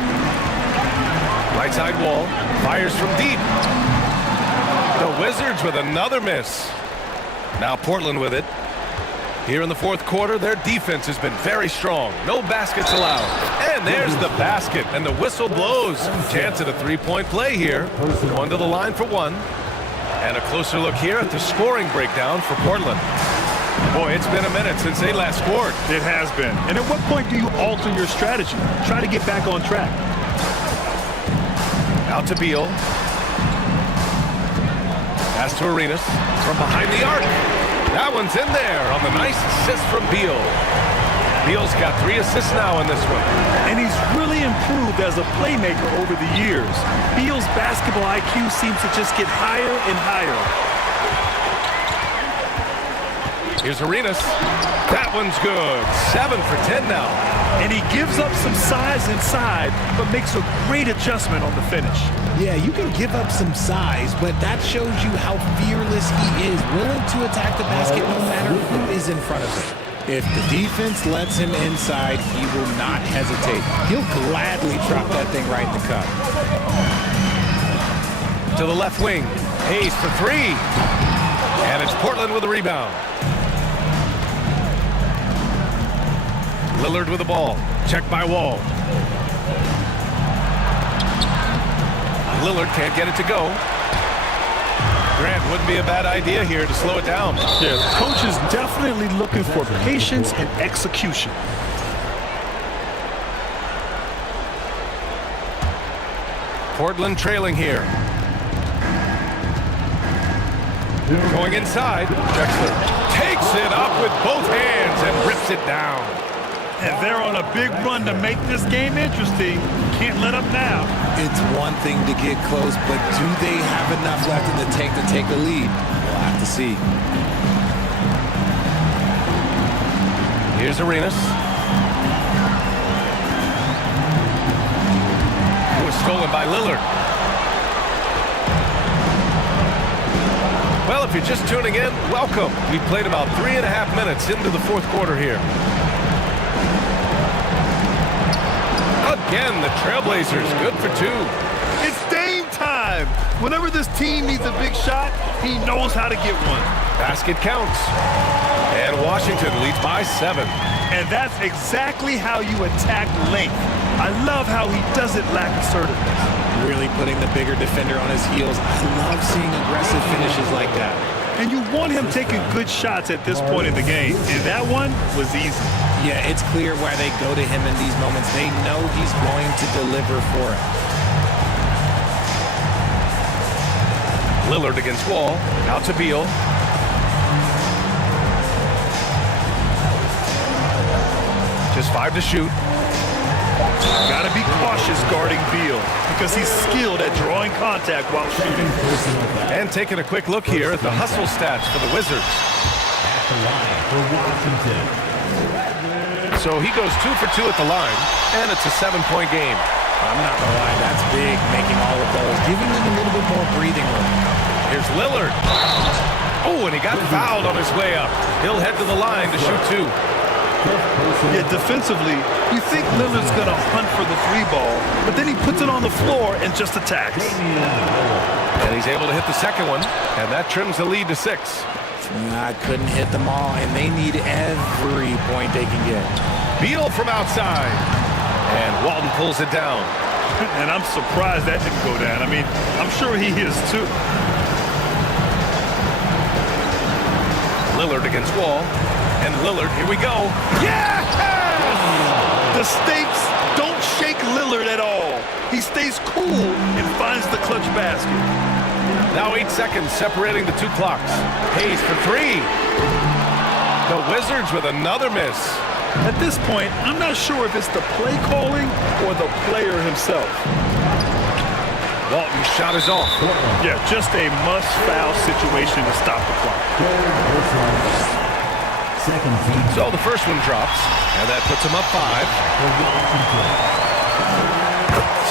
Right side wall. Fires from deep. The Wizards with another miss. Now Portland with it. Here in the fourth quarter, their defense has been very strong. No baskets allowed. And there's the basket, and the whistle blows. Chance at a three-point play here. Going to the line for one. And a closer look here at the scoring breakdown for Portland. Boy, it's been a minute since they last scored. It has been. And at what point do you alter your strategy? Try to get back on track. Out to Beal. Pass to Arenas from behind the arc. That one's in there on the nice assist from Beal. Beal's got 3 assists now in this one. And he's really improved as a playmaker over the years. Beal's basketball IQ seems to just get higher and higher. Here's Arenas. That one's good. 7 for 10 now. And he gives up some size inside, but makes a great adjustment on the finish. Yeah, you can give up some size, but that shows you how fearless he is, willing to attack the basket no matter who is in front of him. If the defense lets him inside, he will not hesitate. He'll gladly drop that thing right in the cup. To the left wing. Hayes for 3. And it's Portland with a rebound. Lillard with the ball. Checked by Wall. Lillard can't get it to go. Grant wouldn't be a bad idea here to slow it down. Yeah, the coach is definitely looking for patience and execution. Portland trailing here. Going inside. Drexler takes it up with both hands and rips it down. And they're on a big run to make this game interesting. Can't let up now. It's one thing to get close, but do they have enough left in the tank to take the lead? We'll have to see. Here's Arenas. It was stolen by Lillard. Well, if you're just tuning in, welcome. We played about 3.5 minutes into the fourth quarter here. Again, the Trailblazers good for 2. It's Dame time. Whenever this team needs a big shot, he knows how to get one. Basket counts. And Washington leads by 7. And that's exactly how you attack length. I love how he doesn't lack assertiveness. Really putting the bigger defender on his heels. I love seeing aggressive finishes like that. And you want him taking good shots at this point in the game. And that one was easy. Yeah, it's clear why they go to him in these moments. They know he's going to deliver for it. Lillard against Wall. Out to Beal. Just 5 to shoot. Gotta be cautious guarding Beal because he's skilled at drawing contact while shooting. And taking a quick look here at the hustle stats for the Wizards. At the line for Washington. So he goes 2 for 2 at the line, and it's a 7-point game. I'm not gonna lie, that's big, making all of those, giving them a little bit more breathing room. Here's Lillard. Oh, and he got fouled on his way up. He'll head to the line to shoot 2. Yeah, defensively, you think Lillard's going to hunt for the 3 ball, but then he puts it on the floor and just attacks. And he's able to hit the second one, and that trims the lead to 6. I couldn't hit them all, and they need every point they can get. Beal from outside. And Walton pulls it down. And I'm surprised that didn't go down. I mean, I'm sure he is too. Lillard against Wall. And Lillard, here we go. Yes! The stakes don't shake Lillard at all. He stays cool and finds the clutch basket. Now 8 seconds separating the two clocks. Hayes for three. The Wizards with another miss. At this point, I'm not sure if it's the play calling or the player himself. Walton's shot is off. Yeah, just a must-foul situation to stop the clock. So the first one drops, and that puts him up 5.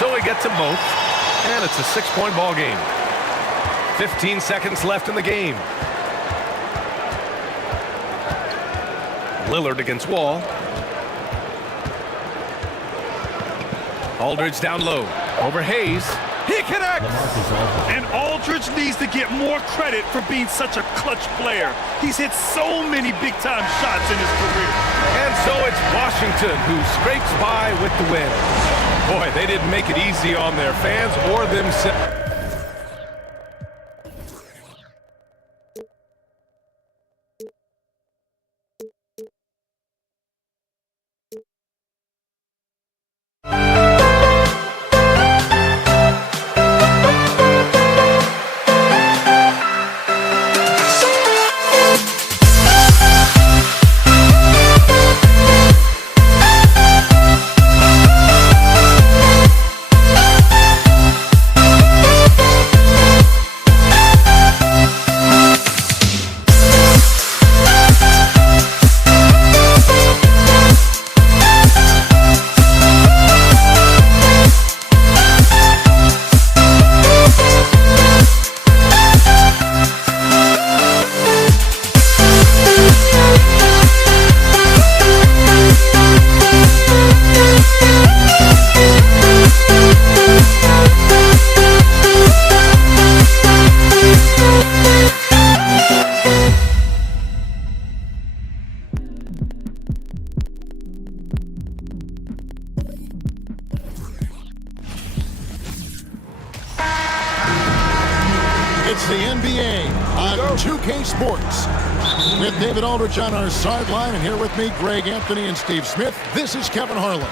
So he gets them both, and it's a 6-point ball game. 15 seconds left in the game. Lillard against Wall. Aldridge down low. Over Hayes. He connects! And Aldridge needs to get more credit for being such a clutch player. He's hit so many big-time shots in his career. And so it's Washington who scrapes by with the win. Boy, they didn't make it easy on their fans or themselves. It's the NBA on 2K Sports. With David Aldridge on our sideline, and here with me, Greg Anthony and Steve Smith. This is Kevin Harlan.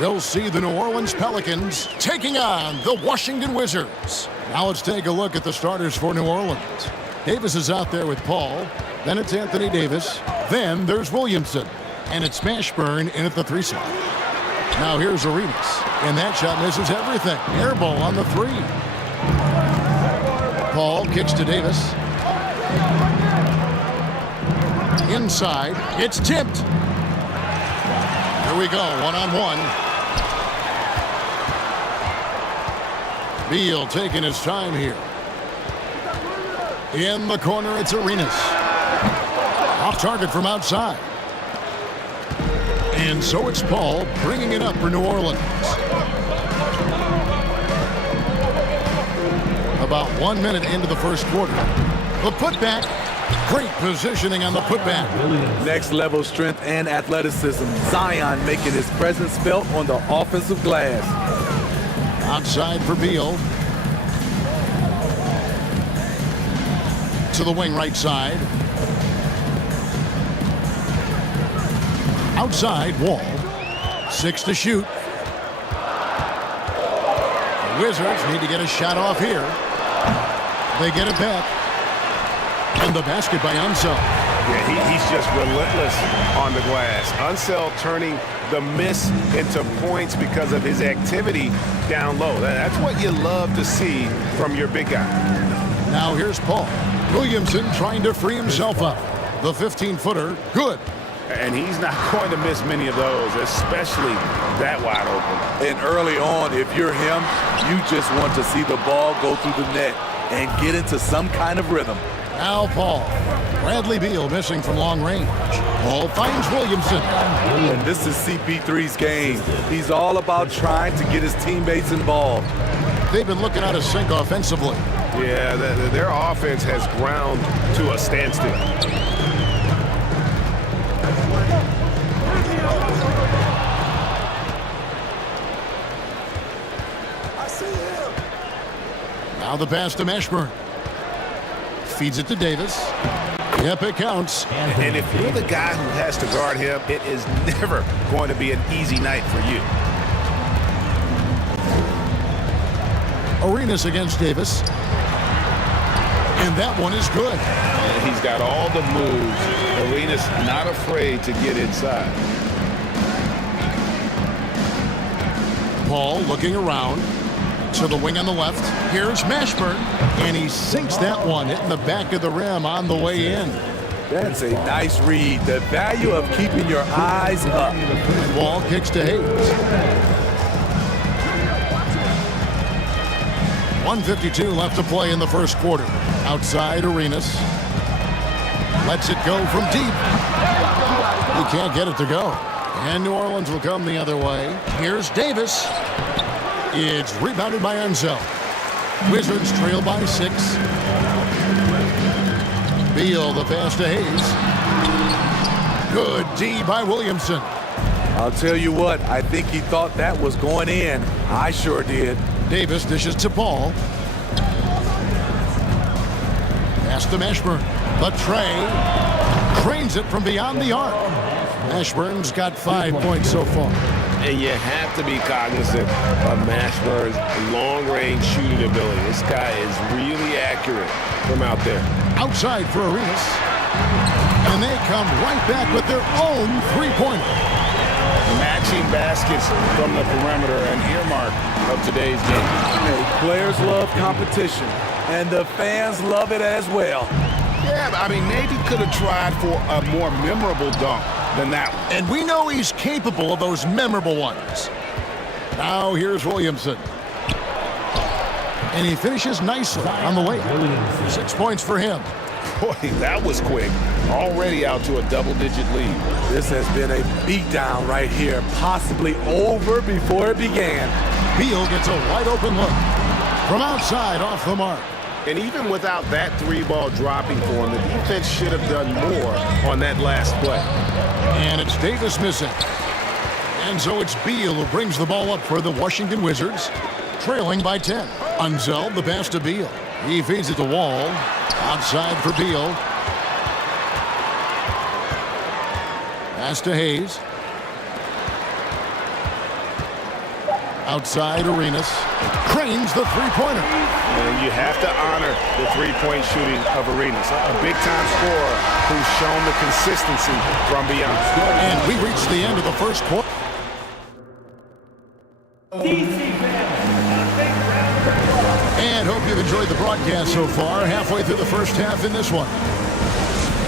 We'll see the New Orleans Pelicans taking on the Washington Wizards. Now let's take a look at the starters for New Orleans. Davis is out there with Paul. Then it's Anthony Davis. Then there's Williamson. And it's Mashburn in at the 3 slot. Now here's Arenas. And that shot misses everything. Air ball on the 3. Paul kicks to Davis. Inside, it's tipped. Here we go, one-on-one. Beal taking his time here. In the corner, it's Arenas. Off target from outside. And so it's Paul bringing it up for New Orleans. About 1 minute into the first quarter. The putback. Great positioning on the putback. Next level strength and athleticism. Zion making his presence felt on the offensive glass. Outside for Beal. To the wing right side. Outside, Wall. 6 to shoot. The Wizards need to get a shot off here. They get it back. And the basket by Unseld. Yeah, he's just relentless on the glass. Unseld turning the miss into points because of his activity down low. That's what you love to see from your big guy. Now here's Paul. Williamson trying to free himself up. The 15-footer, good. And he's not going to miss many of those, especially that wide open. And early on, if you're him, you just want to see the ball go through the net and get into some kind of rhythm. Now Paul. Bradley Beal missing from long range. Paul finds Williamson. And this is CP3's game. He's all about trying to get his teammates involved. They've been looking out of sync offensively. Yeah, their offense has ground to a standstill. Now the pass to Mashburn. Feeds it to Davis. Yep, it counts. And if you're the guy who has to guard him, it is never going to be an easy night for you. Arenas against Davis. And that one is good. And he's got all the moves. Arenas not afraid to get inside. Paul looking around to the wing on the left. Here's Mashburn, and he sinks that one, hitting the back of the rim on the way in. That's a nice read. The value of keeping your eyes up. Wall kicks to Hayes. 1:52 left to play in the first quarter. Outside, Arenas. Lets it go from deep. He can't get it to go. And New Orleans will come the other way. Here's Davis. It's rebounded by Ansel. Wizards trail by 6. Beal the pass to Hayes. Good D by Williamson. I'll tell you what, I think he thought that was going in. I sure did. Davis dishes to Paul. Pass to Mashburn. But Trey cranes it from beyond the arc. Mashburn's got 5 points so far. And you have to be cognizant of Mashburn's long-range shooting ability. This guy is really accurate from out there. Outside for Arenas. And they come right back with their own three-pointer. Matching baskets from the perimeter, an earmark of today's game. Hey, players love competition, and the fans love it as well. Yeah, I mean, maybe could have tried for a more memorable dunk than that one. And we know he's capable of those memorable ones. Now here's Williamson. And he finishes nicely on the way. 6 points for him. Boy, that was quick. Already out to a double-digit lead. This has been a beatdown right here, possibly over before it began. Beal gets a wide-open look. From outside, off the mark. And even without that three-ball dropping for him, the defense should have done more on that last play. And it's Davis missing. And so it's Beal who brings the ball up for the Washington Wizards, trailing by 10. Ansel the pass to Beal. He feeds it to Wall. Outside for Beal. Pass to Hayes. Outside, Arenas. Cranes the three-pointer. And you have to honor the three-point shooting of Arenas. A big-time scorer who's shown the consistency from beyond. And we reach the end of the first quarter. And hope you've enjoyed the broadcast so far. Halfway through the first half in this one.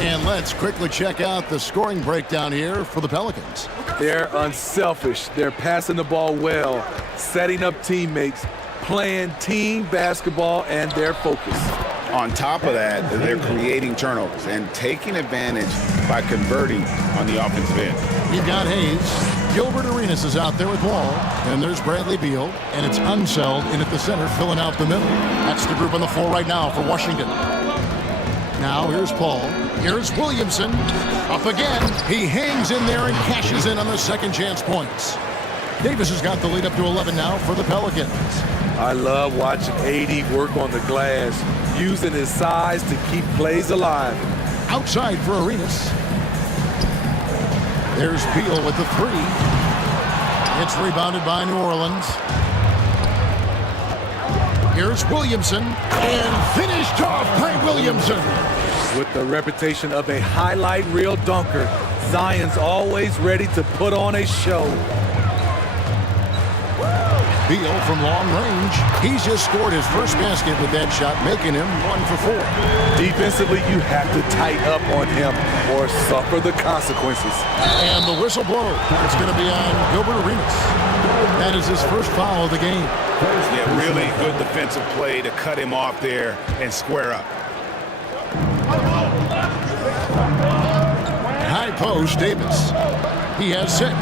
And let's quickly check out the scoring breakdown here for the Pelicans. They're unselfish. They're passing the ball well, setting up teammates, playing team basketball, and their focus. On top of that, they're creating turnovers and taking advantage by converting on the offensive end. You've got Hayes. Gilbert Arenas is out there with Wall. And there's Bradley Beal. And it's Ansel in at the center, filling out the middle. That's the group on the floor right now for Washington. Now here's Paul. Here's Williamson. Up again. He hangs in there and cashes in on the second chance points. Davis has got the lead up to 11 now for the Pelicans. I love watching AD work on the glass, using his size to keep plays alive. Outside for Arenas. There's Beal with the three. It's rebounded by New Orleans. Here's Williamson. And finished off by Williamson. With the reputation of a highlight reel dunker, Zion's always ready to put on a show. Beal from long range. He's just scored his first basket with that shot, making him 1 for 4. Defensively, you have to tighten up on him or suffer the consequences. And the whistle blows. It's going to be on Gilbert Arenas. That is his first foul of the game. Yeah, really good defensive play to cut him off there and square up. High post, Davis. He has 6.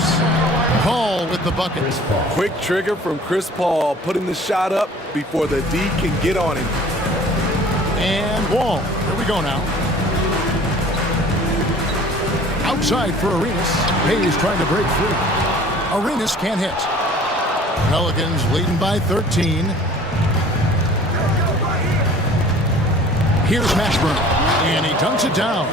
Paul with the bucket. Quick trigger from Chris Paul, putting the shot up before the D can get on him. And Wall. Here we go now. Outside for Arenas. Hayes trying to break free. Arenas can't hit. Pelicans leading by 13. Here's Mashburn, and he dunks it down.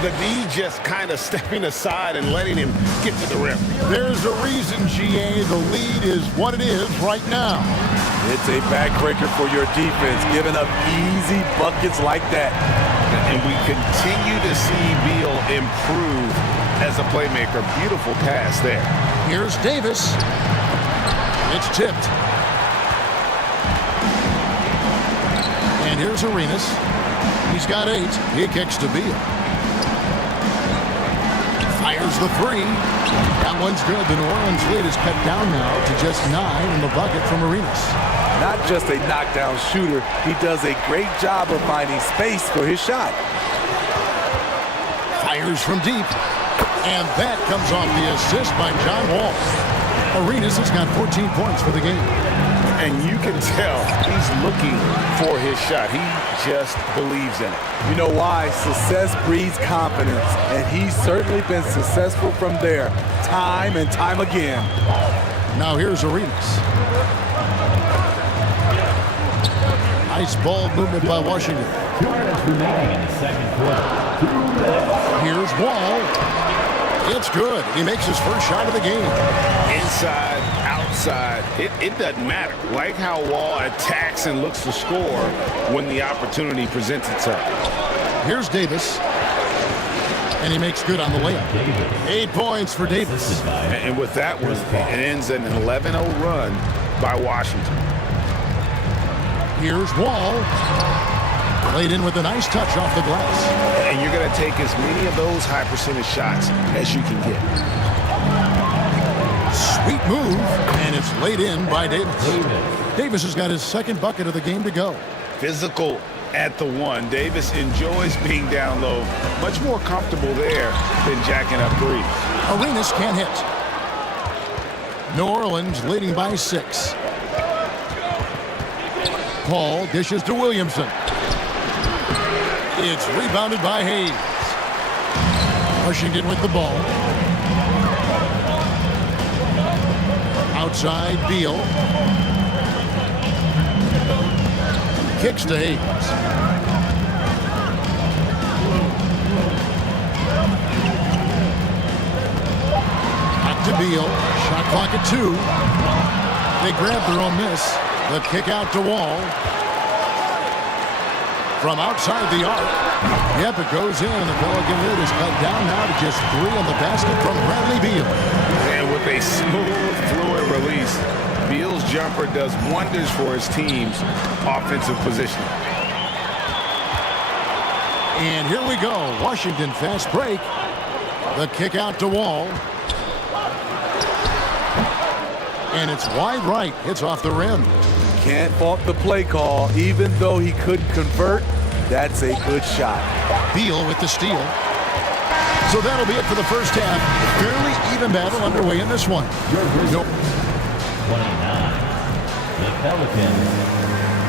The D just kind of stepping aside and letting him get to the rim. There's a reason, GA. The lead is what it is right now. It's a backbreaker for your defense, giving up easy buckets like that. And we continue to see Beal improve as a playmaker. Beautiful pass there. Here's Davis. It's tipped. And here's Arenas. He's got 8. He kicks to Beal. Fires the 3. That one's good. The New Orleans lead is cut down now to just 9 in the bucket from Arenas. Not just a knockdown shooter, he does a great job of finding space for his shot. Fires from deep. And that comes off the assist by John Wall. Arenas has got 14 points for the game. And you can tell he's looking for his shot. He just believes in it. You know why? Success breeds confidence, and he's certainly been successful from there, time and time again. Now here's Arenas. Nice ball movement by Washington. 2 minutes remaining in the second quarter. Here's Wall. It's good. He makes his first shot of the game. Inside, outside, it doesn't matter. Like how Wall attacks and looks to score when the opportunity presents itself. Here's Davis. And he makes good on the layup. 8 points for Davis. And with that one, it ends in an 11-0 run by Washington. Here's Wall. Laid in with a nice touch off the glass. And you're going to take as many of those high percentage shots as you can get. Sweet move, and it's laid in by Davis. Davis has got his second bucket of the game to go. Physical at the 1. Davis enjoys being down low. Much more comfortable there than jacking up 3. Arenas can't hit. New Orleans leading by 6. Paul dishes to Williamson. It's rebounded by Hayes. Washington with the ball. Outside, Beal. Kicks to Hayes. Back to Beal. Shot clock at 2. They grab their own miss. The kick out to Wall. From outside the arc. Yep, it goes in. The Pelican lead is cut down now to just 3 on the basket from Bradley Beal. And with a smooth, fluid release, Beal's jumper does wonders for his team's offensive position. And here we go. Washington fast break. The kick out to Wall. And it's wide right. Hits off the rim. Can't fault the play call. Even though he couldn't convert, that's a good shot. Beal with the steal. So that'll be it for the first half. Fairly even battle underway in this one. 29. The Pelicans,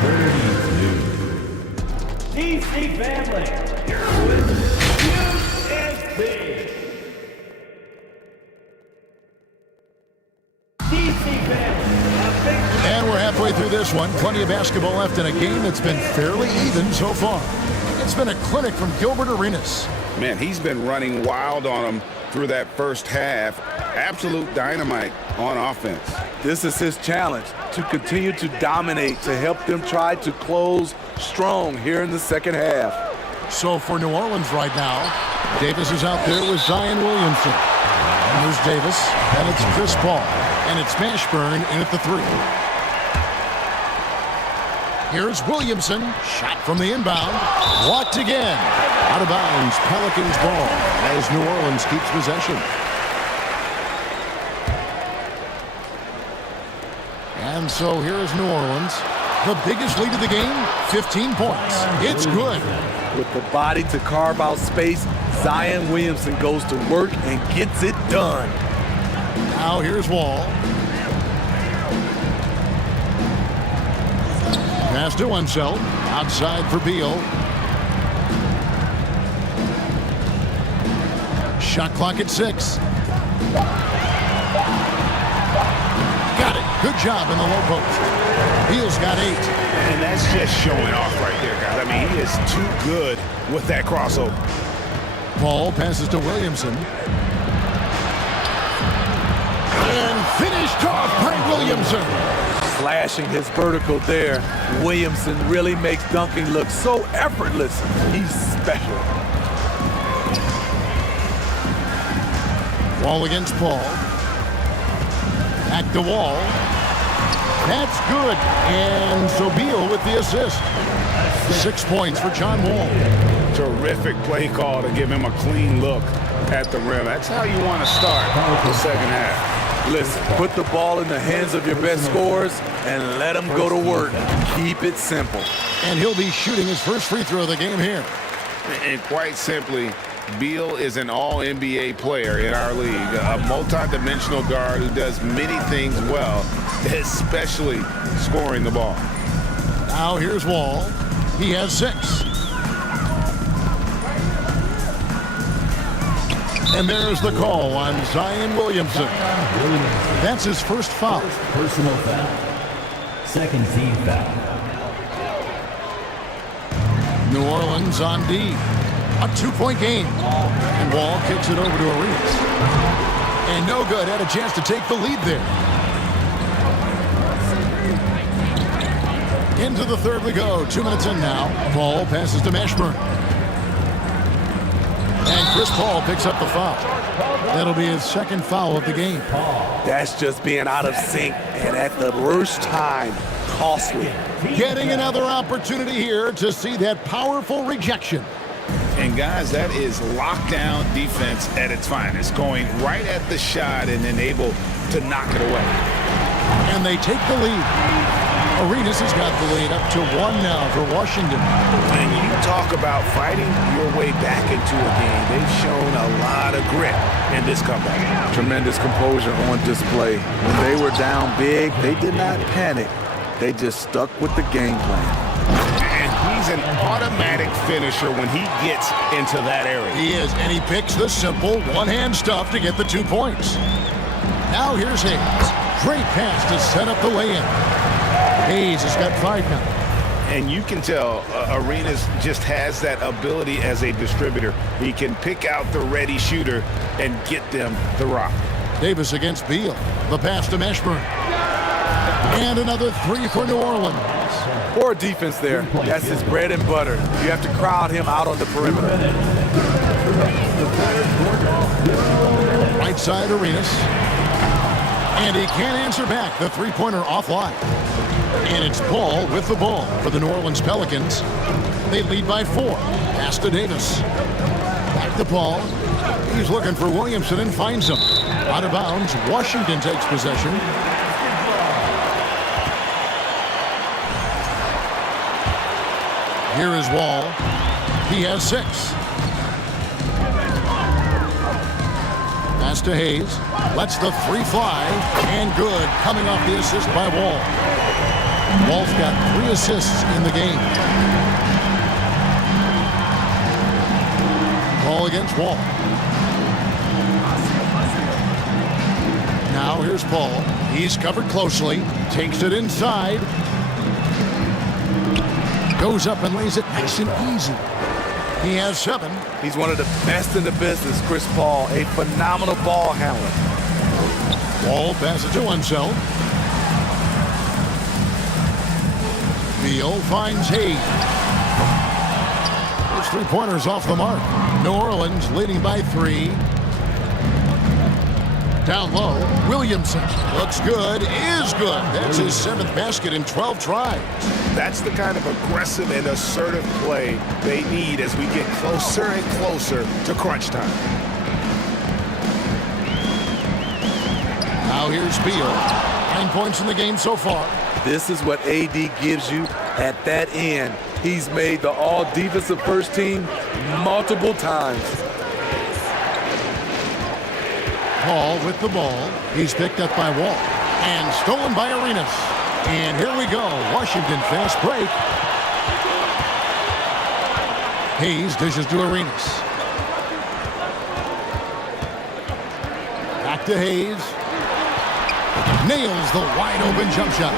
32. DC family, here with USB. DC family. And we're halfway through this one. Plenty of basketball left in a game that's been fairly even so far. It's been a clinic from Gilbert Arenas. Man, he's been running wild on him through that first half. Absolute dynamite on offense. This is his challenge, to continue to dominate, to help them try to close strong here in the second half. So for New Orleans right now, Davis is out there with Zion Williamson. And there's Davis, and it's Chris Paul. And it's Mashburn in at the 3. Here's Williamson. Shot from the inbound. Blocked again. Out of bounds. Pelicans ball as New Orleans keeps possession. And so here's New Orleans. The biggest lead of the game, 15 points. It's good. With the body to carve out space, Zion Williamson goes to work and gets it done. Now here's Wall. Pass to Unseld. Outside for Beal. Shot clock at 6. Got it. Good Good job in the low post. Beal's got 8. And that's just showing off right there, guys. I mean, he is too good with that crossover. Paul passes to Williamson. And finished off by Williamson. Slashing his vertical there. Williamson really makes dunking look so effortless. He's special. Wall against Paul. Back to Wall. That's good. And so Beal with the assist. 6 points for John Wall. Terrific play call to give him a clean look at the rim. That's how you want to start the second half. Listen, put the ball in the hands of your best scorers and let them go to work. Keep it simple. And he'll be shooting his first free throw of the game here. And quite simply, Beal is an all-NBA player in our league, a multi-dimensional guard who does many things well, especially scoring the ball. Now here's Wall. He has 6. And there's the call on Zion Williamson. That's his first foul. Personal foul. Second team foul. New Orleans on D. A 2-point game. And Wall kicks it over to Arenas. And no good. Had a chance to take the lead there. Into the third we go. 2 minutes in now. Paul passes to Mashburn. And Chris Paul picks up the foul. That'll be his second foul of the game. That's just being out of sync and at the worst time. Costly. Getting another opportunity here to see that powerful rejection. And guys, that is lockdown defense at its finest, going right at the shot and then able to knock it away. And they take the lead. Arenas has got the lead up to 1 now for Washington. And you talk about fighting your way back into a game. They've shown a lot of grit in this comeback. Tremendous composure on display. When they were down big, they did not panic. They just stuck with the game plan. And he's an automatic finisher when he gets into that area. He is, and he picks the simple one-hand stuff to get the 2 points. Now here's Hayes. Great pass to set up the lay-in. Hayes has got 5 now. And you can tell Arenas just has that ability as a distributor. He can pick out the ready shooter and get them the rock. Davis against Beal. The pass to Mashburn. And another 3 for New Orleans. Poor defense there. That's his bread and butter. You have to crowd him out on the perimeter. Right side Arenas. And he can't answer back. The three-pointer offline. And it's Paul with the ball for the New Orleans Pelicans. They lead by 4. Pass to Davis. Back to Paul. He's looking for Williamson and finds him. Out of bounds. Washington takes possession. Here is Wall. He has 6. Pass to Hayes. Lets the 3 fly. And good. Coming off the assist by Wall. Wall's got 3 assists in the game. Ball against Wall. Now here's Paul. He's covered closely. Takes it inside. Goes up and lays it nice and easy. He has 7. He's one of the best in the business, Chris Paul. A phenomenal ball handler. Wall passes to himself. Beal finds Hayes. His 3-pointers off the mark. New Orleans leading by 3. Down low, Williamson looks good, is good. That's his 7th basket in 12 tries. That's the kind of aggressive and assertive play they need as we get closer and closer to crunch time. Now here's Beal. 9 points in the game so far. This is what AD gives you at that end. He's made the all-defensive first team multiple times. Paul with the ball. He's picked up by Wall. And stolen by Arenas. And here we go. Washington fast break. Hayes dishes to Arenas. Back to Hayes. Nails the wide-open jump shot.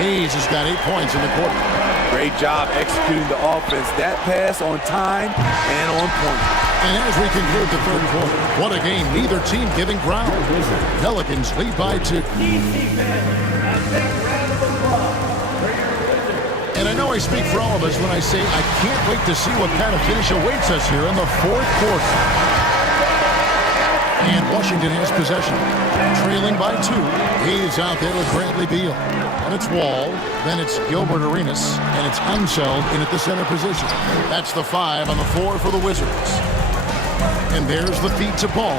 Hayes has got 8 points in the quarter. Great job executing the offense. That pass on time and on point. And as we conclude the third quarter, what a game. Neither team giving ground. Pelicans lead by 2. And I know I speak for all of us when I say I can't wait to see what kind of finish awaits us here in the fourth quarter. And Washington has possession. Trailing by 2. He's out there with Bradley Beal. And it's Wall. Then it's Gilbert Arenas. And it's Unseld in at the center position. That's the 5 on the 4 for the Wizards. And there's the feed to Ball.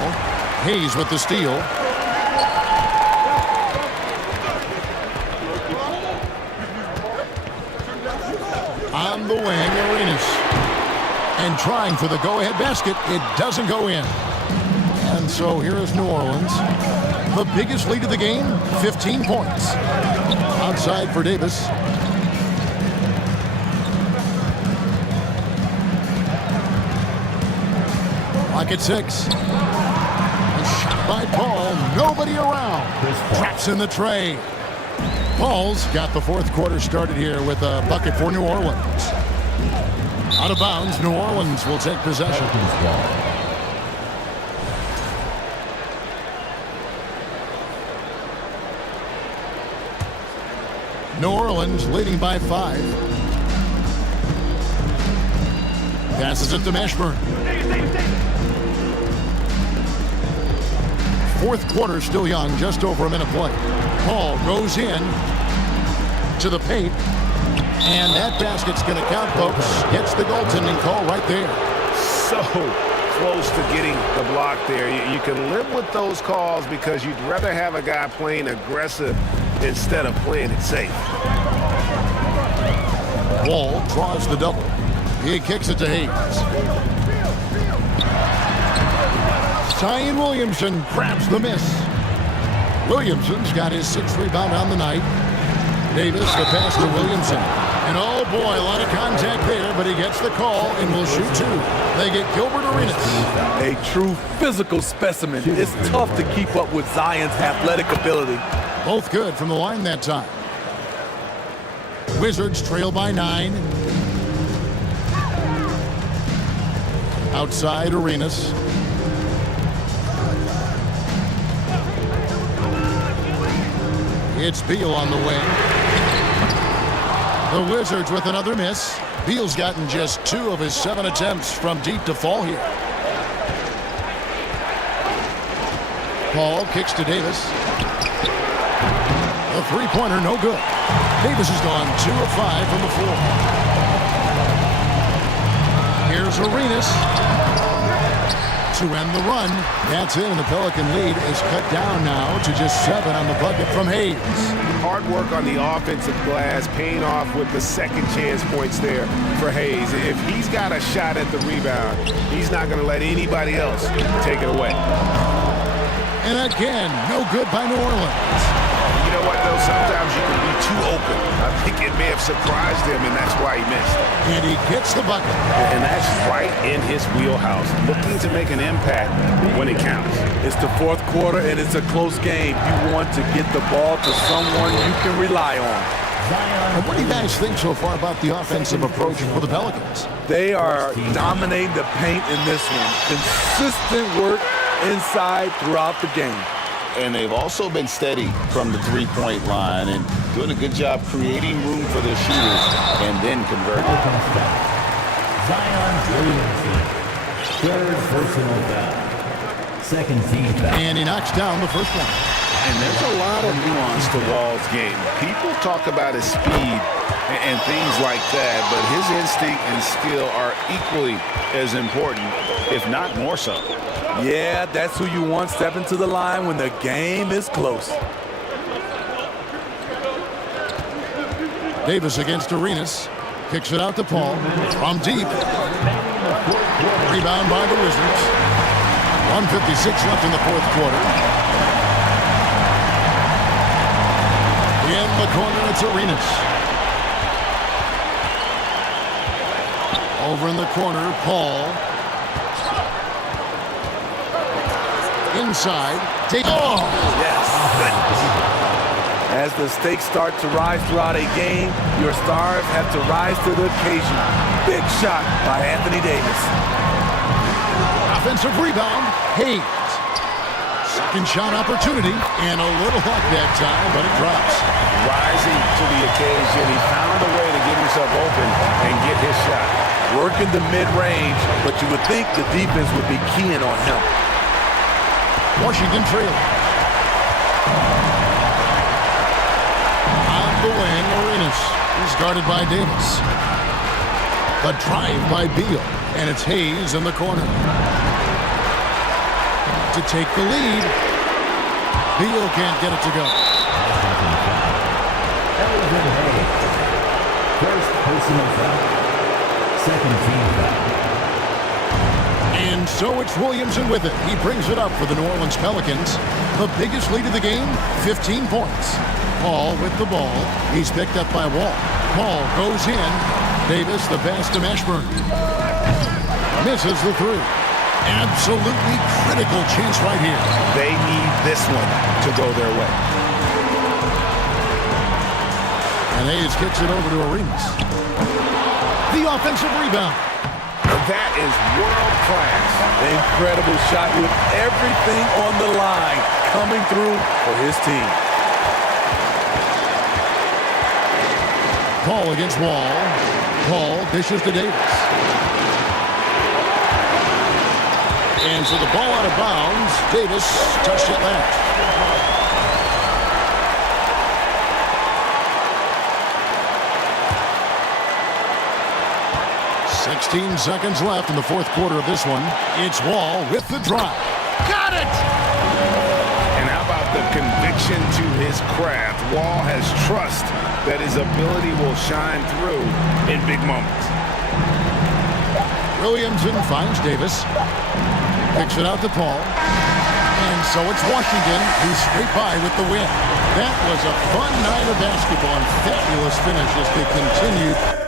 Hayes with the steal. On the wing, Arenas. And trying for the go-ahead basket. It doesn't go in. And so here is New Orleans. The biggest lead of the game, 15 points. Outside for Davis. Clock at 6. A shot by Paul. Nobody around. Traps in the tray. Paul's got the fourth quarter started here with a bucket for New Orleans. Out of bounds, New Orleans will take possession. New Orleans leading by 5. Passes it to Mashburn. Fourth quarter still young, just over a minute play. Paul goes in to the paint, and that basket's going to count, folks. Gets the goaltending call right there. So close to getting the block there. You can live with those calls because you'd rather have a guy playing aggressive instead of playing it safe. Wall draws the double. He kicks it to Hayes. Zion Williamson grabs the miss. Williamson's got his 6th rebound on the night. Davis, the pass to Williamson. And oh boy, a lot of contact there, but he gets the call and will shoot 2. They get Gilbert Arenas. A true physical specimen. It's tough to keep up with Zion's athletic ability. Both good from the line that time. Wizards trail by 9. Outside, Arenas. It's Beal on the wing. The Wizards with another miss. Beal's gotten just 2 of his 7 attempts from deep to fall here. Paul kicks to Davis. A three-pointer, no good. Davis has gone 2 of 5 from the floor. Here's Arenas to end the run. That's it, and the Pelican lead is cut down now to just 7 on the bucket from Hayes. Hard work on the offensive glass, paying off with the second chance points there for Hayes. If he's got a shot at the rebound, he's not going to let anybody else take it away. And again, no good by New Orleans. You know what, though? Sometimes you can be too open. I think it may have surprised him, and that's why he missed. And he gets the bucket. And that's right in his wheelhouse, looking to make an impact when it counts. It's the fourth quarter, and it's a close game. You want to get the ball to someone you can rely on. And what do you guys think so far about the offensive approach for the Pelicans? They are dominating the paint in this one. Consistent work inside throughout the game. And they've also been steady from the three-point line and doing a good job creating room for their shooters and then converting. Zion Williamson, 3rd personal foul. 2nd team foul. And he knocks down the first one. And there's a lot of nuance to Wall's game. People talk about his speed and things like that, but his instinct and skill are equally as important, if not more so. Yeah, that's who you want stepping to the line when the game is close. Davis against Arenas. Kicks it out to Paul. From deep. Rebound by the Wizards. 1:56 left in the fourth quarter. In the corner, it's Arenas. Over in the corner, Paul. Inside. Oh! Yes. As the stakes start to rise throughout a game, your stars have to rise to the occasion. Big shot by Anthony Davis. Offensive rebound. Hayes. Second shot opportunity, and a little luck that time, but it drops. Rising to the occasion, he found a way to get himself open and get his shot. Working the mid-range, but you would think the defense would be keying on him. Washington trailing. On the wing, Arenas. He's guarded by Davis. The drive by Beal, and it's Hayes in the corner. To take the lead. Beal can't get it to go. Elvin Hayes. First personal foul. Second team foul. And so it's Williamson with it. He brings it up for the New Orleans Pelicans. The biggest lead of the game, 15 points. Paul with the ball. He's picked up by Wall. Paul goes in. Davis the pass to Mashburn. Misses the three. Absolutely critical chance right here. They need this one to go their way. And Hayes kicks it over to Arenas. The offensive rebound. That is world class. Incredible shot with everything on the line coming through for his team. Paul against Wall. Paul dishes to Davis. And so the ball out of bounds. Davis touched it last. "16 seconds left in the fourth quarter of this one. It's Wall with the drive. Got it! And how about the conviction to his craft? Wall has trust that his ability will shine through in big moments. Williamson finds Davis. Picks it out to Paul. And so it's Washington who's straight by with the win. That was a fun night of basketball and fabulous finish as they continued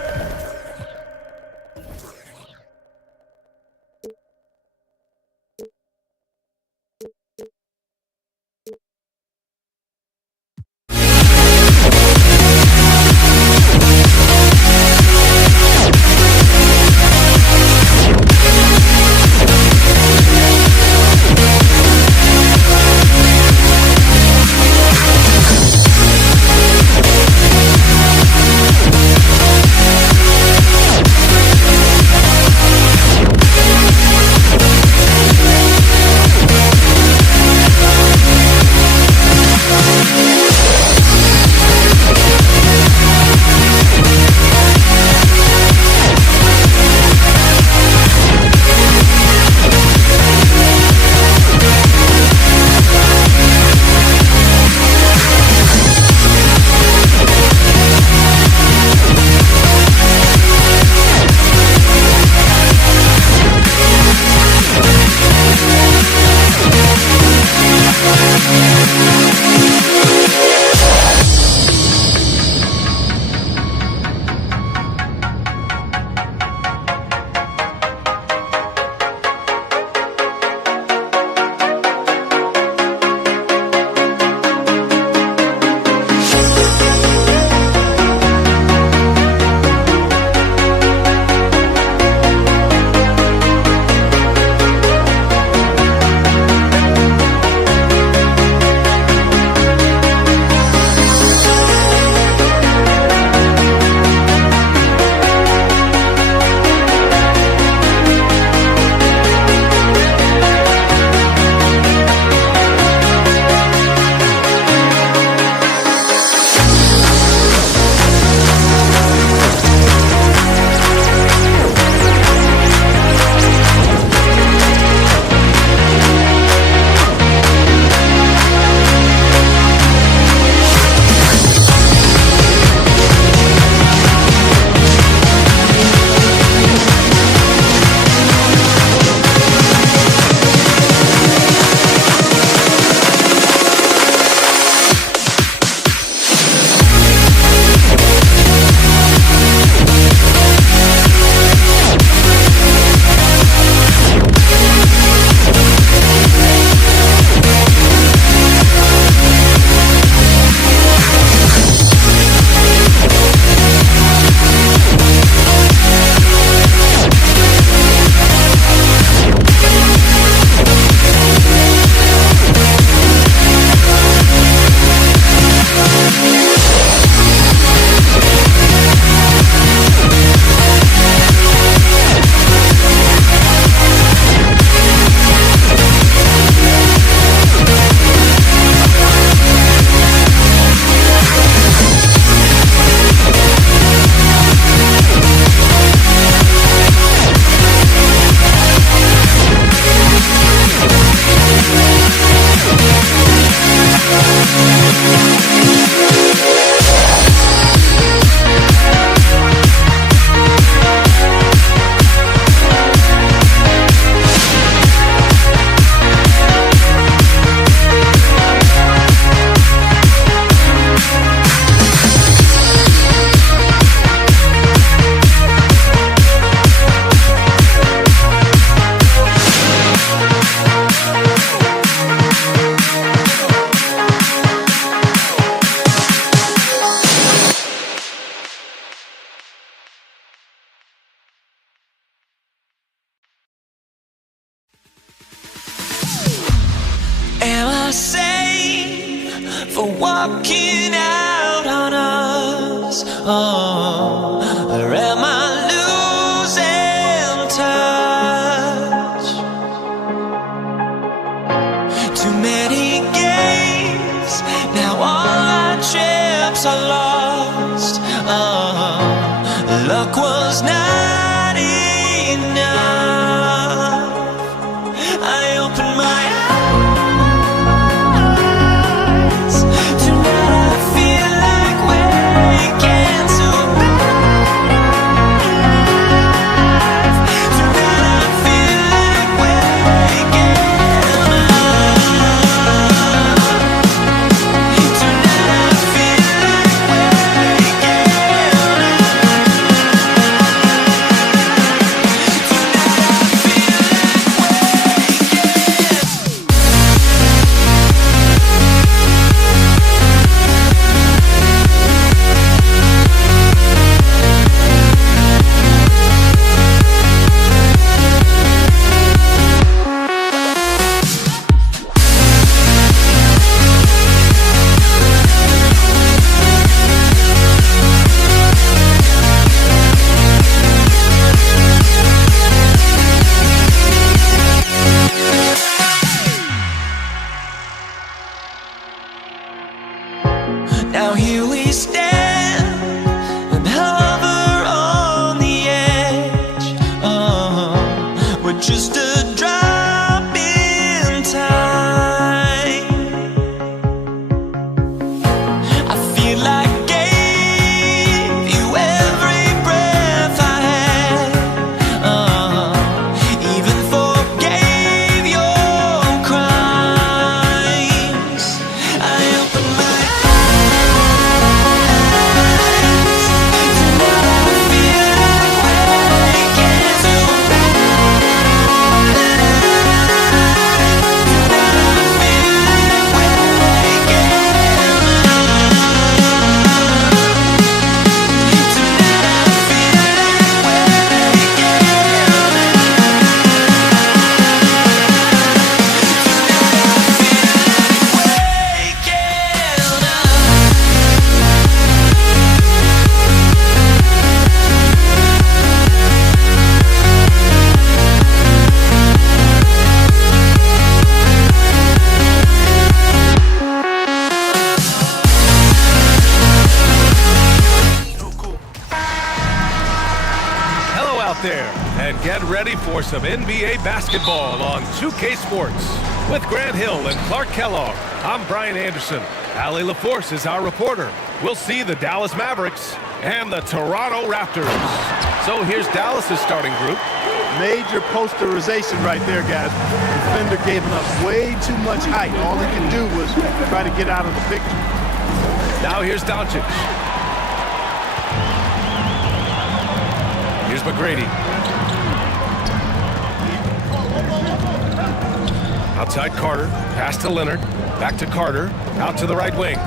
walking out on us? Or am I losing touch? Too many games, now all our chips are lost. Luck was not enough. I opened my eyes. Tonight I feel like waking to life. Tonight I feel like waking up. Tonight I feel like waking Now here we stand and hover on the edge. We're just a drop in time. I feel like I gave you every breath I had. Even forgave your crimes. I opened my there, and get ready for some NBA basketball on 2K Sports. With Grant Hill and Clark Kellogg, I'm Brian Anderson. Allie LaForce is our reporter. We'll see the Dallas Mavericks and the Toronto Raptors. So here's Dallas's starting group. Major posterization right there, guys. The defender gave up way too much height. All he could do was try to get out of the picture. Now here's Doncic. Here's McGrady. Outside Carter, pass to Leonard, back to Carter, out to the right wing.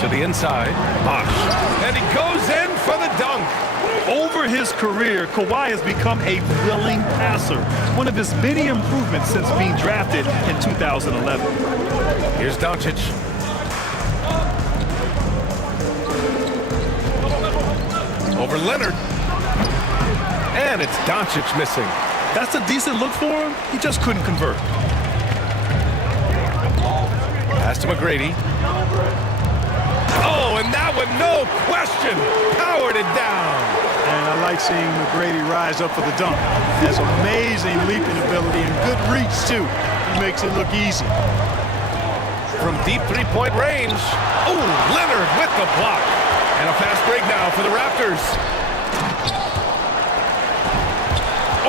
To the inside, Bosh. And he goes in for the dunk. Over his career, Kawhi has become a willing passer, one of his many improvements since being drafted in 2011. Here's Doncic. Over Leonard. And it's Doncic missing. That's a decent look for him. He just couldn't convert. Pass to McGrady. Oh, and that one, no question, powered it down. And I like seeing McGrady rise up for the dunk. He has amazing leaping ability and good reach, too. He makes it look easy. From deep three-point range. Oh, Leonard with the block. And a fast break now for the Raptors.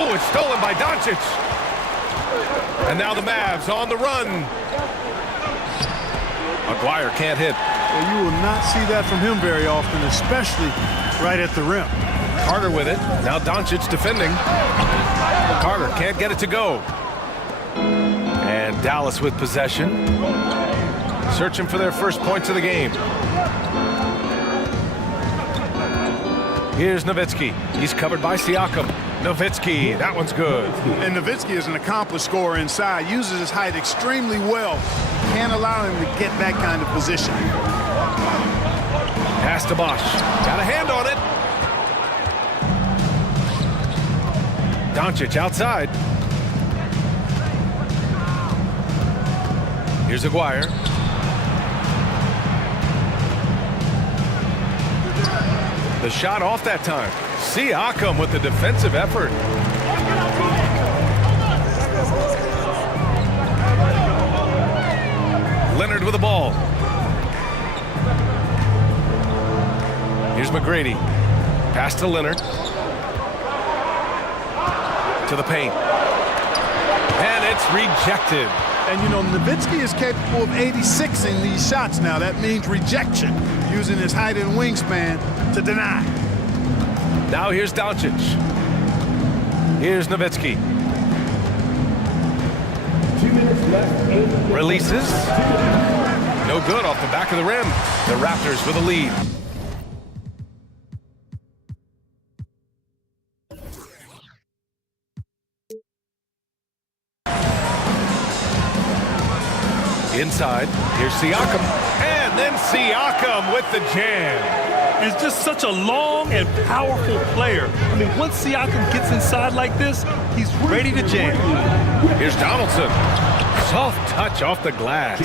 Oh, it's stolen by Doncic. And now the Mavs on the run. McGuire can't hit. Well, you will not see that from him very often, especially right at the rim. Carter with it. Now Doncic defending. Carter can't get it to go. And Dallas with possession. Searching for their first points of the game. Here's Nowitzki. He's covered by Siakam. Nowitzki, that one's good. And Nowitzki is an accomplished scorer inside. Uses his height extremely well Can't allow him to get that kind of position. Pass to Bosch. Got a hand on it. Doncic outside. Here's Aguirre. The shot off that time. Siakam with the defensive effort. Leonard with the ball. Here's McGrady. Pass to Leonard. To the paint. And it's rejected. And, you know, Nowitzki is capable of 86ing these shots now. That means rejection, using his height and wingspan to deny. Now here's Doncic. Here's Nowitzki. 2 minutes left. Releases. No good off the back of the rim. The Raptors with a lead. Inside, here's Siakam, and then Siakam with the jam. He's just such a long and powerful player. I mean, once Siakam gets inside like this, he's ready to jam. Here's Donaldson. Soft touch off the glass.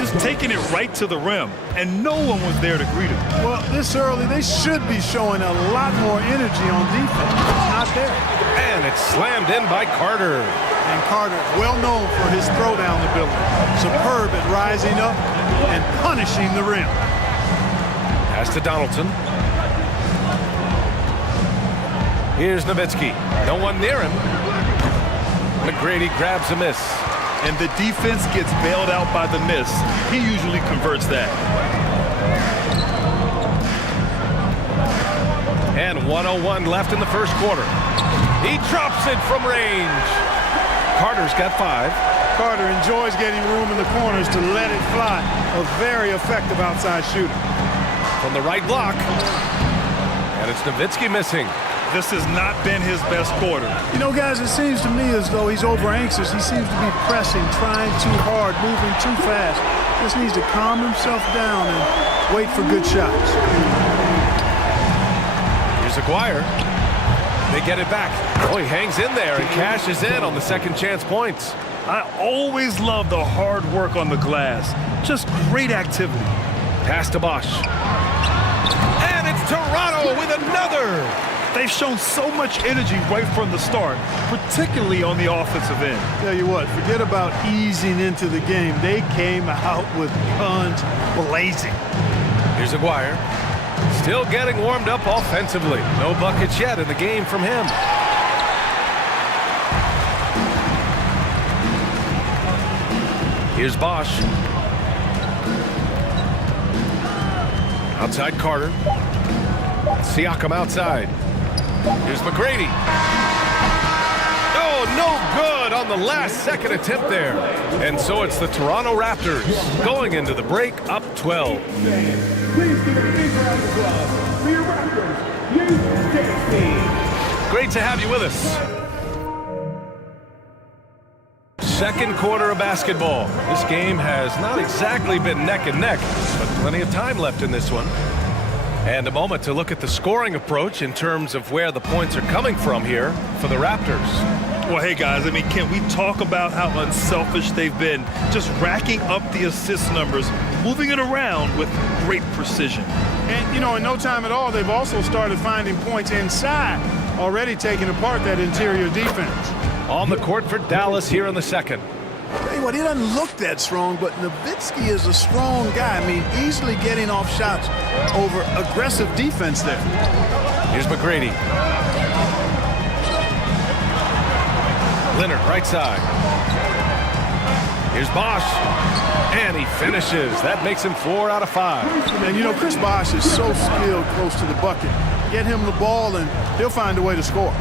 Just taking it right to the rim, and no one was there to greet him. Well, this early, they should be showing a lot more energy on defense. It's not there. And it's slammed in by Carter. And Carter, well known for his throwdown ability. Superb at rising up and punishing the rim. Pass to Donaldson. Here's Nowitzki. No one near him. McGrady grabs a miss. And the defense gets bailed out by the miss. He usually converts that. And 1:01 left in the first quarter. He drops it from range. Carter's got 5. Carter enjoys getting room in the corners to let it fly. A very effective outside shooter. From the right block. And it's Nowitzki missing. This has not been his best quarter. You know, guys, it seems to me as though he's over anxious. He seems to be pressing, trying too hard, moving too fast. Just needs to calm himself down and wait for good shots. Here's Aguirre. They get it back. Oh, he hangs in there and cashes in on the second chance points. I always love the hard work on the glass. Just great activity. Pass to Bosch. And it's Toronto with another. They've shown so much energy right from the start, particularly on the offensive end. Tell you what, forget about easing into the game. They came out with guns blazing. Here's Aguirre. Still getting warmed up offensively. No buckets yet in the game from him. Here's Bosch. Outside Carter. Siakam outside. Here's McGrady. Oh, no good on the last second attempt there. And so it's the Toronto Raptors going into the break up 12. Please give a big round of applause for your Raptors, U16. Great to have you with us. Second quarter of basketball. This game has not exactly been neck and neck, but plenty of time left in this one. And a moment to look at the scoring approach in terms of where the points are coming from here for the Raptors. Well, hey, guys, I mean, can we talk about how unselfish they've been? Just racking up the assist numbers, moving it around with great precision. And, you know, in no time at all, they've also started finding points inside, already taking apart that interior defense. On the court for Dallas here in the second. Tell you what, he doesn't look that strong, but Nowitzki is a strong guy. I mean, easily getting off shots over aggressive defense there. Here's McGrady. Leonard, right side. Here's Bosch. And he finishes. That makes him 4 out of 5. And, you know, Chris Bosch is so skilled close to the bucket. Get him the ball, and he'll find a way to score.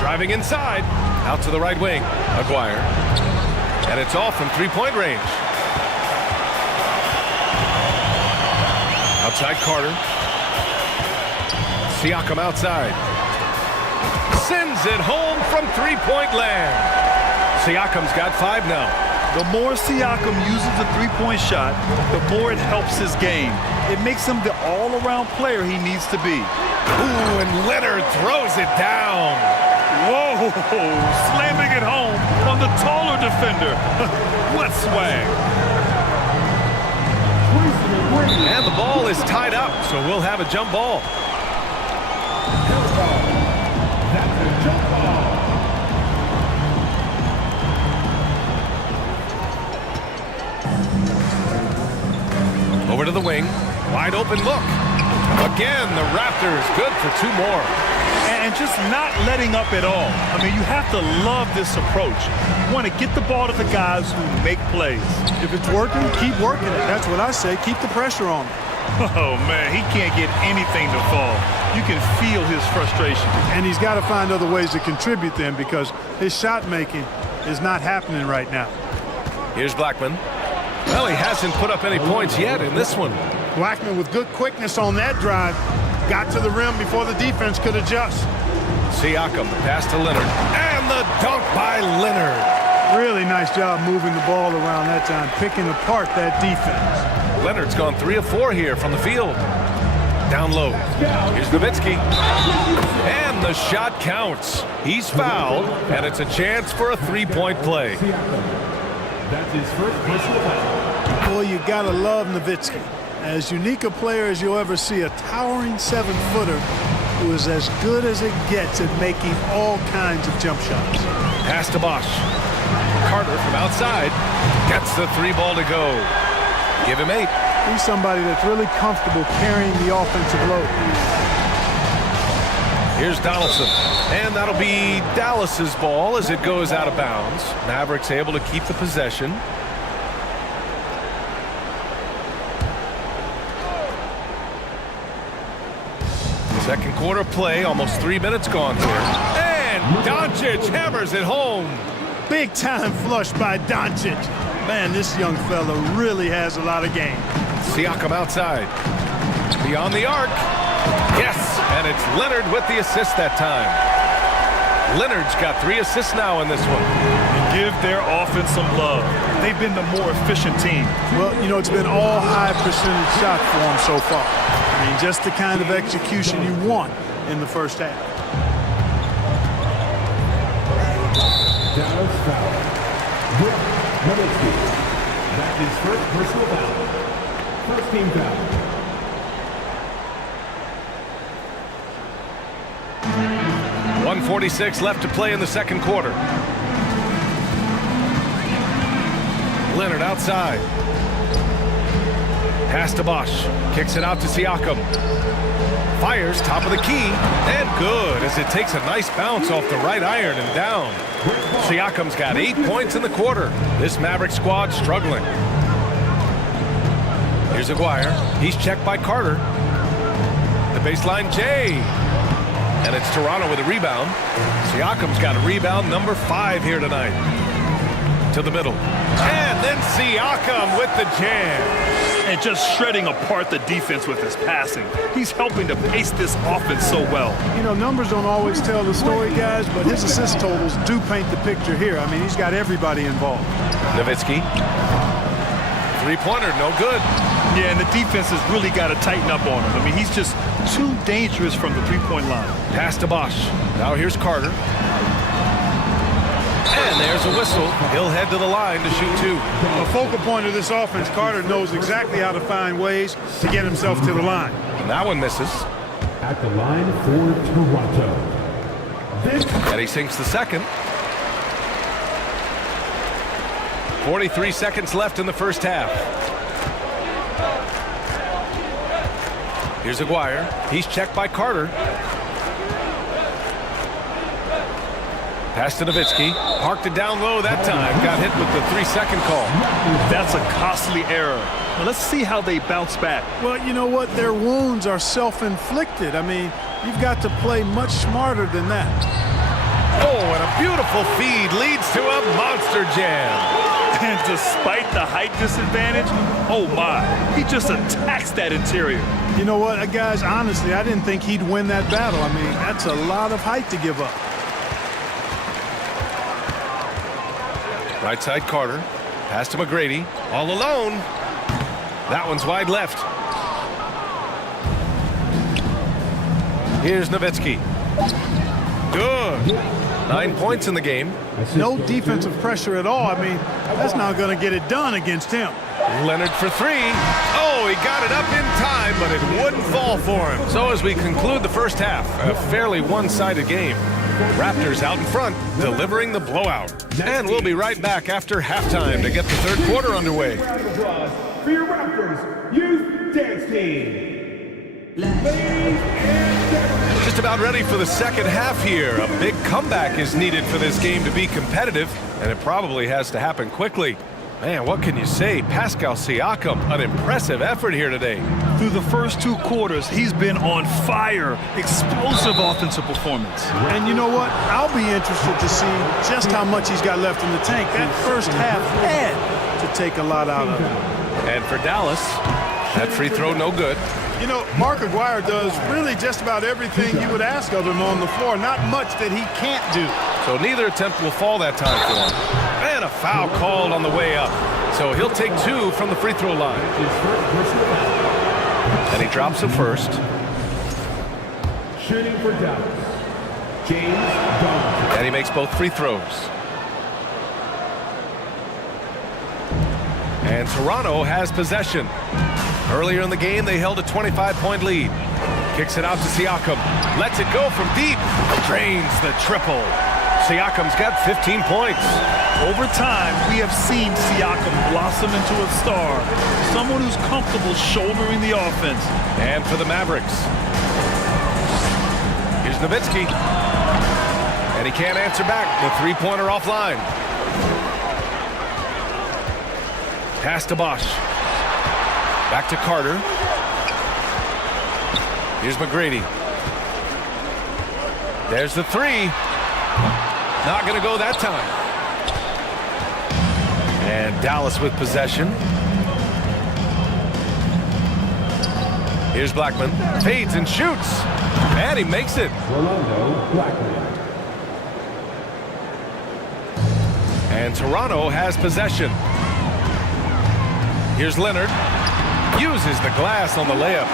Driving inside. Out to the right wing. Aguirre. And it's off from three-point range. Outside Carter. Siakam outside. Sends it home from three-point land. Siakam's got 5 now. The more Siakam uses the three-point shot, the more it helps his game. It makes him the all-around player he needs to be. Ooh, and Leonard throws it down. Whoa, slamming it home on the taller defender. What swag. And the ball is tied up, so we'll have a jump ball. Over to the wing. Wide open look. Again, the Raptors good for 2 more. And just not letting up at all. I mean, you have to love this approach. You want to get the ball to the guys who make plays. If it's working, keep working it. That's what I say. Keep the pressure on him. Oh, man, he can't get anything to fall. You can feel his frustration. And he's got to find other ways to contribute then because his shot making is not happening right now. Here's Blackman. Well, he hasn't put up any points yet in this one. Blackman with good quickness on that drive. Got to the rim before the defense could adjust. Siakam, pass to Leonard. And the dunk by Leonard. Really nice job moving the ball around that time, picking apart that defense. Leonard's gone 3 of 4 here from the field. Down low. Here's Nowitzki. And the shot counts. He's fouled, and it's a chance for a 3-point play. That's his first personal foul. Boy, you gotta love Nowitzki. As unique a player as you'll ever see, a towering 7-footer who is as good as it gets at making all kinds of jump shots. Pass to Bosch. Carter from outside gets the 3 ball to go. Give him 8. He's somebody that's really comfortable carrying the offensive load. Here's Donaldson. And that'll be Dallas's ball as it goes out of bounds. Mavericks able to keep the possession. Second quarter play, almost 3 minutes gone here. And Doncic hammers it home. Big time flush by Doncic. Man, this young fella really has a lot of game. Siakam outside. Beyond the arc. Yes, and it's Leonard with the assist that time. Leonard's got 3 assists now in this one. And give their offense some love. They've been the more efficient team. Well, you know, it's been all high percentage shots for them so far. I mean, just the kind of execution you want in the first half. Dallas foul. Rick Nowitzki. That's his first personal foul. First team foul. .146 left to play in the second quarter. Leonard outside. Pass to Bosch. Kicks it out to Siakam. Fires top of the key. And good as it takes a nice bounce off the right iron and down. Siakam's got 8 points in the quarter. This Maverick squad struggling. Here's Aguirre. He's checked by Carter. The baseline Jay. And it's Toronto with a rebound. Siakam's got a rebound number 5 here tonight. To the middle. And then Siakam with the jam. And just shredding apart the defense with his passing. He's helping to pace this offense so well. You know, numbers don't always tell the story, guys, but his assist totals do paint the picture here. I mean, he's got everybody involved. Nowitzki. 3-pointer, no good. Yeah, and the defense has really got to tighten up on him. I mean, he's just too dangerous from the 3-point line. Pass to Bosch. Now here's Carter. And there's a whistle. He'll head to the line to shoot 2. The focal point of this offense, Carter knows exactly how to find ways to get himself to the line. And that one misses. At the line for Toronto. And he sinks the second. 43 seconds left in the first half. Here's Aguirre. He's checked by Carter. Pass to Nowitzki. Parked it down low that time. Got hit with the 3-second call. That's a costly error. Now let's see how they bounce back. Well, you know what? Their wounds are self-inflicted. I mean, you've got to play much smarter than that. Oh, and a beautiful feed leads to a monster jam. And despite the height disadvantage, oh my, he just attacks that interior. You know what, guys, honestly, I didn't think he'd win that battle. I mean, that's a lot of height to give up. Right side Carter. Pass to McGrady. All alone. That one's wide left. Here's Nowitzki. Good. 9 points in the game. No defensive pressure at all. I mean, that's not going to get it done against him. Leonard for three. Oh, he got it up in time, but it wouldn't fall for him. So as we conclude the first half, a fairly one-sided game. Raptors out in front, delivering the blowout. And we'll be right back after halftime to get the third quarter underway. For your Raptors Youth Dance Team. Ladies and gentlemen. Just about ready for the second half here. A big comeback is needed for this game to be competitive, and it probably has to happen quickly. Man, what can you say? Pascal Siakam, an impressive effort here today. Through the first 2 quarters, he's been on fire. Explosive offensive performance. And you know what? I'll be interested to see just how much he's got left in the tank. That first half had to take a lot out of it. And for Dallas, that free throw no good. You know, Mark Aguirre does really just about everything you would ask of him on the floor. Not much that he can't do. So neither attempt will fall that time for him. And a foul called on the way up. So he'll take 2 from the free throw line. And he drops it first. Shooting for Dallas, James Donovan. And he makes both free throws. And Toronto has possession. Earlier in the game, they held a 25-point lead. Kicks it out to Siakam. Lets it go from deep. Drains the triple. Siakam's got 15 points. Over time, we have seen Siakam blossom into a star. Someone who's comfortable shouldering the offense. And for the Mavericks. Here's Nowitzki. And he can't answer back. The three-pointer offline. Pass to Bosch. Back to Carter. Here's McGrady. There's the three. Not going to go that time. And Dallas with possession. Here's Blackman. Fades and shoots. And he makes it. Rolando Blackman. And Toronto has possession. Here's Leonard. Uses the glass on the layup.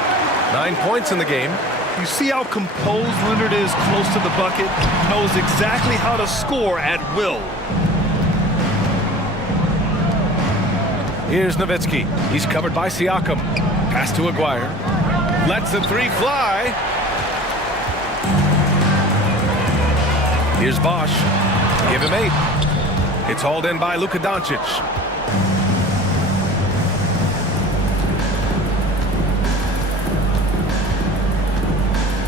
9 points in the game. You see how composed Leonard is close to the bucket? Knows exactly how to score at will. Here's Nowitzki. He's covered by Siakam. Pass to Aguirre. Lets the three fly. Here's Bosch. Give him 8. It's hauled in by Luka Doncic.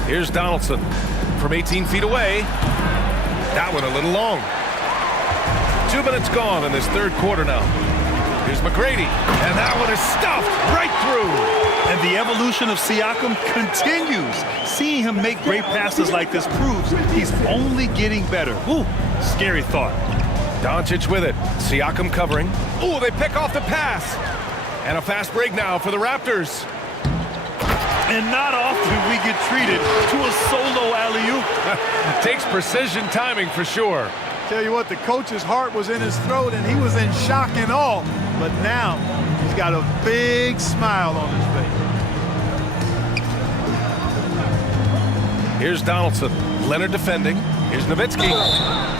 Here's Donaldson from 18 feet away. That one a little long. 2 minutes gone in this third quarter now. Here's McGrady, and that one is stuffed right through. And the evolution of Siakam continues. Seeing him make great passes like this proves he's only getting better. Ooh, scary thought. Doncic with it. Siakam covering. Ooh, they pick off the pass. And a fast break now for the Raptors. And not often we get treated to a solo alley-oop. Takes precision timing for sure. Tell you what, the coach's heart was in his throat and he was in shock and awe. But now he's got a big smile on his face. Here's Donaldson. Leonard defending. Here's Nowitzki.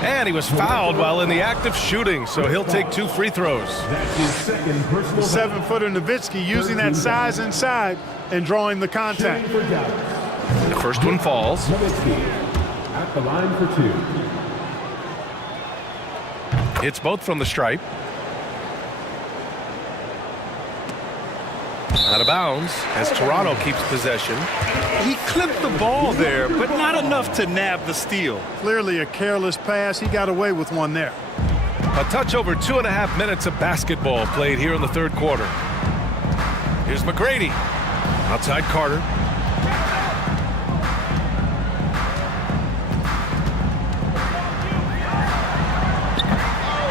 And he was fouled while in the act of shooting, so he'll take 2 free throws. That's his second personal. 7-footer Nowitzki using that size inside and drawing the contact. The first one falls. Nowitzki at the line for 2. It's both from the stripe. Out of bounds as Toronto keeps possession. He clipped the ball there, but not enough to nab the steal. Clearly a careless pass. He got away with one there. A touch over 2.5 minutes of basketball played here in the third quarter. Here's McGrady. Outside Carter.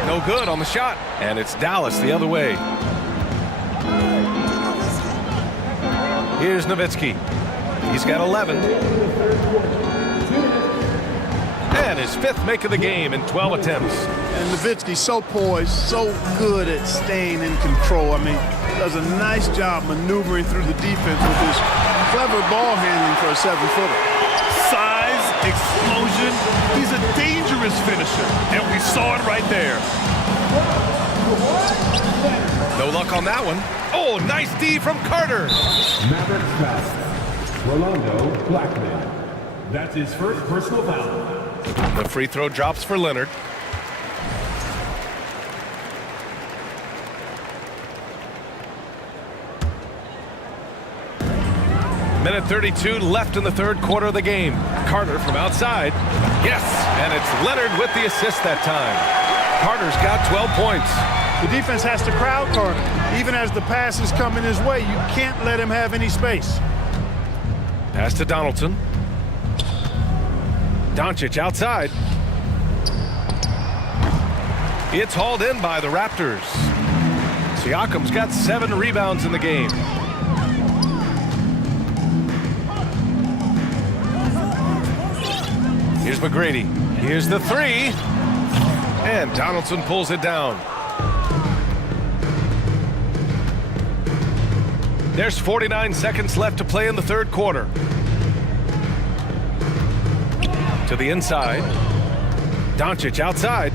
No good on the shot. And it's Dallas the other way. Here's Nowitzki. He's got 11. and his 5th make of the game in 12 attempts. And Nowitzki so poised, so good at staying in control. I mean, does a nice job maneuvering through the defense with his clever ball handling for a 7-footer. Size, explosion. He's a dangerous finisher, and we saw it right there. No luck on that one. Oh, nice D from Carter. Mavericks foul. Rolando Blackman. That's his first personal foul. The free throw drops for Leonard. Minute 32 left in the 3rd quarter of the game. Carter from outside. Yes, and it's Leonard with the assist that time. Carter's got 12 points. The defense has to crowd Carter. Even as the pass is coming his way, you can't let him have any space. Pass to Donaldson. Doncic outside. It's hauled in by the Raptors. Siakam's got 7 rebounds in the game. Here's McGrady. Here's the 3. And Donaldson pulls it down. There's 49 seconds left to play in the 3rd quarter. To the inside. Doncic outside.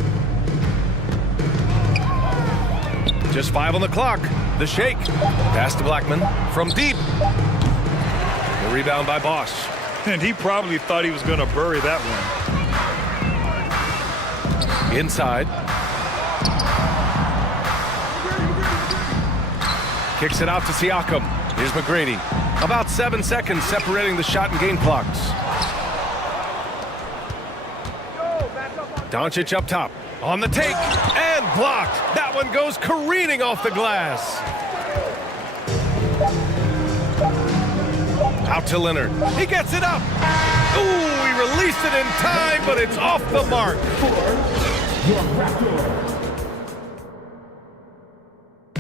Just 5 on the clock. The shake. Pass to Blackman from deep. The rebound by Bosch. And he probably thought he was going to bury that one. Inside. Kicks it out to Siakam. Here's McGrady. About 7 seconds separating the shot and game clocks. Doncic up top. On the take. And blocked. That one goes careening off the glass. Out to Leonard. He gets it up. Ooh, he released it in time, but it's off the mark.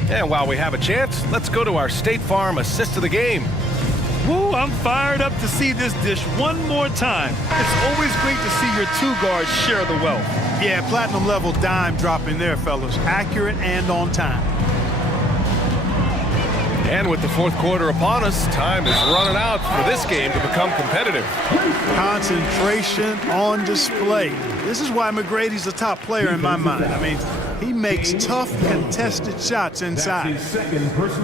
And while we have a chance, let's go to our State Farm assist of the game. Woo, I'm fired up to see this dish one more time. It's always great to see your 2 guards share the wealth. Yeah, platinum level dime dropping there, fellas. Accurate and on time. And with the 4th quarter upon us, time is running out for this game to become competitive. Concentration on display. This is why McGrady's the top player in my mind. I mean, he makes tough, contested shots inside.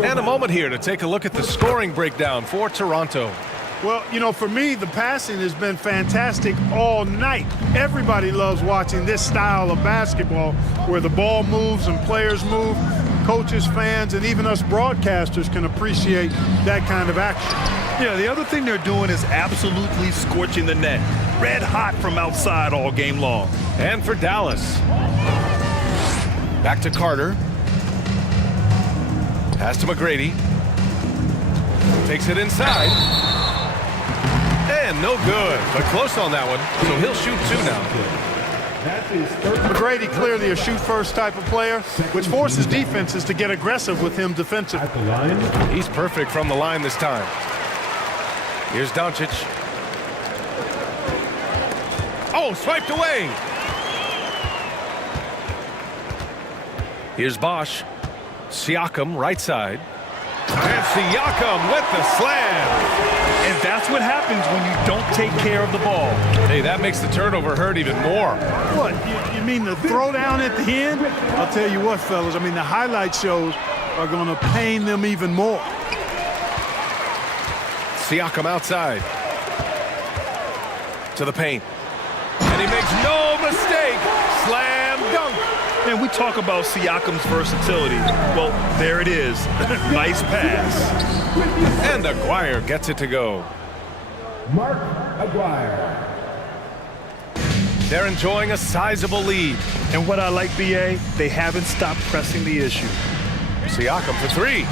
And a moment here to take a look at the scoring breakdown for Toronto. Well, you know, for me, the passing has been fantastic all night. Everybody loves watching this style of basketball where the ball moves and players move. Coaches, fans, and even us broadcasters can appreciate that kind of action. Yeah, the other thing they're doing is absolutely scorching the net. Red hot from outside all game long. And for Dallas. Back to Carter. Pass to McGrady. Takes it inside. And no good, but close on that one. So he'll shoot 2 now. McGrady clearly a shoot-first type of player, which forces defenses to get aggressive with him defensively. He's perfect from the line this time. Here's Doncic. Oh, swiped away. Here's Bosch. Siakam, right side. And Siakam with the slam. And that's what happens when you don't take care of the ball. Hey, that makes the turnover hurt even more. What, you mean the throwdown at the end? I'll tell you what, fellas, I mean, the highlight shows are going to pain them even more. Siakam outside. To the paint. And he makes no mistake. Slam dunk. And we talk about Siakam's versatility. Well, there it is. Nice pass. And Aguirre gets it to go. Mark Aguirre. They're enjoying a sizable lead. And what I like, BA, they haven't stopped pressing the issue. Siakam for 3.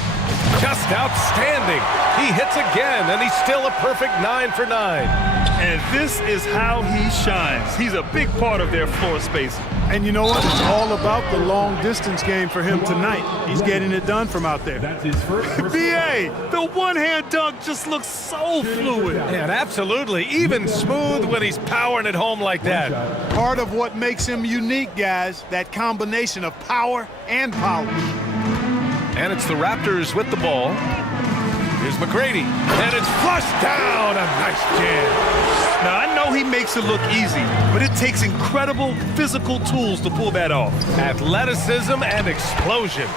Just outstanding. He hits again, and he's still a perfect 9 for 9. And this is how he shines. He's a big part of their floor spacing. And you know what? It's all about the long distance game for him tonight. He's getting it done from out there. That's his first. B.A., the one-hand dunk just looks so fluid. And absolutely, even smooth when he's powering it home like that. Part of what makes him unique, guys, that combination of power and polish. And it's the Raptors with the ball. Here's McGrady, and it's flushed down. A nice jam. Now, I know he makes it look easy, but it takes incredible physical tools to pull that off. Athleticism and explosion.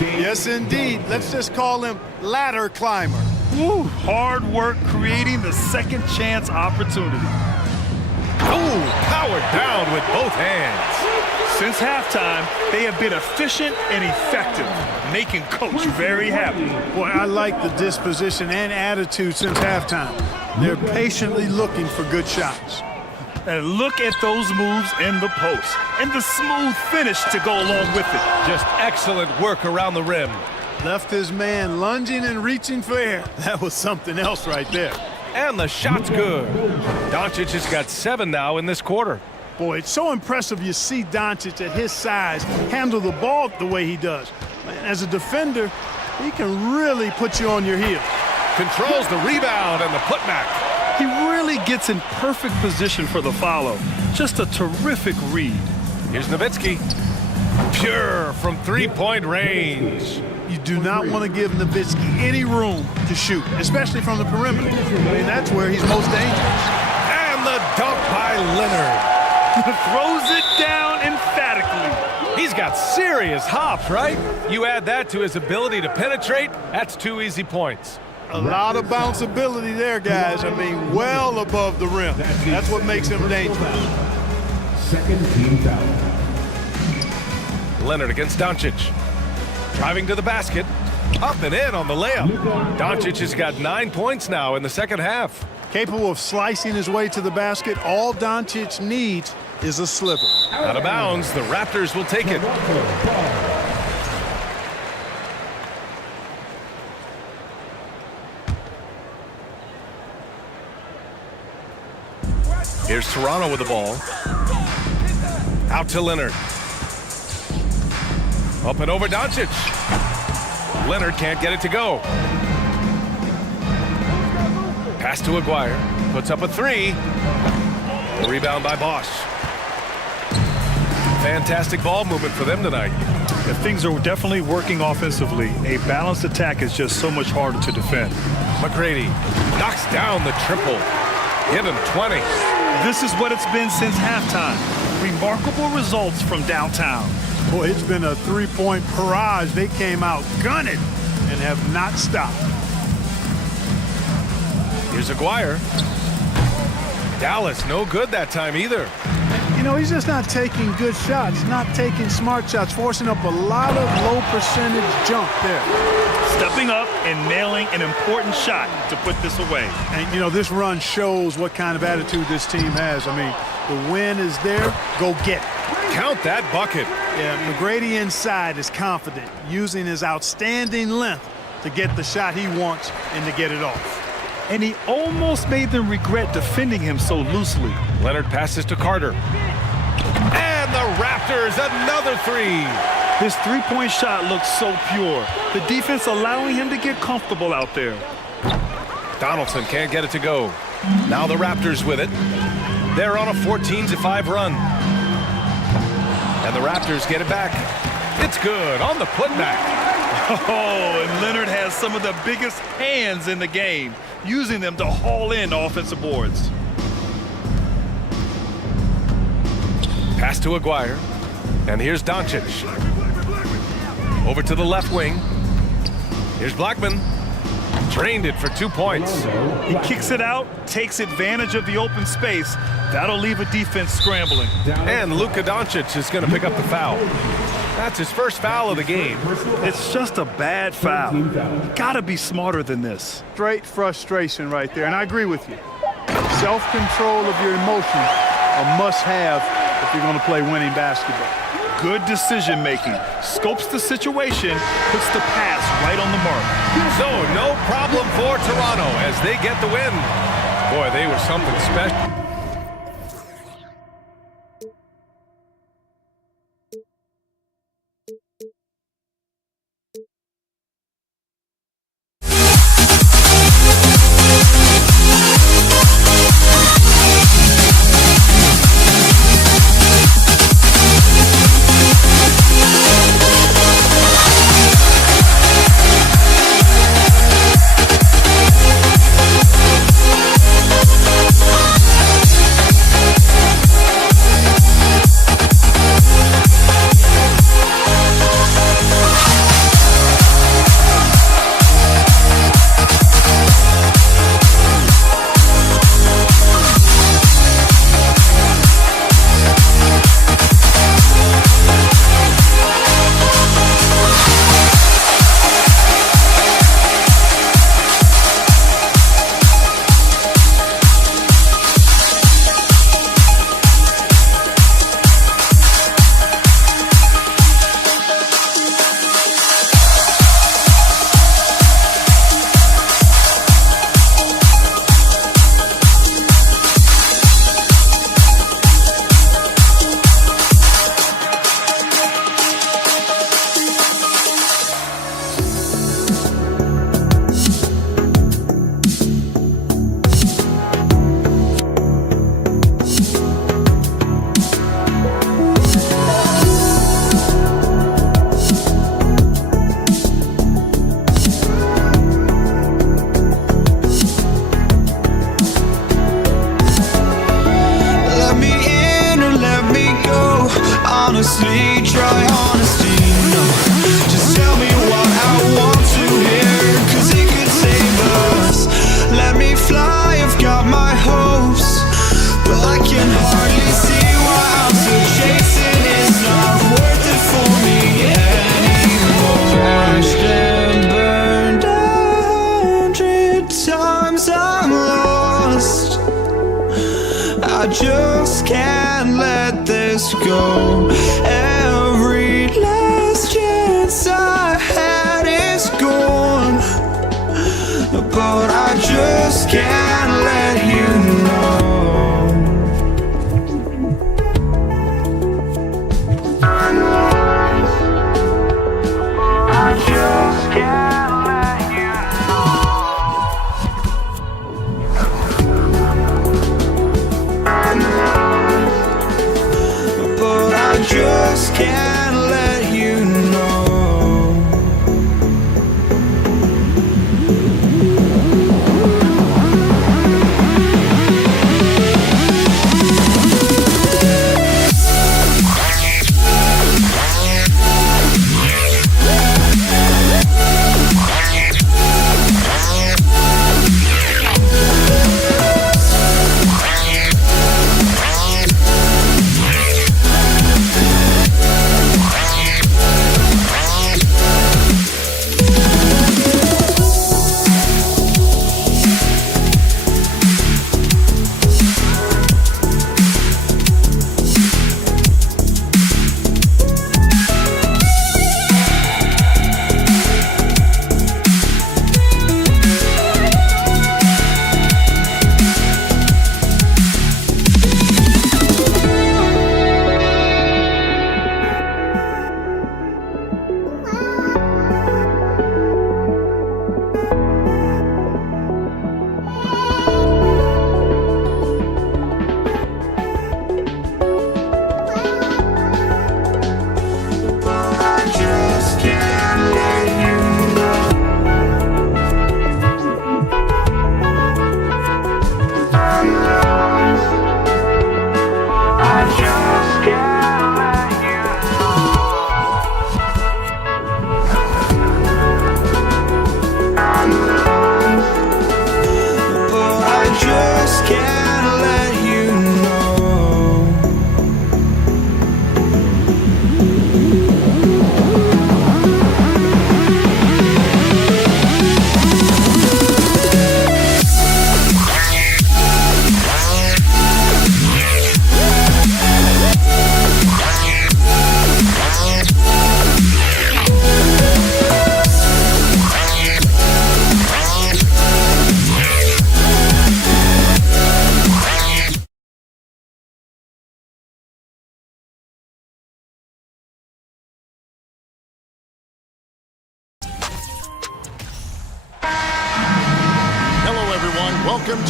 Yes, indeed. Let's just call him ladder climber. Woo, hard work creating the second chance opportunity. Ooh, powered down with both hands. Since halftime, they have been efficient and effective, making Coach very happy. Boy, I like the disposition and attitude since halftime. They're patiently looking for good shots. And look at those moves in the post and the smooth finish to go along with it. Just excellent work around the rim. Left his man lunging and reaching for air. That was something else right there. And the shot's good. Doncic has got 7 now in this quarter. Boy, it's so impressive you see Doncic at his size handle the ball the way he does. Man, as a defender, he can really put you on your heels. Controls the rebound and the putback. He really gets in perfect position for the follow. Just a terrific read. Here's Nowitzki. Pure from three-point range. You do not want to give Nowitzki any room to shoot, especially from the perimeter. I mean, that's where he's most dangerous. And the dunk by Leonard. Throws it down emphatically. He's got serious hops, right? You add that to his ability to penetrate, that's 2 easy points. A lot of bounceability there, guys. I mean, well above the rim. That's what makes him dangerous. Second team foul. Leonard against Doncic. Driving to the basket. Up and in on the layup. Doncic has got 9 points now in the second half. Capable of slicing his way to the basket. All Doncic needs is a sliver. Out of bounds, the Raptors will take it. Here's Toronto with the ball. Out to Leonard. Up and over Doncic. Leonard can't get it to go. Pass to Aguirre. Puts up a 3. The rebound by Bosch. Fantastic ball movement for them tonight. If things are definitely working offensively, a balanced attack is just so much harder to defend. McGrady knocks down the triple. Give him 20. This is what it's been since halftime. Remarkable results from downtown. Boy, it's been a three-point barrage. They came out gunning and have not stopped. Here's Aguirre. Dallas, no good that time either. You know, he's just not taking good shots, not taking smart shots, forcing up a lot of low percentage jump there. Stepping up and nailing an important shot to put this away. And, you know, this run shows what kind of attitude this team has. I mean, the win is there. Go get it. Count that bucket. Yeah, McGrady inside is confident, using his outstanding length to get the shot he wants and to get it off. And he almost made them regret defending him so loosely. Leonard passes to Carter. And the Raptors, another 3. His three-point shot looks so pure. The defense allowing him to get comfortable out there. Donaldson can't get it to go. Now the Raptors with it. They're on a 14-5 run. And the Raptors get it back. It's good on the putback. Oh, and Leonard has some of the biggest hands in the game, using them to haul in offensive boards. Pass to Aguirre. And here's Doncic. Over to the left wing. Here's Blackman. Drained it for 2 points. He kicks it out, takes advantage of the open space. That'll leave a defense scrambling. And Luka Doncic is going to pick up the foul. That's his first foul of the game. It's just a bad foul. You gotta be smarter than this. Straight frustration right there, and I agree with you. Self-control of your emotions a must-have if you're going to play winning basketball. Good decision-making. Scopes the situation, puts the pass right on the mark. So no problem for Toronto as they get the win. Boy, they were something special. Honestly, try honesty, no. Just tell me what I want to hear, 'cause it could save us. Let me fly, I've got my hopes, but I can hardly see why I'm still chasing. It's not worth it for me anymore. Crashed and burned 100 times, I'm lost. I just can't let this go. Every last chance I had is gone, but I just can't let you know. I just can't let you know. But I just can't let you know.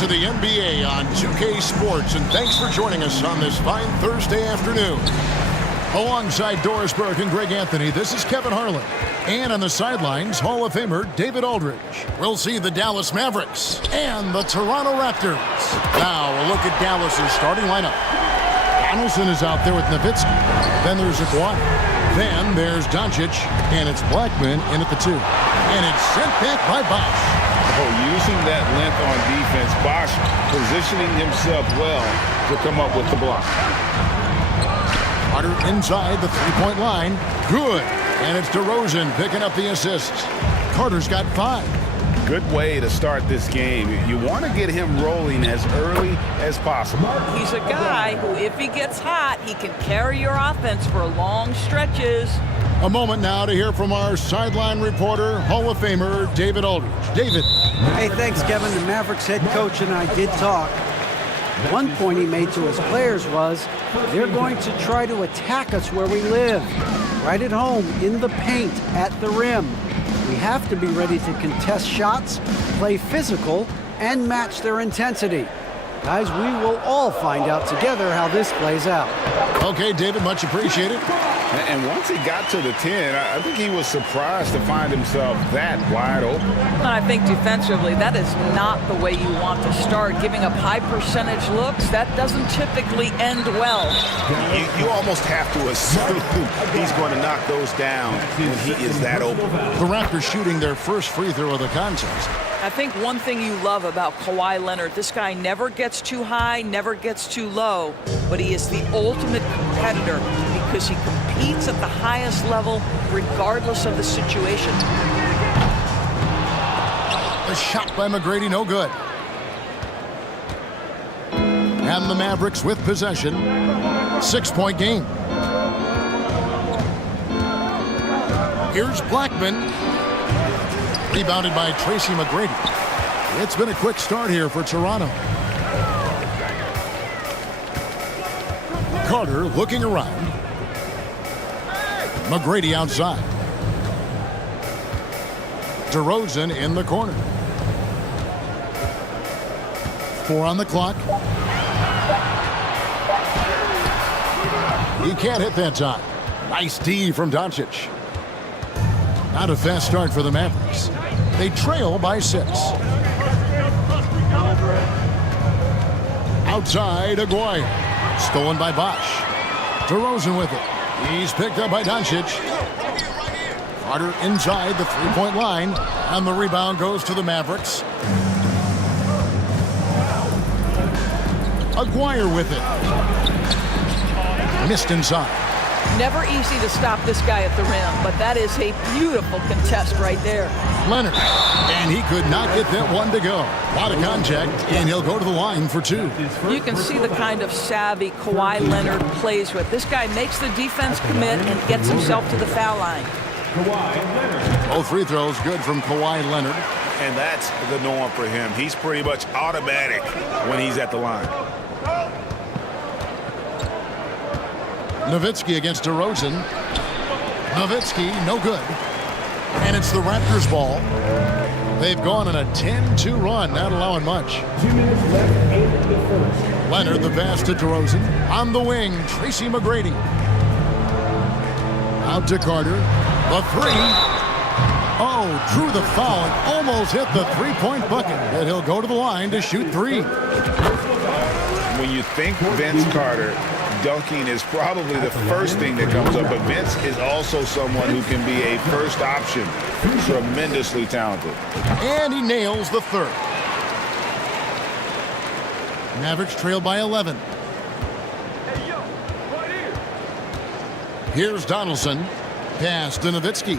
to the NBA on 2K Sports, and thanks for joining us on this fine Thursday afternoon. Alongside Doris Burke and Greg Anthony, this is Kevin Harlan. And on the sidelines, Hall of Famer David Aldridge. We'll see the Dallas Mavericks and the Toronto Raptors. Now, a look at Dallas's starting lineup. Donaldson is out there with Nowitzki. Then there's Aguirre. Then there's Doncic, and it's Blackman in at the 2. And it's sent back by Bosh. Oh, using that length on defense, Bosh positioning himself well to come up with the block. Carter inside the three-point line. Good. And it's DeRozan picking up the assists. Carter's got 5. Good way to start this game. You want to get him rolling as early as possible. He's a guy who, if he gets hot, he can carry your offense for long stretches. A moment now to hear from our sideline reporter, Hall of Famer David Aldridge. David. Hey, thanks, Kevin. The Mavericks head coach and I did talk. One point he made to his players was, they're going to try to attack us where we live. Right at home, in the paint, at the rim. We have to be ready to contest shots, play physical, and match their intensity. Guys, we will all find out together how this plays out. Okay, David, much appreciated. And once he got to the 10, I think he was surprised to find himself that wide open. And I think defensively, that is not the way you want to start. Giving up high percentage looks, that doesn't typically end well. You almost have to assume he's going to knock those down when he is that open. The Raptors shooting their first free throw of the contest. I think one thing you love about Kawhi Leonard, this guy never gets too high, never gets too low, but he is the ultimate competitor because he competes at the highest level regardless of the situation. A shot by McGrady, no good. And the Mavericks with possession. 6-point game. Here's Blackman. Rebounded by Tracy McGrady. It's been a quick start here for Toronto. Carter looking around. McGrady outside. DeRozan in the corner. 4 on the clock. He can't hit that time. Nice D from Doncic. Not a fast start for the Mavericks. They trail by 6. Outside, Aguirre. Stolen by Bosh. DeRozan with it. He's picked up by Doncic. Carter inside the three-point line. And the rebound goes to the Mavericks. Aguirre with it. Missed inside. Never easy to stop this guy at the rim, but that is a beautiful contest right there. Leonard, and he could not get that one to go. A lot of contact, and he'll go to the line for 2. You can see the kind of savvy Kawhi Leonard plays with. This guy makes the defense commit and gets himself to the foul line. Both free throws good from Kawhi Leonard. And that's the norm for him. He's pretty much automatic when he's at the line. Nowitzki against DeRozan. Nowitzki, no good. And it's the Raptors' ball. They've gone on a 10-2 run, not allowing much. 2 minutes left in the first. Leonard, the pass to DeRozan. On the wing, Tracy McGrady. Out to Carter. The 3. Oh, drew the foul and almost hit the three-point bucket. But he'll go to the line to shoot 3. When you think Vince Carter, dunking is probably the first thing that comes up, but Vince is also someone who can be a first option. Tremendously talented. And he nails the 3rd. Mavericks trail by 11. Here's Donaldson. Pass to Nowitzki.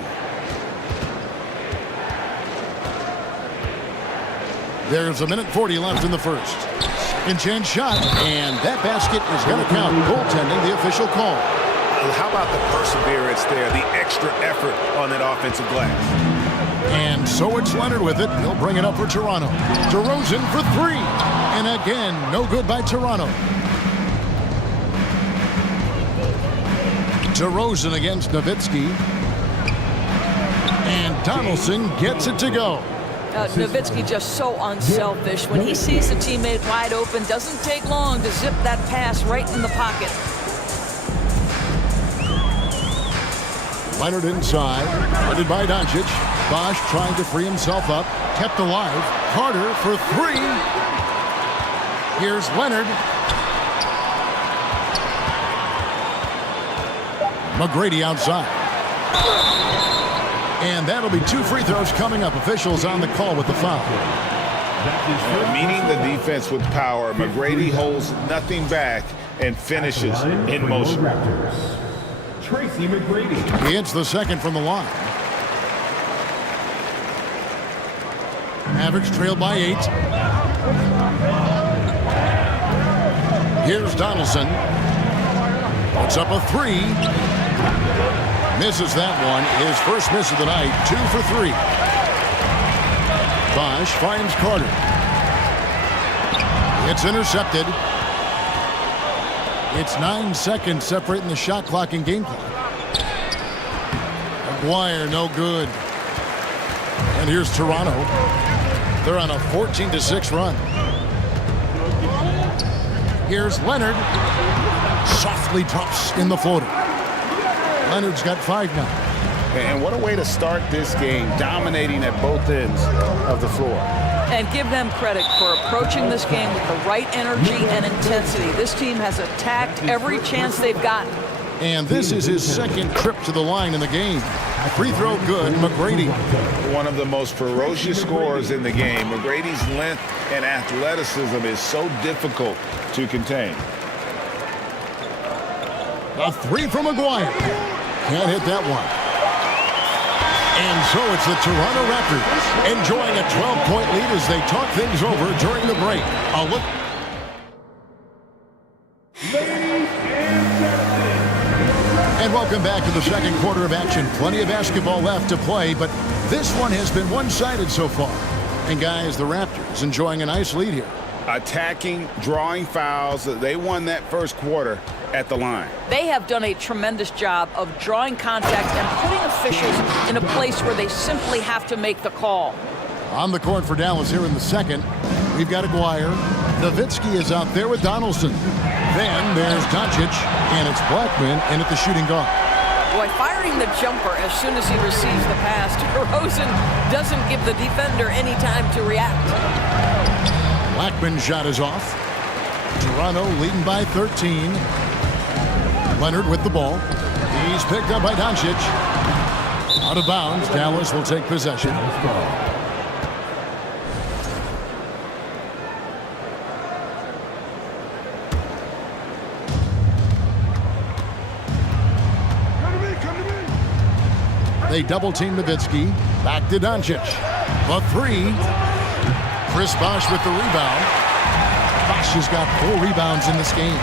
There's 1:40 left in the first. Second chance shot, and that basket is going to count. Goaltending, the official call. How about the perseverance there, the extra effort on that offensive glass? And so it's Leonard with it. He'll bring it up for Toronto. DeRozan for 3. And again, no good by Toronto. DeRozan against Nowitzki. And Donaldson gets it to go. Nowitzki just so unselfish. When he sees the teammate wide open, doesn't take long to zip that pass right in the pocket. Leonard inside, guarded by Doncic. Bosch trying to free himself up, kept alive. Carter for three. Here's Leonard. McGrady outside. And that'll be 2 free throws coming up. Officials on the call with the foul. Meeting the defense with power, McGrady holds nothing back and finishes in motion. Tracy McGrady. He hits the second from the line. Mavericks trailed by 8. Here's Donaldson. Puts up a 3. Misses that one. His first miss of the night. 2 for 3. Bosch finds Carter. It's intercepted. It's 9 seconds separating the shot clock and game clock. McGuire, no good. And here's Toronto. They're on a 14-6 run. Here's Leonard. Softly drops in the floater. Leonard's got 5 now. And what a way to start this game, dominating at both ends of the floor. And give them credit for approaching this game with the right energy and intensity. This team has attacked every chance they've gotten. And this is his second trip to the line in the game. Free throw good, McGrady. One of the most ferocious scorers in the game. McGrady's length and athleticism is so difficult to contain. A 3 from McGuire. Can't hit that one. And so it's the Toronto Raptors enjoying a 12-point lead as they talk things over during the break. A look. And welcome back to the second quarter of action. Plenty of basketball left to play, but this one has been one-sided so far. And guys, the Raptors enjoying a nice lead here. Attacking, drawing fouls. They won that first quarter at the line. They have done a tremendous job of drawing contact and putting officials in a place where they simply have to make the call. On the court for Dallas here in the second, we've got Aguirre. Nowitzki is out there with Donaldson. Then there's Doncic, and it's Blackman in at the shooting guard. Boy, firing the jumper as soon as he receives the pass. DeRozan doesn't give the defender any time to react. Blackman's shot is off. Toronto leading by 13. Leonard with the ball. He's picked up by Doncic. Out of bounds. Dallas will take possession. They double team Nowitzki. Back to Doncic. The 3. Chris Bosh with the rebound. Bosh has got 4 rebounds in this game.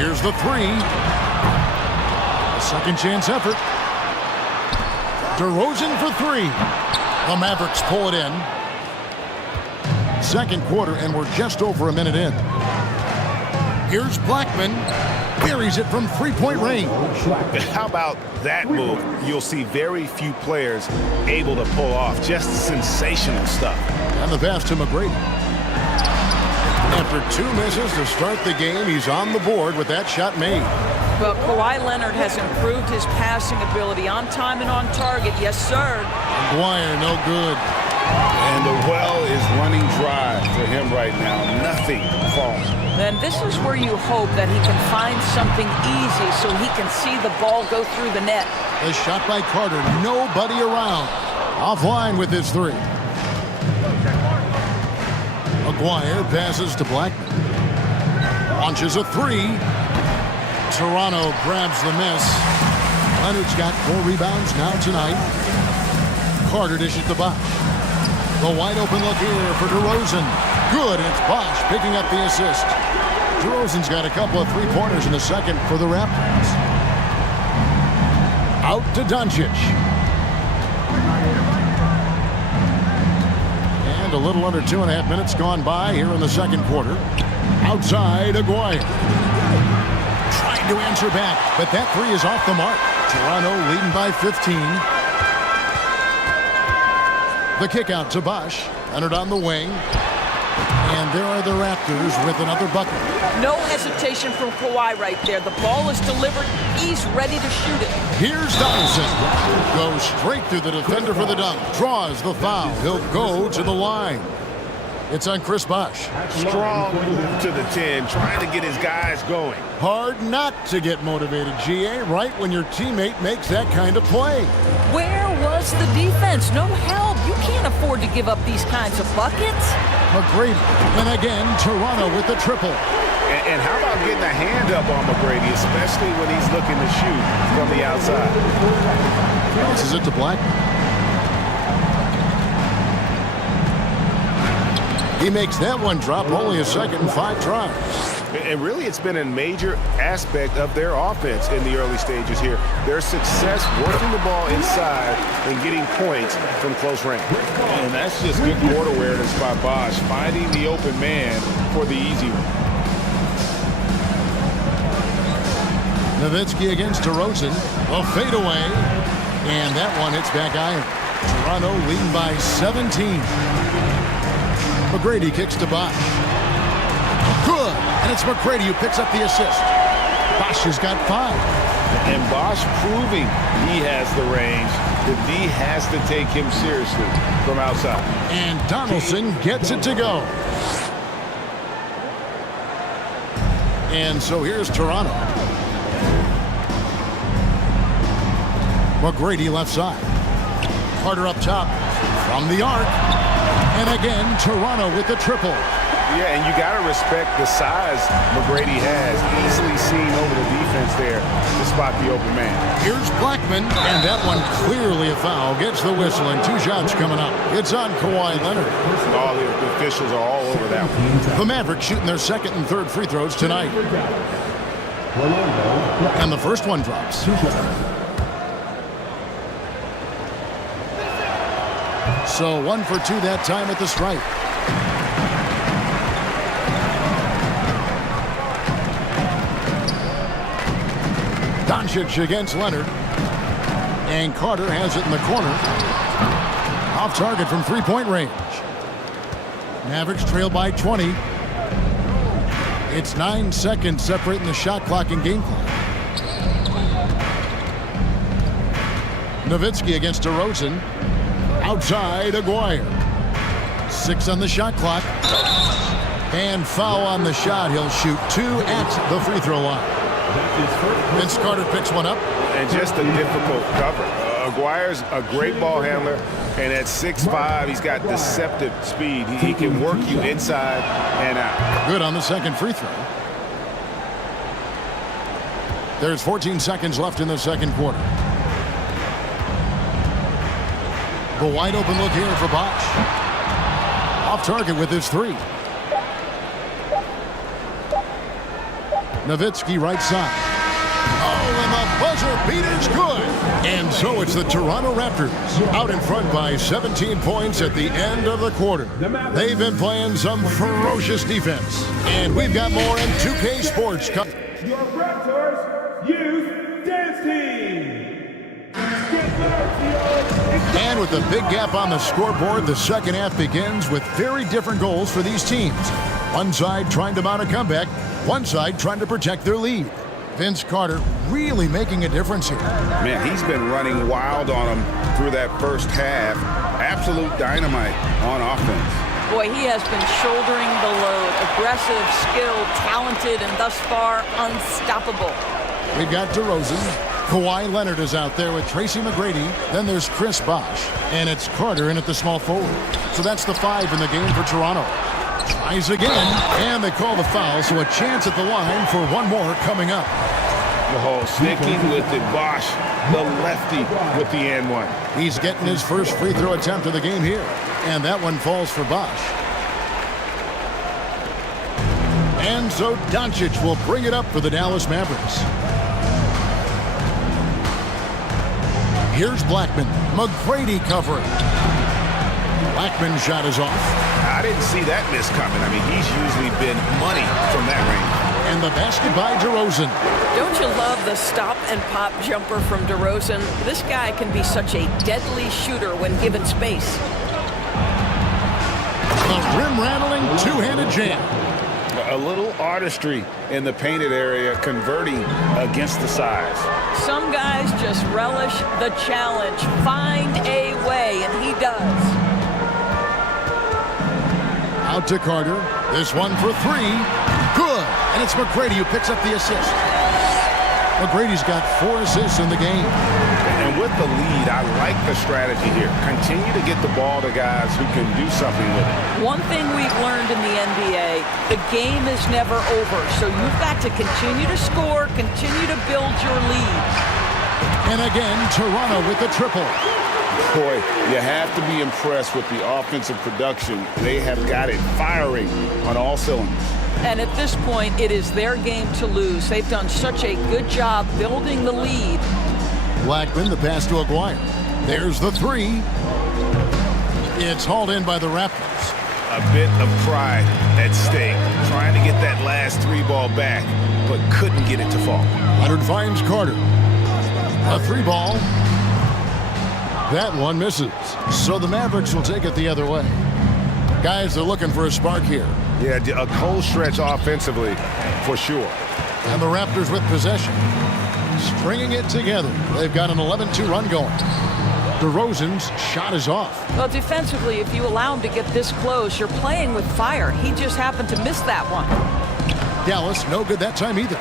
Here's the 3. A second chance effort. DeRozan for 3. The Mavericks pull it in. Second quarter, and we're just over a minute in. Here's Blackman. Buries it from 3-point range. How about that move? You'll see very few players able to pull off. Just sensational stuff. And the pass to McGrady. After 2 misses to start the game, he's on the board with that shot made. Well, Kawhi Leonard has improved his passing ability on time and on target. Yes, sir. McGuire, no good. And the well is running dry for him right now. Nothing falling. And this is where you hope that he can find something easy so he can see the ball go through the net. The shot by Carter, nobody around. Offline with his 3. McGuire passes to Blackman. Launches a 3. Toronto grabs the miss. Leonard's got 4 rebounds now tonight. Carter dishes the box. The wide open look here for DeRozan. Good, and it's Bosh picking up the assist. DeRozan's got a couple of 3-pointers in the second for the Raptors. Out to Doncic. And a little under 2.5 minutes gone by here in the second quarter. Outside, Aguirre. Trying to answer back, but that 3 is off the mark. Toronto leading by 15. The kick out to Bosch. Leonard on the wing. And there are the Raptors with another bucket. No hesitation from Kawhi right there. The ball is delivered. He's ready to shoot it. Here's Donaldson. Goes straight through the defender for the dunk. Draws the foul. He'll go to the line. It's on Chris Bosch. Strong move to the 10, trying to get his guys going. Hard not to get motivated, GA, right when your teammate makes that kind of play. Where was the defense? No help. You can't afford to give up these kinds of buckets. McGrady. And again, Toronto with the triple. And how about getting a hand up on McGrady, especially when he's looking to shoot from the outside? Bounces it to Blackman. He makes that one drop only a second in 5 tries. And really, it's been a major aspect of their offense in the early stages here. Their success working the ball inside and getting points from close range. And that's just good court awareness by Bosch, finding the open man for the easy one. Nowitzki against DeRozan. A fadeaway. And that one hits back iron. Toronto leading by 17. McGrady kicks to Bosch. Good. And it's McGrady who picks up the assist. Bosch has got 5. And Bosch proving he has the range. The D has to take him seriously from outside. And Donaldson gets it to go. And so here's Toronto. McGrady left side. Carter up top from the arc. And again, Toronto with the triple. Yeah, and you got to respect the size McGrady has. Easily seen over the defense there to spot the open man. Here's Blackman, and that one clearly a foul. Gets the whistle, and 2 shots coming up. It's on Kawhi Leonard. All the officials are all over that one. The Mavericks shooting their second and third free throws tonight. And the first one drops. So 1 for 2 that time at the stripe. Doncic against Leonard. And Carter has it in the corner. Off target from 3-point range. Mavericks trail by 20. It's 9 seconds separating the shot clock and game clock. Nowitzki against DeRozan. Outside, Aguirre. 6 on the shot clock. And foul on the shot. He'll shoot 2 at the free throw line. Vince Carter picks one up. And just a difficult cover. Aguirre's a great ball handler. And at 6'5", he's got deceptive speed. He can work you inside and out. Good on the second free throw. There's 14 seconds left in the second quarter. The wide open look here for Bosch. Off target with his 3. Nowitzki right side. Oh, and the buzzer beater's good. And so it's the Toronto Raptors out in front by 17 points at the end of the quarter. They've been playing some ferocious defense. And we've got more in 2K Sports. Your Raptors Youth Dance Team. And with a big gap on the scoreboard, the second half begins with very different goals for these teams. One side trying to mount a comeback, one side trying to protect their lead. Vince Carter really making a difference here. Man, he's been running wild on them through that first half. Absolute dynamite on offense. Boy, he has been shouldering the load. Aggressive, skilled, talented, and thus far unstoppable. We've got DeRozan. Kawhi Leonard is out there with Tracy McGrady. Then there's Chris Bosch. And it's Carter in at the small forward. So that's the 5 in the game for Toronto. Tries again. And they call the foul. So a chance at the line for one more coming up. The whole sticking with it. Bosch, the lefty with the and 1. He's getting his first free throw attempt of the game here. And that one falls for Bosch. And so Doncic will bring it up for the Dallas Mavericks. Here's Blackman. McGrady covering. Blackman's shot is off. I didn't see that miss coming. I mean, he's usually been money from that range. And the basket by DeRozan. Don't you love the stop and pop jumper from DeRozan? This guy can be such a deadly shooter when given space. with a rim-rattling two-handed jam. A little artistry in the painted area, converting against the size. Some guys just relish the challenge. Find a way, and he does. Out to Carter. This one for three. Good. And it's McGrady who picks up the assist. McGrady's got 4 assists in the game. And with the lead, I like the strategy here. Continue to get the ball to guys who can do something with it. One thing we've learned in the NBA, the game is never over. So you've got to continue to score, continue to build your lead. And again, Toronto with the triple. Boy, you have to be impressed with the offensive production. They have got it firing on all cylinders. And at this point, it is their game to lose. They've done such a good job building the lead. Blackman, the pass to Aguirre. There's the three. It's hauled in by the Raptors. A bit of pride at stake, trying to get that last 3-ball back, but couldn't get it to fall. Leonard finds Carter. A 3-ball. That one misses. So the Mavericks will take it the other way. Guys, they're looking for a spark here. Yeah, a cold stretch offensively, for sure. And the Raptors with possession. Stringing it together. They've got an 11-2 run going. DeRozan's shot is off. Well, defensively, if you allow him to get this close, you're playing with fire. He just happened to miss that one. Dallas, no good that time either.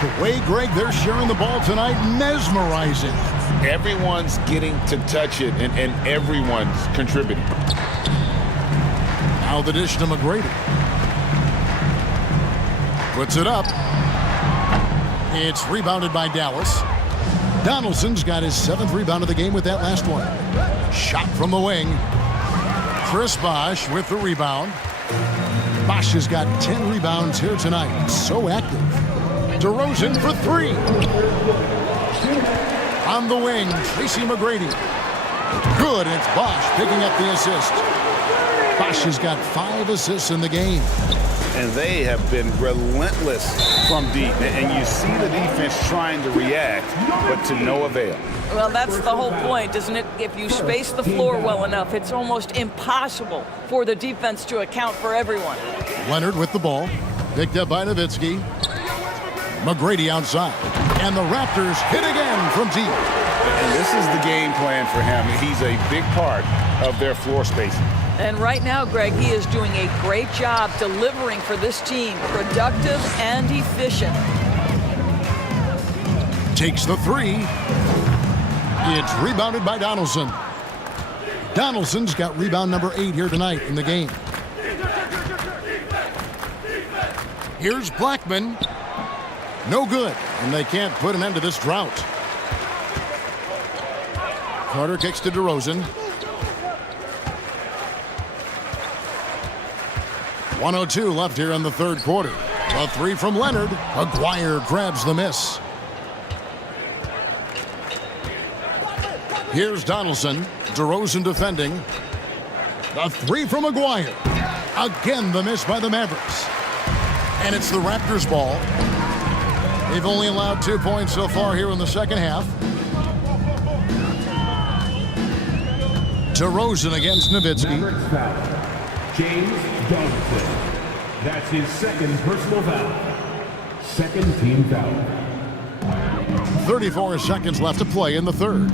The way, Greg, they're sharing the ball tonight, mesmerizing. Everyone's getting to touch it, and everyone's contributing. Now the dish to McGrady. Puts it up. It's rebounded by Dallas. Donaldson's got his 7th rebound of the game with that last one. Shot from the wing. Chris Bosh with the rebound. Bosh has got 10 rebounds here tonight. So active. DeRozan for 3. On the wing, Tracy McGrady. Good, it's Bosh picking up the assist. Bosh has got 5 assists in the game. And they have been relentless from deep. And you see the defense trying to react, but to no avail. Well, that's the whole point, isn't it? If you space the floor well enough, it's almost impossible for the defense to account for everyone. Leonard with the ball. Picked up by Nowitzki. McGrady outside. And the Raptors hit again from deep. And this is the game plan for him. He's a big part of their floor spacing. And right now, Greg, he is doing a great job delivering for this team. Productive and efficient. Takes the 3. It's rebounded by Donaldson. Donaldson's got rebound number 8 here tonight in the game. Here's Blackman. No good, and they can't put an end to this drought. Carter kicks to DeRozan. 1:02 left here in the third quarter. A 3 from Leonard. Aguirre grabs the miss. Here's Donaldson. DeRozan defending. A 3 from Aguirre. Again, the miss by the Mavericks. And it's the Raptors' ball. They've only allowed 2 points so far here in the second half. DeRozan against Nowitzki. James Johnson. That's his 2nd personal foul. 2nd team foul. 34 seconds left to play in the third.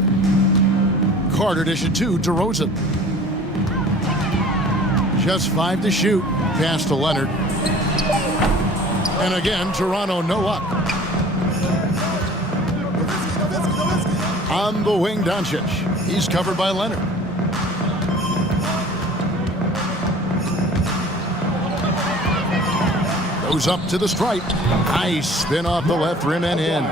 Carter dishes to DeRozan. Just 5 to shoot. Pass to Leonard. And again, Toronto no luck. On the wing, Doncic. He's covered by Leonard. Goes up to the stripe. Nice spin off the left rim and in.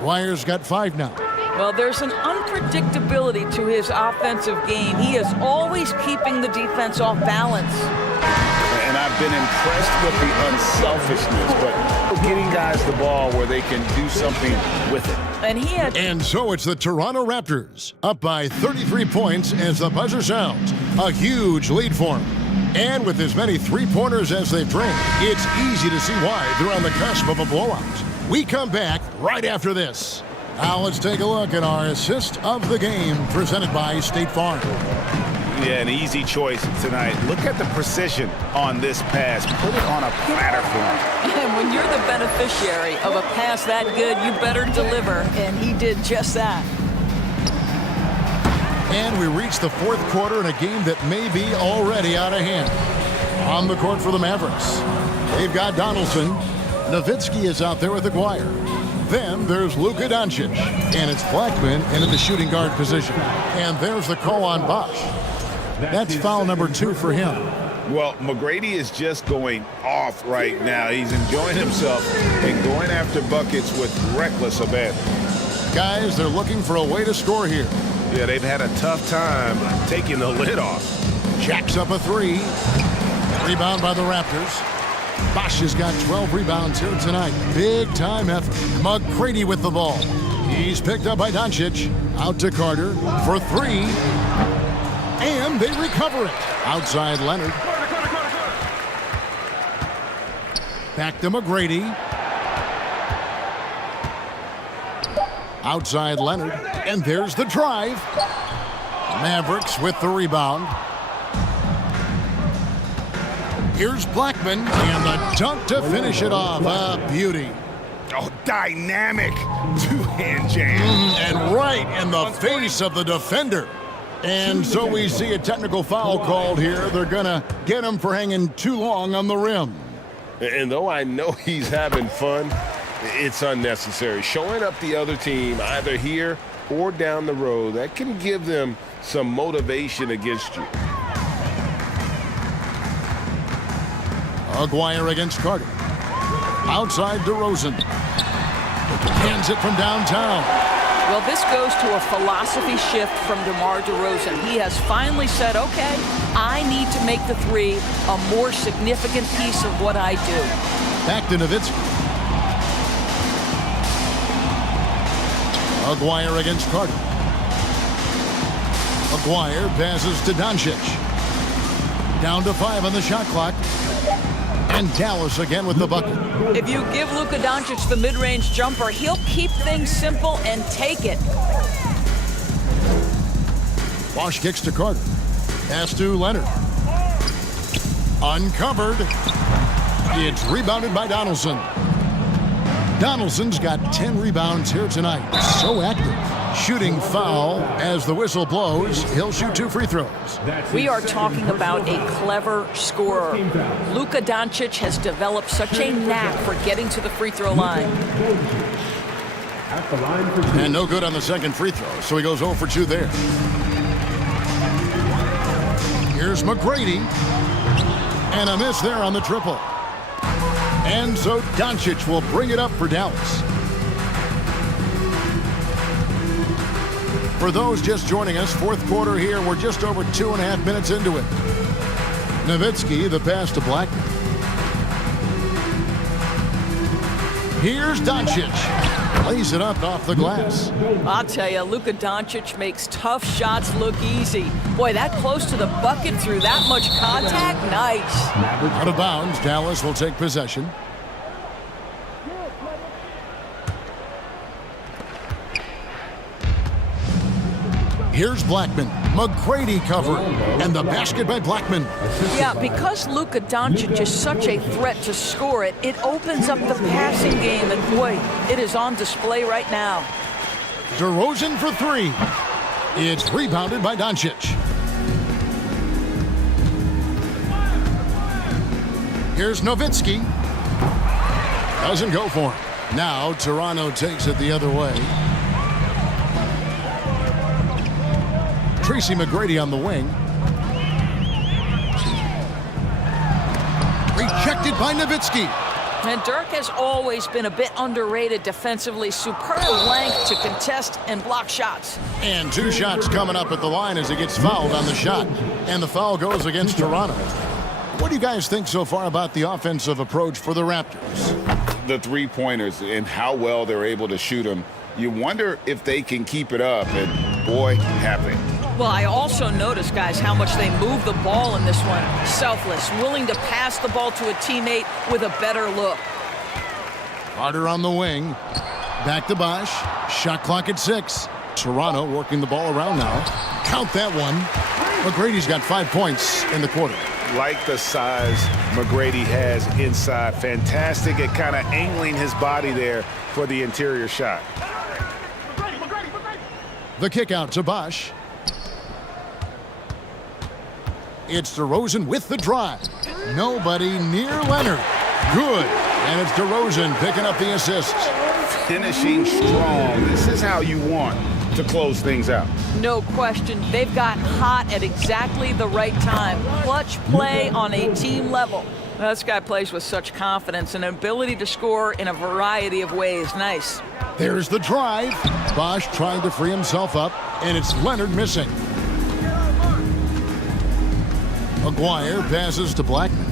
Aguirre's got 5 now. Well, there's an unpredictability to his offensive game. He is always keeping the defense off balance. And I've been impressed with the unselfishness, but getting guys the ball where they can do something with it. And so it's the Toronto Raptors, up by 33 points as the buzzer sounds. A huge lead for them. And with as many three-pointers as they've drained, it's easy to see why they're on the cusp of a blowout. We come back right after this. Now let's take a look at our assist of the game presented by State Farm. Yeah, an easy choice tonight. Look at the precision on this pass. Put it on a platter for him. And when you're the beneficiary of a pass that good, you better deliver, and he did just that. And we reach the fourth quarter in a game that may be already out of hand. On the court for the Mavericks, they've got Donaldson. Nowitzki is out there with Aguirre. Then there's Luka Doncic, and it's Blackman in the shooting guard position. And there's the call on Bosch. That's foul number 2 for him. Well, McGrady is just going off right now. He's enjoying himself and going after buckets with reckless abandon. Guys, they're looking for a way to score here. Yeah, they've had a tough time taking the lid off. Jacks up a 3. Rebound by the Raptors. Bosch has got 12 rebounds here tonight. Big time effort. McGrady with the ball. He's picked up by Doncic. Out to Carter for 3. And they recover it. Outside Leonard. Back to McGrady. Outside Leonard. And there's the drive. Mavericks with the rebound. Here's Blackman, and the dunk to finish it off. A beauty. Oh, dynamic two-hand jam. And right in the face of the defender. And so we see a technical foul called here. They're going to get him for hanging too long on the rim. And though I know he's having fun, it's unnecessary. Showing up the other team, either here or down the road, that can give them some motivation against you. Aguirre against Carter. Outside DeRozan. Hands it from downtown. Well, this goes to a philosophy shift from DeMar DeRozan. He has finally said, okay, I need to make the 3 a more significant piece of what I do. Back to Nowitzki. Aguirre against Carter. Aguirre passes to Doncic. Down to 5 on the shot clock. And Dallas again with the bucket. If you give Luka Doncic the mid-range jumper, he'll keep things simple and take it. Bosch kicks to Carter. Pass to Leonard. Uncovered. It's rebounded by Donaldson. Donaldson's got 10 rebounds here tonight. So active. Shooting foul as the whistle blows. He'll shoot 2 free throws. We are talking about a clever scorer. Luka Doncic has developed such a knack for getting to the free throw line. And no good on the second free throw, so he goes 0 for 2 there. Here's McGrady. And a miss there on the triple. And so Doncic will bring it up for Dallas. For those just joining us, fourth quarter here. We're just over 2.5 minutes into it. Nowitzki, the pass to Blackman. Here's Doncic. Lays it up off the glass. I'll tell you, Luka Doncic makes tough shots look easy. Boy, that close to the bucket through that much contact, nice. Out of bounds, Dallas will take possession. Here's Blackman. McGrady covering. And the basket by Blackman. Yeah, because Luka Doncic is such a threat to score it, it opens up the passing game. And boy, it is on display right now. DeRozan for 3. It's rebounded by Doncic. Here's Nowitzki. Doesn't go for him. Now Toronto takes it the other way. Tracy McGrady on the wing. Rejected by Nowitzki. And Dirk has always been a bit underrated defensively. Superb length to contest and block shots. And 2 shots coming up at the line as he gets fouled on the shot. And the foul goes against Toronto. What do you guys think so far about the offensive approach for the Raptors? The 3-pointers and how well they're able to shoot them. You wonder if they can keep it up, and boy, have they. Well, I also noticed, guys, how much they move the ball in this one. Selfless, willing to pass the ball to a teammate with a better look. Carter on the wing. Back to Bosch. Shot clock at 6. Toronto working the ball around now. Count that one. McGrady's got 5 points in the quarter. Like the size McGrady has inside. Fantastic at kind of angling his body there for the interior shot. The kick out to Bosch. It's DeRozan with the drive. Nobody near Leonard. Good. And it's DeRozan picking up the assists. Finishing strong. This is how you want to close things out. No question. They've got hot at exactly the right time. Clutch play on a team level. Well, this guy plays with such confidence and ability to score in a variety of ways. Nice. There's the drive. Bosch trying to free himself up, and it's Leonard missing. Aguirre passes to Blackman.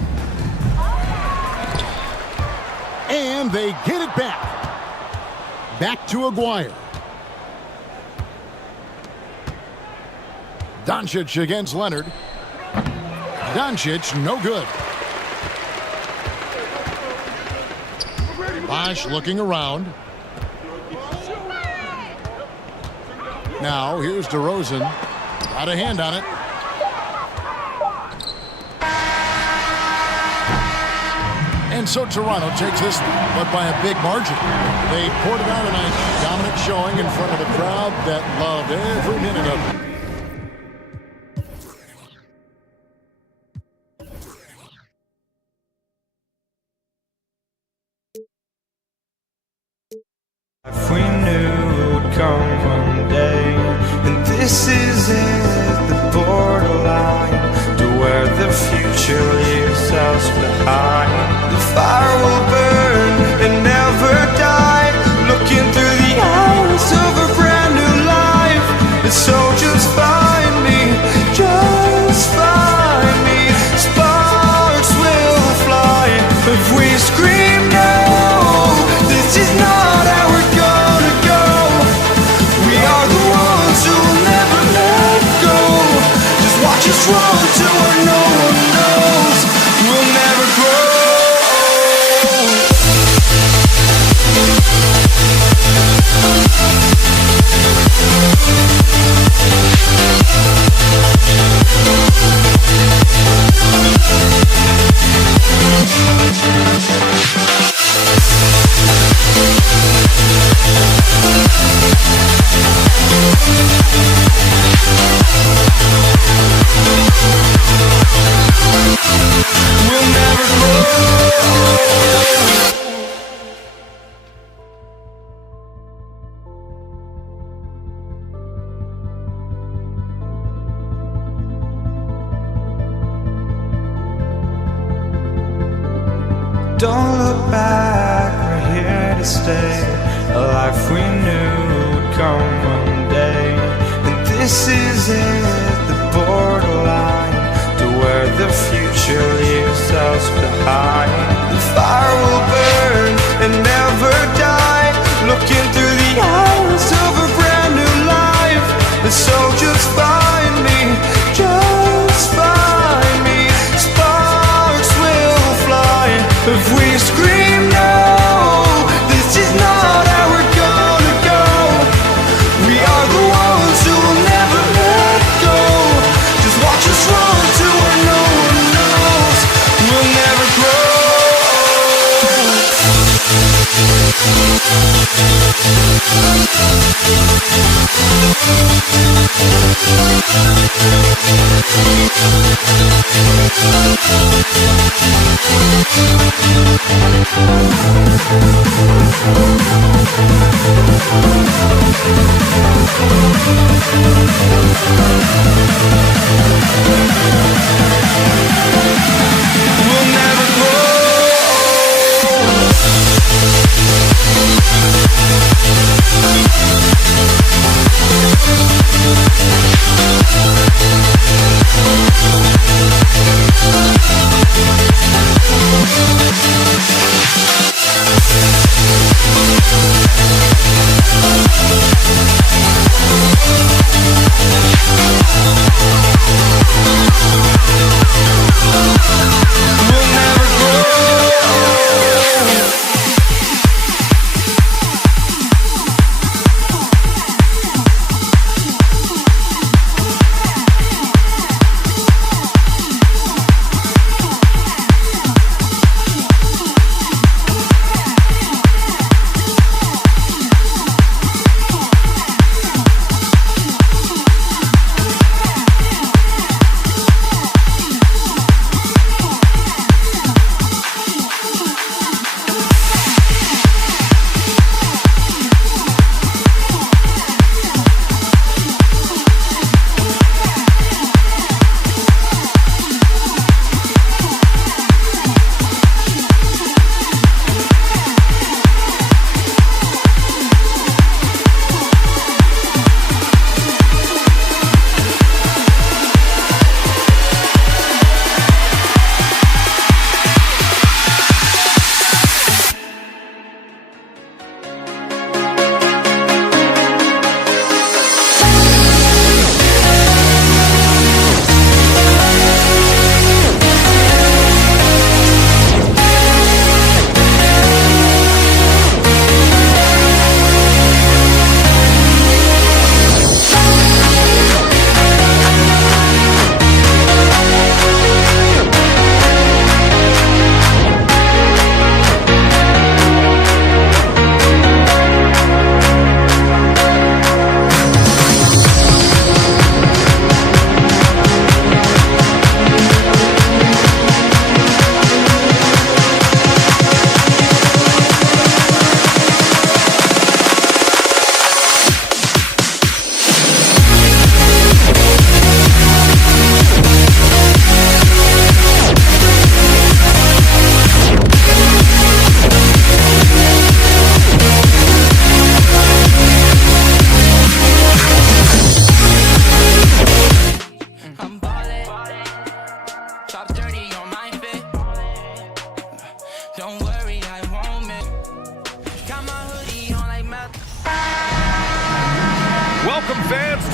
And they get it back. Back to Aguirre. Doncic against Leonard. Doncic, no good. Bosch looking around. Now, here's DeRozan. Got a hand on it. And so Toronto takes this, but by a big margin. They poured it out tonight. Dominant showing in front of a crowd that loved every minute of it. If we knew it would come one day, and this is it, the borderline to where the future leaves us behind. The fire will burn and never die, looking through the eyes of a brand new life. And so just find me, just find me. Sparks will fly if we scream no. This is not how we're gonna go. We are the ones who will never let go. Just watch us run to where no one knows. We'll never grow. We'll never grow. Don't look back, we're here to stay. A life we knew would come one day. And this is it, the borderline to where the future leaves us behind. The fire will burn and never die, looking through the eyes of a brand new life. And so just find me, just find me. Sparks will fly if we scream no. This is not how we're gonna go. We are the ones who will never let go. Just watch us run to where no one knows. We'll never grow. We'll never grow.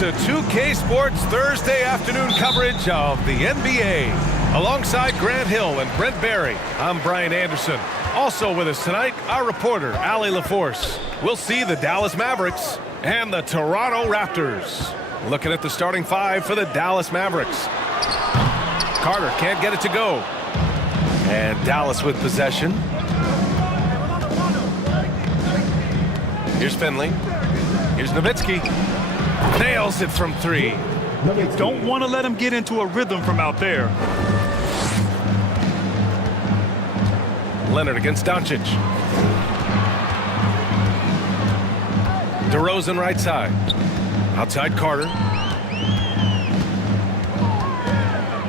to 2K Sports Thursday afternoon coverage of the NBA. Alongside Grant Hill and Brent Barry, I'm Brian Anderson. Also with us tonight, our reporter, Allie LaForce. We'll see the Dallas Mavericks and the Toronto Raptors. Looking at the starting five for the Dallas Mavericks. Carter can't get it to go. And Dallas with possession. Here's Finley. Here's Nowitzki. Nails it from three. You don't want to let him get into a rhythm from out there. Leonard against Doncic. DeRozan right side. Outside Carter.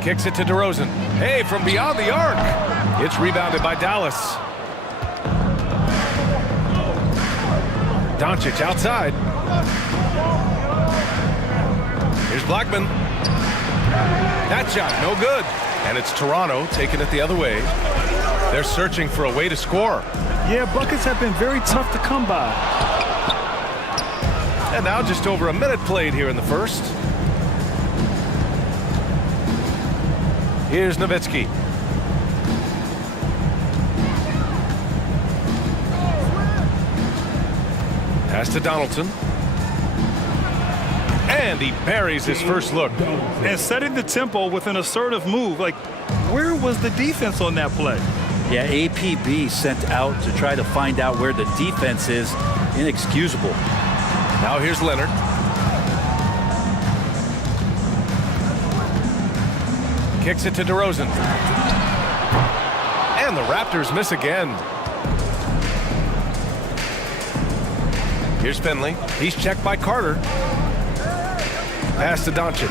Kicks it to DeRozan. Hey, from beyond the arc. It's rebounded by Dallas. Doncic outside. Here's Blackman. That shot, no good. And it's Toronto taking it the other way. They're searching for a way to score. Yeah, buckets have been very tough to come by. And now just over a minute played here in the first. Here's Nowitzki. Pass to Donaldson. And he buries his first look. And setting the tempo with an assertive move. Like, where was the defense on that play? Yeah, APB sent out to try to find out where the defense is. Inexcusable. Now here's Leonard. Kicks it to DeRozan. And the Raptors miss again. Here's Finley. He's checked by Carter. Pass to Doncic.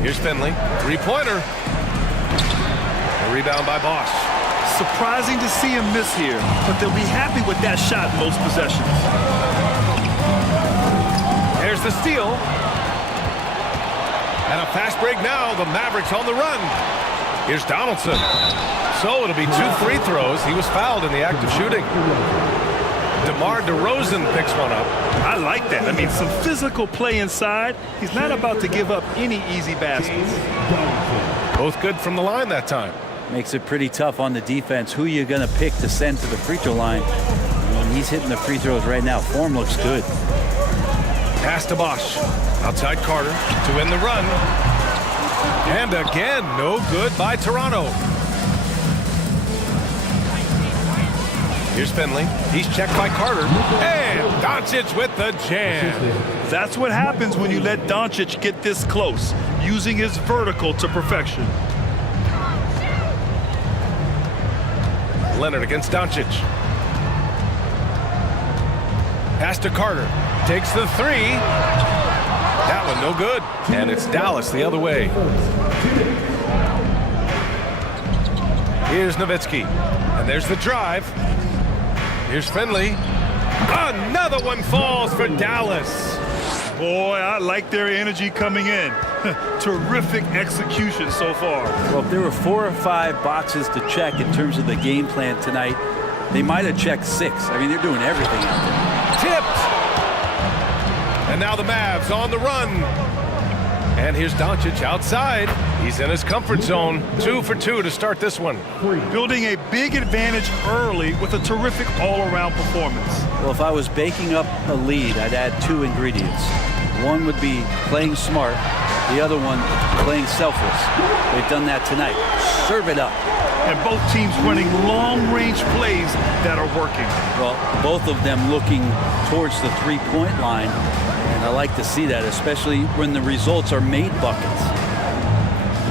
Here's Finley. Three-pointer. A rebound by Bosch. Surprising to see him miss here, but they'll be happy with that shot in most possessions. There's the steal. And a fast break now. The Mavericks on the run. Here's Donaldson. So it'll be 2 free throws. He was fouled in the act of shooting. DeMar DeRozan picks one up. I like that. I mean, some physical play inside. He's not about to give up any easy baskets. Both good from the line that time. Makes it pretty tough on the defense. Who you going to pick to send to the free throw line? And he's hitting the free throws right now. Form looks good. Pass to Bosch. Outside Carter to win the run. And again, no good by Toronto. Here's Finley. He's checked by Carter. And Doncic with the jam. That's what happens when you let Doncic get this close, using his vertical to perfection. Leonard against Doncic. Pass to Carter. Takes the three. That one no good. And it's Dallas the other way. Here's Nowitzki. And there's the drive. Here's Finley. Another one falls for Dallas. Boy, I like their energy coming in. Terrific execution so far. Well, if there were 4 or 5 boxes to check in terms of the game plan tonight, they might have checked 6. I mean, they're doing everything out there. Tipped. And now the Mavs on the run. And here's Doncic outside. He's in his comfort zone. 2 for 2 to start this one. Building a big advantage early with a terrific all-around performance. Well, if I was baking up a lead, I'd add 2 ingredients. One would be playing smart. The other one, playing selfless. They've done that tonight. Serve it up. And both teams running long-range plays that are working. Well, both of them looking towards the three-point line. And I like to see that, especially when the results are made buckets.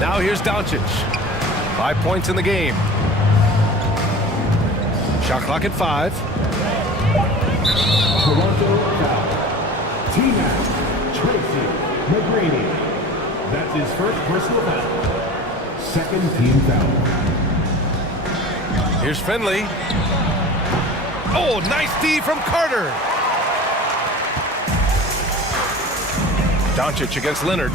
Now here's Doncic. 5 points in the game. Shot clock at 5. Toronto foul. T-Mac Tracy McGrady. That's his first personal foul. Second team foul. Here's Finley. Oh, nice D from Carter. Doncic against Leonard.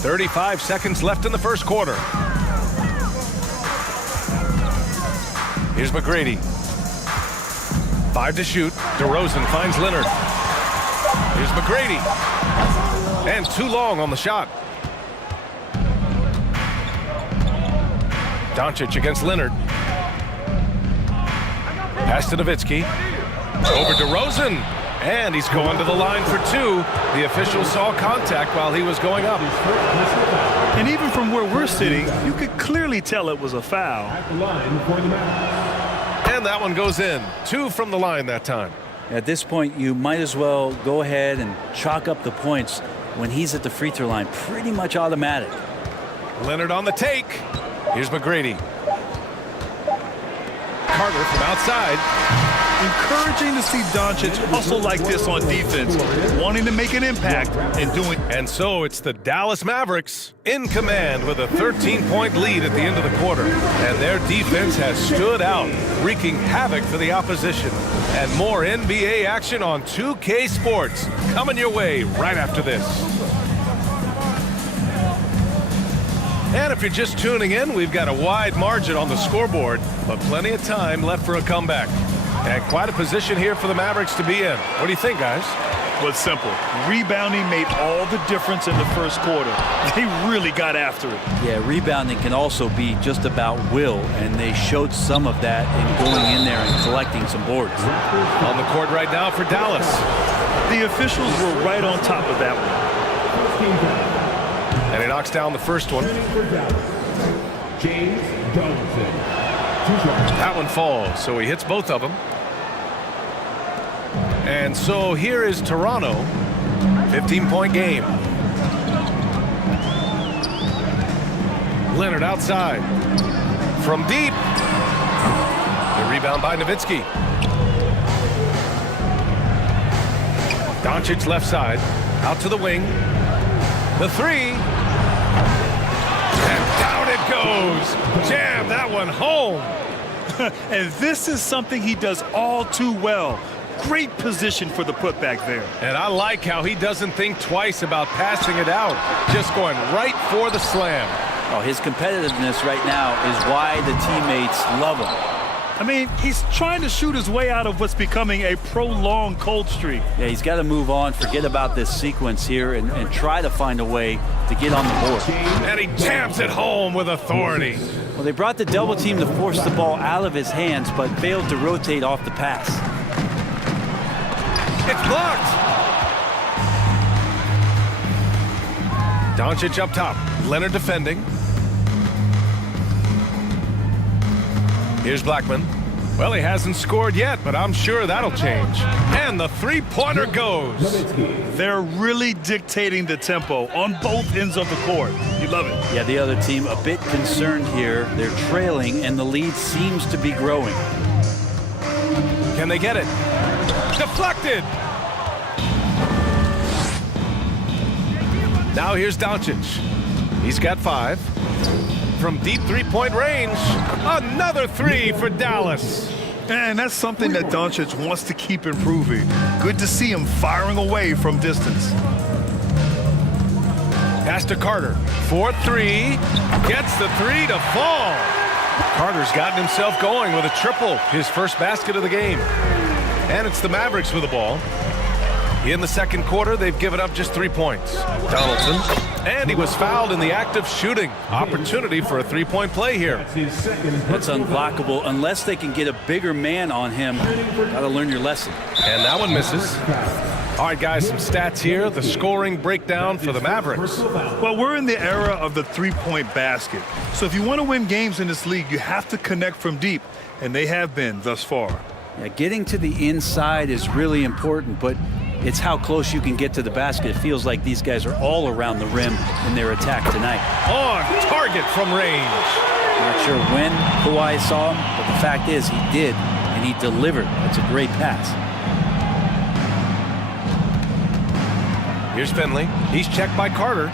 35 seconds left in the first quarter. Here's McGrady. 5 to shoot. DeRozan finds Leonard. Here's McGrady. And too long on the shot. Doncic against Leonard. Pass to Nowitzki. Over DeRozan. And he's going to the line for 2. The official saw contact while he was going up. And even from where we're sitting, you could clearly tell it was a foul. And that one goes in. 2 from the line that time. At this point, you might as well go ahead and chalk up the points when he's at the free throw line. Pretty much automatic. Leonard on the take. Here's McGrady. Carter from outside. Encouraging to see Doncic hustle like this on defense, wanting to make an impact and doing. And so it's the Dallas Mavericks in command with a 13-point lead at the end of the quarter. And their defense has stood out, wreaking havoc for the opposition. And more NBA action on 2K Sports coming your way right after this. And if you're just tuning in, we've got a wide margin on the scoreboard, but plenty of time left for a comeback. And quite a position here for the Mavericks to be in. What do you think, guys? Well, it's simple. Rebounding made all the difference in the first quarter. They really got after it. Yeah, rebounding can also be just about will, and they showed some of that in going in there and collecting some boards. On the court right now for Dallas. The officials were right on top of that one. And he knocks down the first one. James Johnson. That one falls, so he hits both of them. And so here is Toronto. 15-point game. Leonard outside. From deep. The rebound by Nowitzki. Doncic left side. Out to the wing. The 3. And down it goes. Jam that one home. And this is something he does all too well. Great position for the putback there. And I like how he doesn't think twice about passing it out. Just going right for the slam. Oh, his competitiveness right now is why the teammates love him. I mean, he's trying to shoot his way out of what's becoming a prolonged cold streak. Yeah, he's got to move on, forget about this sequence here, and try to find a way to get on the board. And he jams it home with authority. Well, they brought the double team to force the ball out of his hands, but failed to rotate off the pass. It's blocked. Doncic up top. Leonard defending. Here's Blackman. Well, he hasn't scored yet, but I'm sure that'll change. And the three-pointer goes. They're really dictating the tempo on both ends of the court. You love it. Yeah, the other team a bit concerned here. They're trailing, and the lead seems to be growing. Can they get it? Deflected. Now here's Doncic. He's got 5. From deep three-point range, another 3 for Dallas. And that's something that Doncic wants to keep improving. Good to see him firing away from distance. Pass to Carter. 4-3. Gets the 3 to fall. Carter's gotten himself going with a triple, his first basket of the game. And it's the Mavericks with the ball. In the second quarter, they've given up just 3 points. Donaldson. And he was fouled in the act of shooting. Opportunity for a three-point play here. That's unblockable unless they can get a bigger man on him. Got to learn your lesson. And that one misses. All right, guys, some stats here. The scoring breakdown for the Mavericks. Well, we're in the era of the three-point basket. So if you want to win games in this league, you have to connect from deep. And they have been thus far. Yeah, getting to the inside is really important, but it's how close you can get to the basket. It feels like these guys are all around the rim in their attack tonight. On target from range. Not sure when Kawhi saw him, but the fact is he did, and he delivered. It's a great pass. Here's Finley. He's checked by Carter.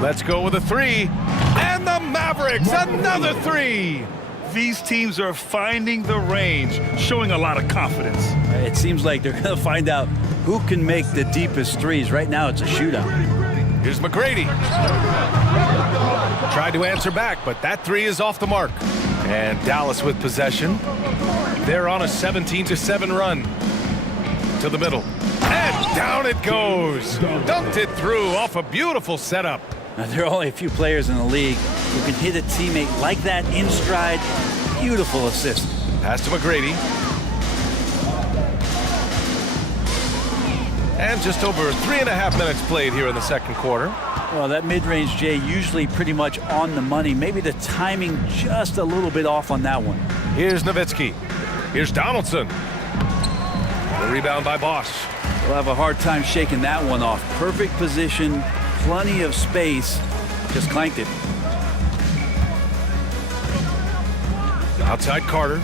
Let's go with a 3. And the Mavericks, another 3. These teams are finding the range, showing a lot of confidence. It seems like they're going to find out who can make the deepest threes. Right now, it's a shootout. Here's McGrady. Tried to answer back, but that 3 is off the mark. And Dallas with possession. They're on a 17-7 run. To the middle. And down it goes. Dunked it through off a beautiful setup. Now, there are only a few players in the league who can hit a teammate like that in stride. Beautiful assist. Pass to McGrady. And just over 3.5 minutes played here in the second quarter. Well, that mid-range, Jay, usually pretty much on the money. Maybe the timing just a little bit off on that one. Here's Nowitzki. Here's Donaldson. The rebound by Bosch. We'll have a hard time shaking that one off. Perfect position, plenty of space. Just clanked it. Outside Carter.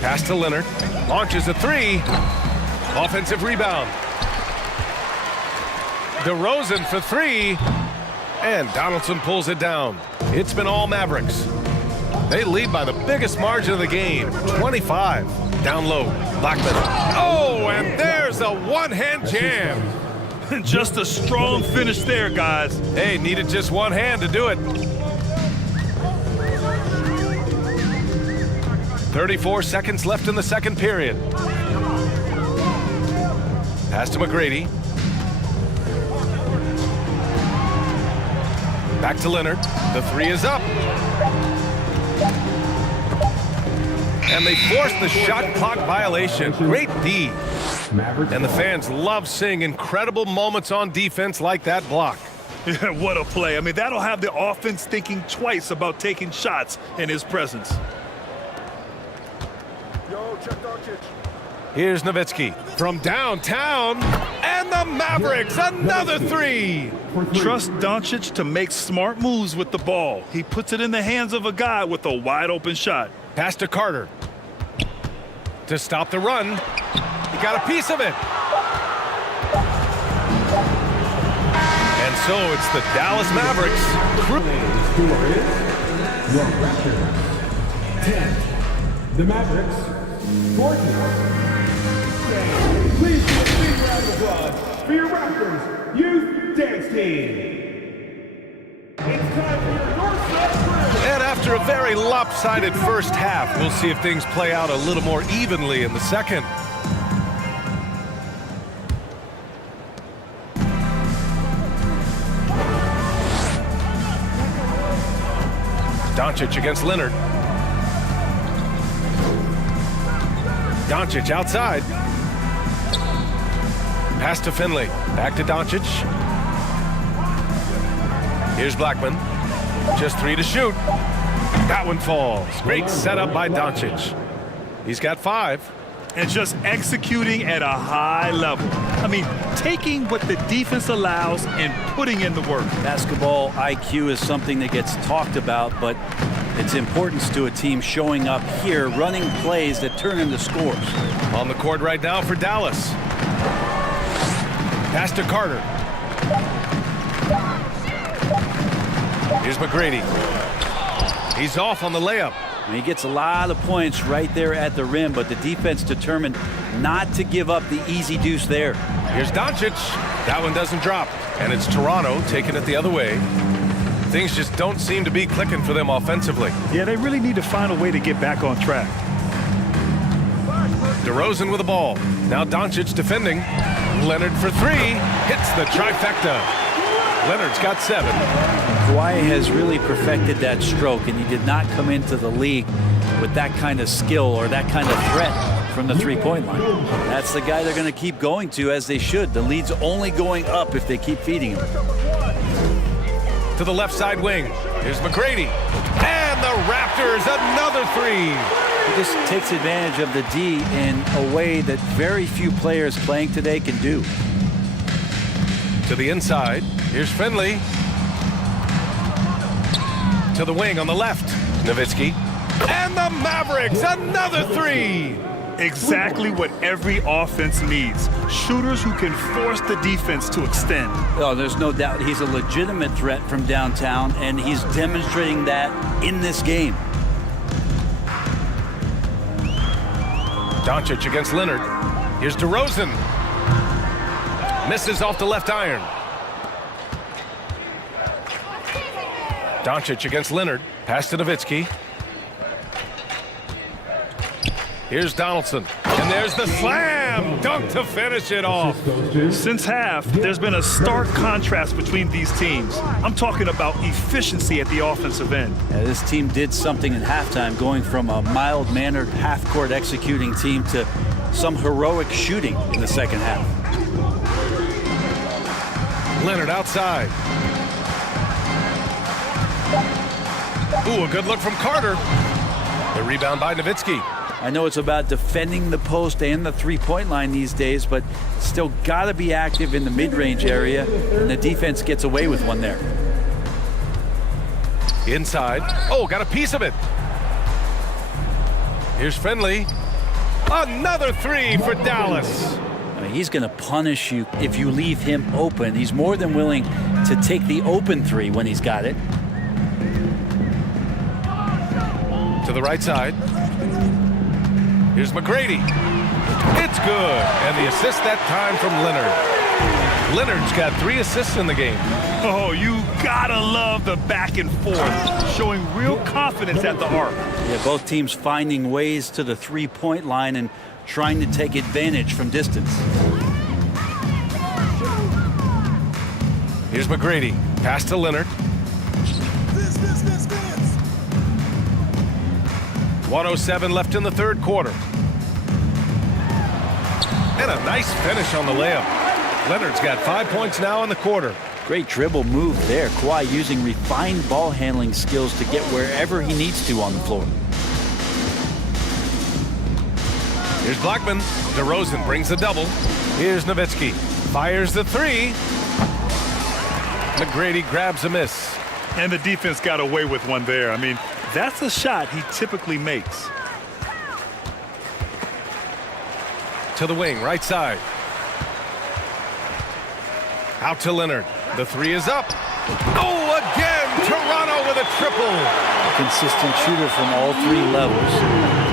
Pass to Leonard. Launches a three. Offensive rebound. DeRozan for three. And Donaldson pulls it down. It's been all Mavericks. They lead by the biggest margin of the game, 25. Down low, Blackman. Oh, and there's a one-hand jam. Just a strong finish there, guys. Hey, needed just one hand to do it. 34 seconds left in the second period. Pass to McGrady. Back to Leonard. The three is up. And they force the shot clock violation. Great D. And the fans love seeing incredible moments on defense like that block. Yeah, what a play. I mean, that'll have the offense thinking twice about taking shots in his presence. Here's Nowitzki from downtown. And the Mavericks, another three. Trust Doncic to make smart moves with the ball. He puts it in the hands of a guy with a wide open shot. Pass to Carter. To stop the run. He got a piece of it. And so it's the Dallas Mavericks. The score is your Raptors 10. The Mavericks 14. Please give a big round of applause for your Raptors Youth Dance Team. It's time for your Northside. And after a very lopsided first half, we'll see if things play out a little more evenly in the second. Doncic against Leonard. Doncic outside. Pass to Finley. Back to Doncic. Here's Blackman. Just three to shoot. That one falls. Great setup by Doncic. He's got 5. And just executing at a high level. I mean, taking what the defense allows and putting in the work. Basketball IQ is something that gets talked about, but its importance to a team showing up here, running plays that turn into scores. On the court right now for Dallas. Pass to Carter. Here's McGrady. He's off on the layup. And he gets a lot of points right there at the rim, but the defense determined not to give up the easy deuce there. Here's Doncic. That one doesn't drop. And it's Toronto taking it the other way. Things just don't seem to be clicking for them offensively. Yeah, they really need to find a way to get back on track. DeRozan with the ball. Now Doncic defending. Leonard for three. Hits the trifecta. Leonard's got 7. Kawhi has really perfected that stroke, and he did not come into the league with that kind of skill or that kind of threat from the three-point line. That's the guy they're going to keep going to, as they should. The lead's only going up if they keep feeding him. To the left side wing. Here's McGrady. And the Raptors, another three. He just takes advantage of the D in a way that very few players playing today can do. To the inside. Here's Finley. To the wing on the left. Nowitzki. And the Mavericks, another three. Exactly what every offense needs. Shooters who can force the defense to extend. Oh, there's no doubt he's a legitimate threat from downtown, and he's demonstrating that in this game. Doncic against Leonard. Here's DeRozan. Misses off the left iron. Doncic against Leonard. Pass to Nowitzki. Here's Donaldson. And there's the slam dunk to finish it off. Since half, there's been a stark contrast between these teams. I'm talking about efficiency at the offensive end. Yeah, this team did something in halftime, going from a mild-mannered half-court executing team to some heroic shooting in the second half. Leonard outside. Ooh, a good look from Carter. The rebound by Nowitzki. I know it's about defending the post and the three-point line these days, but still got to be active in the mid-range area, and the defense gets away with one there. Inside. Oh, got a piece of it. Here's Finley. Another three for Dallas. I mean, he's going to punish you if you leave him open. He's more than willing to take the open three when he's got it. To the right side. Here's McGrady. It's good. And the assist that time from Leonard. Leonard's got 3 assists in the game. Oh, you gotta love the back and forth, showing real confidence at the arc. Yeah, both teams finding ways to the three-point line and trying to take advantage from distance. Here's McGrady. Pass to Leonard. 1:07 left in the third quarter. And a nice finish on the layup. Leonard's got 5 points now in the quarter. Great dribble move there. Kawhi using refined ball handling skills to get wherever he needs to on the floor. Here's Blackman. DeRozan brings the double. Here's Nowitzki. Fires the three. McGrady grabs a miss. And the defense got away with one there. I mean, that's a shot he typically makes. To the wing, right side. Out to Leonard. The three is up. Oh, again! Toronto with a triple. Consistent shooter from all 3 levels.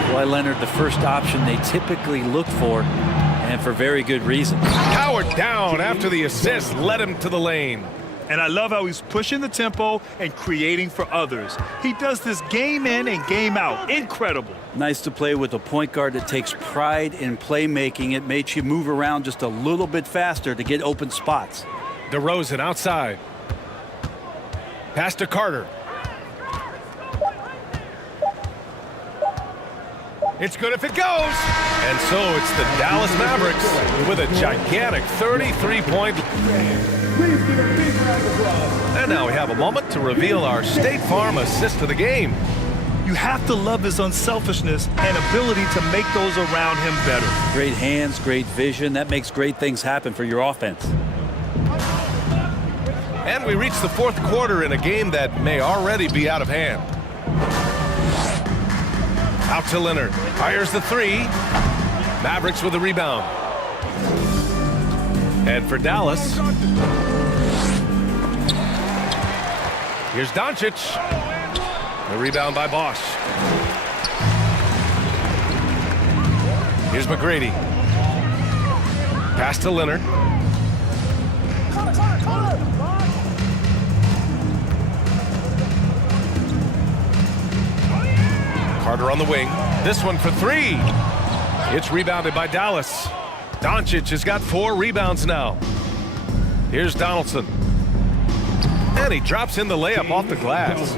Kawhi Leonard, the first option they typically look for, and for very good reason. Howard down after the assist led him to the lane. And I love how he's pushing the tempo and creating for others. He does this game in and game out. Incredible. Nice to play with a point guard that takes pride in playmaking. It makes you move around just a little bit faster to get open spots. DeRozan outside. Pass to Carter. It's good if it goes. And so it's the Dallas Mavericks with a gigantic 33-point. And now we have a moment to reveal our State Farm assist of the game. You have to love his unselfishness and ability to make those around him better. Great hands, great vision. That makes great things happen for your offense. And we reach the fourth quarter in a game that may already be out of hand. Out to Leonard. Fires the three. Mavericks with a rebound. And for Dallas, here's Doncic. The rebound by Bosch. Here's McGrady. Pass to Leonard. Carter on the wing. This one for three. It's rebounded by Dallas. Doncic has got 4 rebounds now. Here's Donaldson. And he drops in the layup off the glass.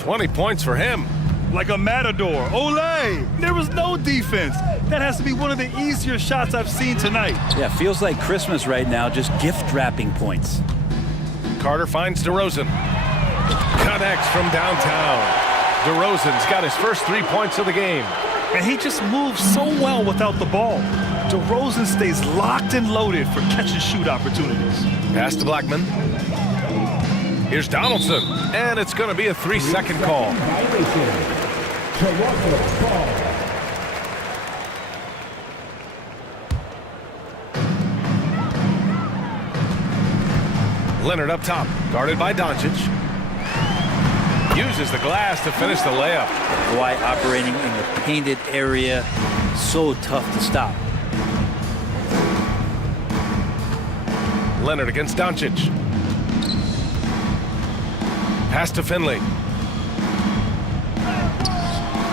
20 points for him. Like a matador. Olé! There was no defense. That has to be one of the easier shots I've seen tonight. Yeah, feels like Christmas right now, just gift wrapping points. Carter finds DeRozan. Connects from downtown. DeRozan's got his first 3 points of the game. And he just moves so well without the ball. DeRozan stays locked and loaded for catch-and-shoot opportunities. Pass to Blackman. Here's Donaldson. And it's going to be a 3-second call. Leonard up top, guarded by Doncic. Uses the glass to finish the layup. Kawhi operating in the painted area. So tough to stop. Leonard against Doncic. Pass to Finley.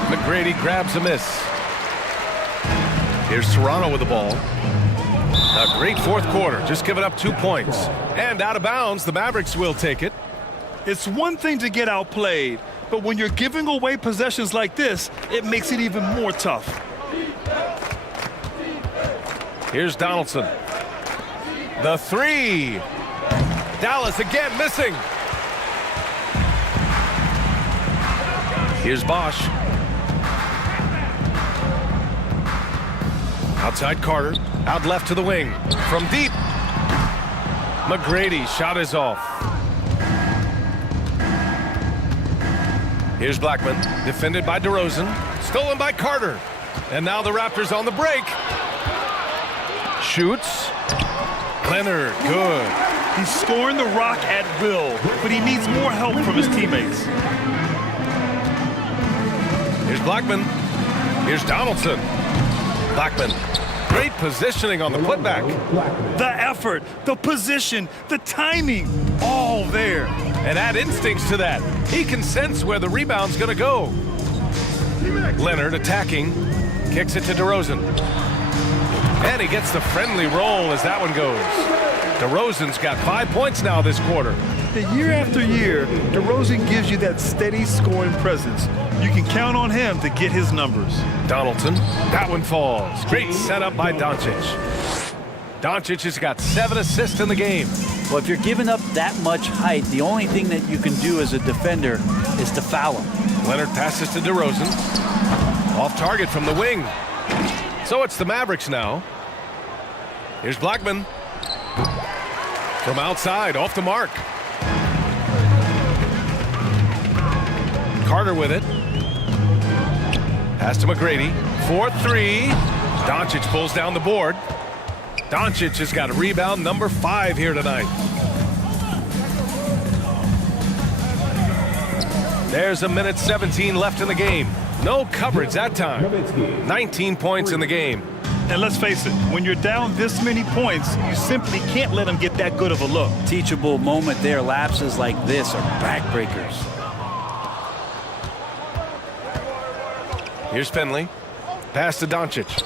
McGrady grabs a miss. Here's Toronto with the ball. A great fourth quarter. Just giving up 2 points. And out of bounds, the Mavericks will take it. It's one thing to get outplayed, but when you're giving away possessions like this, it makes it even more tough. Here's Donaldson. The three. Dallas again missing. Here's Bosch. Outside Carter. Out left to the wing. From deep. McGrady shot is off. Here's Blackman. Defended by DeRozan. Stolen by Carter. And now the Raptors on the break. Shoots. Leonard, good. He's scoring the rock at will, but he needs more help from his teammates. Here's Blackman. Here's Donaldson. Blackman. Great positioning on the putback. The effort, the position, the timing, all there. And add instincts to that. He can sense where the rebound's going to go. Leonard attacking. Kicks it to DeRozan. And he gets the friendly roll as that one goes. DeRozan's got 5 points now this quarter. Year after year, DeRozan gives you that steady scoring presence. You can count on him to get his numbers. Donaldson, that one falls. Great setup by Doncic. Doncic has got 7 assists in the game. Well, if you're giving up that much height, the only thing that you can do as a defender is to foul him. Leonard passes to DeRozan. Off target from the wing. So it's the Mavericks now. Here's Blackman. From outside, off the mark. Carter with it. Pass to McGrady. 4-3. Doncic pulls down the board. Doncic has got a rebound number 5 here tonight. There's a minute 17 left in the game. No coverage that time. 19 points in the game. And let's face it, when you're down this many points, you simply can't let them get that good of a look. Teachable moment there. Lapses like this are backbreakers. Here's Finley. Pass to Doncic.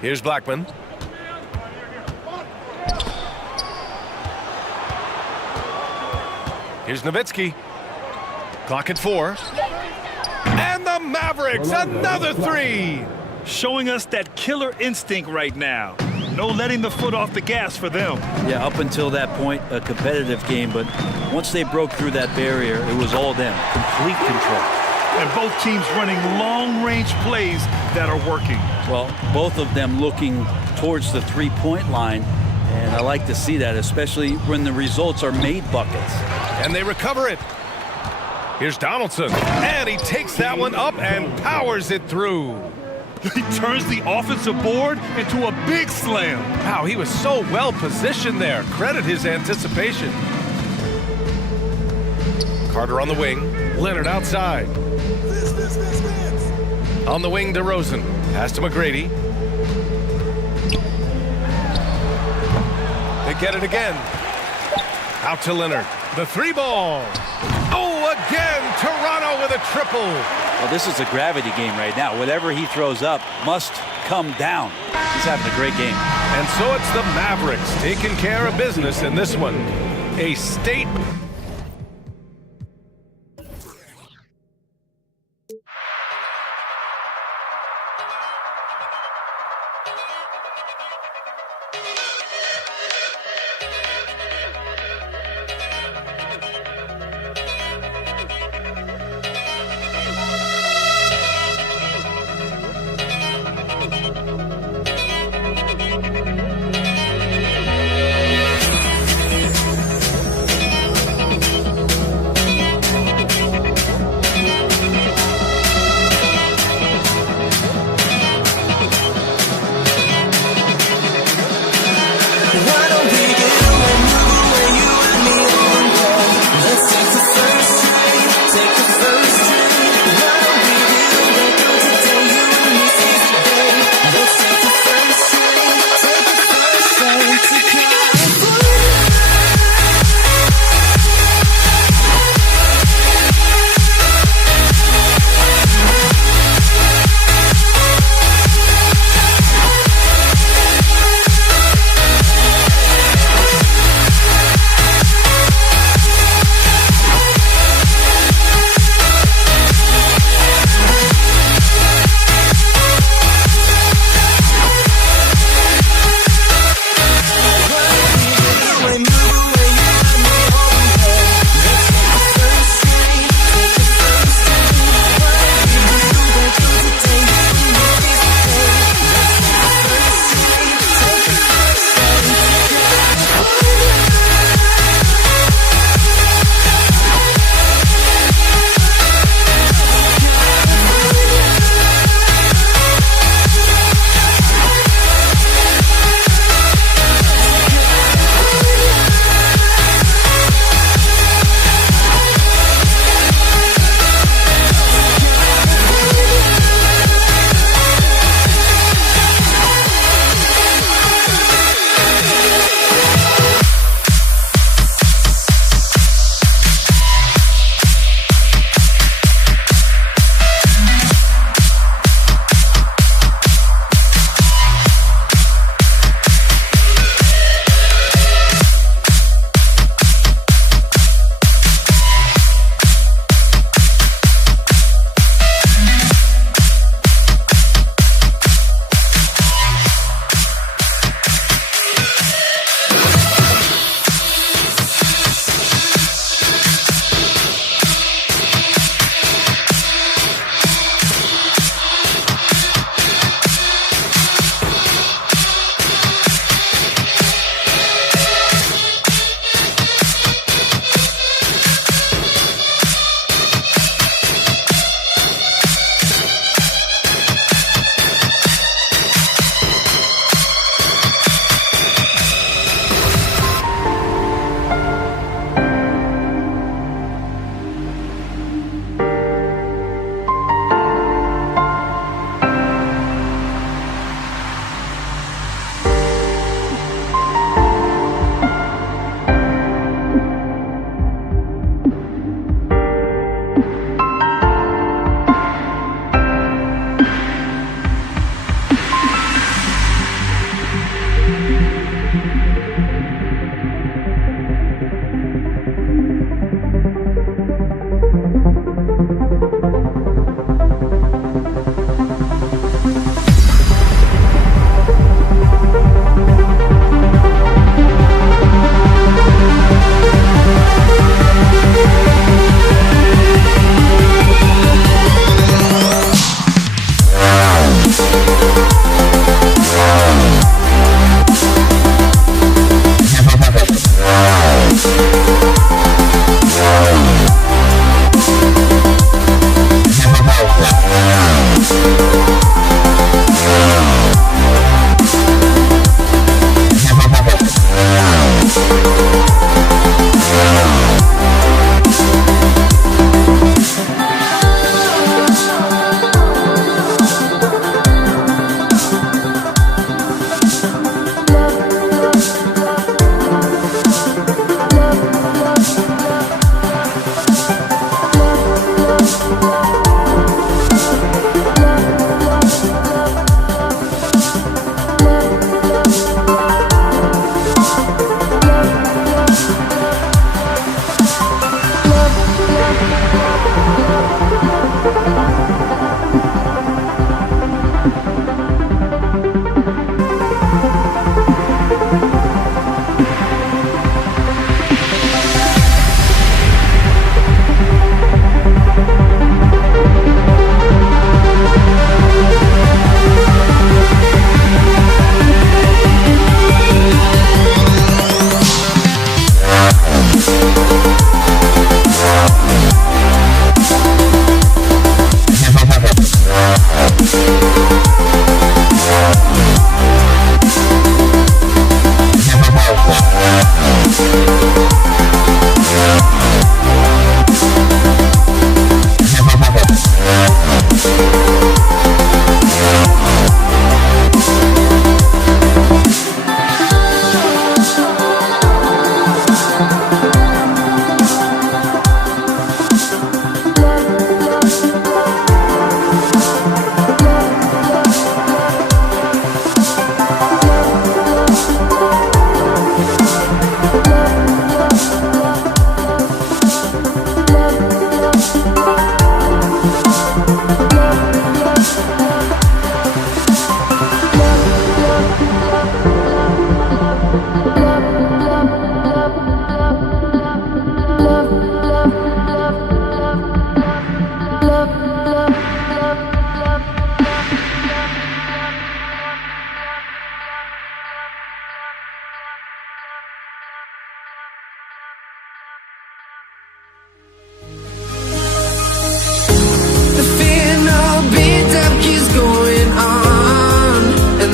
Here's Blackman. Here's Nowitzki. Clock at 4. And the Mavericks, another 3. Showing us that killer instinct right now. No letting the foot off the gas for them. Yeah, up until that point, a competitive game, but once they broke through that barrier, it was all them. Complete control. And both teams running long-range plays that are working. Well, both of them looking towards the three-point line, and I like to see that, especially when the results are made buckets. And they recover it. Here's Donaldson, and he takes that one up and powers it through. He turns the offensive board into a big slam. Wow, he was so well positioned there. Credit his anticipation. Carter on the wing. Leonard outside. On the wing, DeRozan. Pass to McGrady. They get it again. Out to Leonard. The 3 ball. Oh, again, Toronto with a triple. Well, this is a gravity game right now. Whatever he throws up must come down. He's having a great game. And so it's the Mavericks taking care of business in this one. A state.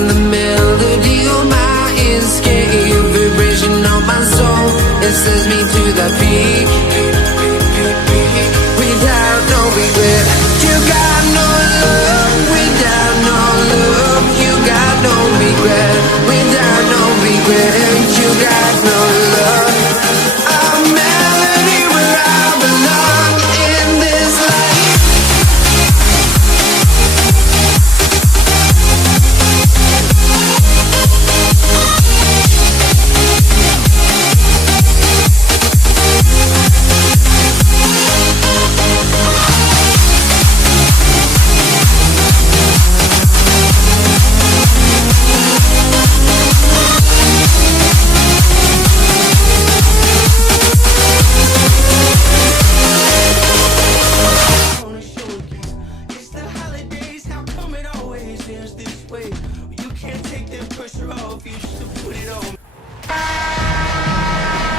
the melody of my escape, vibration on my soul, it sends me to the peak. Without no regret, you got no love. Without no love, you got no regret. Without no regret, you got no love. A melody where I belong in this life.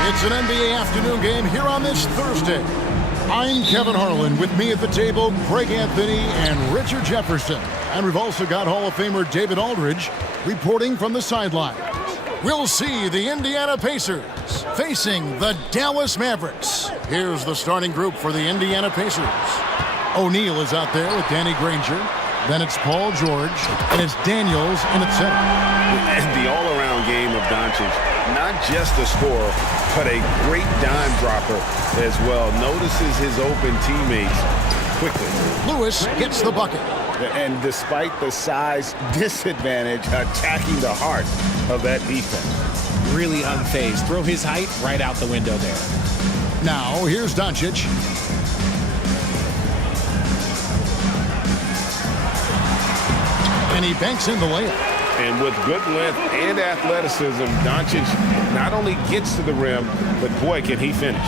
It's an NBA afternoon game here on this Thursday. I'm Kevin Harlan. With me at the table, Greg Anthony and Richard Jefferson. And we've also got Hall of Famer David Aldridge reporting from the sideline. We'll see the Indiana Pacers facing the Dallas Mavericks. Here's the starting group for the Indiana Pacers. O'Neal is out there with Danny Granger. Then it's Paul George, and it's Daniels in at center. And the all-around game of Doncic, not just a scorer, but a great dime dropper as well. Notices his open teammates quickly. Lewis gets the bucket. And despite the size disadvantage, attacking the heart of that defense. Really unfazed. Throw his height right out the window there. Now, here's Doncic. And he banks in the layup. And with good length and athleticism, Doncic not only gets to the rim, but boy, can he finish.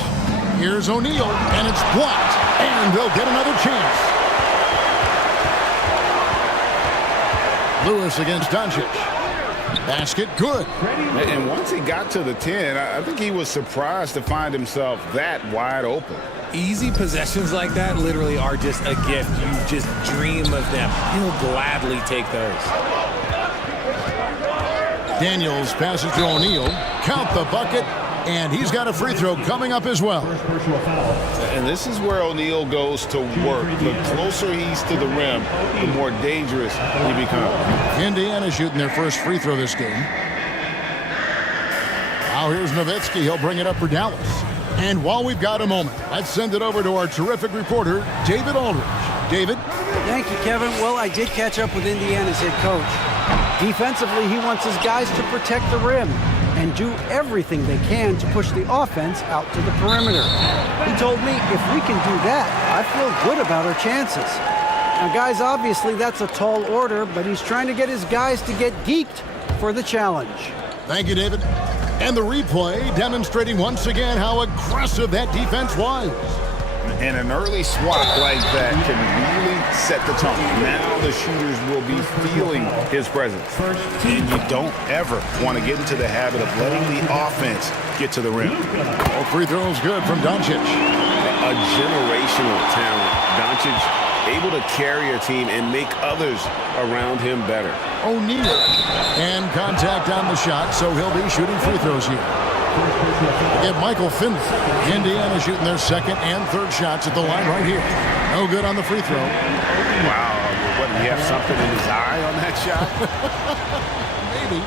Here's O'Neal, and it's blocked. And they'll get another chance. Lewis against Doncic. Basket good. And once he got to the 10, I think he was surprised to find himself that wide open. Easy possessions like that literally are just a gift. You just dream of them. He'll gladly take those. Daniels passes to O'Neal. Count the bucket. And he's got a free throw coming up as well. And this is where O'Neal goes to work. The closer he's to the rim, the more dangerous he becomes. Indiana shooting their first free throw this game. Now here's Nowitzki. He'll bring it up for Dallas. And while we've got a moment, let's send it over to our terrific reporter, David Aldridge. David? Thank you, Kevin. Well, I did catch up with Indiana's head coach. Defensively, he wants his guys to protect the rim and do everything they can to push the offense out to the perimeter. He told me if we can do that, I feel good about our chances. Now, guys, obviously that's a tall order, but he's trying to get his guys to get geeked for the challenge. Thank you, David. And the replay demonstrating once again how aggressive that defense was. And an early swat like that can really set the tone. Now the shooters will be feeling his presence. And you don't ever want to get into the habit of letting the offense get to the rim. All free throws good from Doncic. A generational talent. Doncic able to carry a team and make others around him better. O'Neal. And contact on the shot, so he'll be shooting free throws here. Again, Michael Finley. Indiana shooting their second and third shots at the line right here. No good on the free throw. Wow. What, did he have something in his eye on that shot? Maybe.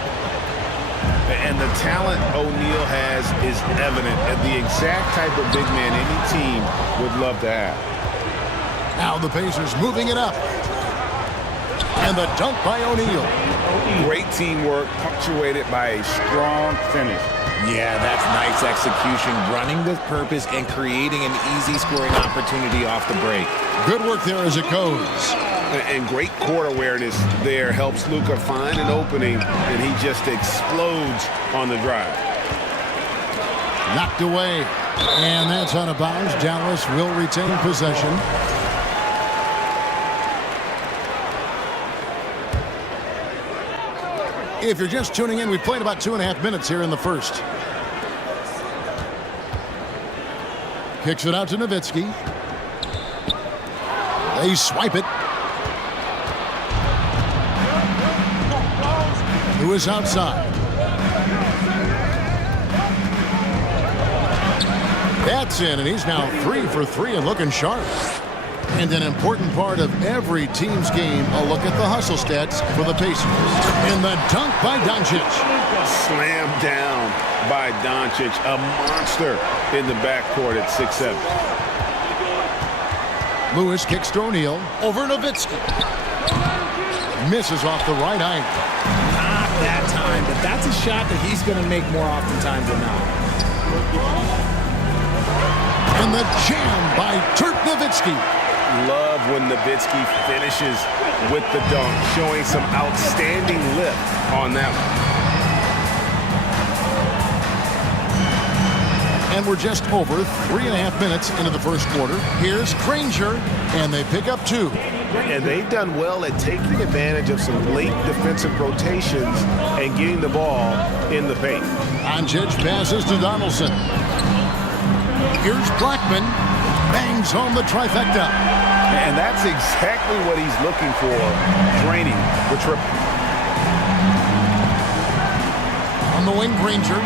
And the talent O'Neal has is evident, and the exact type of big man any team would love to have. Now the Pacers moving it up. And the dunk by O'Neal. Great teamwork, punctuated by a strong finish. Yeah, that's nice execution, running with purpose and creating an easy scoring opportunity off the break. Good work there as it goes. And great court awareness there helps Luka find an opening, and he just explodes on the drive. Knocked away. And that's out of bounds. Dallas will retain possession. If you're just tuning in, we've played about 2.5 minutes here in the first. Kicks it out to Nowitzki. They swipe it. Lewis outside. That's in, and he's now 3 for 3 and looking sharp. And an important part of every team's game, a look at the hustle stats for the Pacers. And the dunk by Doncic. Slammed down by Doncic, a monster in the backcourt at 6'7". Lewis kicks to O'Neal. Over Nowitzki. Misses off the right angle. Not that time, but that's a shot that he's going to make more oftentimes than not. And the jam by Dirk Nowitzki. Love when Nowitzki finishes with the dunk, showing some outstanding lift on that one. And we're just over 3.5 minutes into the first quarter. Here's Granger, and they pick up 2. And they've done well at taking advantage of some late defensive rotations and getting the ball in the paint. Doncic passes to Donaldson. Here's Blackman. Bangs home the trifecta. And that's exactly what he's looking for, draining the triple. On the wing, Granger.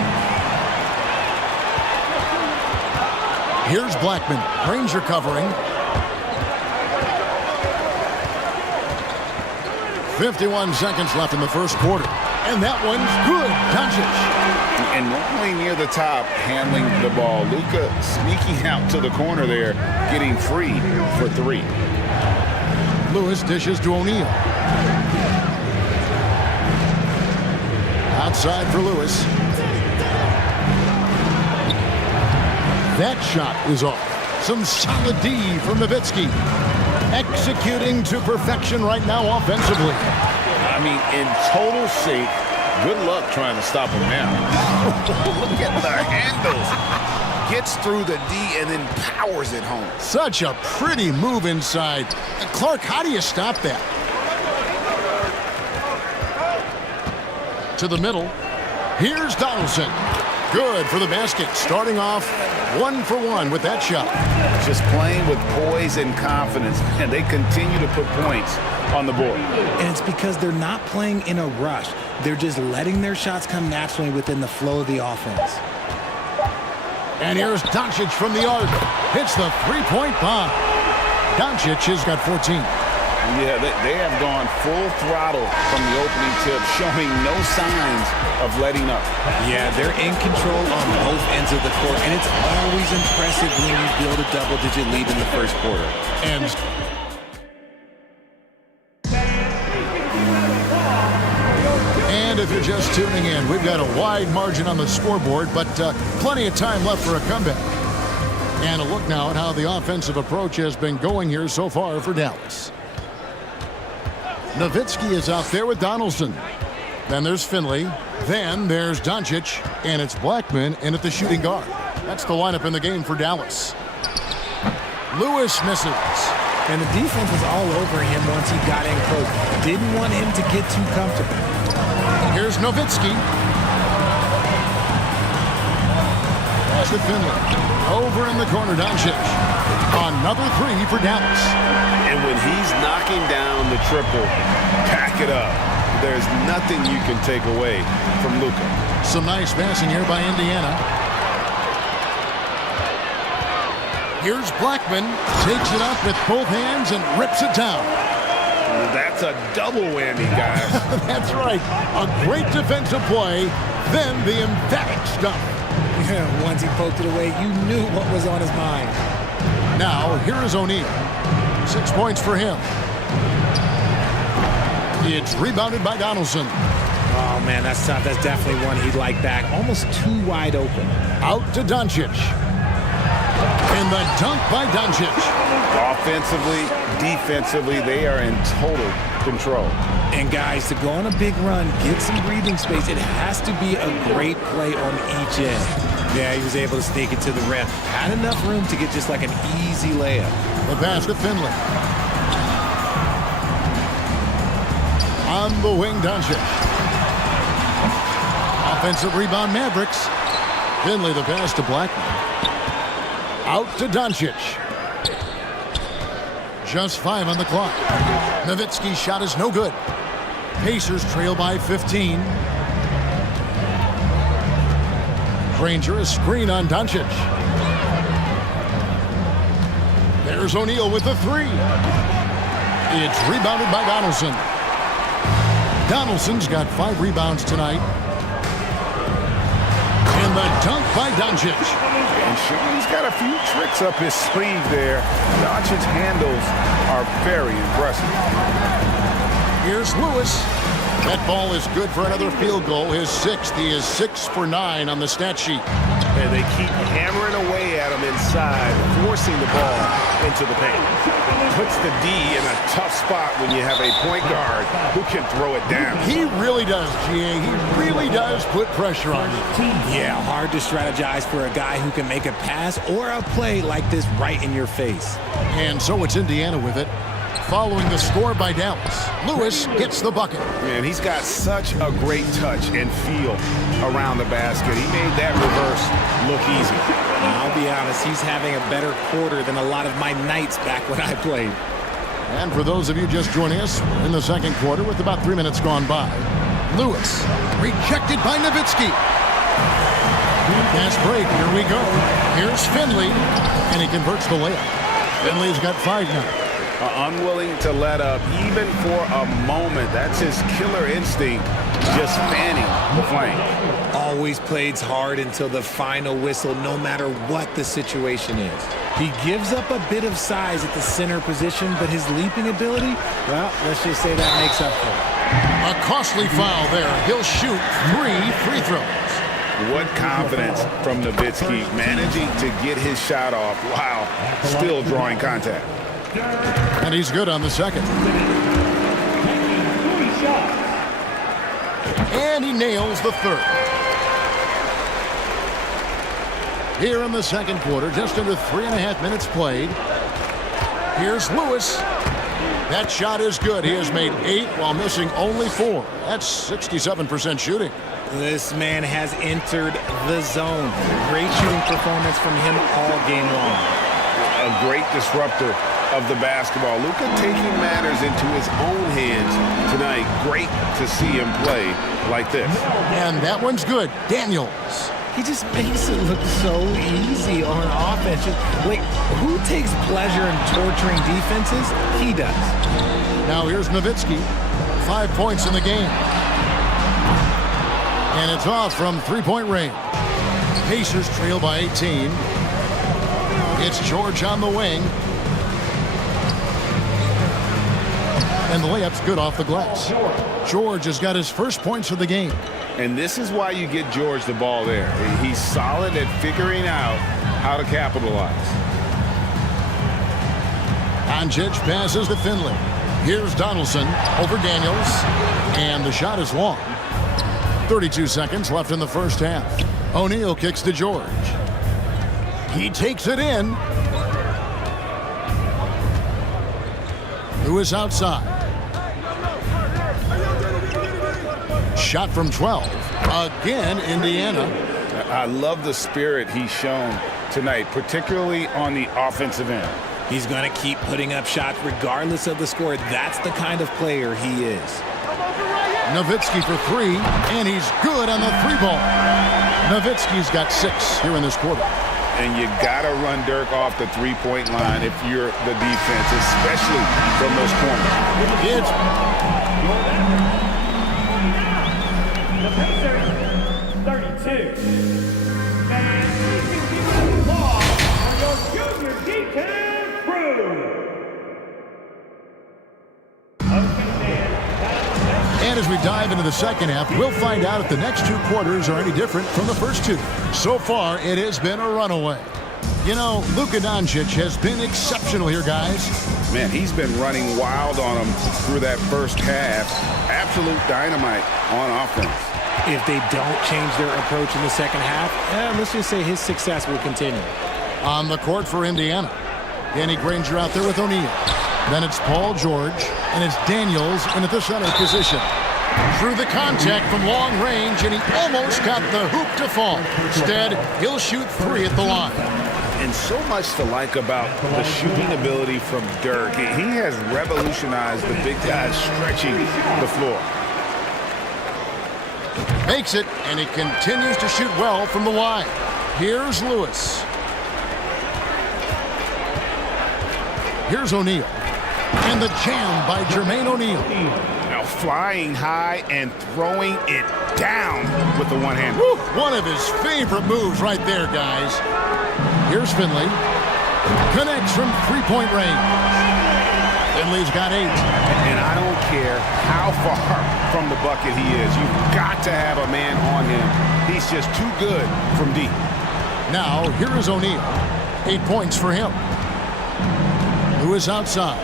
Here's Blackman. Granger covering. 51 seconds left in the first quarter. And that one's good. Doncic. And normally near the top, handling the ball. Luka sneaking out to the corner there, getting free for 3. Lewis dishes to O'Neal. Outside for Lewis. That shot is off. Some solid D from Nowitzki. Executing to perfection right now offensively. I mean, in total sync. Good luck trying to stop him now. Look at the handles. Gets through the D and then powers it home. Such a pretty move inside. Clark, how do you stop that? To the middle. Here's Donaldson. Good for the basket. Starting off 1 for 1 with that shot. Just playing with poise and confidence, and they continue to put points on the board. And it's because they're not playing in a rush. They're just letting their shots come naturally within the flow of the offense. And here's Doncic from the arc. Hits the three-point bomb. Doncic has got 14. Yeah, they have gone full throttle from the opening tip, showing no signs of letting up. Yeah, they're in control on both ends of the court, and it's always impressive when you build a double-digit lead in the first quarter. And if you're just tuning in, we've got a wide margin on the scoreboard, but plenty of time left for a comeback. And a look now at how the offensive approach has been going here so far for Dallas. Nowitzki is out there with Donaldson. Then there's Finley. Then there's Doncic. And it's Blackman in at the shooting guard. That's the lineup in the game for Dallas. Lewis misses. And the defense was all over him once he got in close. Didn't want him to get too comfortable. Here's Nowitzki. Pass to Finley. Over in the corner, Doncic. Another 3 for Dallas. And when he's knocking down the triple, pack it up. There's nothing you can take away from Luka. Some nice passing here by Indiana. Here's Blackman. Takes it up with both hands and rips it down. That's a double whammy, guys. That's right. A great defensive play, then the emphatic stuff. Yeah, once he poked it away, you knew what was on his mind. Now, here is O'Neal. 6 points for him. It's rebounded by Donaldson. Oh, man, that's tough. That's definitely one he'd like back. Almost too wide open. Out to Doncic. And the dunk by Doncic. Offensively, defensively, they are in total control. And guys, to go on a big run, get some breathing space, it has to be a great play on each end. Yeah, he was able to sneak it to the rim. Had enough room to get just like an easy layup. The pass to Finley. On the wing, Doncic. Offensive rebound, Mavericks. Finley the pass to Blackman. Out to Doncic. Just 5 on the clock. Nowitzki's shot is no good. Pacers trail by 15. Granger, a screen on Doncic. There's O'Neal with the three. It's rebounded by Donaldson. Donaldson's got 5 rebounds tonight. And the dunk by Doncic. And Sean's got a few tricks up his sleeve there. Doncic's handles are very impressive. Here's Lewis. That ball is good for another field goal. His 6th. He is 6 for 9 on the stat sheet. And they keep hammering away at him inside, forcing the ball into the paint. Puts the D in a tough spot when you have a point guard who can throw it down. He really does, GA. He really does put pressure on you. Yeah, hard to strategize for a guy who can make a pass or a play like this right in your face. And so it's Indiana with it. Following the score by Dallas, Lewis gets the bucket. Man, he's got such a great touch and feel around the basket. He made that reverse look easy. I'll be honest, he's having a better quarter than a lot of my nights back when I played. And for those of you just joining us, in the second quarter with about 3 minutes gone by, Lewis rejected by Nowitzki. Fast break, here we go. Here's Finley, and he converts the layup. Finley's got 5 now. Unwilling to let up even for a moment. That's his killer instinct, just fanning the flame. Always plays hard until the final whistle, no matter what the situation is. He gives up a bit of size at the center position, but his leaping ability, well, let's just say that makes up for it. A costly foul there. He'll shoot 3 free throws. What confidence from Nowitzki, managing to get his shot off while still drawing contact. And he's good on the second. And he nails the third. Here in the second quarter, just under 3.5 minutes played. Here's Lewis. That shot is good. He has made 8 while missing only 4. That's 67% shooting. This man has entered the zone. Great shooting performance from him all game long. A great disruptor of the basketball. Luka taking matters into his own hands tonight. Great to see him play like this. And that one's good. Daniels. He just makes it look so easy on offense. Like, who takes pleasure in torturing defenses? He does. Now here's Nowitzki. 5 points in the game. And it's off from 3-point range. Pacers trail by 18. It's George on the wing. And the layup's good off the glass. George has got his first points of the game. And this is why you get George the ball there. He's solid at figuring out how to capitalize. Doncic passes to Finley. Here's Donaldson over Daniels. And the shot is long. 32 seconds left in the first half. O'Neal kicks to George. He takes it in. Lewis outside. Shot from 12. Again, Indiana. I love the spirit he's shown tonight, particularly on the offensive end. He's going to keep putting up shots regardless of the score. That's the kind of player he is. Nowitzki for 3, and he's good on the 3-ball. Nowitzki's got 6 here in this quarter. And you got to run Dirk off the 3-point line if you're the defense, especially from those corners. It's the Pacers, 32. And applause for your junior D10 crew. And as we dive into the second half, we'll find out if the next 2 quarters are any different from the first 2. So far, it has been a runaway. You know, Luka Doncic has been exceptional here, guys. Man, he's been running wild on them through that first half. Absolute dynamite on offense. If they don't change their approach in the second half, let's just say his success will continue. On the court for Indiana, Danny Granger out there with O'Neal. Then it's Paul George, and it's Daniels in at the center position. Through the contact from long range, and he almost got the hoop to fall. Instead, he'll shoot 3 at the line. And so much to like about the shooting ability from Dirk. He has revolutionized the big guys stretching the floor. Makes it, and he continues to shoot well from the line. Here's Lewis. Here's O'Neal. And the jam by Jermaine O'Neal. Now flying high and throwing it down with the one hand. One of his favorite moves right there, guys. Here's Finley. Connects from three-point range. Finley's got 8. And I don't care how far from the bucket he is. You've got to have a man on him. He's just too good from deep. Now, here is O'Neal. 8 points for him. Lewis outside.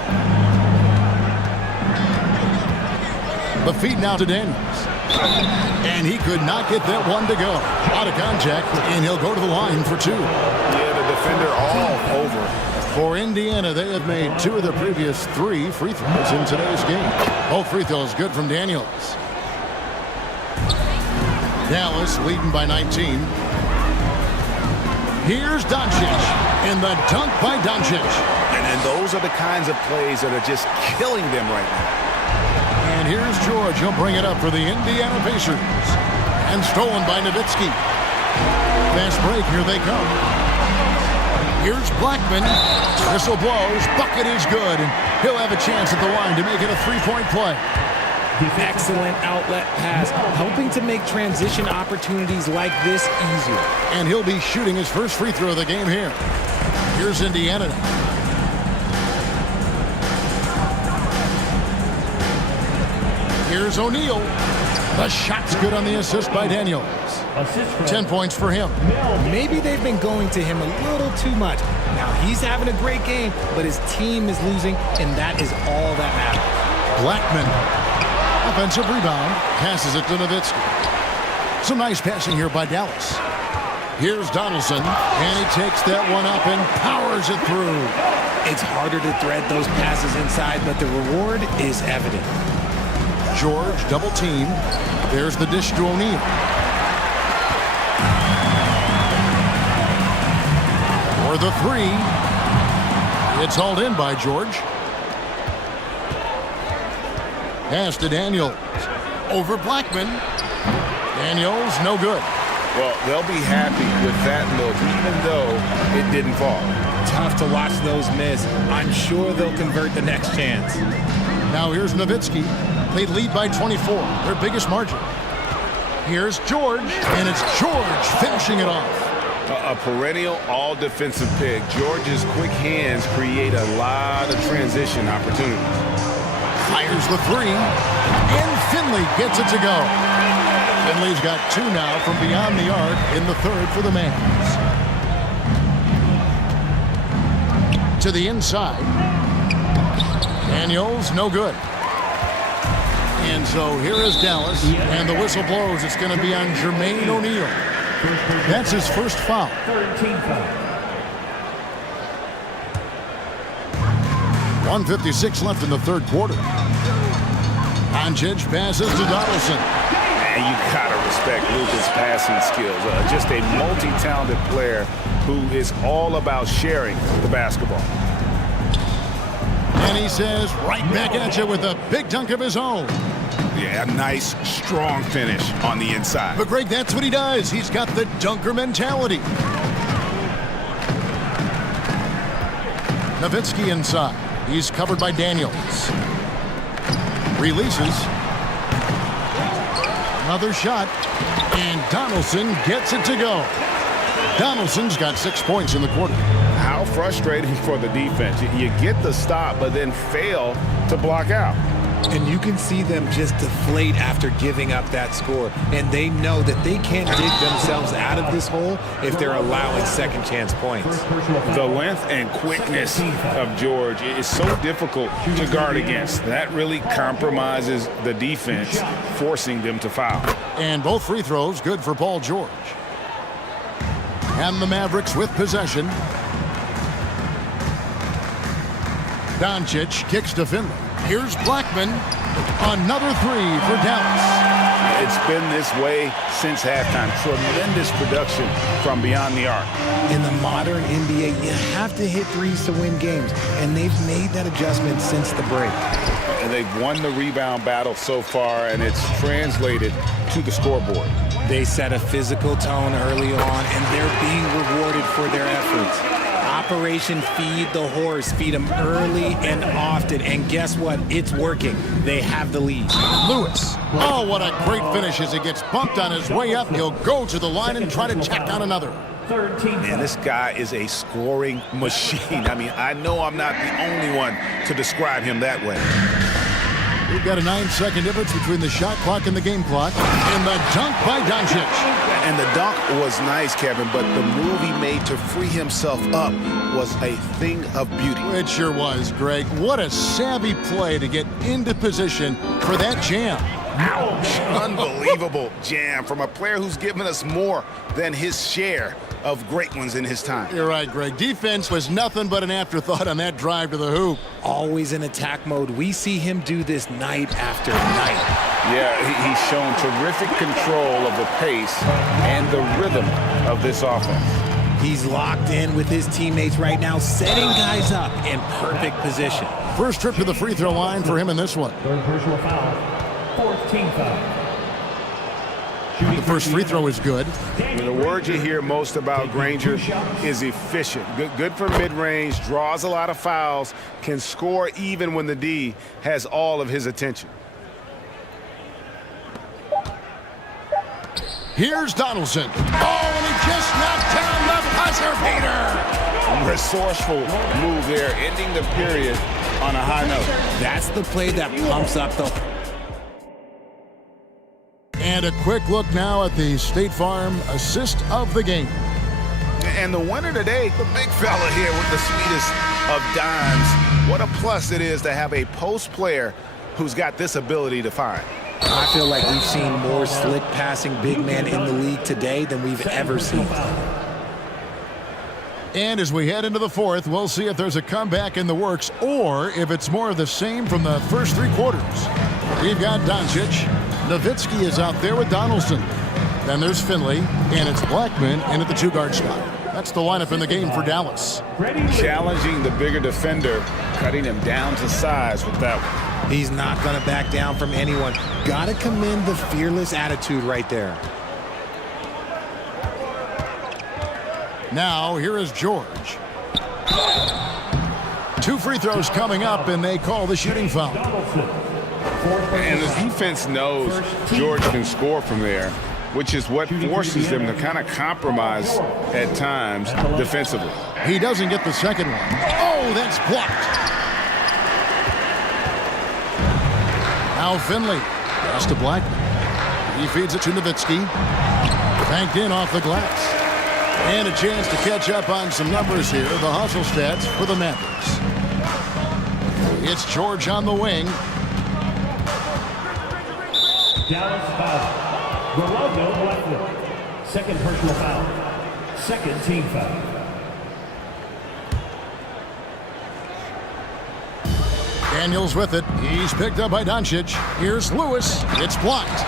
The feed now to Daniels. And he could not get that one to go. Out of contact, and he'll go to the line for 2. Yeah, the defender all over. For Indiana, they have made 2 of the previous 3 free throws in today's game. Both free throws good from Daniels. Dallas leading by 19. Here's Doncic, and the dunk by Doncic. And those are the kinds of plays that are just killing them right now. And here's George. He'll bring it up for the Indiana Pacers. And stolen by Nowitzki. Fast break. Here they come. Here's Blackman. Whistle blows. Bucket is good. And he'll have a chance at the line to make it a 3-point play. Excellent outlet pass, helping to make transition opportunities like this easier. And he'll be shooting his first free throw of the game here. Here's Indiana now. Here's O'Neal. The shot's good on the assist by Daniels. 10 points for him. Maybe they've been going to him a little too much. Now he's having a great game, but his team is losing, and that is all that matters. Blackman. Offensive rebound. Passes it to Nowitzki. Some nice passing here by Dallas. Here's Donaldson, and he takes that one up and powers it through. It's harder to thread those passes inside, but the reward is evident. George double team. There's the dish to O'Neal. For the 3. It's hauled in by George. Pass to Daniels. Over Blackman. Daniels, no good. Well, they'll be happy with that look, even though it didn't fall. Tough to watch those miss. I'm sure they'll convert the next chance. Now here's Nowitzki. They lead by 24, their biggest margin. Here's George, and it's George finishing it off. A perennial all-defensive pick. George's quick hands create a lot of transition opportunities. Fires the 3, and Finley gets it to go. Finley's got 2 now from beyond the arc in the 3rd for the Mavs. To the inside. Daniels, no good. And so here is Dallas, and the whistle blows. It's going to be on Jermaine O'Neal. That's his first foul. 13 foul. 1:56 left in the 3rd quarter. Doncic passes to Donaldson. And you gotta respect Luka's passing skills. Just a multi-talented player who is all about sharing the basketball. And he says, right back at you with a big dunk of his own. Yeah, a nice, strong finish on the inside. But Greg, that's what he does. He's got the dunker mentality. Nowitzki inside. He's covered by Daniels. Releases. Another shot. And Donaldson gets it to go. Donaldson's got 6 points in the quarter. How frustrating for the defense. You get the stop, but then fail to block out. And you can see them just deflate after giving up that score. And they know that they can't dig themselves out of this hole if they're allowing second chance points. The length and quickness of George is so difficult to guard against. That really compromises the defense, forcing them to foul. And both free throws good for Paul George. And the Mavericks with possession. Doncic kicks to Finley. Here's Blackman. Another 3 for Dallas. It's been this way since halftime. Tremendous production from beyond the arc. In the modern NBA, you have to hit threes to win games, and they've made that adjustment since the break. And they've won the rebound battle so far, and it's translated to the scoreboard. They set a physical tone early on, and they're being rewarded for their efforts. Operation Feed the Horse. Feed them early and often, and guess what? It's working. They have the lead. Lewis. Oh, what a great finish as he gets bumped on his way up. He'll go to the line and try to check on another. Man, this guy is a scoring machine. I mean, I know I'm not the only one to describe him that way. We've got a 9-second difference between the shot clock and the game clock. And the dunk by Doncic. And the dunk was nice, Kevin, but the move he made to free himself up was a thing of beauty. It sure was, Greg. What a savvy play to get into position for that jam. Ouch. Unbelievable jam from a player who's given us more than his share of great ones in his time. You're right, Greg. Defense was nothing but an afterthought on that drive to the hoop. Always in attack mode. We see him do this night after night. Yeah, he's shown terrific control of the pace and the rhythm of this offense. He's locked in with his teammates right now, setting guys up in perfect position. First trip to the free throw line for him in this one. Third personal foul. 14th foul. The first free throw is good. The word you hear most about Granger is efficient. Good for mid-range, draws a lot of fouls, can score even when the D has all of his attention. Here's Donaldson. Oh, and he just knocked down the buzzer beater. Resourceful move there, ending the period on a high note. That's the play that pumps up the... And a quick look now at the State Farm assist of the game. And the winner today, the big fella here with the sweetest of dimes. What a plus it is to have a post player who's got this ability to find. I feel like we've seen more slick passing big man in the league today than we've ever seen. And as we head into the fourth, we'll see if there's a comeback in the works or if it's more of the same from the first three quarters. We've got Doncic. Nowitzki is out there with Donaldson. Then there's Finley, and it's Blackman in at the two-guard spot. That's the lineup in the game for Dallas. Challenging the bigger defender, cutting him down to size with that one. He's not going to back down from anyone. Got to commend the fearless attitude right there. Now, here is George. Two free throws coming up, and they call the shooting foul. And the defense knows George can score from there, which is what forces them to kind of compromise at times defensively. He doesn't get the second one. Oh, that's blocked. Now Finley. Pass to Blackman. He feeds it to Nowitzki. Banked in off the glass. And a chance to catch up on some numbers here. The hustle stats for the Mavericks. It's George on the wing. Dallas foul. Rolando Blackman. Second personal foul. Second team foul. Daniels with it. He's picked up by Doncic. Here's Lewis. It's blocked.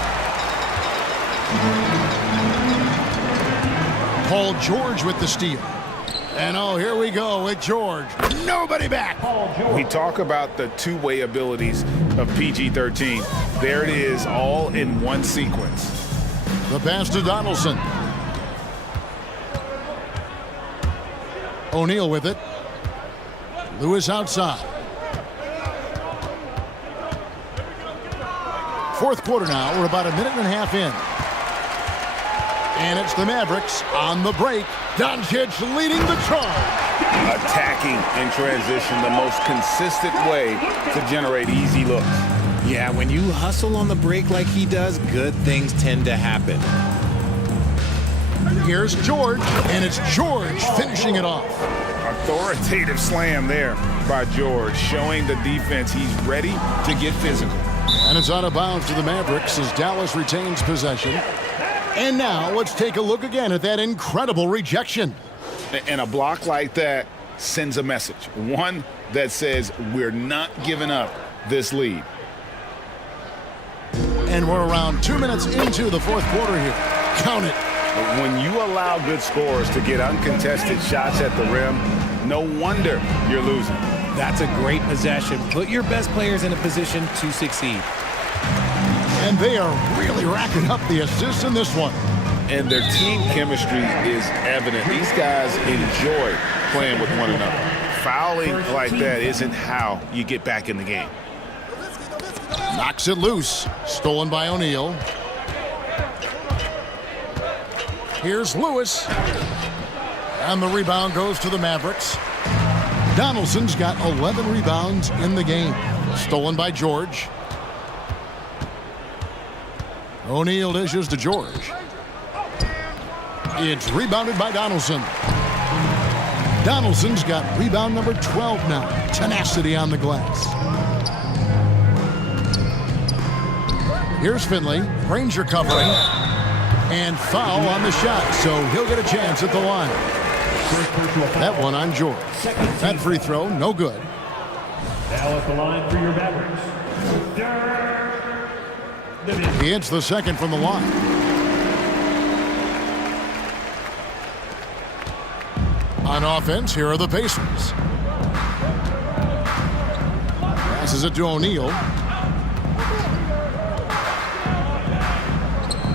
Paul George with the steal. And oh, here we go with George. Nobody back. We talk about the two-way abilities of PG-13. There it is, all in one sequence. The pass to Donaldson. O'Neal with it. Lewis outside. Fourth quarter now. We're about a minute and a half in. And it's the Mavericks on the break. Doncic leading the charge. Attacking in transition, the most consistent way to generate easy looks. Yeah, when you hustle on the break like he does, good things tend to happen. Here's George, and it's George finishing it off. Authoritative slam there by George, showing the defense he's ready to get physical. And it's out of bounds to the Mavericks as Dallas retains possession. And now let's take a look again at that incredible rejection. And a block like that sends a message. One that says we're not giving up this lead. And we're around 2 minutes into the fourth quarter here. Count it. When you allow good scorers to get uncontested shots at the rim, no wonder you're losing. That's a great possession. Put your best players in a position to succeed. And they are really racking up the assists in this one. And their team chemistry is evident. These guys enjoy playing with one another. Fouling like that isn't how you get back in the game. Knocks it loose. Stolen by O'Neal. Here's Lewis. And the rebound goes to the Mavericks. Donaldson's got 11 rebounds in the game. Stolen by George. O'Neal dishes to George. It's rebounded by Donaldson. Donaldson's got rebound number 12 now. Tenacity on the glass. Here's Finley. Granger covering. And foul on the shot, so he'll get a chance at the line. That one on George. That free throw, no good. Now at the line for your Mavericks. He hits the second from the line. On offense, here are the Pacers. Passes it to O'Neal.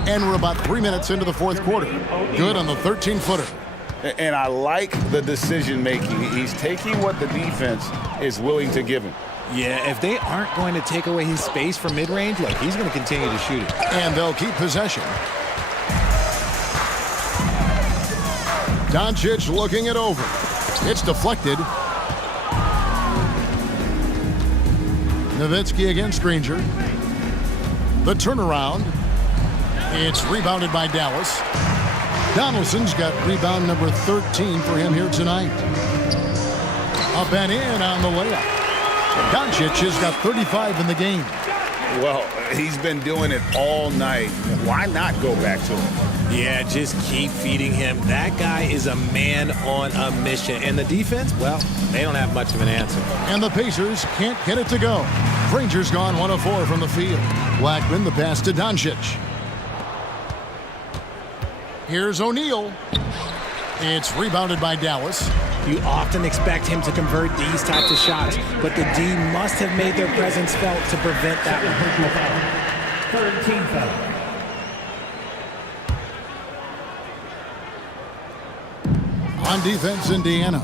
And we're about 3 minutes into the fourth quarter. Good on the 13-footer. And I like the decision-making. He's taking what the defense is willing to give him. Yeah, if they aren't going to take away his space from mid-range, look, he's going to continue to shoot it. And they'll keep possession. Doncic looking it over. It's deflected. Nowitzki against Granger. The turnaround. It's rebounded by Dallas. Donaldson's got rebound number 13 for him here tonight. Up and in on the layup. Doncic has got 35 in the game. Well, he's been doing it all night. Why not go back to him? Yeah, just keep feeding him. That guy is a man on a mission. And the defense, well, they don't have much of an answer. And the Pacers can't get it to go. Granger's gone 1 of 4 from the field. Blackman the pass to Doncic. Here's O'Neal. It's rebounded by Dallas. You often expect him to convert these types of shots, but the D must have made their presence felt to prevent that one. 13 foul. On defense, Indiana.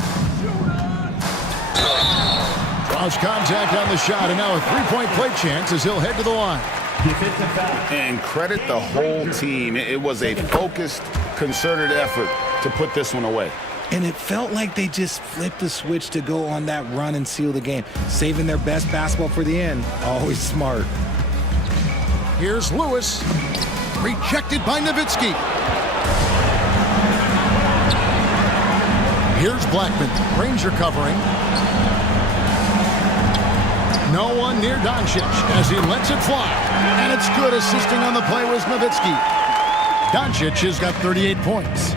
Draws contact on the shot, and now a three-point play chance as he'll head to the line. And credit the whole team. It was a focused, concerted effort to put this one away. And it felt like they just flipped the switch to go on that run and seal the game, saving their best basketball for the end. Always smart. Here's Lewis. Rejected by Nowitzki. Here's Blackman. Granger covering. No one near Doncic as he lets it fly. And it's good. Assisting on the play was Nowitzki. Doncic has got 38 points.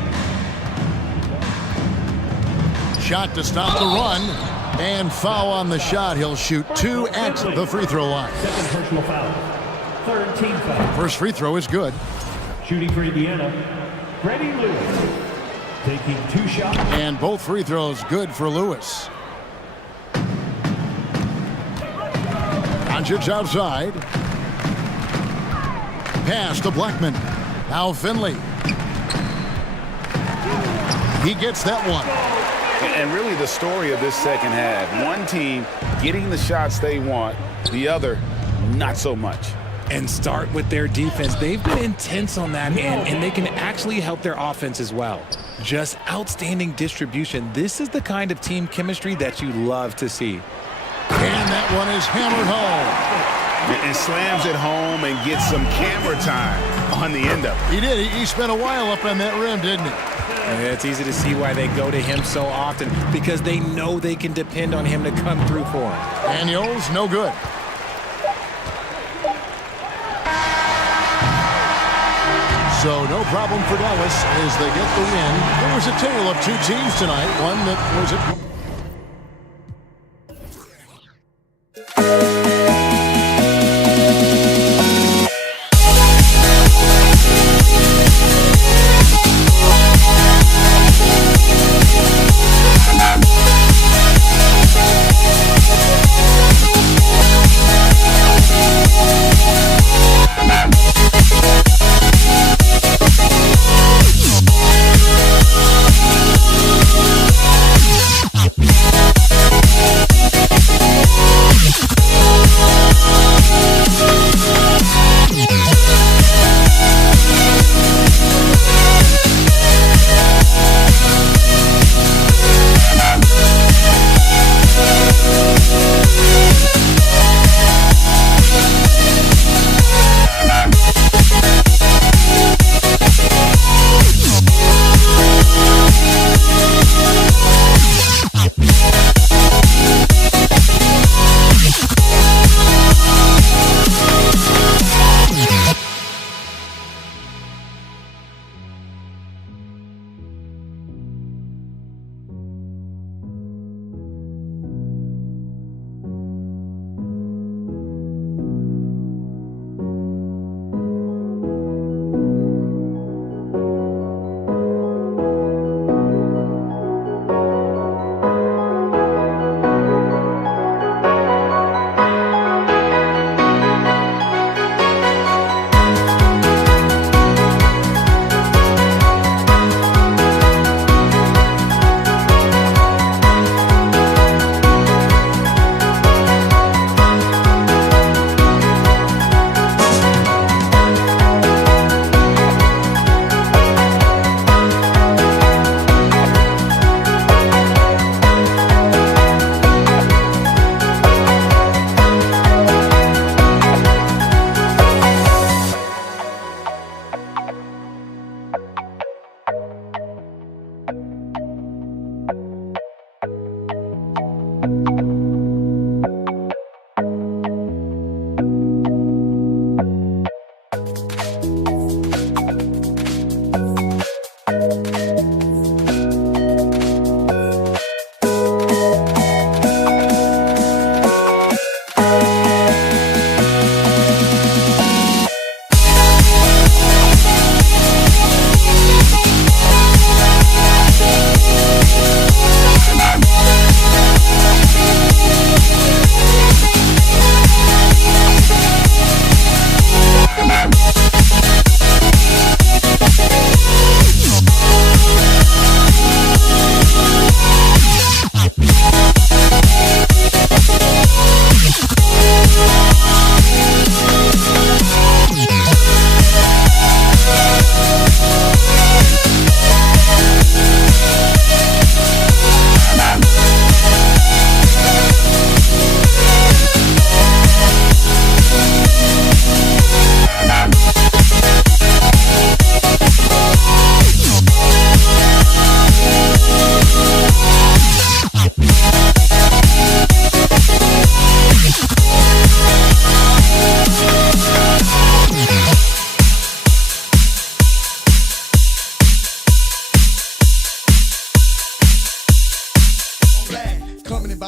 Shot to stop the run. And foul on the shot. He'll shoot 2 at the free throw line. Second personal foul. 13 foul. First free throw is good. Shooting for Indiana, Freddie Lewis. Taking 2 shots. And both free throws good for Lewis. Doncic outside. Pass to Blackman. Now Finley. He gets that one. And really the story of this second half. One team getting the shots they want, the other not so much. And start with their defense. They've been intense on that end, and they can actually help their offense as well. Just outstanding distribution. This is the kind of team chemistry that you love to see. And that one is hammered home. And slams it home and gets some camera time on the end of it. He did. He spent a while up on that rim, didn't he? And it's easy to see why they go to him so often, because they know they can depend on him to come through for them. Daniels, no good. So no problem for Dallas as they get the win. There was a tale of 2 teams tonight. One that was a...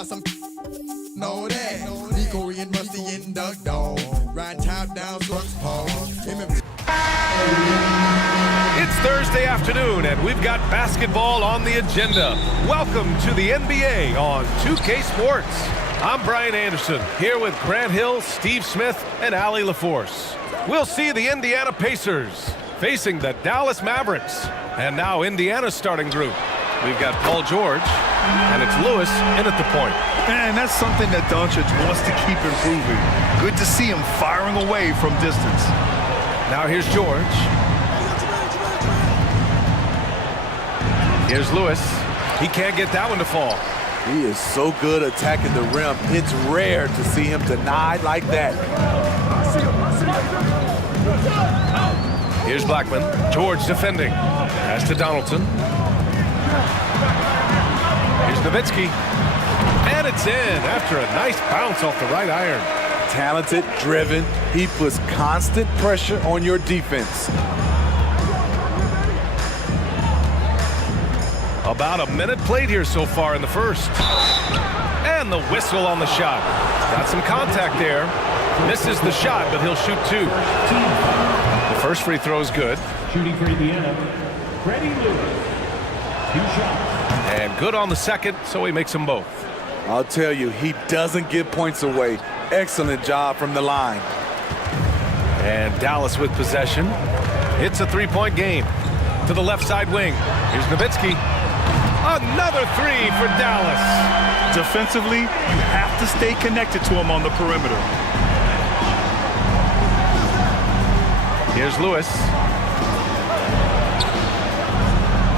about some know that. Nico and Rusty and Doug Dog. Riding top down, Struck's Paul. It's Thursday afternoon, and we've got basketball on the agenda. Welcome to the NBA on 2K Sports. I'm Brian Anderson, here with Grant Hill, Steve Smith, and Allie LaForce. We'll see the Indiana Pacers facing the Dallas Mavericks. And now Indiana's starting group. We've got Paul George, and it's Lewis in at the point. And that's something that Doncic wants to keep improving. Good to see him firing away from distance. Now here's George. Here's Lewis. He can't get that one to fall. He is so good attacking the rim. It's rare to see him denied like that. Here's Blackman. George defending. Pass to Donaldson. Here's Nowitzki. And it's in after a nice bounce off the right iron. Talented, driven. He puts constant pressure on your defense. About a minute played here so far in the first. And the whistle on the shot. Got some contact there. Misses the shot, but he'll shoot two. The first free throw is good. Shooting for Indiana, Freddie Lewis. 2 shots. And good on the second, so he makes them both. I'll tell you, he doesn't give points away. Excellent job from the line. And Dallas with possession. It's a three-point game. To the left side wing. Here's Nowitzki. Another three for Dallas. Defensively, you have to stay connected to him on the perimeter. Here's Lewis.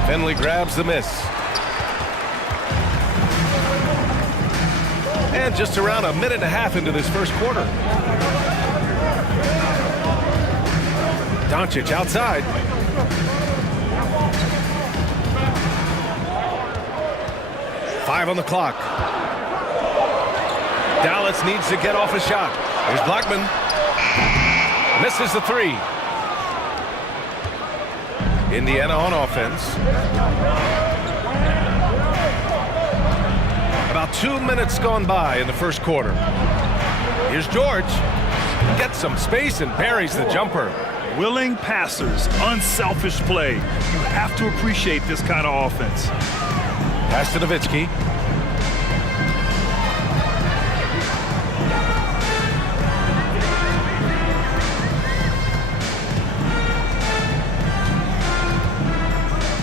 Finley grabs the miss. And just around a minute and a half into this first quarter. Doncic outside. Five on the clock. Dallas needs to get off a shot. Here's Blackman. Misses the three. Indiana on offense. About 2 minutes gone by in the first quarter. Here's George. Gets some space and buries the jumper. Willing passers, unselfish play. You have to appreciate this kind of offense. Pass to Nowitzki.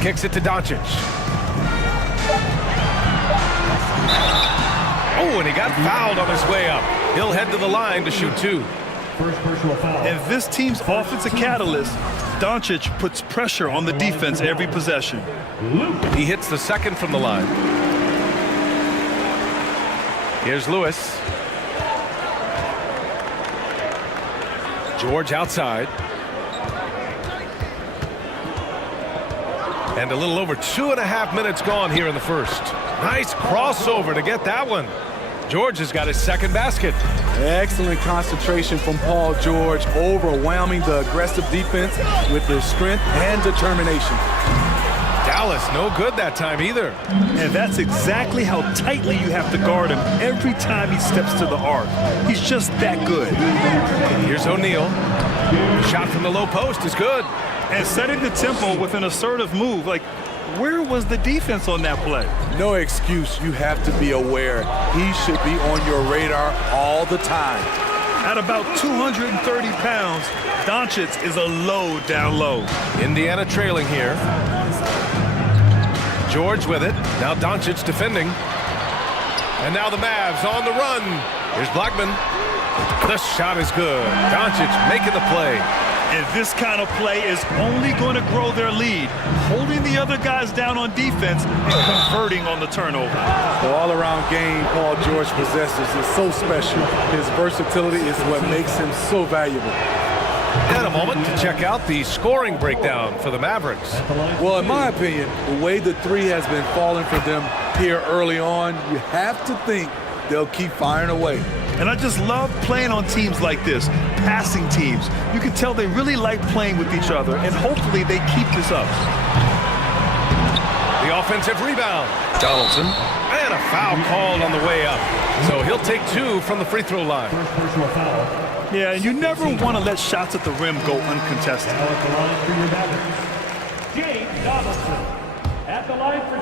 Kicks it to Doncic. Oh, and he got fouled on his way up. He'll head to the line to shoot two. First personal foul. And this team's offensive catalyst, Doncic puts pressure on the defense every possession. He hits the second from the line. Here's Lewis. George outside. And a little over 2.5 minutes gone here in the first. Nice crossover to get that one. George has got his second basket. Excellent concentration from Paul George, overwhelming the aggressive defense with his strength and determination. Dallas no good that time either. And that's exactly how tightly you have to guard him every time he steps to the arc. He's just that good. Here's O'Neal. The shot from the low post is good. And setting the tempo with an assertive move. Like, where was the defense on that play? No excuse. You have to be aware. He should be on your radar all the time. At about 230 pounds, Doncic is a low down low. Indiana trailing here. George with it. Now Doncic defending. And now the Mavs on the run. Here's Blackman. The shot is good. Doncic making the play. And this kind of play is only going to grow their lead, holding the other guys down on defense and converting on the turnover. The all-around game Paul George possesses is so special. His versatility is what makes him so valuable. And a moment to check out the scoring breakdown for the Mavericks. Well, in my opinion, the way the three has been falling for them here early on, you have to think they'll keep firing away. And I just love playing on teams like this, passing teams. You can tell they really like playing with each other, and hopefully they keep this up. The The offensive rebound. Donaldson. And a foul called on the way up. So he'll take 2 from the free throw line. Yeah, and you never want to let shots at the rim go uncontested. Now at the line for your Mavericks, James Donaldson. At the line for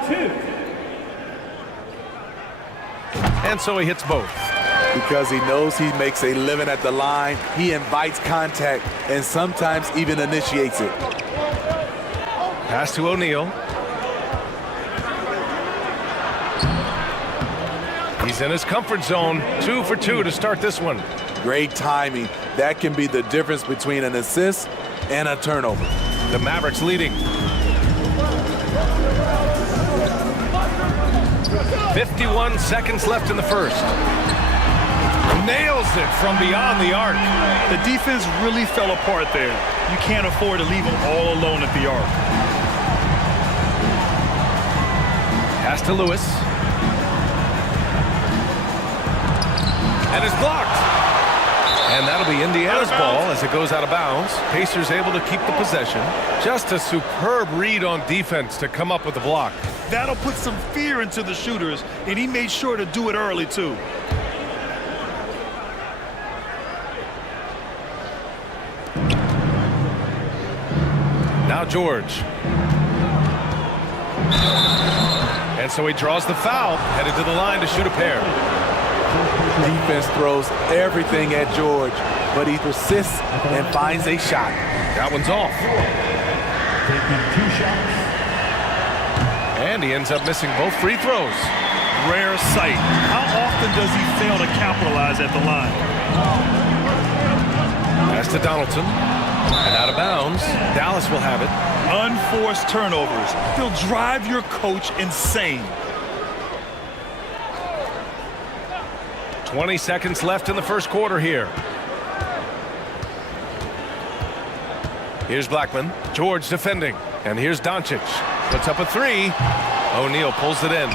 2. And so he hits both. Because he knows he makes a living at the line, he invites contact and sometimes even initiates it. Pass to O'Neal. He's in his comfort zone. 2 for 2 to start this one. Great timing. That can be the difference between an assist and a turnover. The Mavericks leading. 51 seconds left in the first. Nails it from beyond the arc. The defense really fell apart there. You can't afford to leave them all alone at the arc. Pass to Lewis. And it's blocked. And that'll be Indiana's ball as it goes out of bounds. Pacers able to keep the possession. Just a superb read on defense to come up with the block. That'll put some fear into the shooters, and he made sure to do it early, too. Now George. And so he draws the foul, headed to the line to shoot a pair. Defense throws everything at George, but he persists and finds a shot. That one's off. Taking 2 shots. And he ends up missing both free throws. Rare sight. How often does he fail to capitalize at the line? Pass to Donaldson. And out of bounds. Dallas will have it. Unforced turnovers. They'll drive your coach insane. 20 seconds left in the first quarter here. Here's Blackman. George defending. And here's Doncic. Puts up a 3. O'Neal pulls it in.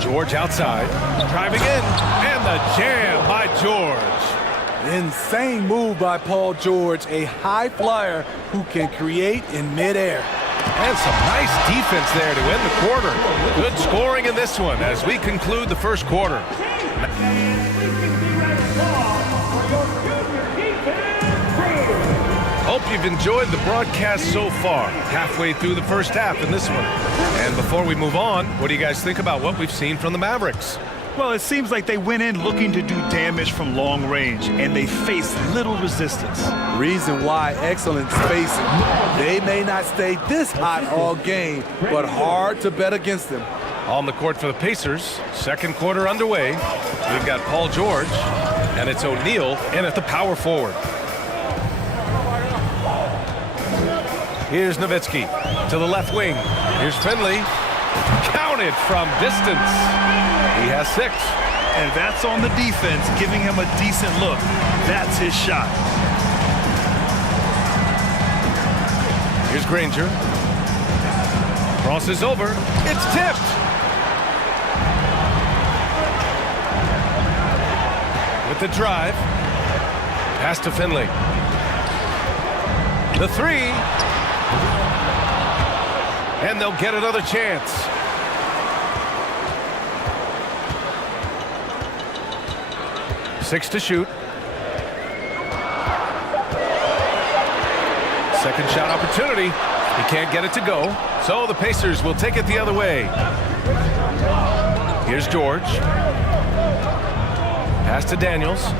George outside. Driving in. And the jam by George. Insane move by Paul George, a high flyer who can create in midair. And some nice defense there to end the quarter. Good scoring in this one as we conclude the first quarter. Hope you've enjoyed the broadcast so far. Halfway through the first half in this one. And before we move on, what do you guys think about what we've seen from the Mavericks? Well, it seems like they went in looking to do damage from long range, and they faced little resistance. Reason why excellent spacing. They may not stay this hot all game, but hard to bet against them. On the court for the Pacers, second quarter underway. We've got Paul George, and it's O'Neal in at the power forward. Here's Nowitzki to the left wing. Here's Finley. Counted from distance. He has 6. And that's on the defense, giving him a decent look. That's his shot. Here's Granger. Crosses over. It's tipped. With the drive. Pass to Finley. The 3. And they'll get another chance. Six to shoot. Second shot opportunity. He can't get it to go. So the Pacers will take it the other way. Here's George. Pass to Daniels.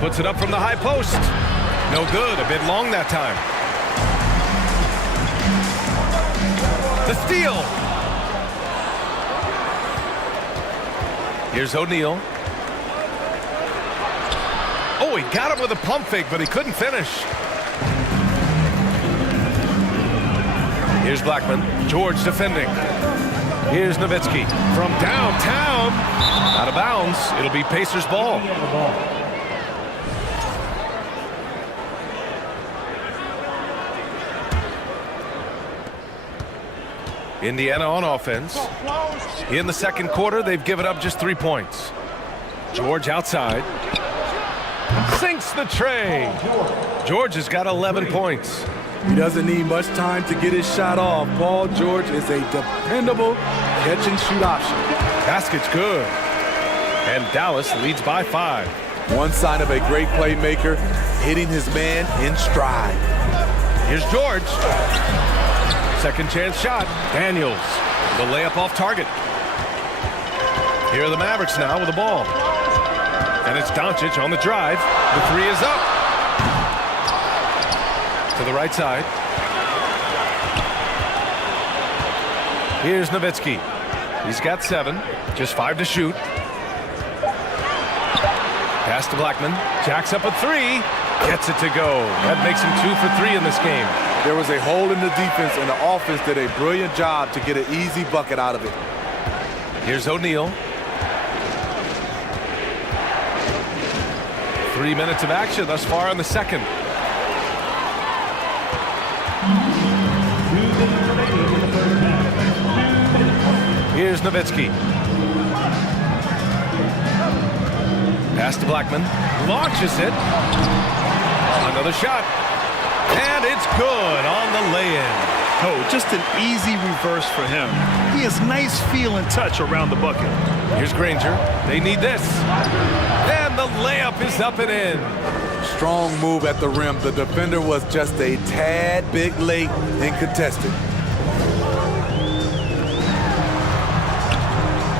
Puts it up from the high post. No good. A bit long that time. The steal. Here's O'Neal. Oh, he got him with a pump fake, but he couldn't finish. Here's Blackman. George defending. Here's Nowitzki from downtown. Out of bounds. It'll be Pacers ball. Indiana on offense. In the second quarter, they've given up just 3 points. George outside. Sinks the tray. George has got 11 points. He doesn't need much time to get his shot off. Paul George is a dependable catch-and-shoot option. Basket's good. And Dallas leads by 5. One sign of a great playmaker, hitting his man in stride. Here's George. Second chance shot. Daniels. The layup off target. Here are the Mavericks now with the ball. And it's Doncic on the drive. The 3 is up. To the right side. Here's Nowitzki. He's got 7. Just 5 to shoot. Pass to Blackman. Jacks up a 3. Gets it to go. That makes him 2 for 3 in this game. There was a hole in the defense, and the offense did a brilliant job to get an easy bucket out of it. Here's O'Neal. 3 minutes of action thus far in the second. Here's Nowitzki. Pass to Blackman. Launches it. Another shot. And it's good on the lay-in. Oh, just an easy reverse for him. He has nice feel and touch around the bucket. Here's Granger. They need this. And the layup is up and in. Strong move at the rim. The defender was just a tad bit late and contested.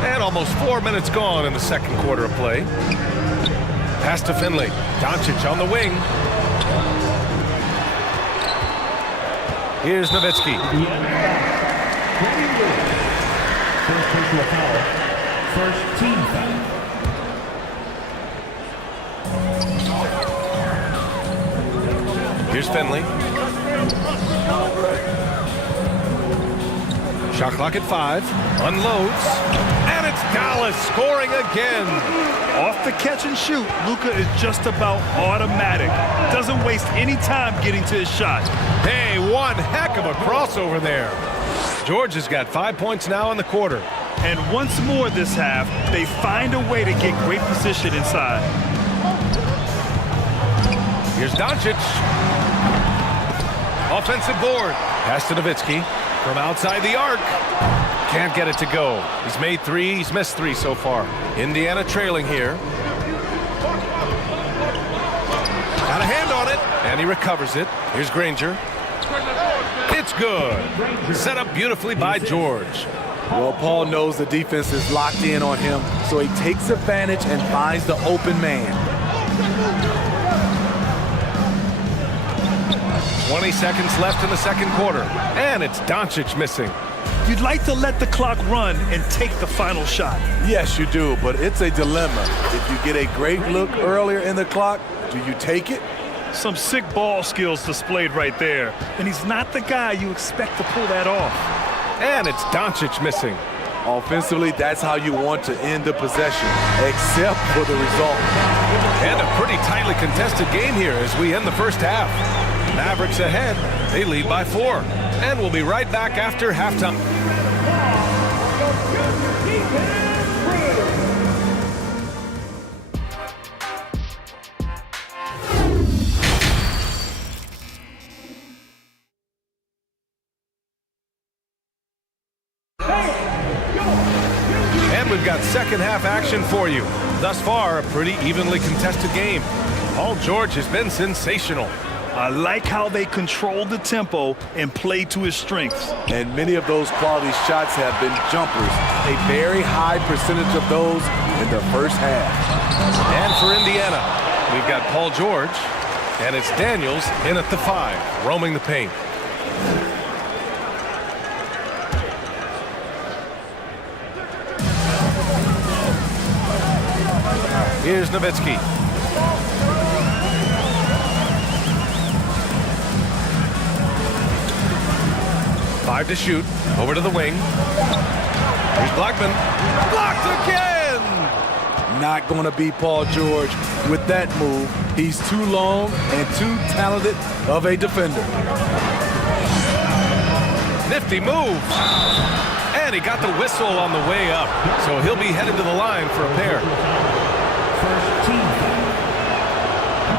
And almost 4 minutes gone in the second quarter of play. Pass to Finley. Doncic on the wing. Here's Nowitzki. First personal foul. First team foul. Here's Finley. Shot clock at 5. Unloads. And it's Dallas scoring again. Off the catch and shoot, Luka is just about automatic. Doesn't waste any time getting to his shot. Hey, one heck of a crossover there. George has got 5 points now in the quarter. And once more this half, they find a way to get great position inside. Here's Doncic. Offensive board. Pass to Nowitzki from outside the arc. Can't get it to go. He's made 3. He's missed 3 so far. Indiana trailing here. Got a hand on it. And he recovers it. Here's Granger. It's good. Set up beautifully by George. Well, Paul knows the defense is locked in on him, so he takes advantage and finds the open man. 20 seconds left in the second quarter. And it's Doncic missing. You'd like to let the clock run and take the final shot. Yes, you do, but it's a dilemma. If you get a great look earlier in the clock, do you take it? Some sick ball skills displayed right there. And he's not the guy you expect to pull that off. And it's Doncic missing. Offensively, that's how you want to end the possession, except for the result. And a pretty tightly contested game here as we end the first half. Mavericks ahead. They lead by 4. And we'll be right back after halftime. And we've got second half action for you. Thus far, a pretty evenly contested game. Paul George has been sensational. I like how they control the tempo and play to his strengths. And many of those quality shots have been jumpers. A very high percentage of those in the first half. And for Indiana, we've got Paul George, and it's Daniels in at the 5, roaming the paint. Here's Nowitzki. Five to shoot. Over to the wing. Here's Blackman. Blocked again! Not going to be Paul George with that move. He's too long and too talented of a defender. Nifty move. And he got the whistle on the way up. So he'll be headed to the line for a pair. First team.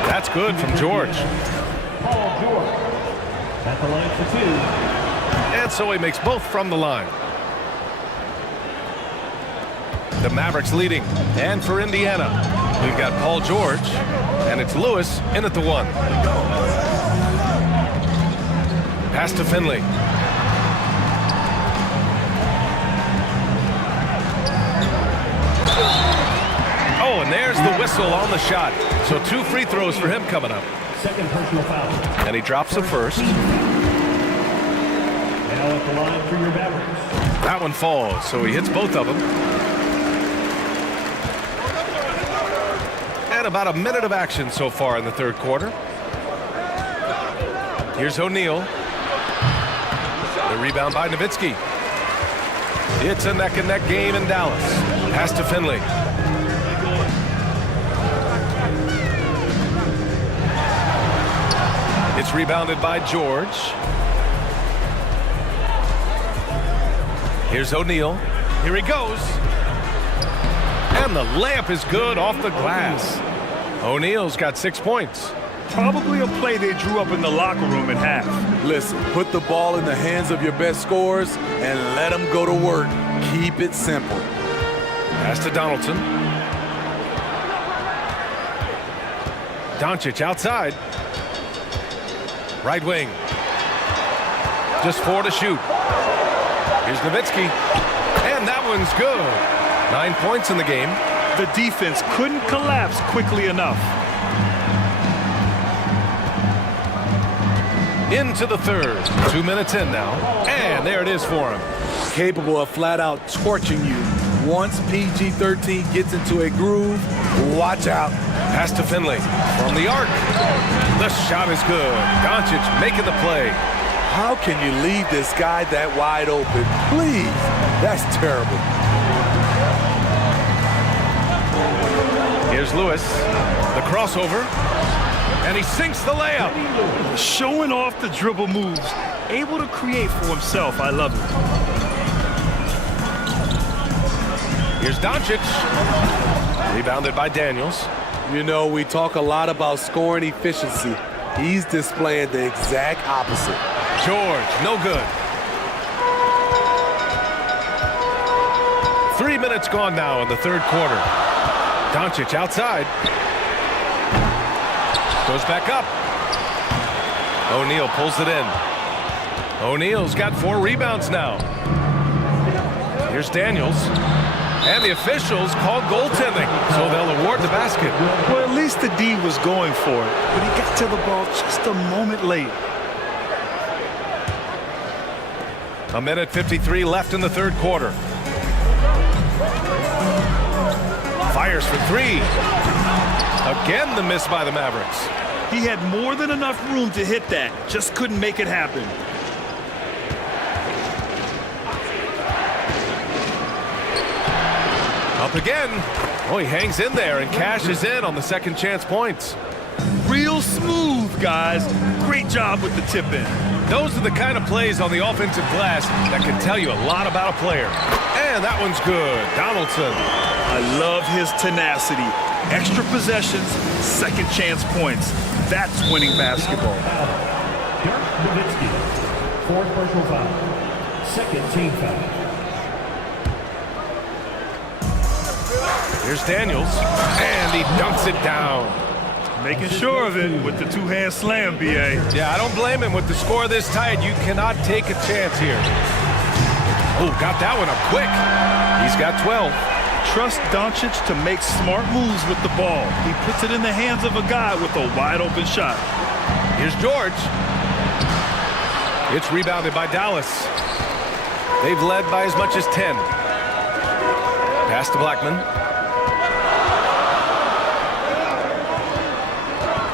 That's good from George. Paul George. At the line for 2. And so he makes both from the line. The Mavericks leading. And for Indiana, we've got Paul George, and it's Lewis in at the 1. Pass to Finley. Oh, and there's the whistle on the shot. So 2 free throws for him coming up. Second personal foul. And he drops the first. Now at the line for your Mavericks. That one falls, so he hits both of them. And about a minute of action so far in the third quarter. Here's O'Neal. The rebound by Nowitzki. It's a neck-and-neck game in Dallas. Pass to Finley. It's rebounded by George. Here's O'Neal. Here he goes. And the layup is good off the glass. O'Neal's got 6 points. Probably a play they drew up in the locker room at half. Listen, put the ball in the hands of your best scorers and let them go to work. Keep it simple. Pass to Donaldson. Doncic outside. Right wing. Just 4 to shoot. Here's Nowitzki. And that one's good. 9 points in the game. The defense couldn't collapse quickly enough. Into the third. 2 minutes in now. And there it is for him. Capable of flat out torching you. Once PG-13 gets into a groove, watch out. Pass to Finley from the arc. The shot is good. Doncic making the play. How can you leave this guy that wide open? Please. That's terrible. Here's Lewis. The crossover. And he sinks the layup. Showing off the dribble moves. Able to create for himself. I love it. Here's Doncic. Rebounded by Daniels. You know, we talk a lot about scoring efficiency. He's displaying the exact opposite. George, no good. 3 minutes gone now in the third quarter. Doncic outside. Goes back up. O'Neal pulls it in. O'Neal's got 4 rebounds now. Here's Daniels. And the officials call goaltending, so they'll award the basket. Well, at least the D was going for it, but he got to the ball just a moment late. A minute 53 left in the third quarter. Fires for 3. Again, the miss by the Mavericks. He had more than enough room to hit that, just couldn't make it happen. Up again. Oh, he hangs in there and cashes in on the second chance points. Real smooth, guys. Great job with the tip in. Those are the kind of plays on the offensive glass that can tell you a lot about a player. And that one's good. Donaldson. I love his tenacity. Extra possessions, second chance points. That's winning basketball. Dirk Nowitzki. 4th personal foul. 2nd team foul. Here's Daniels, and he dunks it down. Making sure of it with the 2-hand slam, B.A. Yeah, I don't blame him. With the score this tight, you cannot take a chance here. Oh, got that one up quick. He's got 12. Trust Doncic to make smart moves with the ball. He puts it in the hands of a guy with a wide-open shot. Here's George. It's rebounded by Dallas. They've led by as much as 10. Pass to Blackman.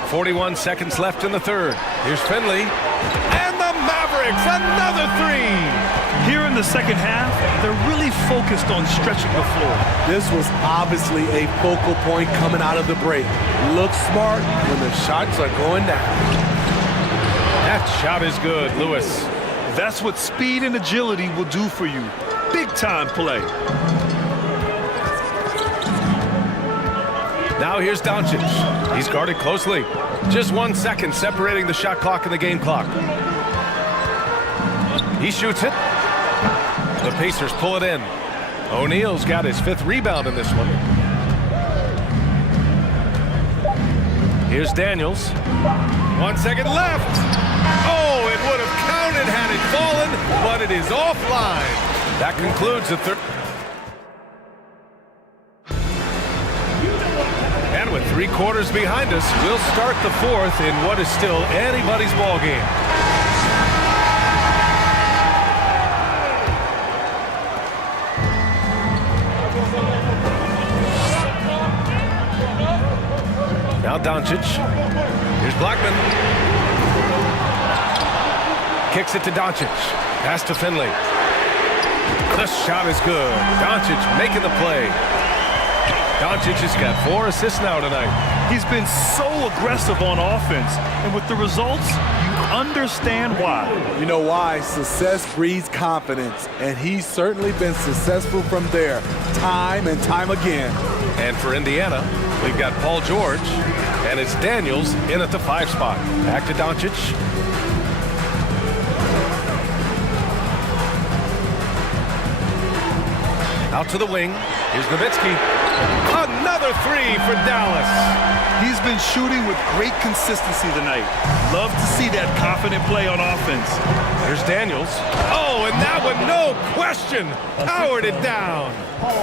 41 seconds left in the third. Here's Finley. And the Mavericks, another 3. Here in the second half, they're really focused on stretching the floor. This was obviously a focal point coming out of the break. Look smart when the shots are going down. That shot is good, Lewis. That's what speed and agility will do for you. Big-time play. Now here's Doncic. He's guarded closely. Just 1 second separating the shot clock and the game clock. He shoots it. The Pacers pull it in. O'Neal's got his 5th rebound in this one. Here's Daniels. 1 second left. Oh, it would have counted had it fallen, but it is offline. That concludes the third. And with 3 quarters behind us, we'll start the 4th in what is still anybody's ball game. Now Doncic. Here's Blackman. Kicks it to Doncic. Pass to Finley. The shot is good. Doncic making the play. Doncic has got 4 assists now tonight. He's been so aggressive on offense, and with the results, you understand why. You know why? Success breeds confidence, and he's certainly been successful from there, time and time again. And for Indiana, we've got Paul George, and it's Daniels in at the 5 spot. Back to Doncic. Out to the wing. Here's Nowitzki. Another 3 for Dallas. He's been shooting with great consistency tonight. Love to see that confident play on offense. There's Daniels. Oh, and that one, no question, powered it down.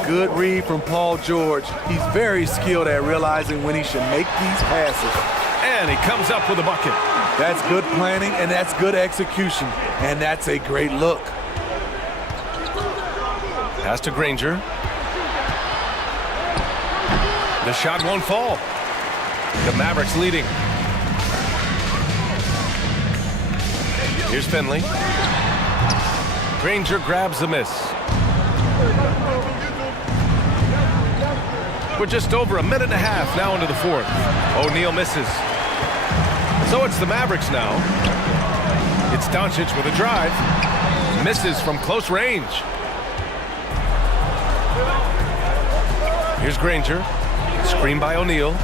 Good read from Paul George. He's very skilled at realizing when he should make these passes. And he comes up with a bucket. That's good planning, and that's good execution. And that's a great look. Pass to Granger. The shot won't fall. The Mavericks leading. Here's Finley. Granger grabs the miss. We're just over a minute and a half now into the 4th. O'Neal misses. So it's the Mavericks now. It's Doncic with a drive. Misses from close range. Here's Granger. Screen by O'Neal.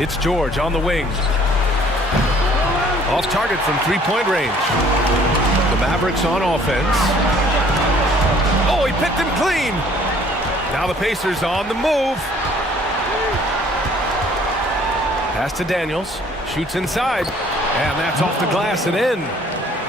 It's George on the wing. Off target from 3-point range. The Mavericks on offense. Oh, he picked him clean. Now the Pacers on the move. Pass to Daniels. Shoots inside. And that's off the glass and in.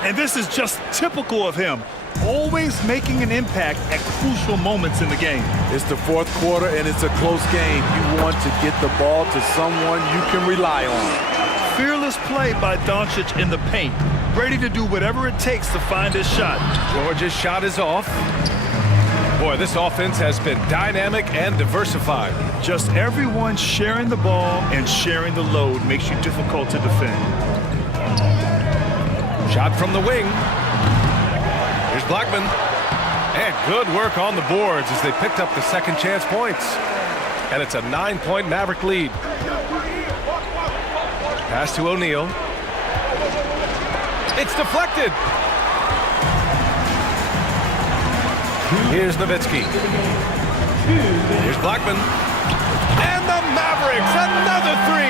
And this is just typical of him. Always making an impact at crucial moments in the game. It's the 4th quarter, and it's a close game. You want to get the ball to someone you can rely on. Fearless play by Doncic in the paint. Ready to do whatever it takes to find his shot. George's shot is off. Boy, this offense has been dynamic and diversified. Just everyone sharing the ball and sharing the load makes you difficult to defend. Shot from the wing. Here's Blackman. And good work on the boards as they picked up the second chance points. And it's a 9-point Maverick lead. Pass to O'Neal. It's deflected. Here's Nowitzki. Here's Blackman. And the Mavericks, another 3.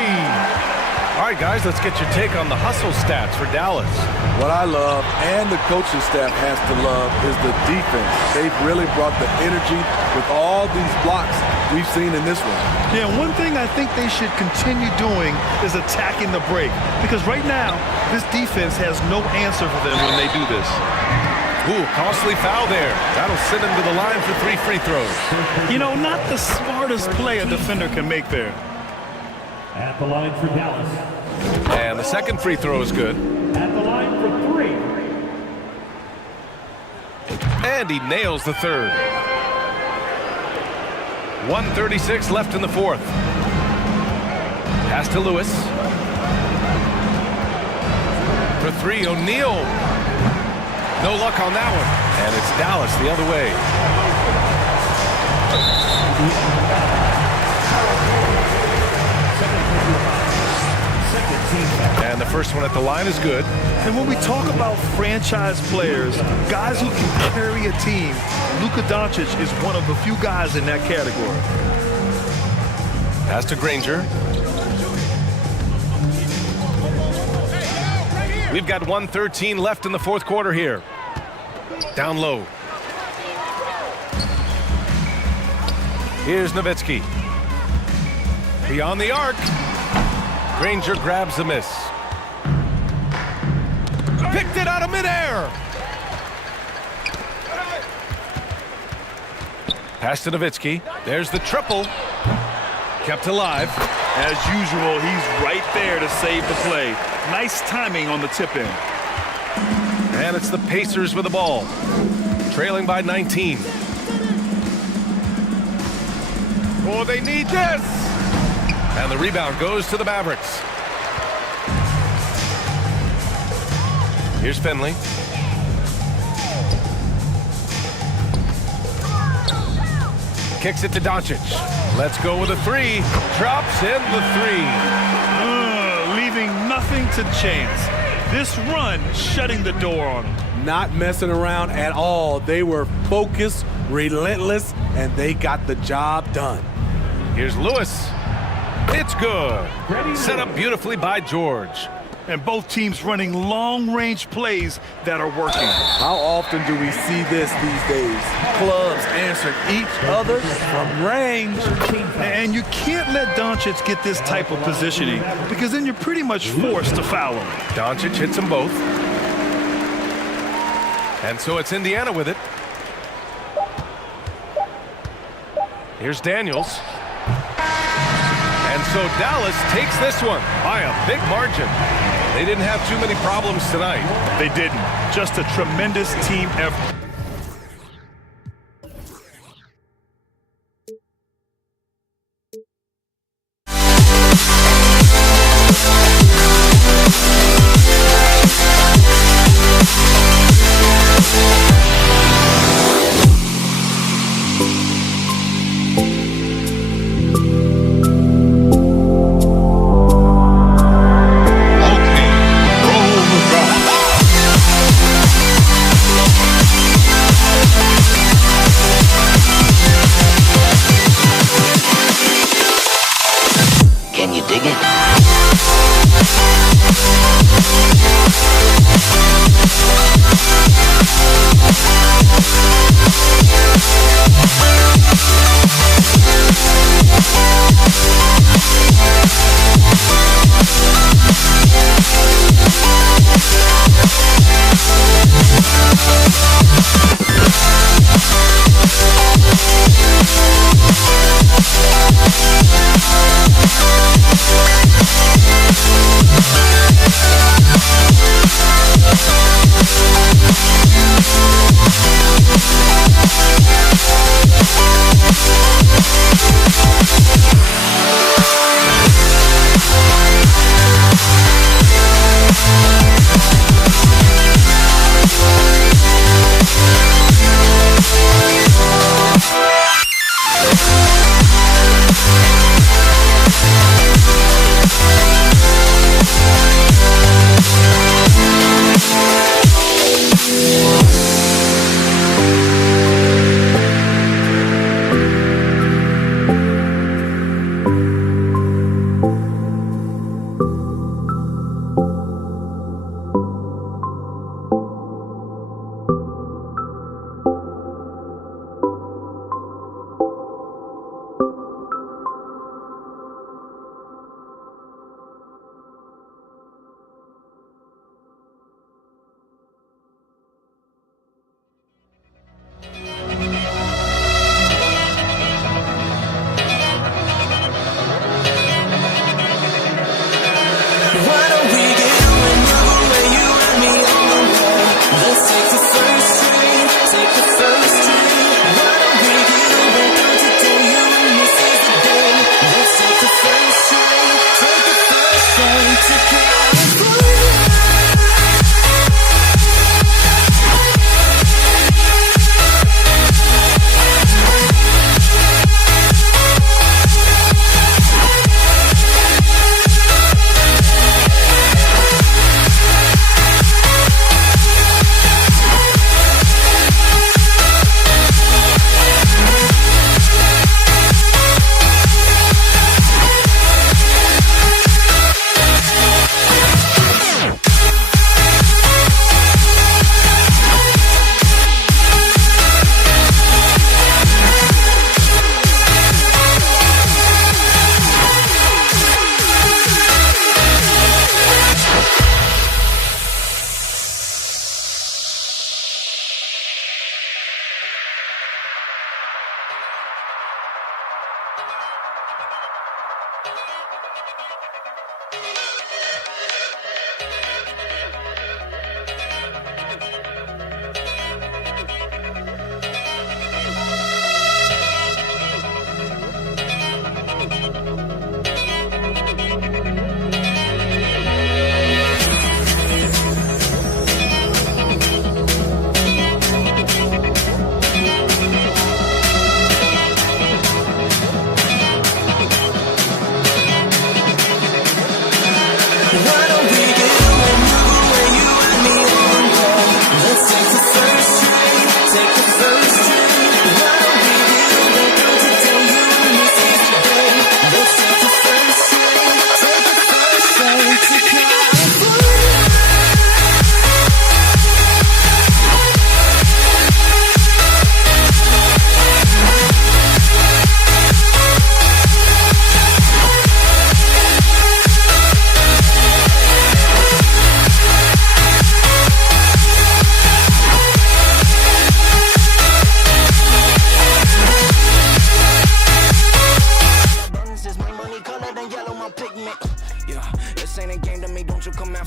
All right, guys, let's get your take on the hustle stats for Dallas. What I love, and the coaching staff has to love, is the defense. They've really brought the energy with all these blocks we've seen in this one. Yeah, one thing I think they should continue doing is attacking the break. Because right now, this defense has no answer for them when they do this. Ooh, costly foul there. That'll send him to the line for 3 free throws. You know, not the smartest play a defender can make there. At the line for Dallas. And the second free throw is good. At the line for 3. And he nails the third. 1:36 left in the 4th. Pass to Lewis. For 3, O'Neal. No luck on that one. And it's Dallas the other way. And the first one at the line is good. And when we talk about franchise players, guys who can carry a team, Luka Doncic is one of the few guys in that category. Pass to Granger. We've got 1:13 left in the 4th quarter here. Down low. Here's Nowitzki. Beyond the arc. Granger grabs the miss. Picked it out of midair. Pass to Nowitzki. There's the triple. Kept alive. As usual, he's right there to save the play. Nice timing on the tip in. And it's the Pacers with the ball. Trailing by 19. Oh, they need this. And the rebound goes to the Mavericks. Here's Finley. Kicks it to Doncic. Let's go with a three. Drops in the three. Leaving nothing to chance. This run shutting the door on them. Not messing around at all. They were focused, relentless, and they got the job done. Here's Lewis. It's good. Set up beautifully by George. And both teams running long-range plays that are working. How often do we see this these days? Clubs answering each other from range. And you can't let Doncic get this type of positioning because then you're pretty much forced to foul him. Doncic hits them both. And so it's Indiana with it. Here's Daniels. And so Dallas takes this one by a big margin. They didn't have too many problems tonight. They didn't. Just a tremendous team effort.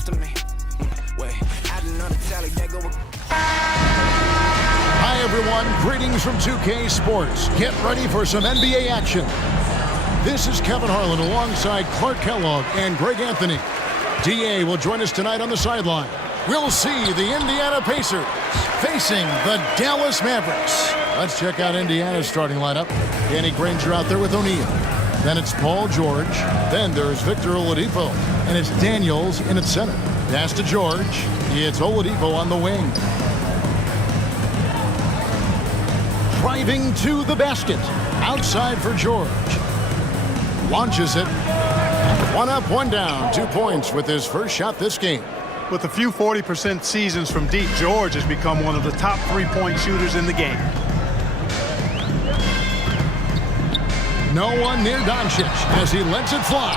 after me. Wait, I didn't know the tally, they go. Hi, everyone. Greetings from 2K Sports. Get ready for some NBA action. This is Kevin Harlan alongside Clark Kellogg and Greg Anthony. DA will join us tonight on the sideline. We'll see the Indiana Pacers facing the Dallas Mavericks. Let's check out Indiana's starting lineup. Danny Granger out there with O'Neal. Then it's Paul George. Then there's Victor Oladipo. And it's Daniels in at center. Pass to George. It's Oladipo on the wing. Driving to the basket. Outside for George. Launches it. One up, one down. 2 points with his first shot this game. With a few 40% seasons from deep, George has become one of the top three-point shooters in the game. No one near Doncic as he lets it fly.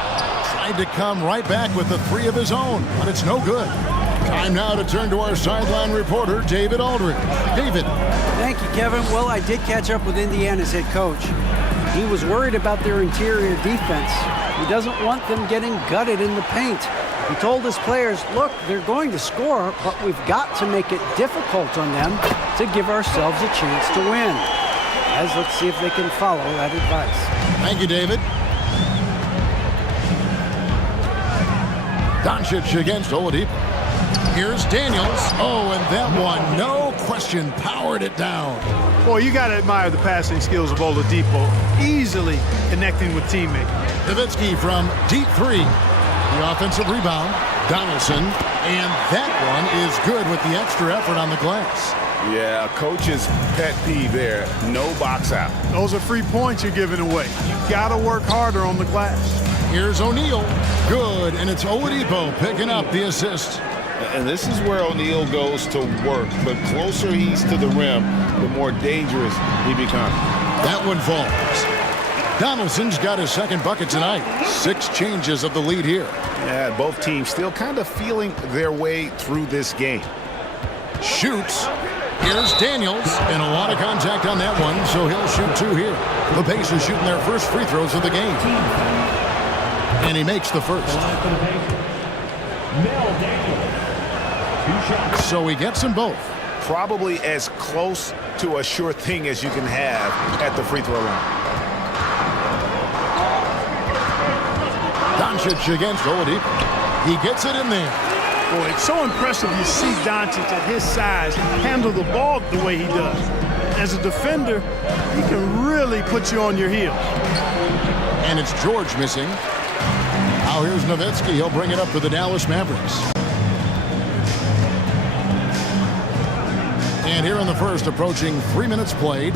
Tried to come right back with the three of his own, but it's no good. Time now to turn to our sideline reporter, David Aldridge. David. Thank you, Kevin. Well, I did catch up with Indiana's head coach. He was worried about their interior defense. He doesn't want them getting gutted in the paint. He told his players, look, they're going to score, but we've got to make it difficult on them to give ourselves a chance to win. Guys, let's see if they can follow that advice. Thank you, David. Doncic against Oladipo. Here's Daniels. Oh, and that one, no question, powered it down. Boy, you got to admire the passing skills of Oladipo. Easily connecting with teammates. Nowitzki from deep three. The offensive rebound. Donaldson. And that one is good with the extra effort on the glass. Yeah, coach's pet peeve there. No box out. Those are free points you're giving away. You got to work harder on the glass. Here's O'Neal. Good, and it's Oladipo picking up the assist. And this is where O'Neal goes to work. The closer he's to the rim, the more dangerous he becomes. That one falls. Donaldson's got his second bucket tonight. 6 changes of the lead here. Yeah, both teams still kind of feeling their way through this game. Shoots. Here's Daniels, and a lot of contact on that one, so he'll shoot 2 here. The Pacers shooting their first free throws of the game. And he makes the first. So he gets them both. Probably as close to a sure thing as you can have at the free throw line. Doncic against Oladipo. He gets it in there. Boy, it's so impressive you see Doncic at his size handle the ball the way he does. As a defender, he can really put you on your heels. And it's George missing. Now here's Nowitzki. He'll bring it up for the Dallas Mavericks. And here in the first, approaching 3 minutes played.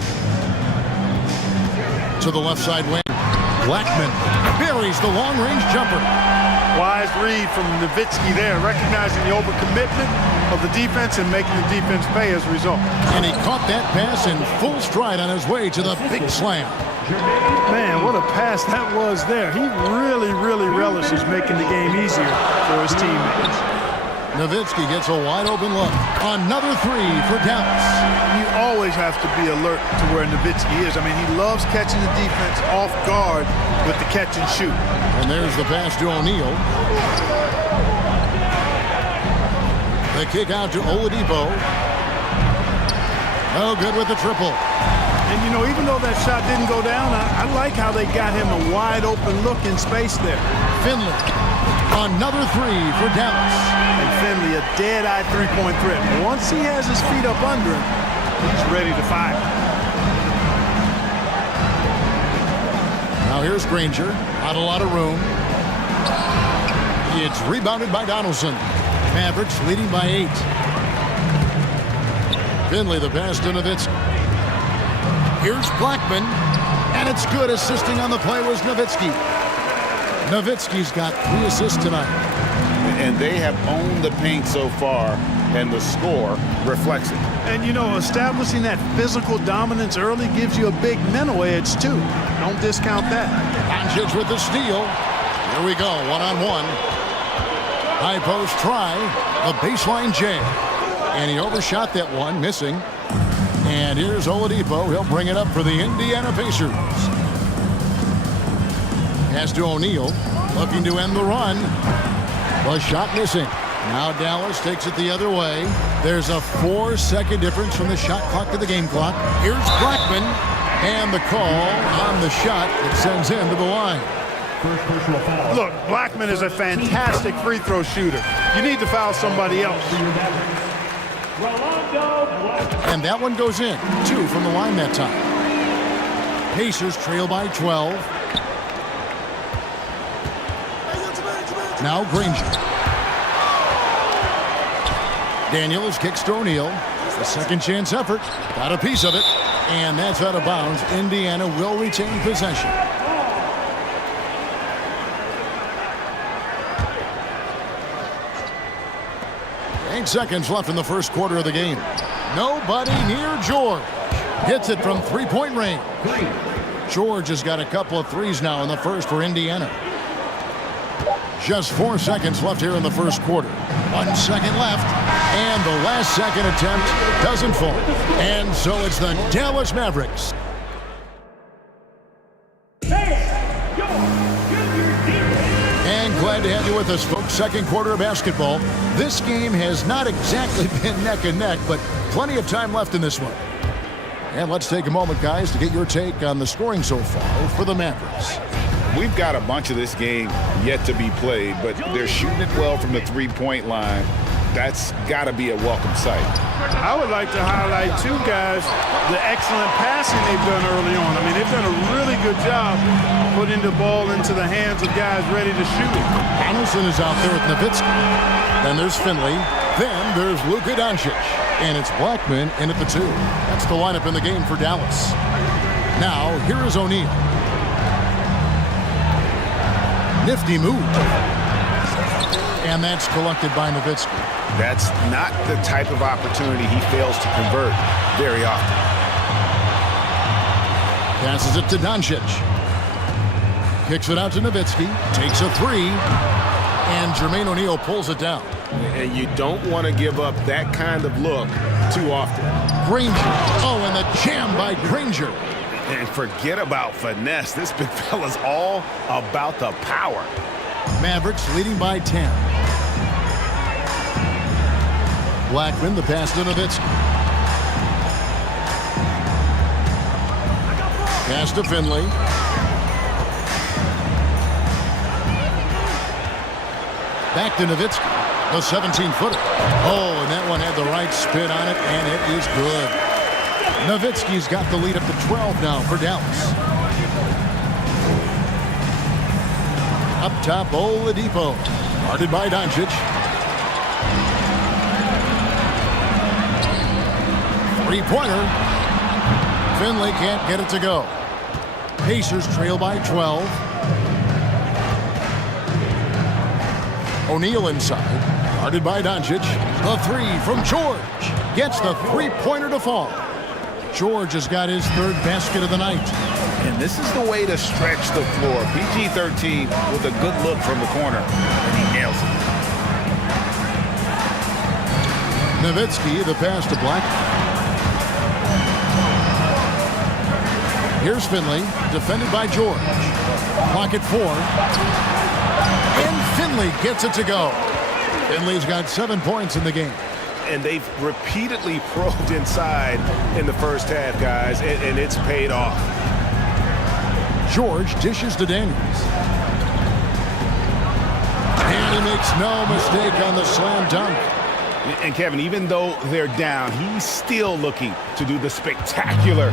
To the left side wing. Blackman buries the long-range jumper. Wise read from Nowitzki there, recognizing the overcommitment of the defense and making the defense pay as a result. And he caught that pass in full stride on his way to the big slam. Man, what a pass that was there. He really, really relishes making the game easier for his teammates. Nowitzki gets a wide-open look. Another 3 for Dallas. You always have to be alert to where Nowitzki is. I mean, he loves catching the defense off guard with the catch and shoot. And there's the pass to O'Neal. The kick out to Oladipo. No good with the triple. And, you know, even though that shot didn't go down, I like how they got him a wide-open look in space there. Finley. Another 3 for Dallas. And Finley, a dead-eye three-point threat. Once he has his feet up under him, he's ready to fire. Now here's Granger. Not a lot of room. It's rebounded by Donaldson. Mavericks leading by 8. Finley the pass to Nowitzki. Here's Blackman. And it's good. Assisting on the play was Nowitzki. Nowitzki's got 3 assists tonight. And they have owned the paint so far, and the score reflects it. And, you know, establishing that physical dominance early gives you a big mental edge, too. Don't discount that. Doncic with the steal. Here we go, one-on-one. High post try, the baseline J. And he overshot that one, missing. And here's Oladipo. He'll bring it up for the Indiana Pacers. Pass to O'Neal, looking to end the run. The shot missing. Now Dallas takes it the other way. There's a 4-second difference from the shot clock to the game clock. Here's Blackman, and the call on the shot that sends him to the line. First personal foul. Look, Blackman is a fantastic free throw shooter. You need to foul somebody else. And that one goes in. 2 from the line that time. Pacers trail by 12. Now Granger. Daniels kicks to O'Neal. A second chance effort. Got a piece of it. And that's out of bounds. Indiana will retain possession. Eight seconds left in the first quarter of the game. Nobody near George. Hits it from three-point range. George has got a couple of threes now in the first for Indiana. Just 4 seconds left here in the first quarter. 1 second left, and the last second attempt doesn't fall. And so it's the Dallas Mavericks. And glad to have you with us, folks. Second quarter of basketball. This game has not exactly been neck and neck, but plenty of time left in this one. And let's take a moment, guys, to get your take on the scoring so far for the Mavericks. We've got a bunch of this game yet to be played, but they're shooting it well from the three-point line. That's got to be a welcome sight. I would like to highlight, too, guys, the excellent passing they've done early on. I mean, they've done a really good job putting the ball into the hands of guys ready to shoot it. Donaldson is out there with Nowitzki. Then there's Finley. Then there's Luka Doncic. And it's Blackman in at the 2. That's the lineup in the game for Dallas. Now, here is O'Neal. Nifty move. And that's collected by Nowitzki. That's not the type of opportunity he fails to convert very often. Passes it to Doncic. Kicks it out to Nowitzki. Takes a 3. And Jermaine O'Neal pulls it down. And you don't want to give up that kind of look too often. Granger. Oh, and the jam by Granger. And forget about finesse. This big fella's all about the power. Mavericks leading by 10. Blackman, the pass to Nowitzki. Pass to Finley. Back to Nowitzki. The 17-footer. Oh, and that one had the right spin on it, and it is good. Nowitzki's got the lead up to 12 now for Dallas. Up top, Oladipo. Guarded by Doncic. Three-pointer. Finley can't get it to go. Pacers trail by 12. O'Neal inside. Guarded by Doncic. The 3 from George. Gets the three-pointer to fall. George has got his third basket of the night. And this is the way to stretch the floor. PG-13 with a good look from the corner. And he nails it. Nowitzki, the pass to Blackman. Here's Finley, defended by George. Clock at 4. And Finley gets it to go. Finley's got 7 points in the game. And they've repeatedly probed inside in the first half, guys, and it's paid off. George dishes to Daniels. And he makes no mistake on the slam dunk. And Kevin, even though they're down, he's still looking to do the spectacular,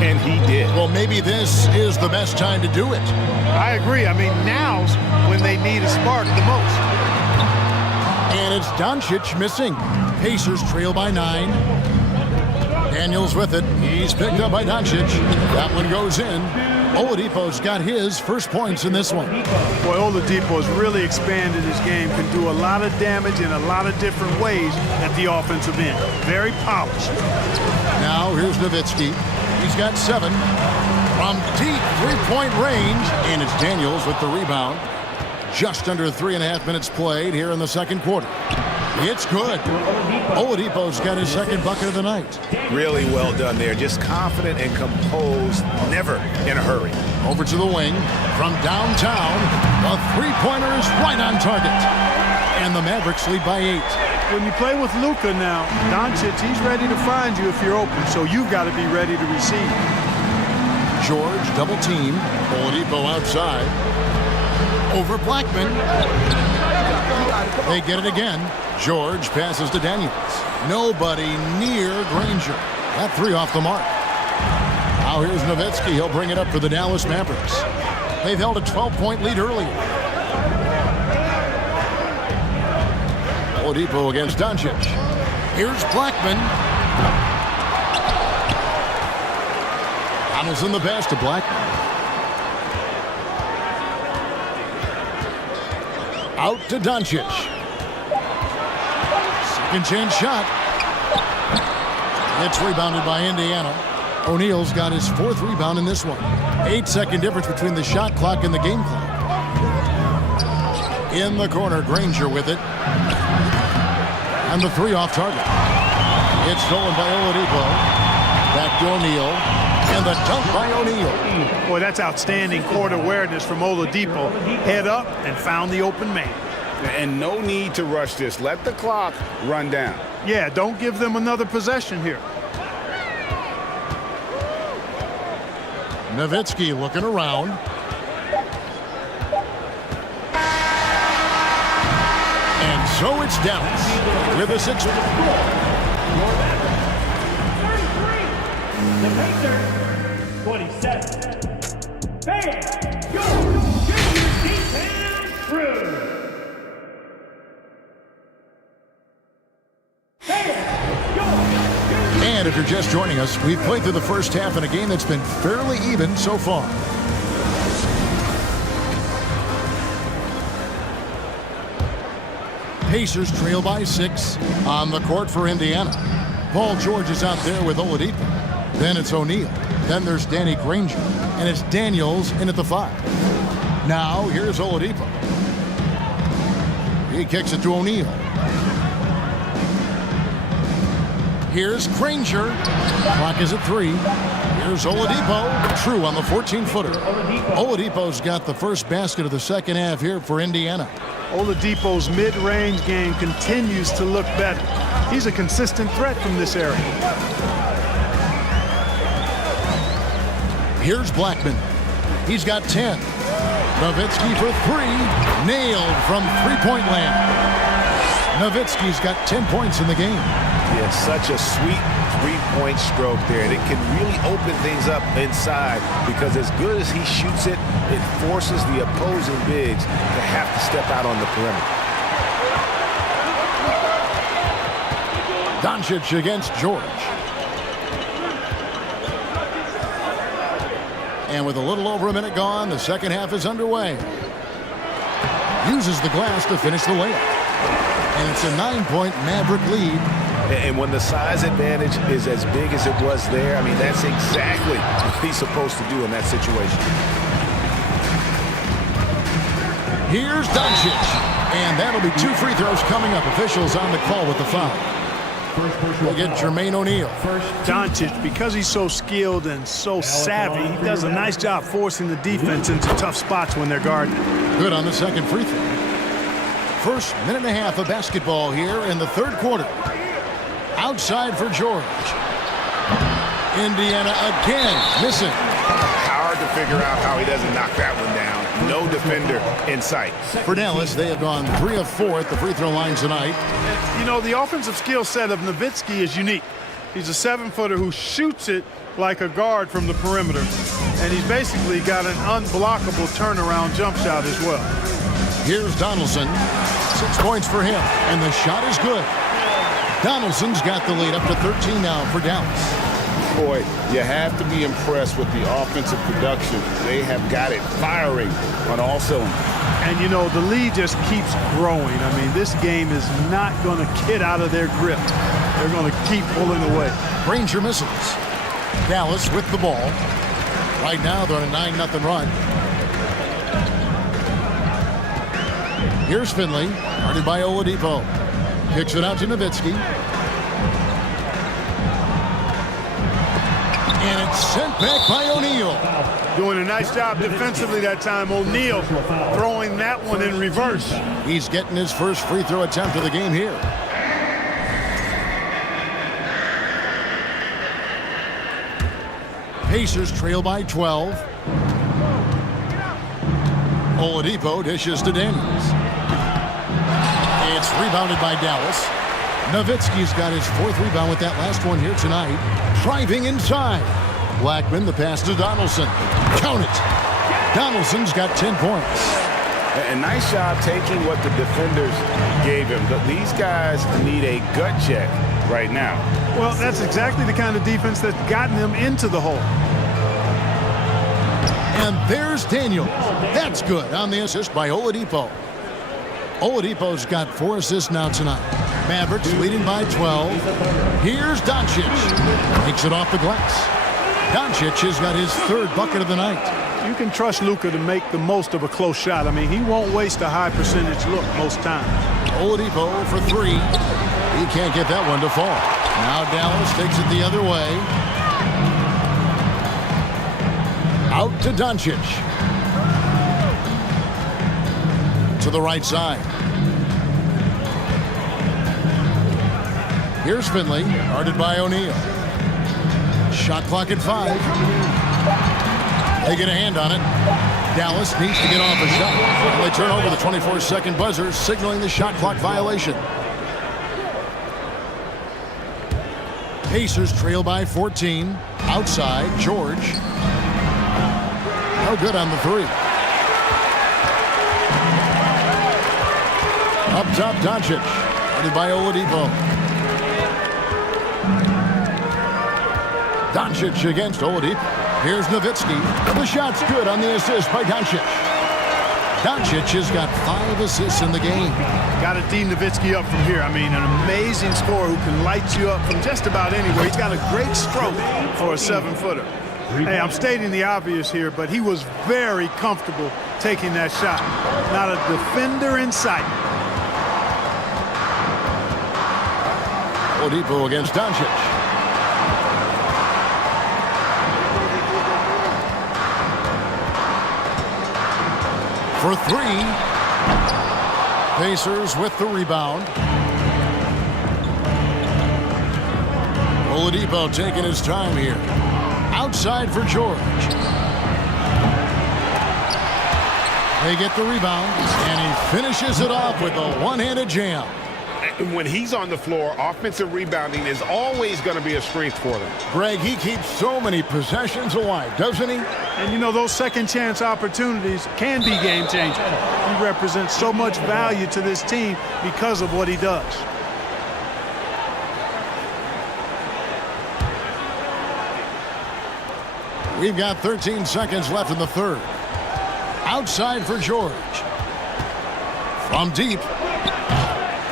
and he did. Well, maybe this is the best time to do it. I agree. I mean, now's when they need a spark the most. And it's Doncic missing. Pacers trail by 9. Daniels with it. He's picked up by Doncic. That one goes in. Oladipo's got his first points in this one. Boy, Oladipo's really expanded his game, can do a lot of damage in a lot of different ways at the offensive end. Very polished. Now here's Nowitzki. He's got 7 from deep three-point range. And it's Daniels with the rebound. Just under 3.5 minutes played here in the second quarter. It's good. Oladipo's got his second bucket of the night. Really well done there. Just confident and composed, never in a hurry. Over to the wing. From downtown, the three-pointer is right on target. And the Mavericks lead by 8. When you play with Luka now, Doncic, he's ready to find you if you're open, so you've got to be ready to receive. George double team. Oladipo outside. Over Blackman. They get it again. George passes to Daniels. Nobody near Granger. That 3 off the mark. Now here's Nowitzki. He'll bring it up for the Dallas Mavericks. They've held a 12-point lead earlier. Oladipo against Doncic. Here's Blackman. Donaldson the pass to Blackman. Out to Doncic. Second chance shot. It's rebounded by Indiana. O'Neal's got his 4th rebound in this one. 8-second difference between the shot clock and the game clock. In the corner, Granger with it. And the 3 off target. It's stolen by Oladipo. Back to O'Neal. And the dunk by O'Neal. Boy, that's outstanding court awareness from Oladipo. Head up and found the open man. And no need to rush this. Let the clock run down. Yeah, don't give them another possession here. Nowitzki looking around. And so it's Dallas with a 6. The Pacers, 27. Fans, go! Defense through. And if you're just joining us, we've played through the first half in a game that's been fairly even so far. Pacers trail by 6 on the court for Indiana. Paul George is out there with Oladipo. Then it's O'Neal. Then there's Danny Granger. And it's Daniels in at the 5. Now here's Oladipo. He kicks it to O'Neal. Here's Granger. Clock is at 3. Here's Oladipo. True on the 14-footer. Oladipo's got the first basket of the second half here for Indiana. Oladipo's mid-range game continues to look better. He's a consistent threat from this area. Here's Blackman. He's got 10. Nowitzki for 3. Nailed from three-point land. Nowitzki's got 10 points in the game. Yeah, such a sweet three-point stroke there. And it can really open things up inside because as good as he shoots it, it forces the opposing bigs to have to step out on the perimeter. Doncic against George. And with a little over a minute gone, the second half is underway. Uses the glass to finish the layup. And it's a 9-point Maverick lead. And when the size advantage is as big as it was there, I mean, that's exactly what he's supposed to do in that situation. Here's Doncic. And that'll be 2 free throws coming up. Officials on the call with the foul. We'll get Jermaine O'Neal. Doncic, because he's so skilled and so savvy, he does a nice job forcing the defense into tough spots when they're guarding. Good on the second free throw. First minute and a half of basketball here in the third quarter. Outside for George. Indiana again missing. Hard to figure out how he doesn't knock that one down. No defender in sight. For Dallas, they have gone 3 of 4 at the free throw line tonight. You know, the offensive skill set of Nowitzki is unique. He's a 7-footer who shoots it like a guard from the perimeter. And he's basically got an unblockable turnaround jump shot as well. Here's Donaldson. 6 points for him. And the shot is good. Donaldson's got the lead up to 13 now for Dallas. Boy, you have to be impressed with the offensive production. They have got it firing on all cylinders. And, you know, the lead just keeps growing. I mean, this game is not going to get out of their grip. They're going to keep pulling away. Granger misses. Dallas with the ball. Right now, they're on a 9-0 run. Here's Finley, guarded by Oladipo. Kicks it out to Nowitzki. And it's sent back by O'Neal. Doing a nice job defensively that time. O'Neal throwing that one in reverse. He's getting his first free throw attempt of the game here. Pacers trail by 12. Oladipo dishes to Daniels. It's rebounded by Dallas. Nowitzki's got his 4th rebound with that last one here tonight. Driving inside. Blackman, the pass to Donaldson. Count it. Donaldson's got 10 points. A nice job taking what the defenders gave him. These guys need a gut check right now. Well, that's exactly the kind of defense that's gotten them into the hole. And there's Daniels. That's good on the assist by Oladipo. Oladipo's got 4 assists now tonight. Mavericks leading by 12. Here's Doncic. Takes it off the glass. Doncic has got his 3rd bucket of the night. You can trust Luka to make the most of a close shot. I mean, he won't waste a high percentage look most times. Oladipo for 3. He can't get that one to fall. Now Dallas takes it the other way. Out to Doncic. To the right side. Here's Finley, guarded by O'Neal. Shot clock at 5. They get a hand on it. Dallas needs to get off a shot. And they turn over the 24-second buzzer, signaling the shot clock violation. Pacers trail by 14. Outside, George. No good on the 3. Up top, Doncic. Guarded by Oladipo. Doncic against Oladipo. Here's Nowitzki. The shot's good on the assist by Doncic. Doncic has got 5 assists in the game. Got to D Nowitzki up from here. I mean, an amazing scorer who can light you up from just about anywhere. He's got a great stroke for a 7-footer. Hey, I'm stating the obvious here, but he was very comfortable taking that shot. Not a defender in sight. Oladipo against Doncic. For 3. Pacers with the rebound. Oladipo taking his time here. Outside for George. They get the rebound, and he finishes it off with a one-handed jam. When he's on the floor, offensive rebounding is always going to be a strength for them. Greg, he keeps so many possessions alive, doesn't he? And you know, those second chance opportunities can be game changing. He represents so much value to this team because of what he does. We've got 13 seconds left in the 3rd. Outside for George. From deep.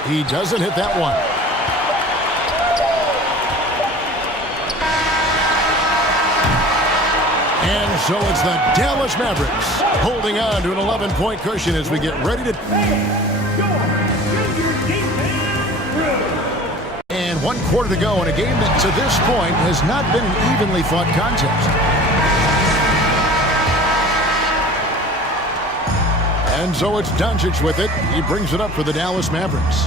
He doesn't hit that one. And so it's the Dallas Mavericks holding on to an 11-point cushion as we get ready to... And 1 quarter to go in a game that to this point has not been an evenly fought contest. And so it's Doncic with it. He brings it up for the Dallas Mavericks.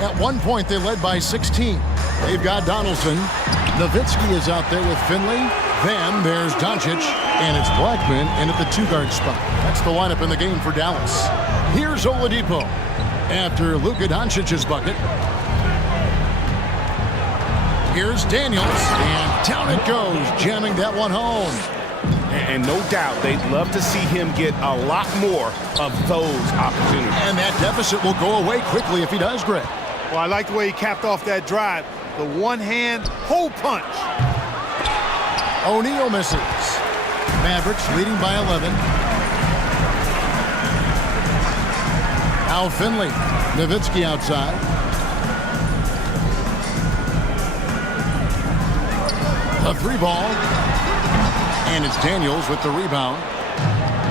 At one point, they led by 16. They've got Donaldson. Nowitzki is out there with Finley. Then there's Doncic, and it's Blackman in at the 2-guard spot. That's the lineup in the game for Dallas. Here's Oladipo after Luka Doncic's bucket. Here's Daniels, and down it goes, jamming that one home. And no doubt they'd love to see him get a lot more of those opportunities. And that deficit will go away quickly if he does, Greg. Well, I like the way he capped off that drive. The one-hand hole punch. O'Neal misses. Mavericks leading by 11. Now Finley. Nowitzki outside. A 3-ball. And it's Daniels with the rebound.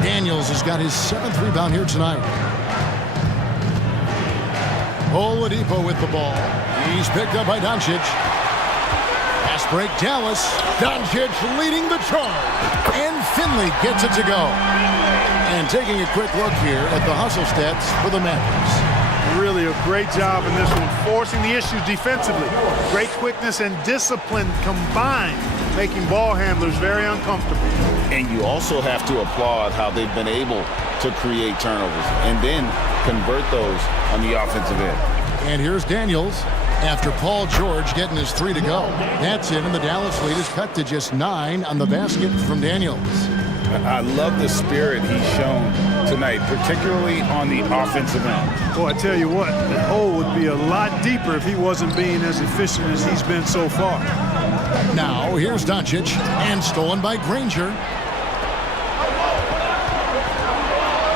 Daniels has got his 7th rebound here tonight. Oladipo with the ball. He's picked up by Doncic. Fast break, Dallas. Doncic leading the charge. And Finley gets it to go. And taking a quick look here at the hustle stats for the Mavericks. Really a great job in this one, forcing the issues defensively. Great quickness and discipline combined, making ball handlers very uncomfortable. And you also have to applaud how they've been able to create turnovers and then convert those on the offensive end. And here's Daniels after Paul George getting his 3 to go. That's it, and the Dallas lead is cut to just 9 on the basket from Daniels. I love the spirit he's shown tonight, particularly on the offensive end. Boy, I tell you what, the hole would be a lot deeper if he wasn't being as efficient as he's been so far. Now, here's Doncic, and stolen by Granger.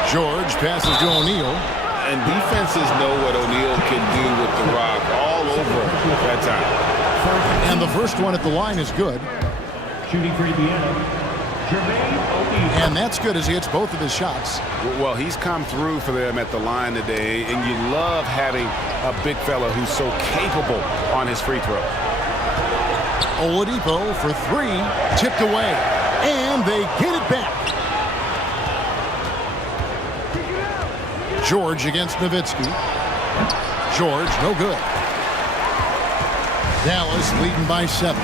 George passes to O'Neal. And defenses know what O'Neal can do with the rock all over that time. And the first one at the line is good. Shooting for Indiana, Jermaine O'Neal. And that's good as he hits both of his shots. Well, he's come through for them at the line today, and you love having a big fella who's so capable on his free throw. Oladipo for 3, tipped away, and they get it back. George against Nowitzki. George, no good. Dallas leading by 7.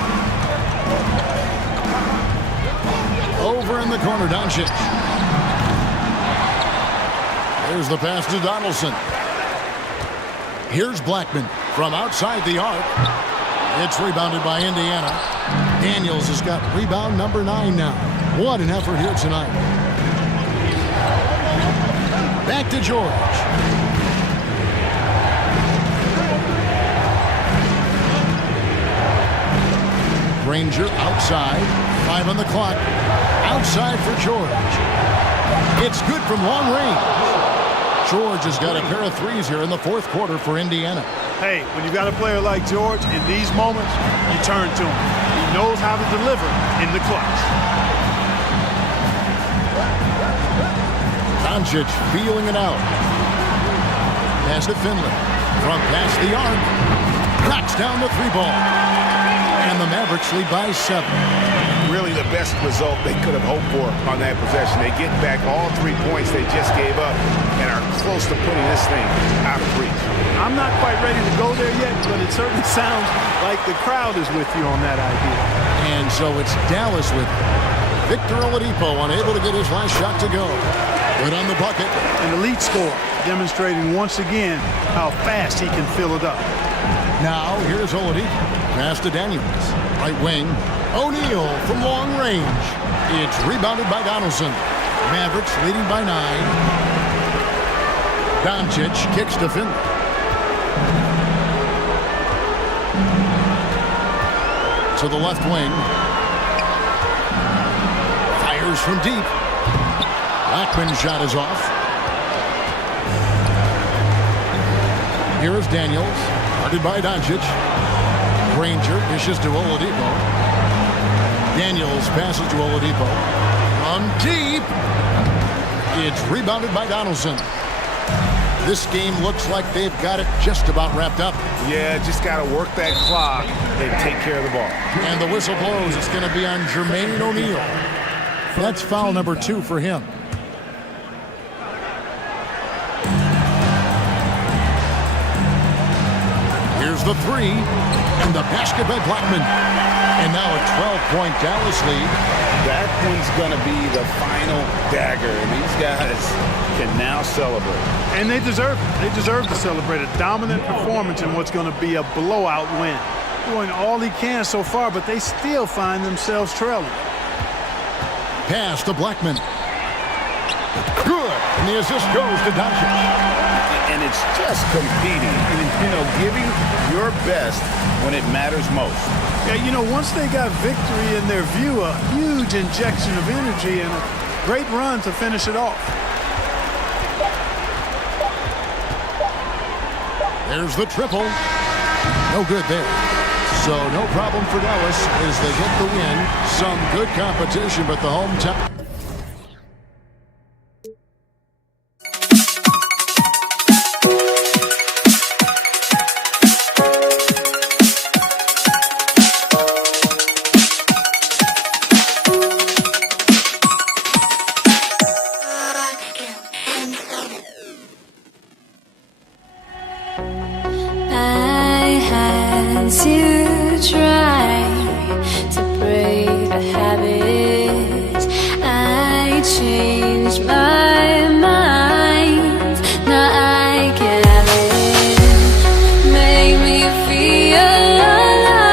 Over in the corner, Doncic. There's the pass to Donaldson. Here's Blackman from outside the arc. It's rebounded by Indiana. Daniels has got rebound number 9 now. What an effort here tonight. Back to George. Granger outside. 5 on the clock. Outside for George. It's good from long range. George has got a pair of 3s here in the 4th quarter for Indiana. Hey, when you've got a player like George, in these moments, you turn to him. He knows how to deliver in the clutch. Doncic feeling it out. Pass to Finley. From past the arc. Knocks down the 3 ball. And the Mavericks lead by 7. Really the best result they could have hoped for on that possession. They get back all 3 points they just gave up and are close to putting this thing out of reach. I'm not quite ready to go there yet, but it certainly sounds like the crowd is with you on that idea. And so it's Dallas with it. Victor Oladipo unable to get his last shot to go. Good on the bucket. An elite score, demonstrating once again how fast he can fill it up. Now here's Oladipo. Pass to Daniels. Right wing. O'Neal from long range. It's rebounded by Donaldson. Mavericks leading by 9. Doncic kicks to Finley. To the left wing. Fires from deep. Blackman's shot is off. Here is Daniels. Guarded by Doncic. Granger dishes to Oladipo. Daniels passes to Oladipo. From deep. It's rebounded by Donaldson. This game looks like they've got it just about wrapped up. Yeah, just got to work that clock and take care of the ball. And the whistle blows. It's going to be on Jermaine O'Neal. That's foul number 2 for him. Here's the 3. And the basket by Blackman. And now a 12-point Dallas lead. That one's going to be the final dagger, and these guys can now celebrate. And they deserve it. They deserve to celebrate a dominant performance in what's going to be a blowout win. Doing all he can so far, but they still find themselves trailing. Pass to Blackman. Good. And the assist goes to Doncic. And it's just competing, giving your best when it matters most. Yeah, once they got victory in their view, a huge injection of energy and a great run to finish it off. There's the triple. No good there. So no problem for Dallas as they get the win. Some good competition, but the hometown. had to try to break a habit. I changed my mind. Now I can have it. Make me feel alive.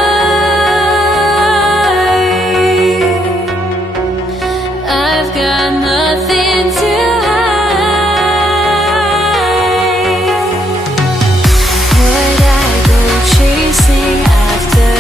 I've got nothing to hide. Would I go chasing after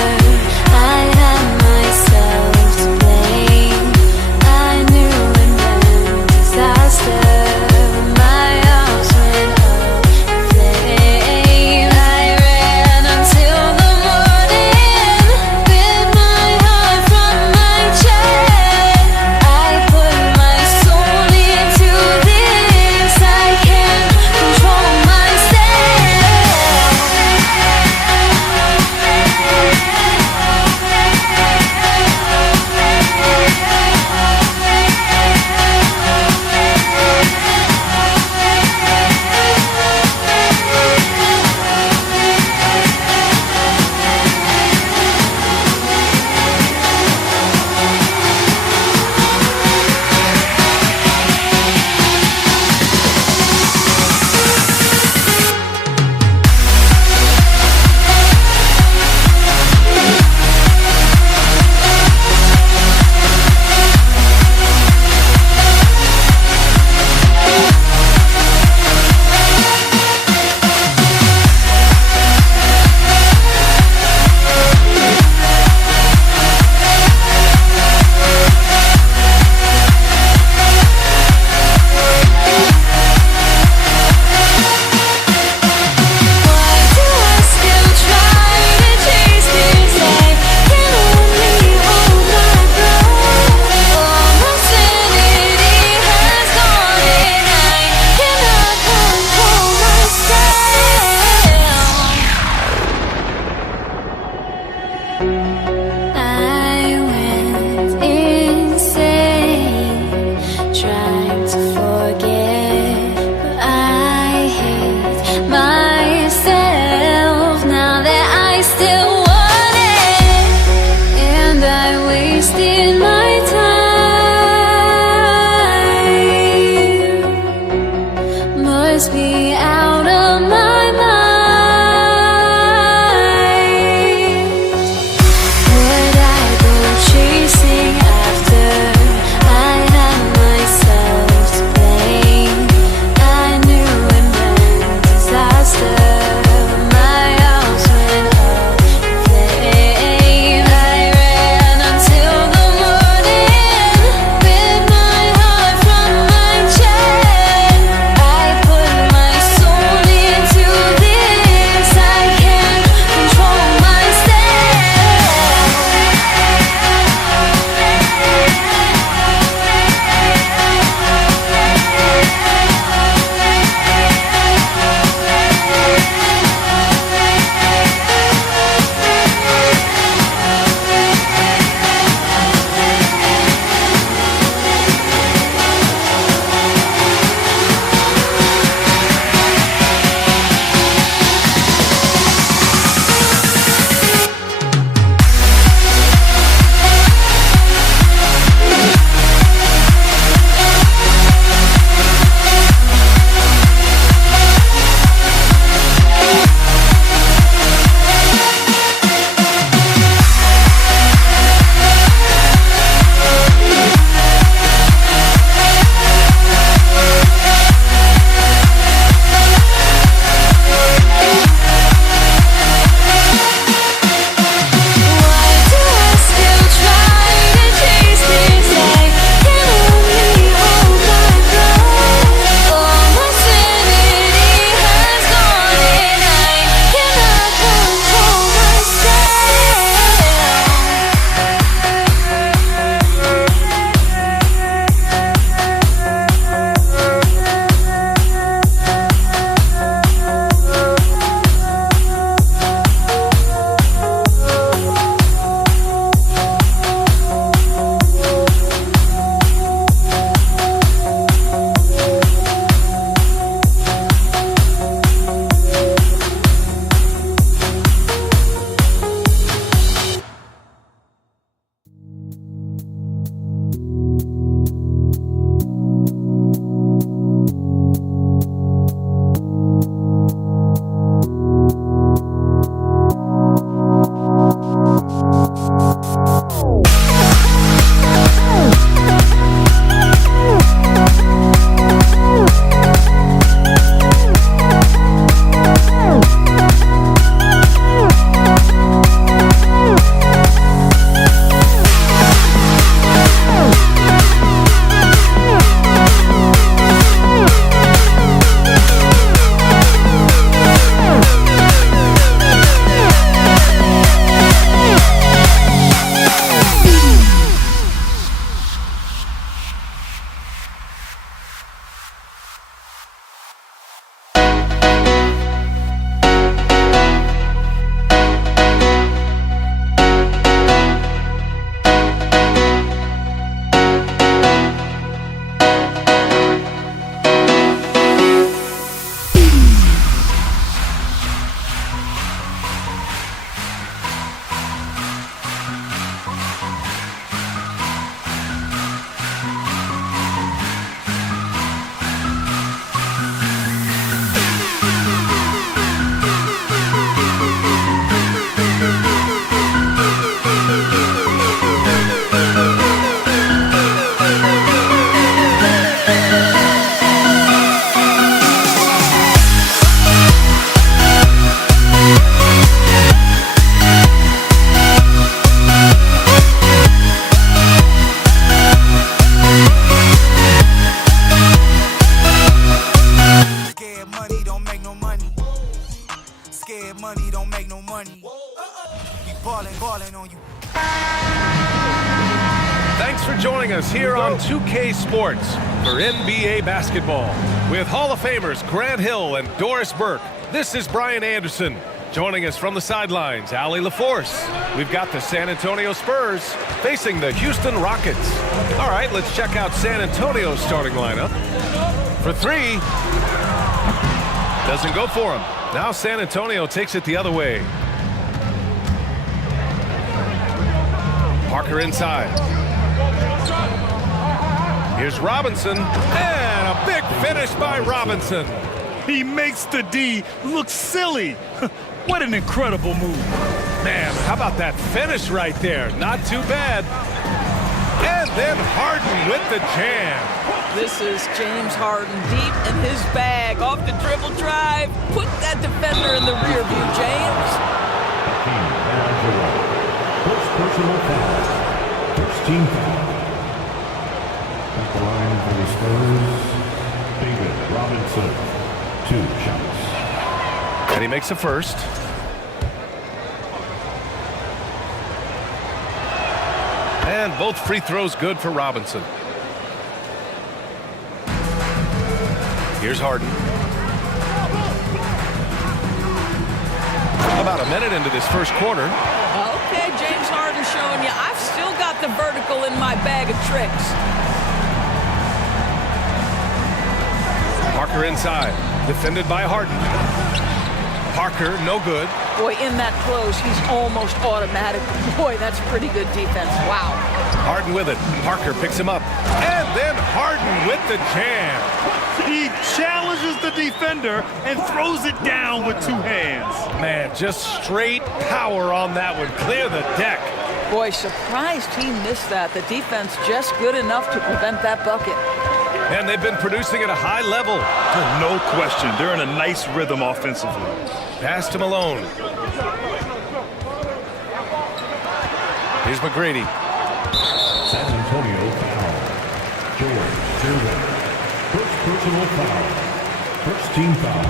ballin' on you. Thanks for joining us here on 2K Sports for NBA basketball. With Hall of Famers Grant Hill and Doris Burke, this is Brian Anderson. Joining us from the sidelines, Allie LaForce. We've got the San Antonio Spurs facing the Houston Rockets. All right, let's check out San Antonio's starting lineup. For three, doesn't go for him. Now San Antonio takes it the other way. Parker inside. Here's Robinson, and a big finish by Robinson. He makes the D look silly. What an incredible move. Man, how about that finish right there? Not too bad. And then Harden with the jam. This is James Harden deep in his bag. Off the dribble drive. Put that defender in the rear view, James. First personal foul. First team foul. At the line for the Spurs, David Robinson. 2 shots. And he makes a first. And both free throws good for Robinson. Here's Harden. About a minute into this first quarter. Okay, James Harden showing you I've still got the vertical in my bag of tricks. Parker inside. Defended by Harden. Parker, no good. Boy, in that close, he's almost automatic. Boy, that's pretty good defense. Wow. Harden with it. Parker picks him up. And then Harden with the jam. He challenges the defender and throws it down with 2 hands. Man, just straight power on that one. Clear the deck. Boy, surprised he missed that. The defense just good enough to prevent that bucket. And they've been producing at a high level. No question. They're in a nice rhythm offensively. Pass to Malone. Here's McGrady. San Antonio foul. George Gervin. First personal foul. First team foul.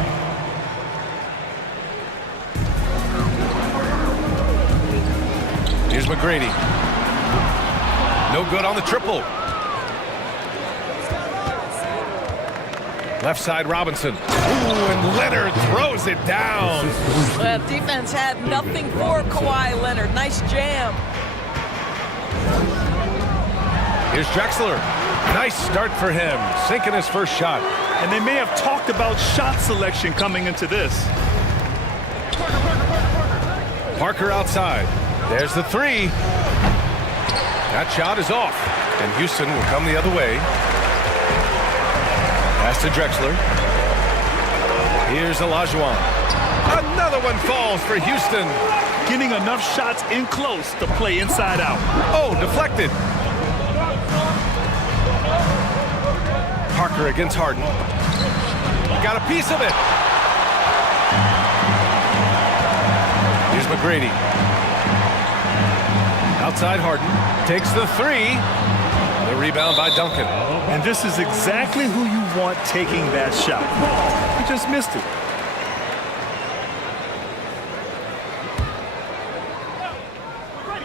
Here's McGrady. No good on the triple. Left side Robinson. Ooh, and Leonard throws it down. Well, defense had nothing for Kawhi Leonard. Nice jam. Here's Drexler. Nice start for him. Sinking his first shot. And they may have talked about shot selection coming into this. Parker outside. There's the three. That shot is off. And Houston will come the other way. Pass to Drexler. Here's Olajuwon. Another one falls for Houston. Getting enough shots in close to play inside out. Oh, deflected. Parker against Harden. Got a piece of it. Here's McGrady. Outside Harden. Takes the three. The rebound by Duncan. And this is exactly who you want taking that shot. He just missed it.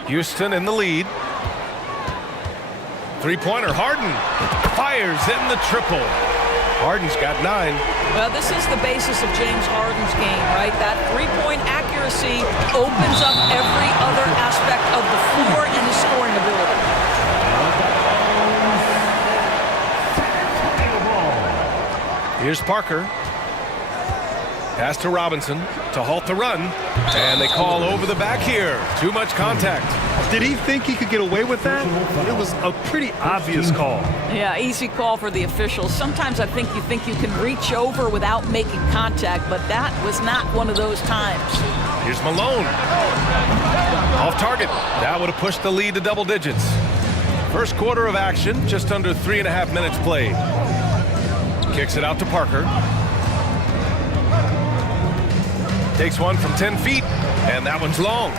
Houston in the lead. Three-pointer, Harden fires in the triple. Harden's got 9. Well, this is the basis of James Harden's game, right? That three-point accuracy opens up every other aspect of the floor and his scoring ability. Here's Parker. Pass to Robinson to halt the run. And they call over the back here. Too much contact. Did he think he could get away with that? It was a pretty obvious call. Yeah, easy call for the officials. Sometimes I think you can reach over without making contact, but that was not one of those times. Here's Malone. Off target. That would have pushed the lead to double digits. First quarter of action, just under 3.5 minutes played. Kicks it out to Parker. Takes one from 10 feet, and that one's long.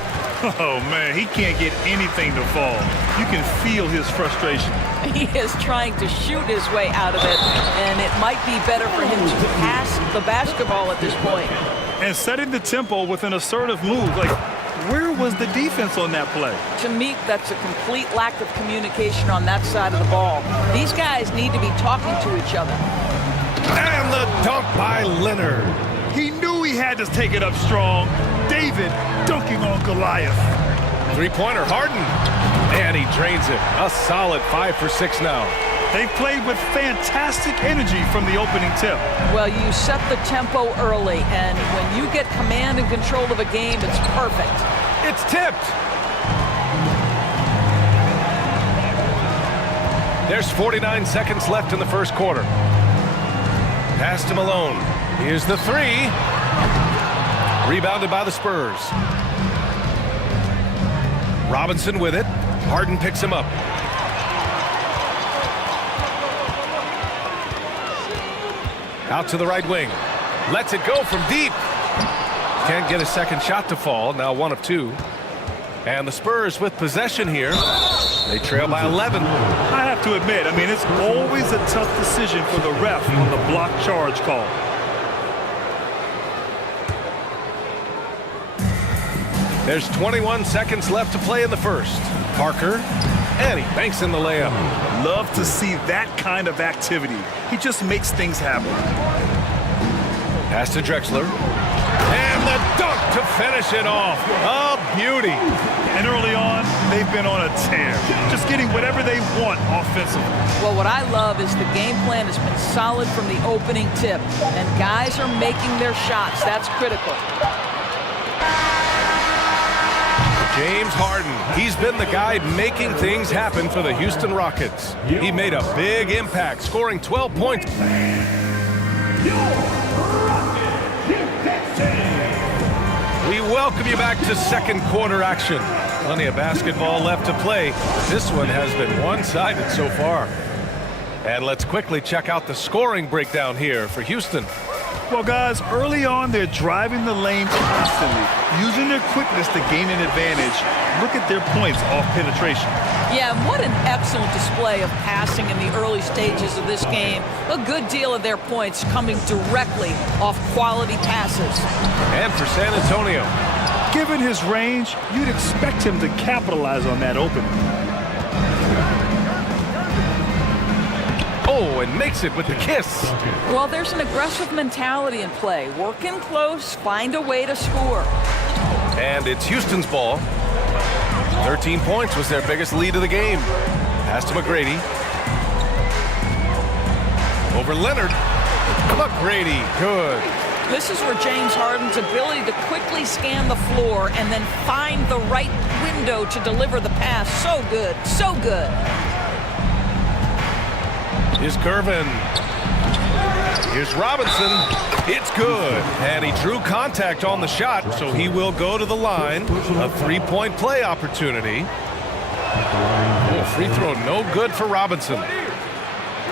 Oh, man, he can't get anything to fall. You can feel his frustration. He is trying to shoot his way out of it, and it might be better for him to pass the basketball at this point. And setting the tempo with an assertive move. Like, where was the defense on that play? To me, that's a complete lack of communication on that side of the ball. These guys need to be talking to each other. And the dunk by Leonard. He knew he had to take it up strong. David dunking on Goliath. Three-pointer, Harden. And he drains it. A solid 5 for 6 now. They played with fantastic energy from the opening tip. Well, you set the tempo early, and when you get command and control of a game, it's perfect. It's tipped. There's 49 seconds left in the first quarter. Pass to Malone. Here's the three. Rebounded by the Spurs. Robinson with it. Harden picks him up. Out to the right wing. Lets it go from deep. Can't get a second shot to fall. Now 1 of 2. And the Spurs with possession here. They trail by 11. I have to admit, I mean, it's always a tough decision for the ref on the block charge call. There's 21 seconds left to play in the first. Parker, and he banks in the layup. Love to see that kind of activity. He just makes things happen. Pass to Drexler. And the dunk to finish it off. A beauty. And early on, they've been on a tear. Just getting whatever they want offensively. Well, what I love is the game plan has been solid from the opening tip. And guys are making their shots. That's critical. James Harden, he's been the guy making things happen for the Houston Rockets. He made a big impact, scoring 12 points. We welcome you back to second quarter action. Plenty of basketball left to play. This one has been one-sided so far. And let's quickly check out the scoring breakdown here for Houston. Well, guys, early on, they're driving the lane constantly, using their quickness to gain an advantage. Look at their points off penetration. Yeah, what an excellent display of passing in the early stages of this game. A good deal of their points coming directly off quality passes. And for San Antonio, given his range, you'd expect him to capitalize on that opening. Oh, and makes it with the kiss. Well, there's an aggressive mentality in play. Work in close, find a way to score. And it's Houston's ball. 13 points was their biggest lead of the game. Pass to McGrady. Over Leonard. McGrady, good. This is where James Harden's ability to quickly scan the floor and then find the right window to deliver the pass. So good, so good. Here's Gervin. Here's Robinson. It's good. And he drew contact on the shot, so he will go to the line. A three-point play opportunity. Oh, free throw no good for Robinson.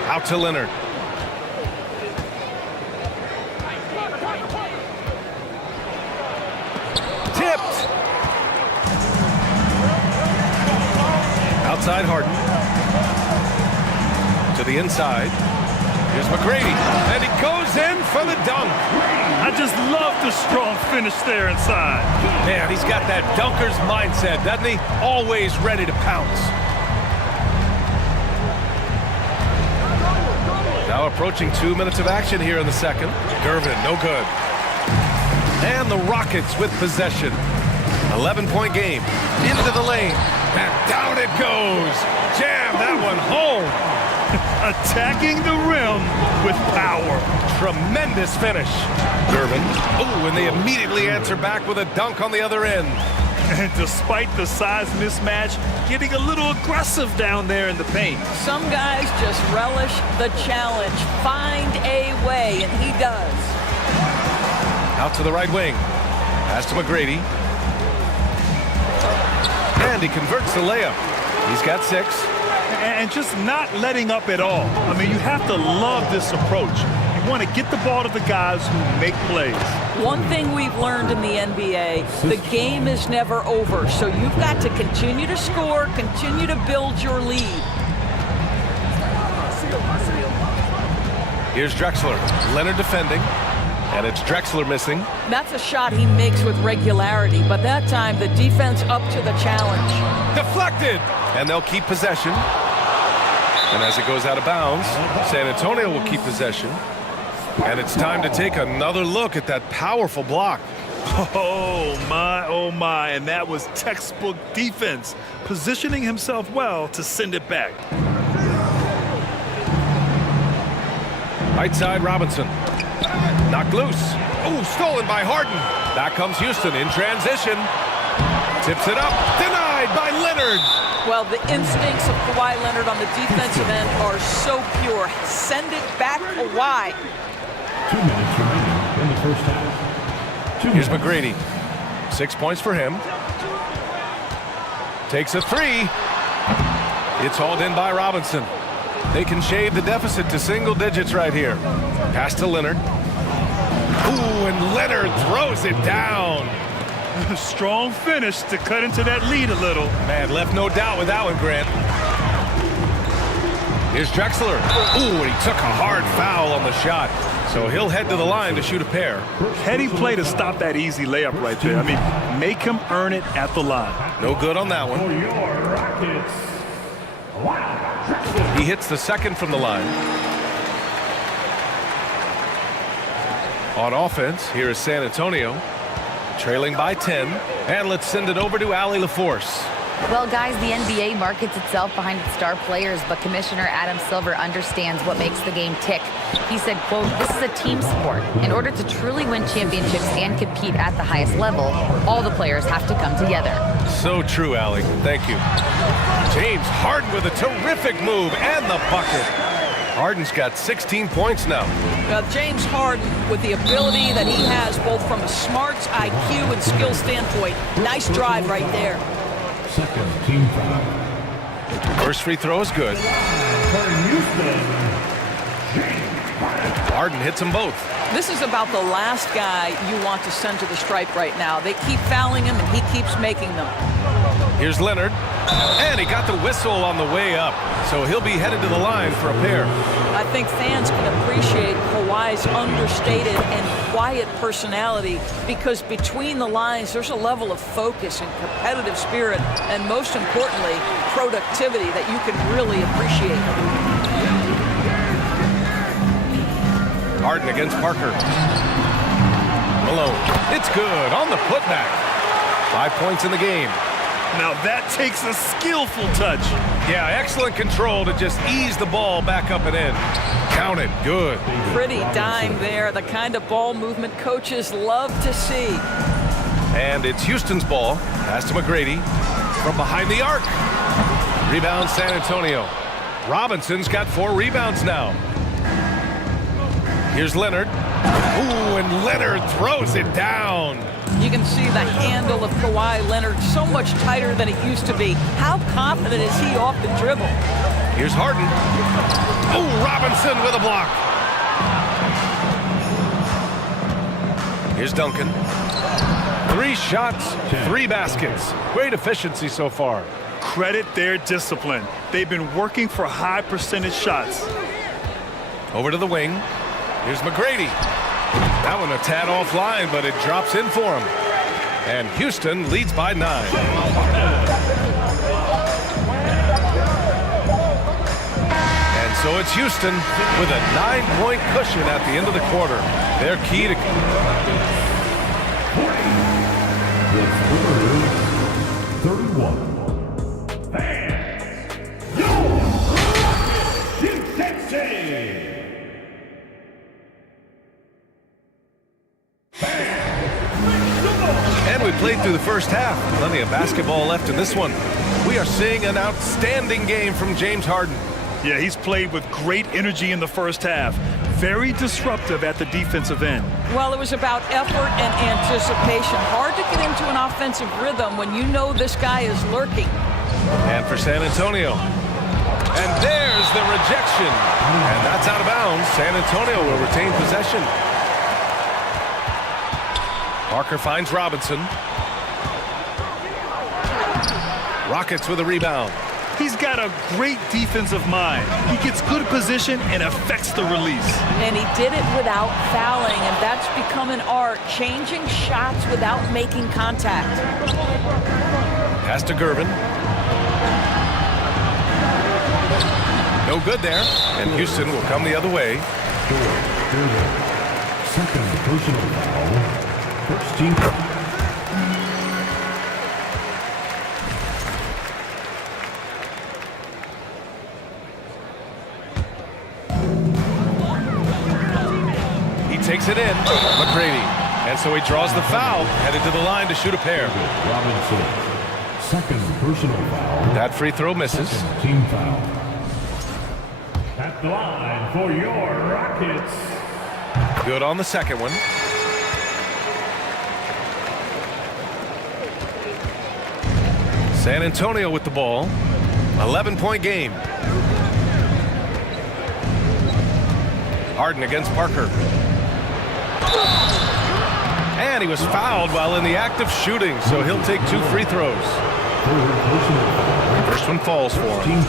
Out to Leonard. Tipped. Outside Harden. To the inside. Here's McGrady, and he goes in for the dunk. I just love the strong finish there inside. Man, he's got that dunker's mindset, doesn't he? Always ready to pounce. Now approaching 2 minutes of action here in the second. Gervin, no good. And the Rockets with possession. 11-point game. Into the lane. And down it goes. Jam that one home. Attacking the rim with power. Tremendous finish. Gervin. Oh, and they immediately answer back with a dunk on the other end. And despite the size mismatch, getting a little aggressive down there in the paint. Some guys just relish the challenge. Find a way, and he does. Out to the right wing. Pass to McGrady. And he converts the layup. He's got 6. And just not letting up at all. I mean, you have to love this approach. You want to get the ball to the guys who make plays. One thing we've learned in the NBA, the game is never over. So you've got to continue to score, continue to build your lead. Here's Drexler. Leonard defending. And it's Drexler missing. That's a shot he makes with regularity, but that time the defense up to the challenge. Deflected! And they'll keep possession. And as it goes out of bounds, San Antonio will keep possession. And it's time to take another look at that powerful block. Oh my, and that was textbook defense, positioning himself well to send it back. Right side, Robinson. Knocked loose. Oh, stolen by Harden. Back comes Houston in transition. Tips it up. Denied by Leonard. Well, the instincts of Kawhi Leonard on the defensive end are so pure. Send it back, Kawhi. 2 minutes remaining in the first half. Here's McGrady. 6 points for him. Takes a three. It's hauled in by Robinson. They can shave the deficit to single digits right here. Pass to Leonard. Ooh, and Leonard throws it down. Strong finish to cut into that lead a little. Man, left no doubt with that one, Grant. Here's Drexler. Ooh, and he took a hard foul on the shot. So he'll head to the line to shoot a pair. Heady play to stop that easy layup right there. I mean, make him earn it at the line. No good on that one. For your Rockets, He hits the second from the line. On offense, here is San Antonio, trailing by 10. And let's send it over to Allie LaForce. Well, guys, the NBA markets itself behind its star players, but Commissioner Adam Silver understands what makes the game tick. He said, quote, "This is a team sport. In order to truly win championships and compete at the highest level, all the players have to come together." So true, Allie. Thank you. James Harden with a terrific move and the bucket. Harden's got 16 points now. James Harden, with the ability that he has both from a smarts, IQ, and skill standpoint, nice drive right there. second team foul. First free throw is good. Harden hits them both. This is about the last guy you want to send to the stripe right now. They keep fouling him, and he keeps making them. Here's Leonard. And he got the whistle on the way up. So he'll be headed to the line for a pair. I think fans can appreciate Kawhi's understated and quiet personality because between the lines, there's a level of focus and competitive spirit, and most importantly, productivity that you can really appreciate. Harden against Parker. Malone. It's good on the putback. 5 points in the game. Now that takes a skillful touch. Yeah, excellent control to just ease the ball back up and in. Counted. Good. Pretty dime there. The kind of ball movement coaches love to see. And it's Houston's ball. Pass to McGrady. From behind the arc. Rebound San Antonio. Robinson's got 4 rebounds now. Here's Leonard. Ooh, and Leonard throws it down. You can see the handle of Kawhi Leonard so much tighter than it used to be. How confident is he off the dribble? Here's Harden. Oh, Robinson with a block. Here's Duncan. 3 shots, 3 baskets. Great efficiency so far. Credit their discipline. They've been working for high percentage shots. Over to the wing. Here's McGrady. That one a tad offline, but it drops in for him. And Houston leads by 9. And so it's Houston with a 9-point cushion at the end of the quarter. They're key to... With 31. Fans, your Texas. And we played through the first half. Plenty of basketball left in this one. We are seeing an outstanding game from James Harden. Yeah, he's played with great energy in the first half. Very disruptive at the defensive end. Well, it was about effort and anticipation. Hard to get into an offensive rhythm when you know this guy is lurking. And for San Antonio. And there's the rejection. And that's out of bounds. San Antonio will retain possession. Parker finds Robinson. Rockets with a rebound. He's got a great defensive mind. He gets good position and affects the release. And he did it without fouling, and that's become an art, changing shots without making contact. Pass to Gervin. No good there, and Houston will come the other way. Second personal foul. First team foul. Takes it in, McGrady. And so he draws the foul, headed to the line to shoot a pair. Robinson, second personal foul. That free throw misses. Second team foul. At the line for your Rockets. Good on the second one. San Antonio with the ball. 11-point game. Harden against Parker. And he was fouled while in the act of shooting, so he'll take 2 free throws. First one falls for him.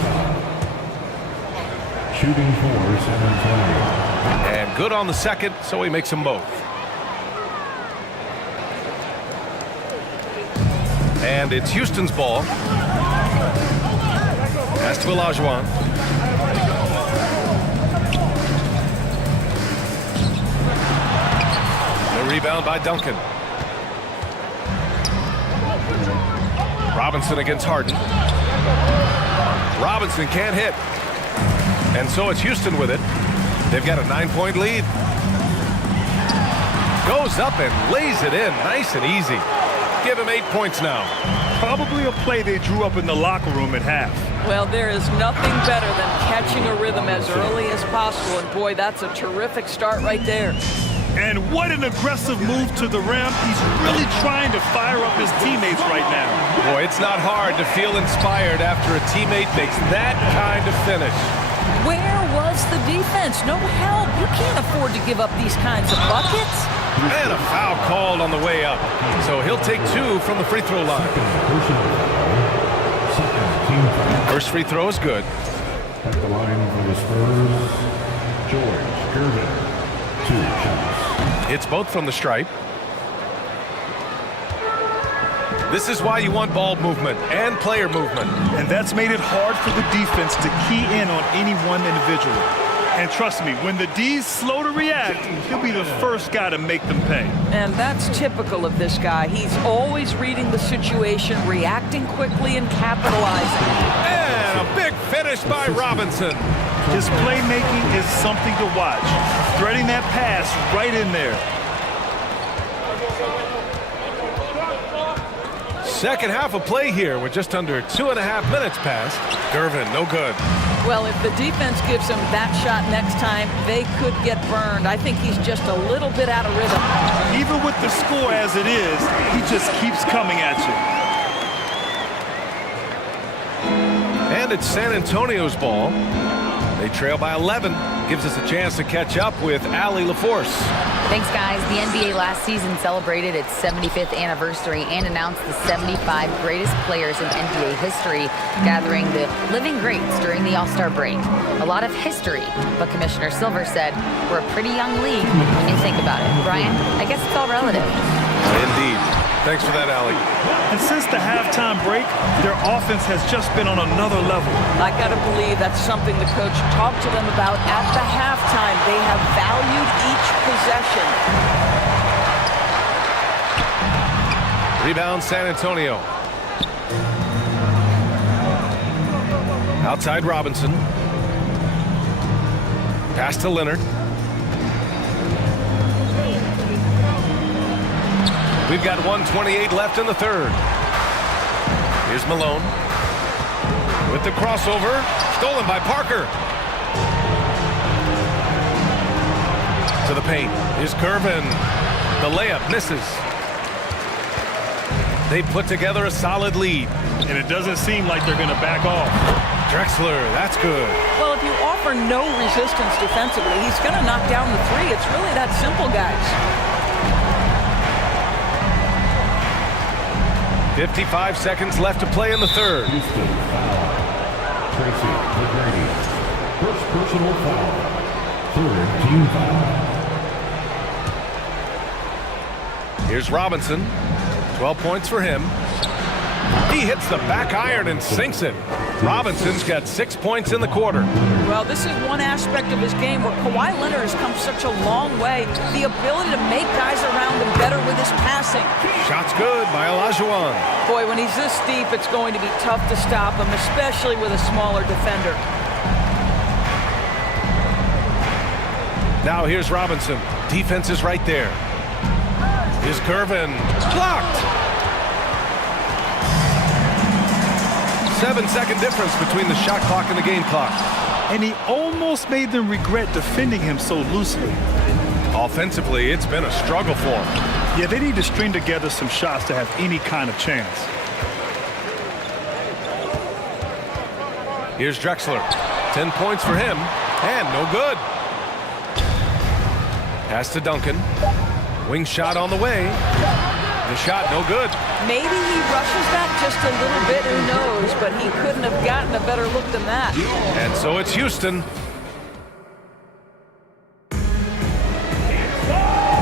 Shooting for San Antonio. And good on the second, so he makes them both. And it's Houston's ball. Pass to Olajuwon. Rebound by Duncan. Robinson against Harden. Robinson can't hit. And so it's Houston with it. They've got a 9-point lead. Goes up and lays it in nice and easy. Give him 8 points now. Probably a play they drew up in the locker room at half. Well, there is nothing better than catching a rhythm as early as possible. And boy, that's a terrific start right there. And what an aggressive move to the rim. He's really trying to fire up his teammates right now. Boy, it's not hard to feel inspired after a teammate makes that kind of finish. Where was the defense? No help. You can't afford to give up these kinds of buckets. And a foul called on the way up. So he'll take 2 from the free throw line. First free throw is good. At the line for the Spurs, George Gervin. 2 shots. It's both from the stripe. This is why you want ball movement and player movement. And that's made it hard for the defense to key in on any one individual. And trust me, when the D's slow to react, he'll be the first guy to make them pay. And that's typical of this guy. He's always reading the situation, reacting quickly, and capitalizing. And a big finish by Robinson. His playmaking is something to watch. Threading that pass right in there. Second half of play here with just under 2.5 minutes passed. Gervin, no good. Well, if the defense gives him that shot next time, they could get burned. I think he's just a little bit out of rhythm. Even with the score as it is, he just keeps coming at you. And it's San Antonio's ball. They trail by 11. Gives us a chance to catch up with Allie LaForce. Thanks, guys. The NBA last season celebrated its 75th anniversary and announced the 75 greatest players in NBA history, gathering the living greats during the All-Star break. A lot of history, but Commissioner Silver said, we're a pretty young league when you think about it. Brian, I guess it's all relative. Indeed. Thanks for that, Allie. And since the halftime break, their offense has just been on another level. I got to believe that's something the coach talked to them about at the halftime. They have valued each possession. Rebound, San Antonio. Outside Robinson. Pass to Leonard. We've got 1:28 left in the third. Here's Malone. With the crossover. Stolen by Parker. To the paint. Here's Gervin. The layup misses. They put together a solid lead. And it doesn't seem like they're going to back off. Drexler, that's good. Well, if you offer no resistance defensively, he's going to knock down the three. It's really that simple, guys. 55 seconds left to play in the third. Tracy McGrady. First personal foul. Third team foul. Here's Robinson. 12 points for him. He hits the back iron and sinks it. Robinson's got 6 points in the quarter. Well, this is one aspect of his game where Kawhi Leonard has come such a long way. The ability to make guys around him better with his passing. Shot's good by Olajuwon. Boy, when he's this deep, it's going to be tough to stop him, especially with a smaller defender. Now here's Robinson. Defense is right there. Here's Gervin. Blocked. 7-second difference between the shot clock and the game clock. And he almost made them regret defending him so loosely. Offensively, it's been a struggle for him. Yeah, they need to string together some shots to have any kind of chance. Here's Drexler. 10 points for him, and no good. Pass to Duncan. Wing shot on the way. The shot no good. Maybe he rushes that just a little bit, who knows, but he couldn't have gotten a better look than that. And so it's Houston.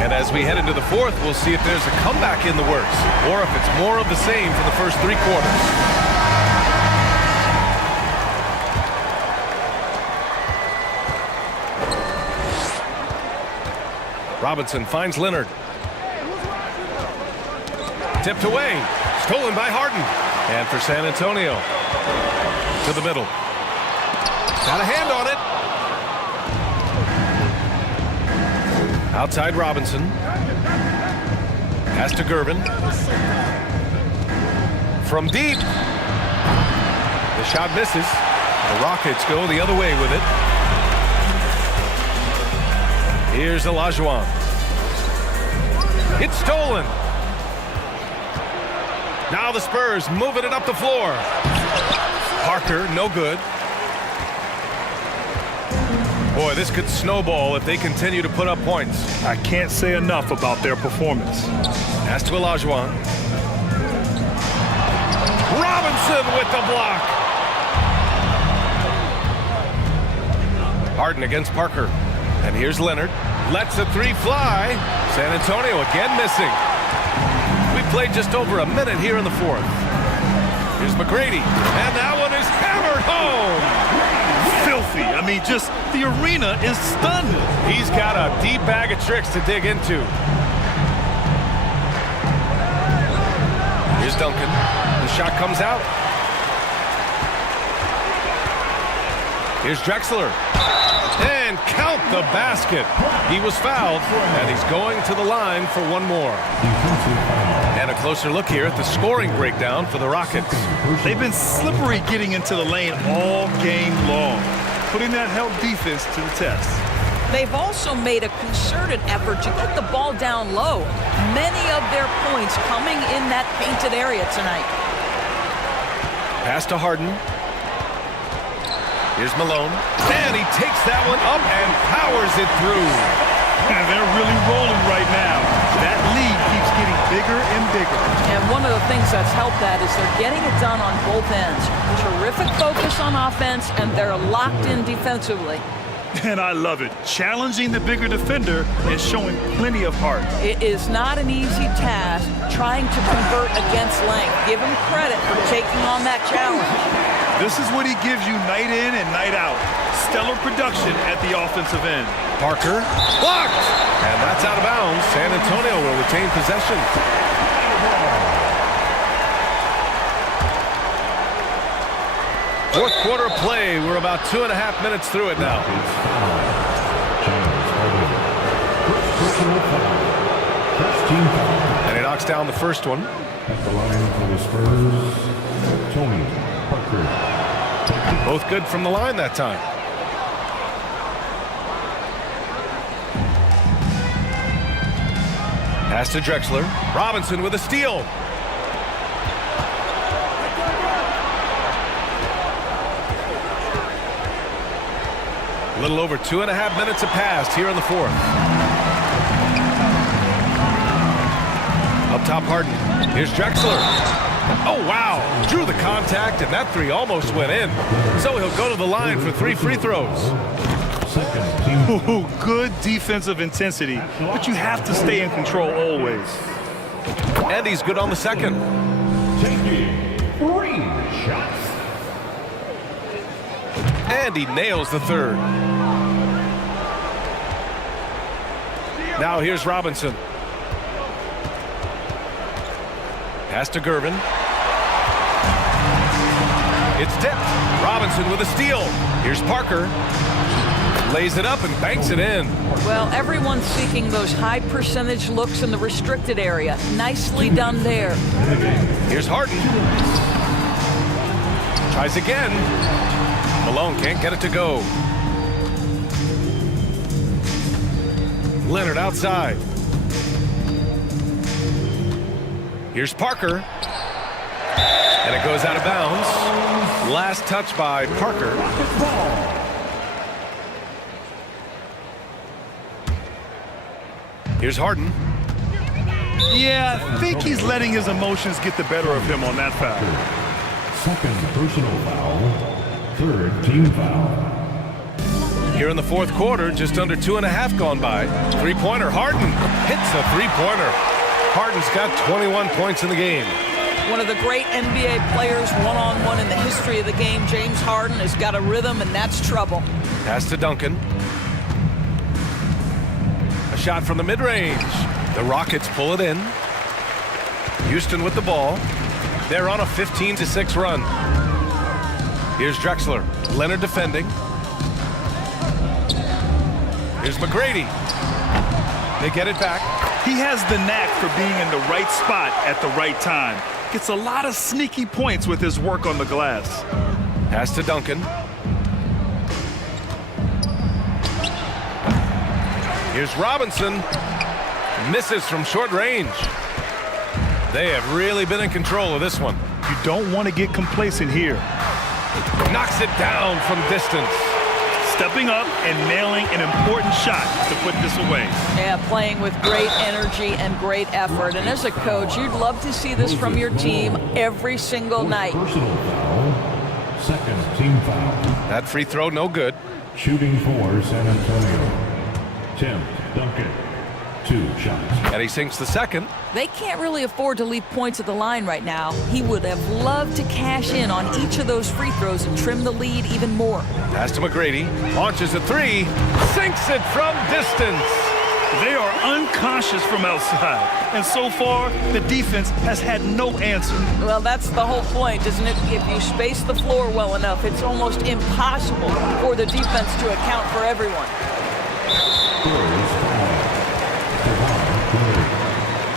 And as we head into the fourth, we'll see if there's a comeback in the works, or if it's more of the same for the first 3 quarters. Robinson finds Leonard. Tipped away. Stolen by Harden. And for San Antonio. To the middle. Got a hand on it. Outside Robinson. Pass to Gervin. From deep. The shot misses. The Rockets go the other way with it. Here's Olajuwon. It's stolen. Now the Spurs moving it up the floor. Parker, no good. Boy, this could snowball if they continue to put up points. I can't say enough about their performance. Pass to Olajuwon. Robinson with the block. Harden against Parker. And here's Leonard. Lets the 3 fly. San Antonio again missing. We played just over a minute here in the fourth. Here's McGrady. And that one is hammered home. Filthy. I mean, just the arena is stunned. He's got a deep bag of tricks to dig into. Here's Duncan. The shot comes out. Here's Drexler. And count the basket. He was fouled, and he's going to the line for one more. And a closer look here at the scoring breakdown for the Rockets. They've been slippery getting into the lane all game long, putting that help defense to the test. They've also made a concerted effort to get the ball down low. Many of their points coming in that painted area tonight. Pass to Harden. Here's Malone. And he takes that one up and powers it through. And they're really rolling right now. That lead keeps getting bigger and bigger. And one of the things that's helped that is they're getting it done on both ends. Terrific focus on offense, and they're locked in defensively. And I love it. Challenging the bigger defender and showing plenty of heart. It is not an easy task trying to convert against length. Give him credit for taking on that challenge. This is what he gives you night in and night out. Stellar production at the offensive end. Parker blocked. And that's out of bounds. San Antonio will retain possession. Fourth quarter play. We're about 2.5 minutes through it now. And he knocks down the first one. At the line for the Spurs, Tony Parker. Both good from the line that time. Pass to Drexler. Robinson with a steal. A little over 2.5 minutes have passed here in the fourth. Up top, Harden. Here's Drexler. Oh, wow. Drew the contact, and that three almost went in. So he'll go to the line for 3 free throws. Ooh, good defensive intensity, but you have to stay in control always. And he's good on the second. Taking 3 shots. And he nails the third. Now here's Robinson. Pass to Gervin. It's tipped. Robinson with a steal. Here's Parker. Lays it up and banks it in. Well, everyone's seeking those high percentage looks in the restricted area. Nicely done there. Here's Harden. Tries again. Malone can't get it to go. Leonard outside. Here's Parker. And it goes out of bounds. Last touch by Parker. Here's Harden. Yeah, I think he's letting his emotions get the better of him on that foul. Second personal foul. 3rd team foul. Here in the 4th quarter, just under 2.5 gone by. Three-pointer, Harden hits a three-pointer. Harden's got 21 points in the game. One of the great NBA players one-on-one in the history of the game, James Harden, has got a rhythm, and that's trouble. Pass to Duncan. A shot from the mid-range. The Rockets pull it in. Houston with the ball. They're on a 15-6 run. Here's Drexler. Leonard defending. Here's McGrady. They get it back. He has the knack for being in the right spot at the right time. Gets a lot of sneaky points with his work on the glass. Pass to Duncan. Here's Robinson. Misses from short range. They have really been in control of this one. You don't want to get complacent here. Knocks it down from distance. Stepping up and nailing an important shot to put this away. Yeah, playing with great energy and great effort. And as a coach, you'd love to see this from your team every single night. Personal foul. 2nd team foul. That free throw no good. Shooting for San Antonio. Tim Duncan. 2 shots. And he sinks the second. They can't really afford to leave points at the line right now. He would have loved to cash in on each of those free throws and trim the lead even more. Pass to McGrady. Launches a three. Sinks it from distance. They are unconscious from outside. And so far, the defense has had no answer. Well, that's the whole point, isn't it? If you space the floor well enough, it's almost impossible for the defense to account for everyone.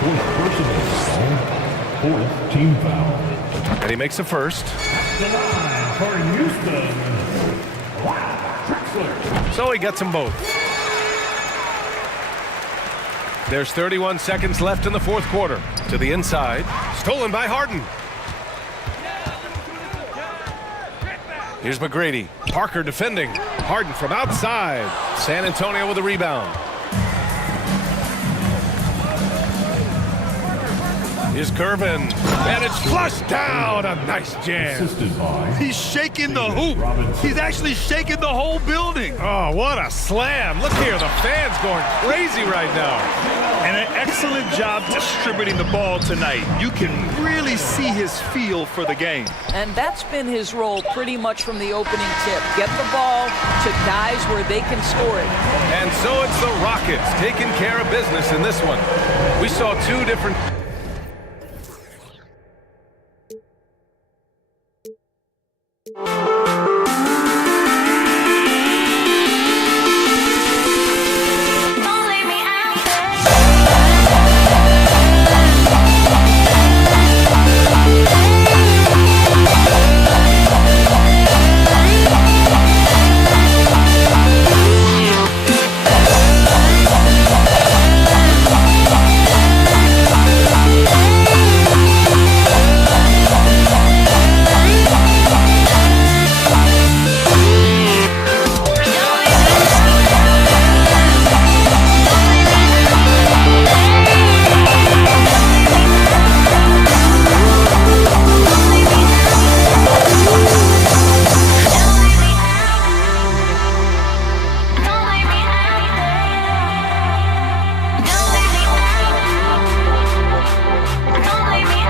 Fourth personal foul. 4th team foul. And he makes the first. The line for Houston. Drexler. So he gets them both. There's 31 seconds left in the 4th quarter. To the inside. Stolen by Harden. Here's McGrady. Parker defending. Harden from outside. San Antonio with a rebound. Here's Gervin. And it's flushed down. A nice jam. He's shaking the hoop. He's actually shaking the whole building. Oh, what a slam. Look here. The fans going crazy right now. And an excellent job distributing the ball tonight. You can really see his feel for the game. And that's been his role pretty much from the opening tip. Get the ball to guys where they can score it. And so it's the Rockets taking care of business in this one. We saw 2 different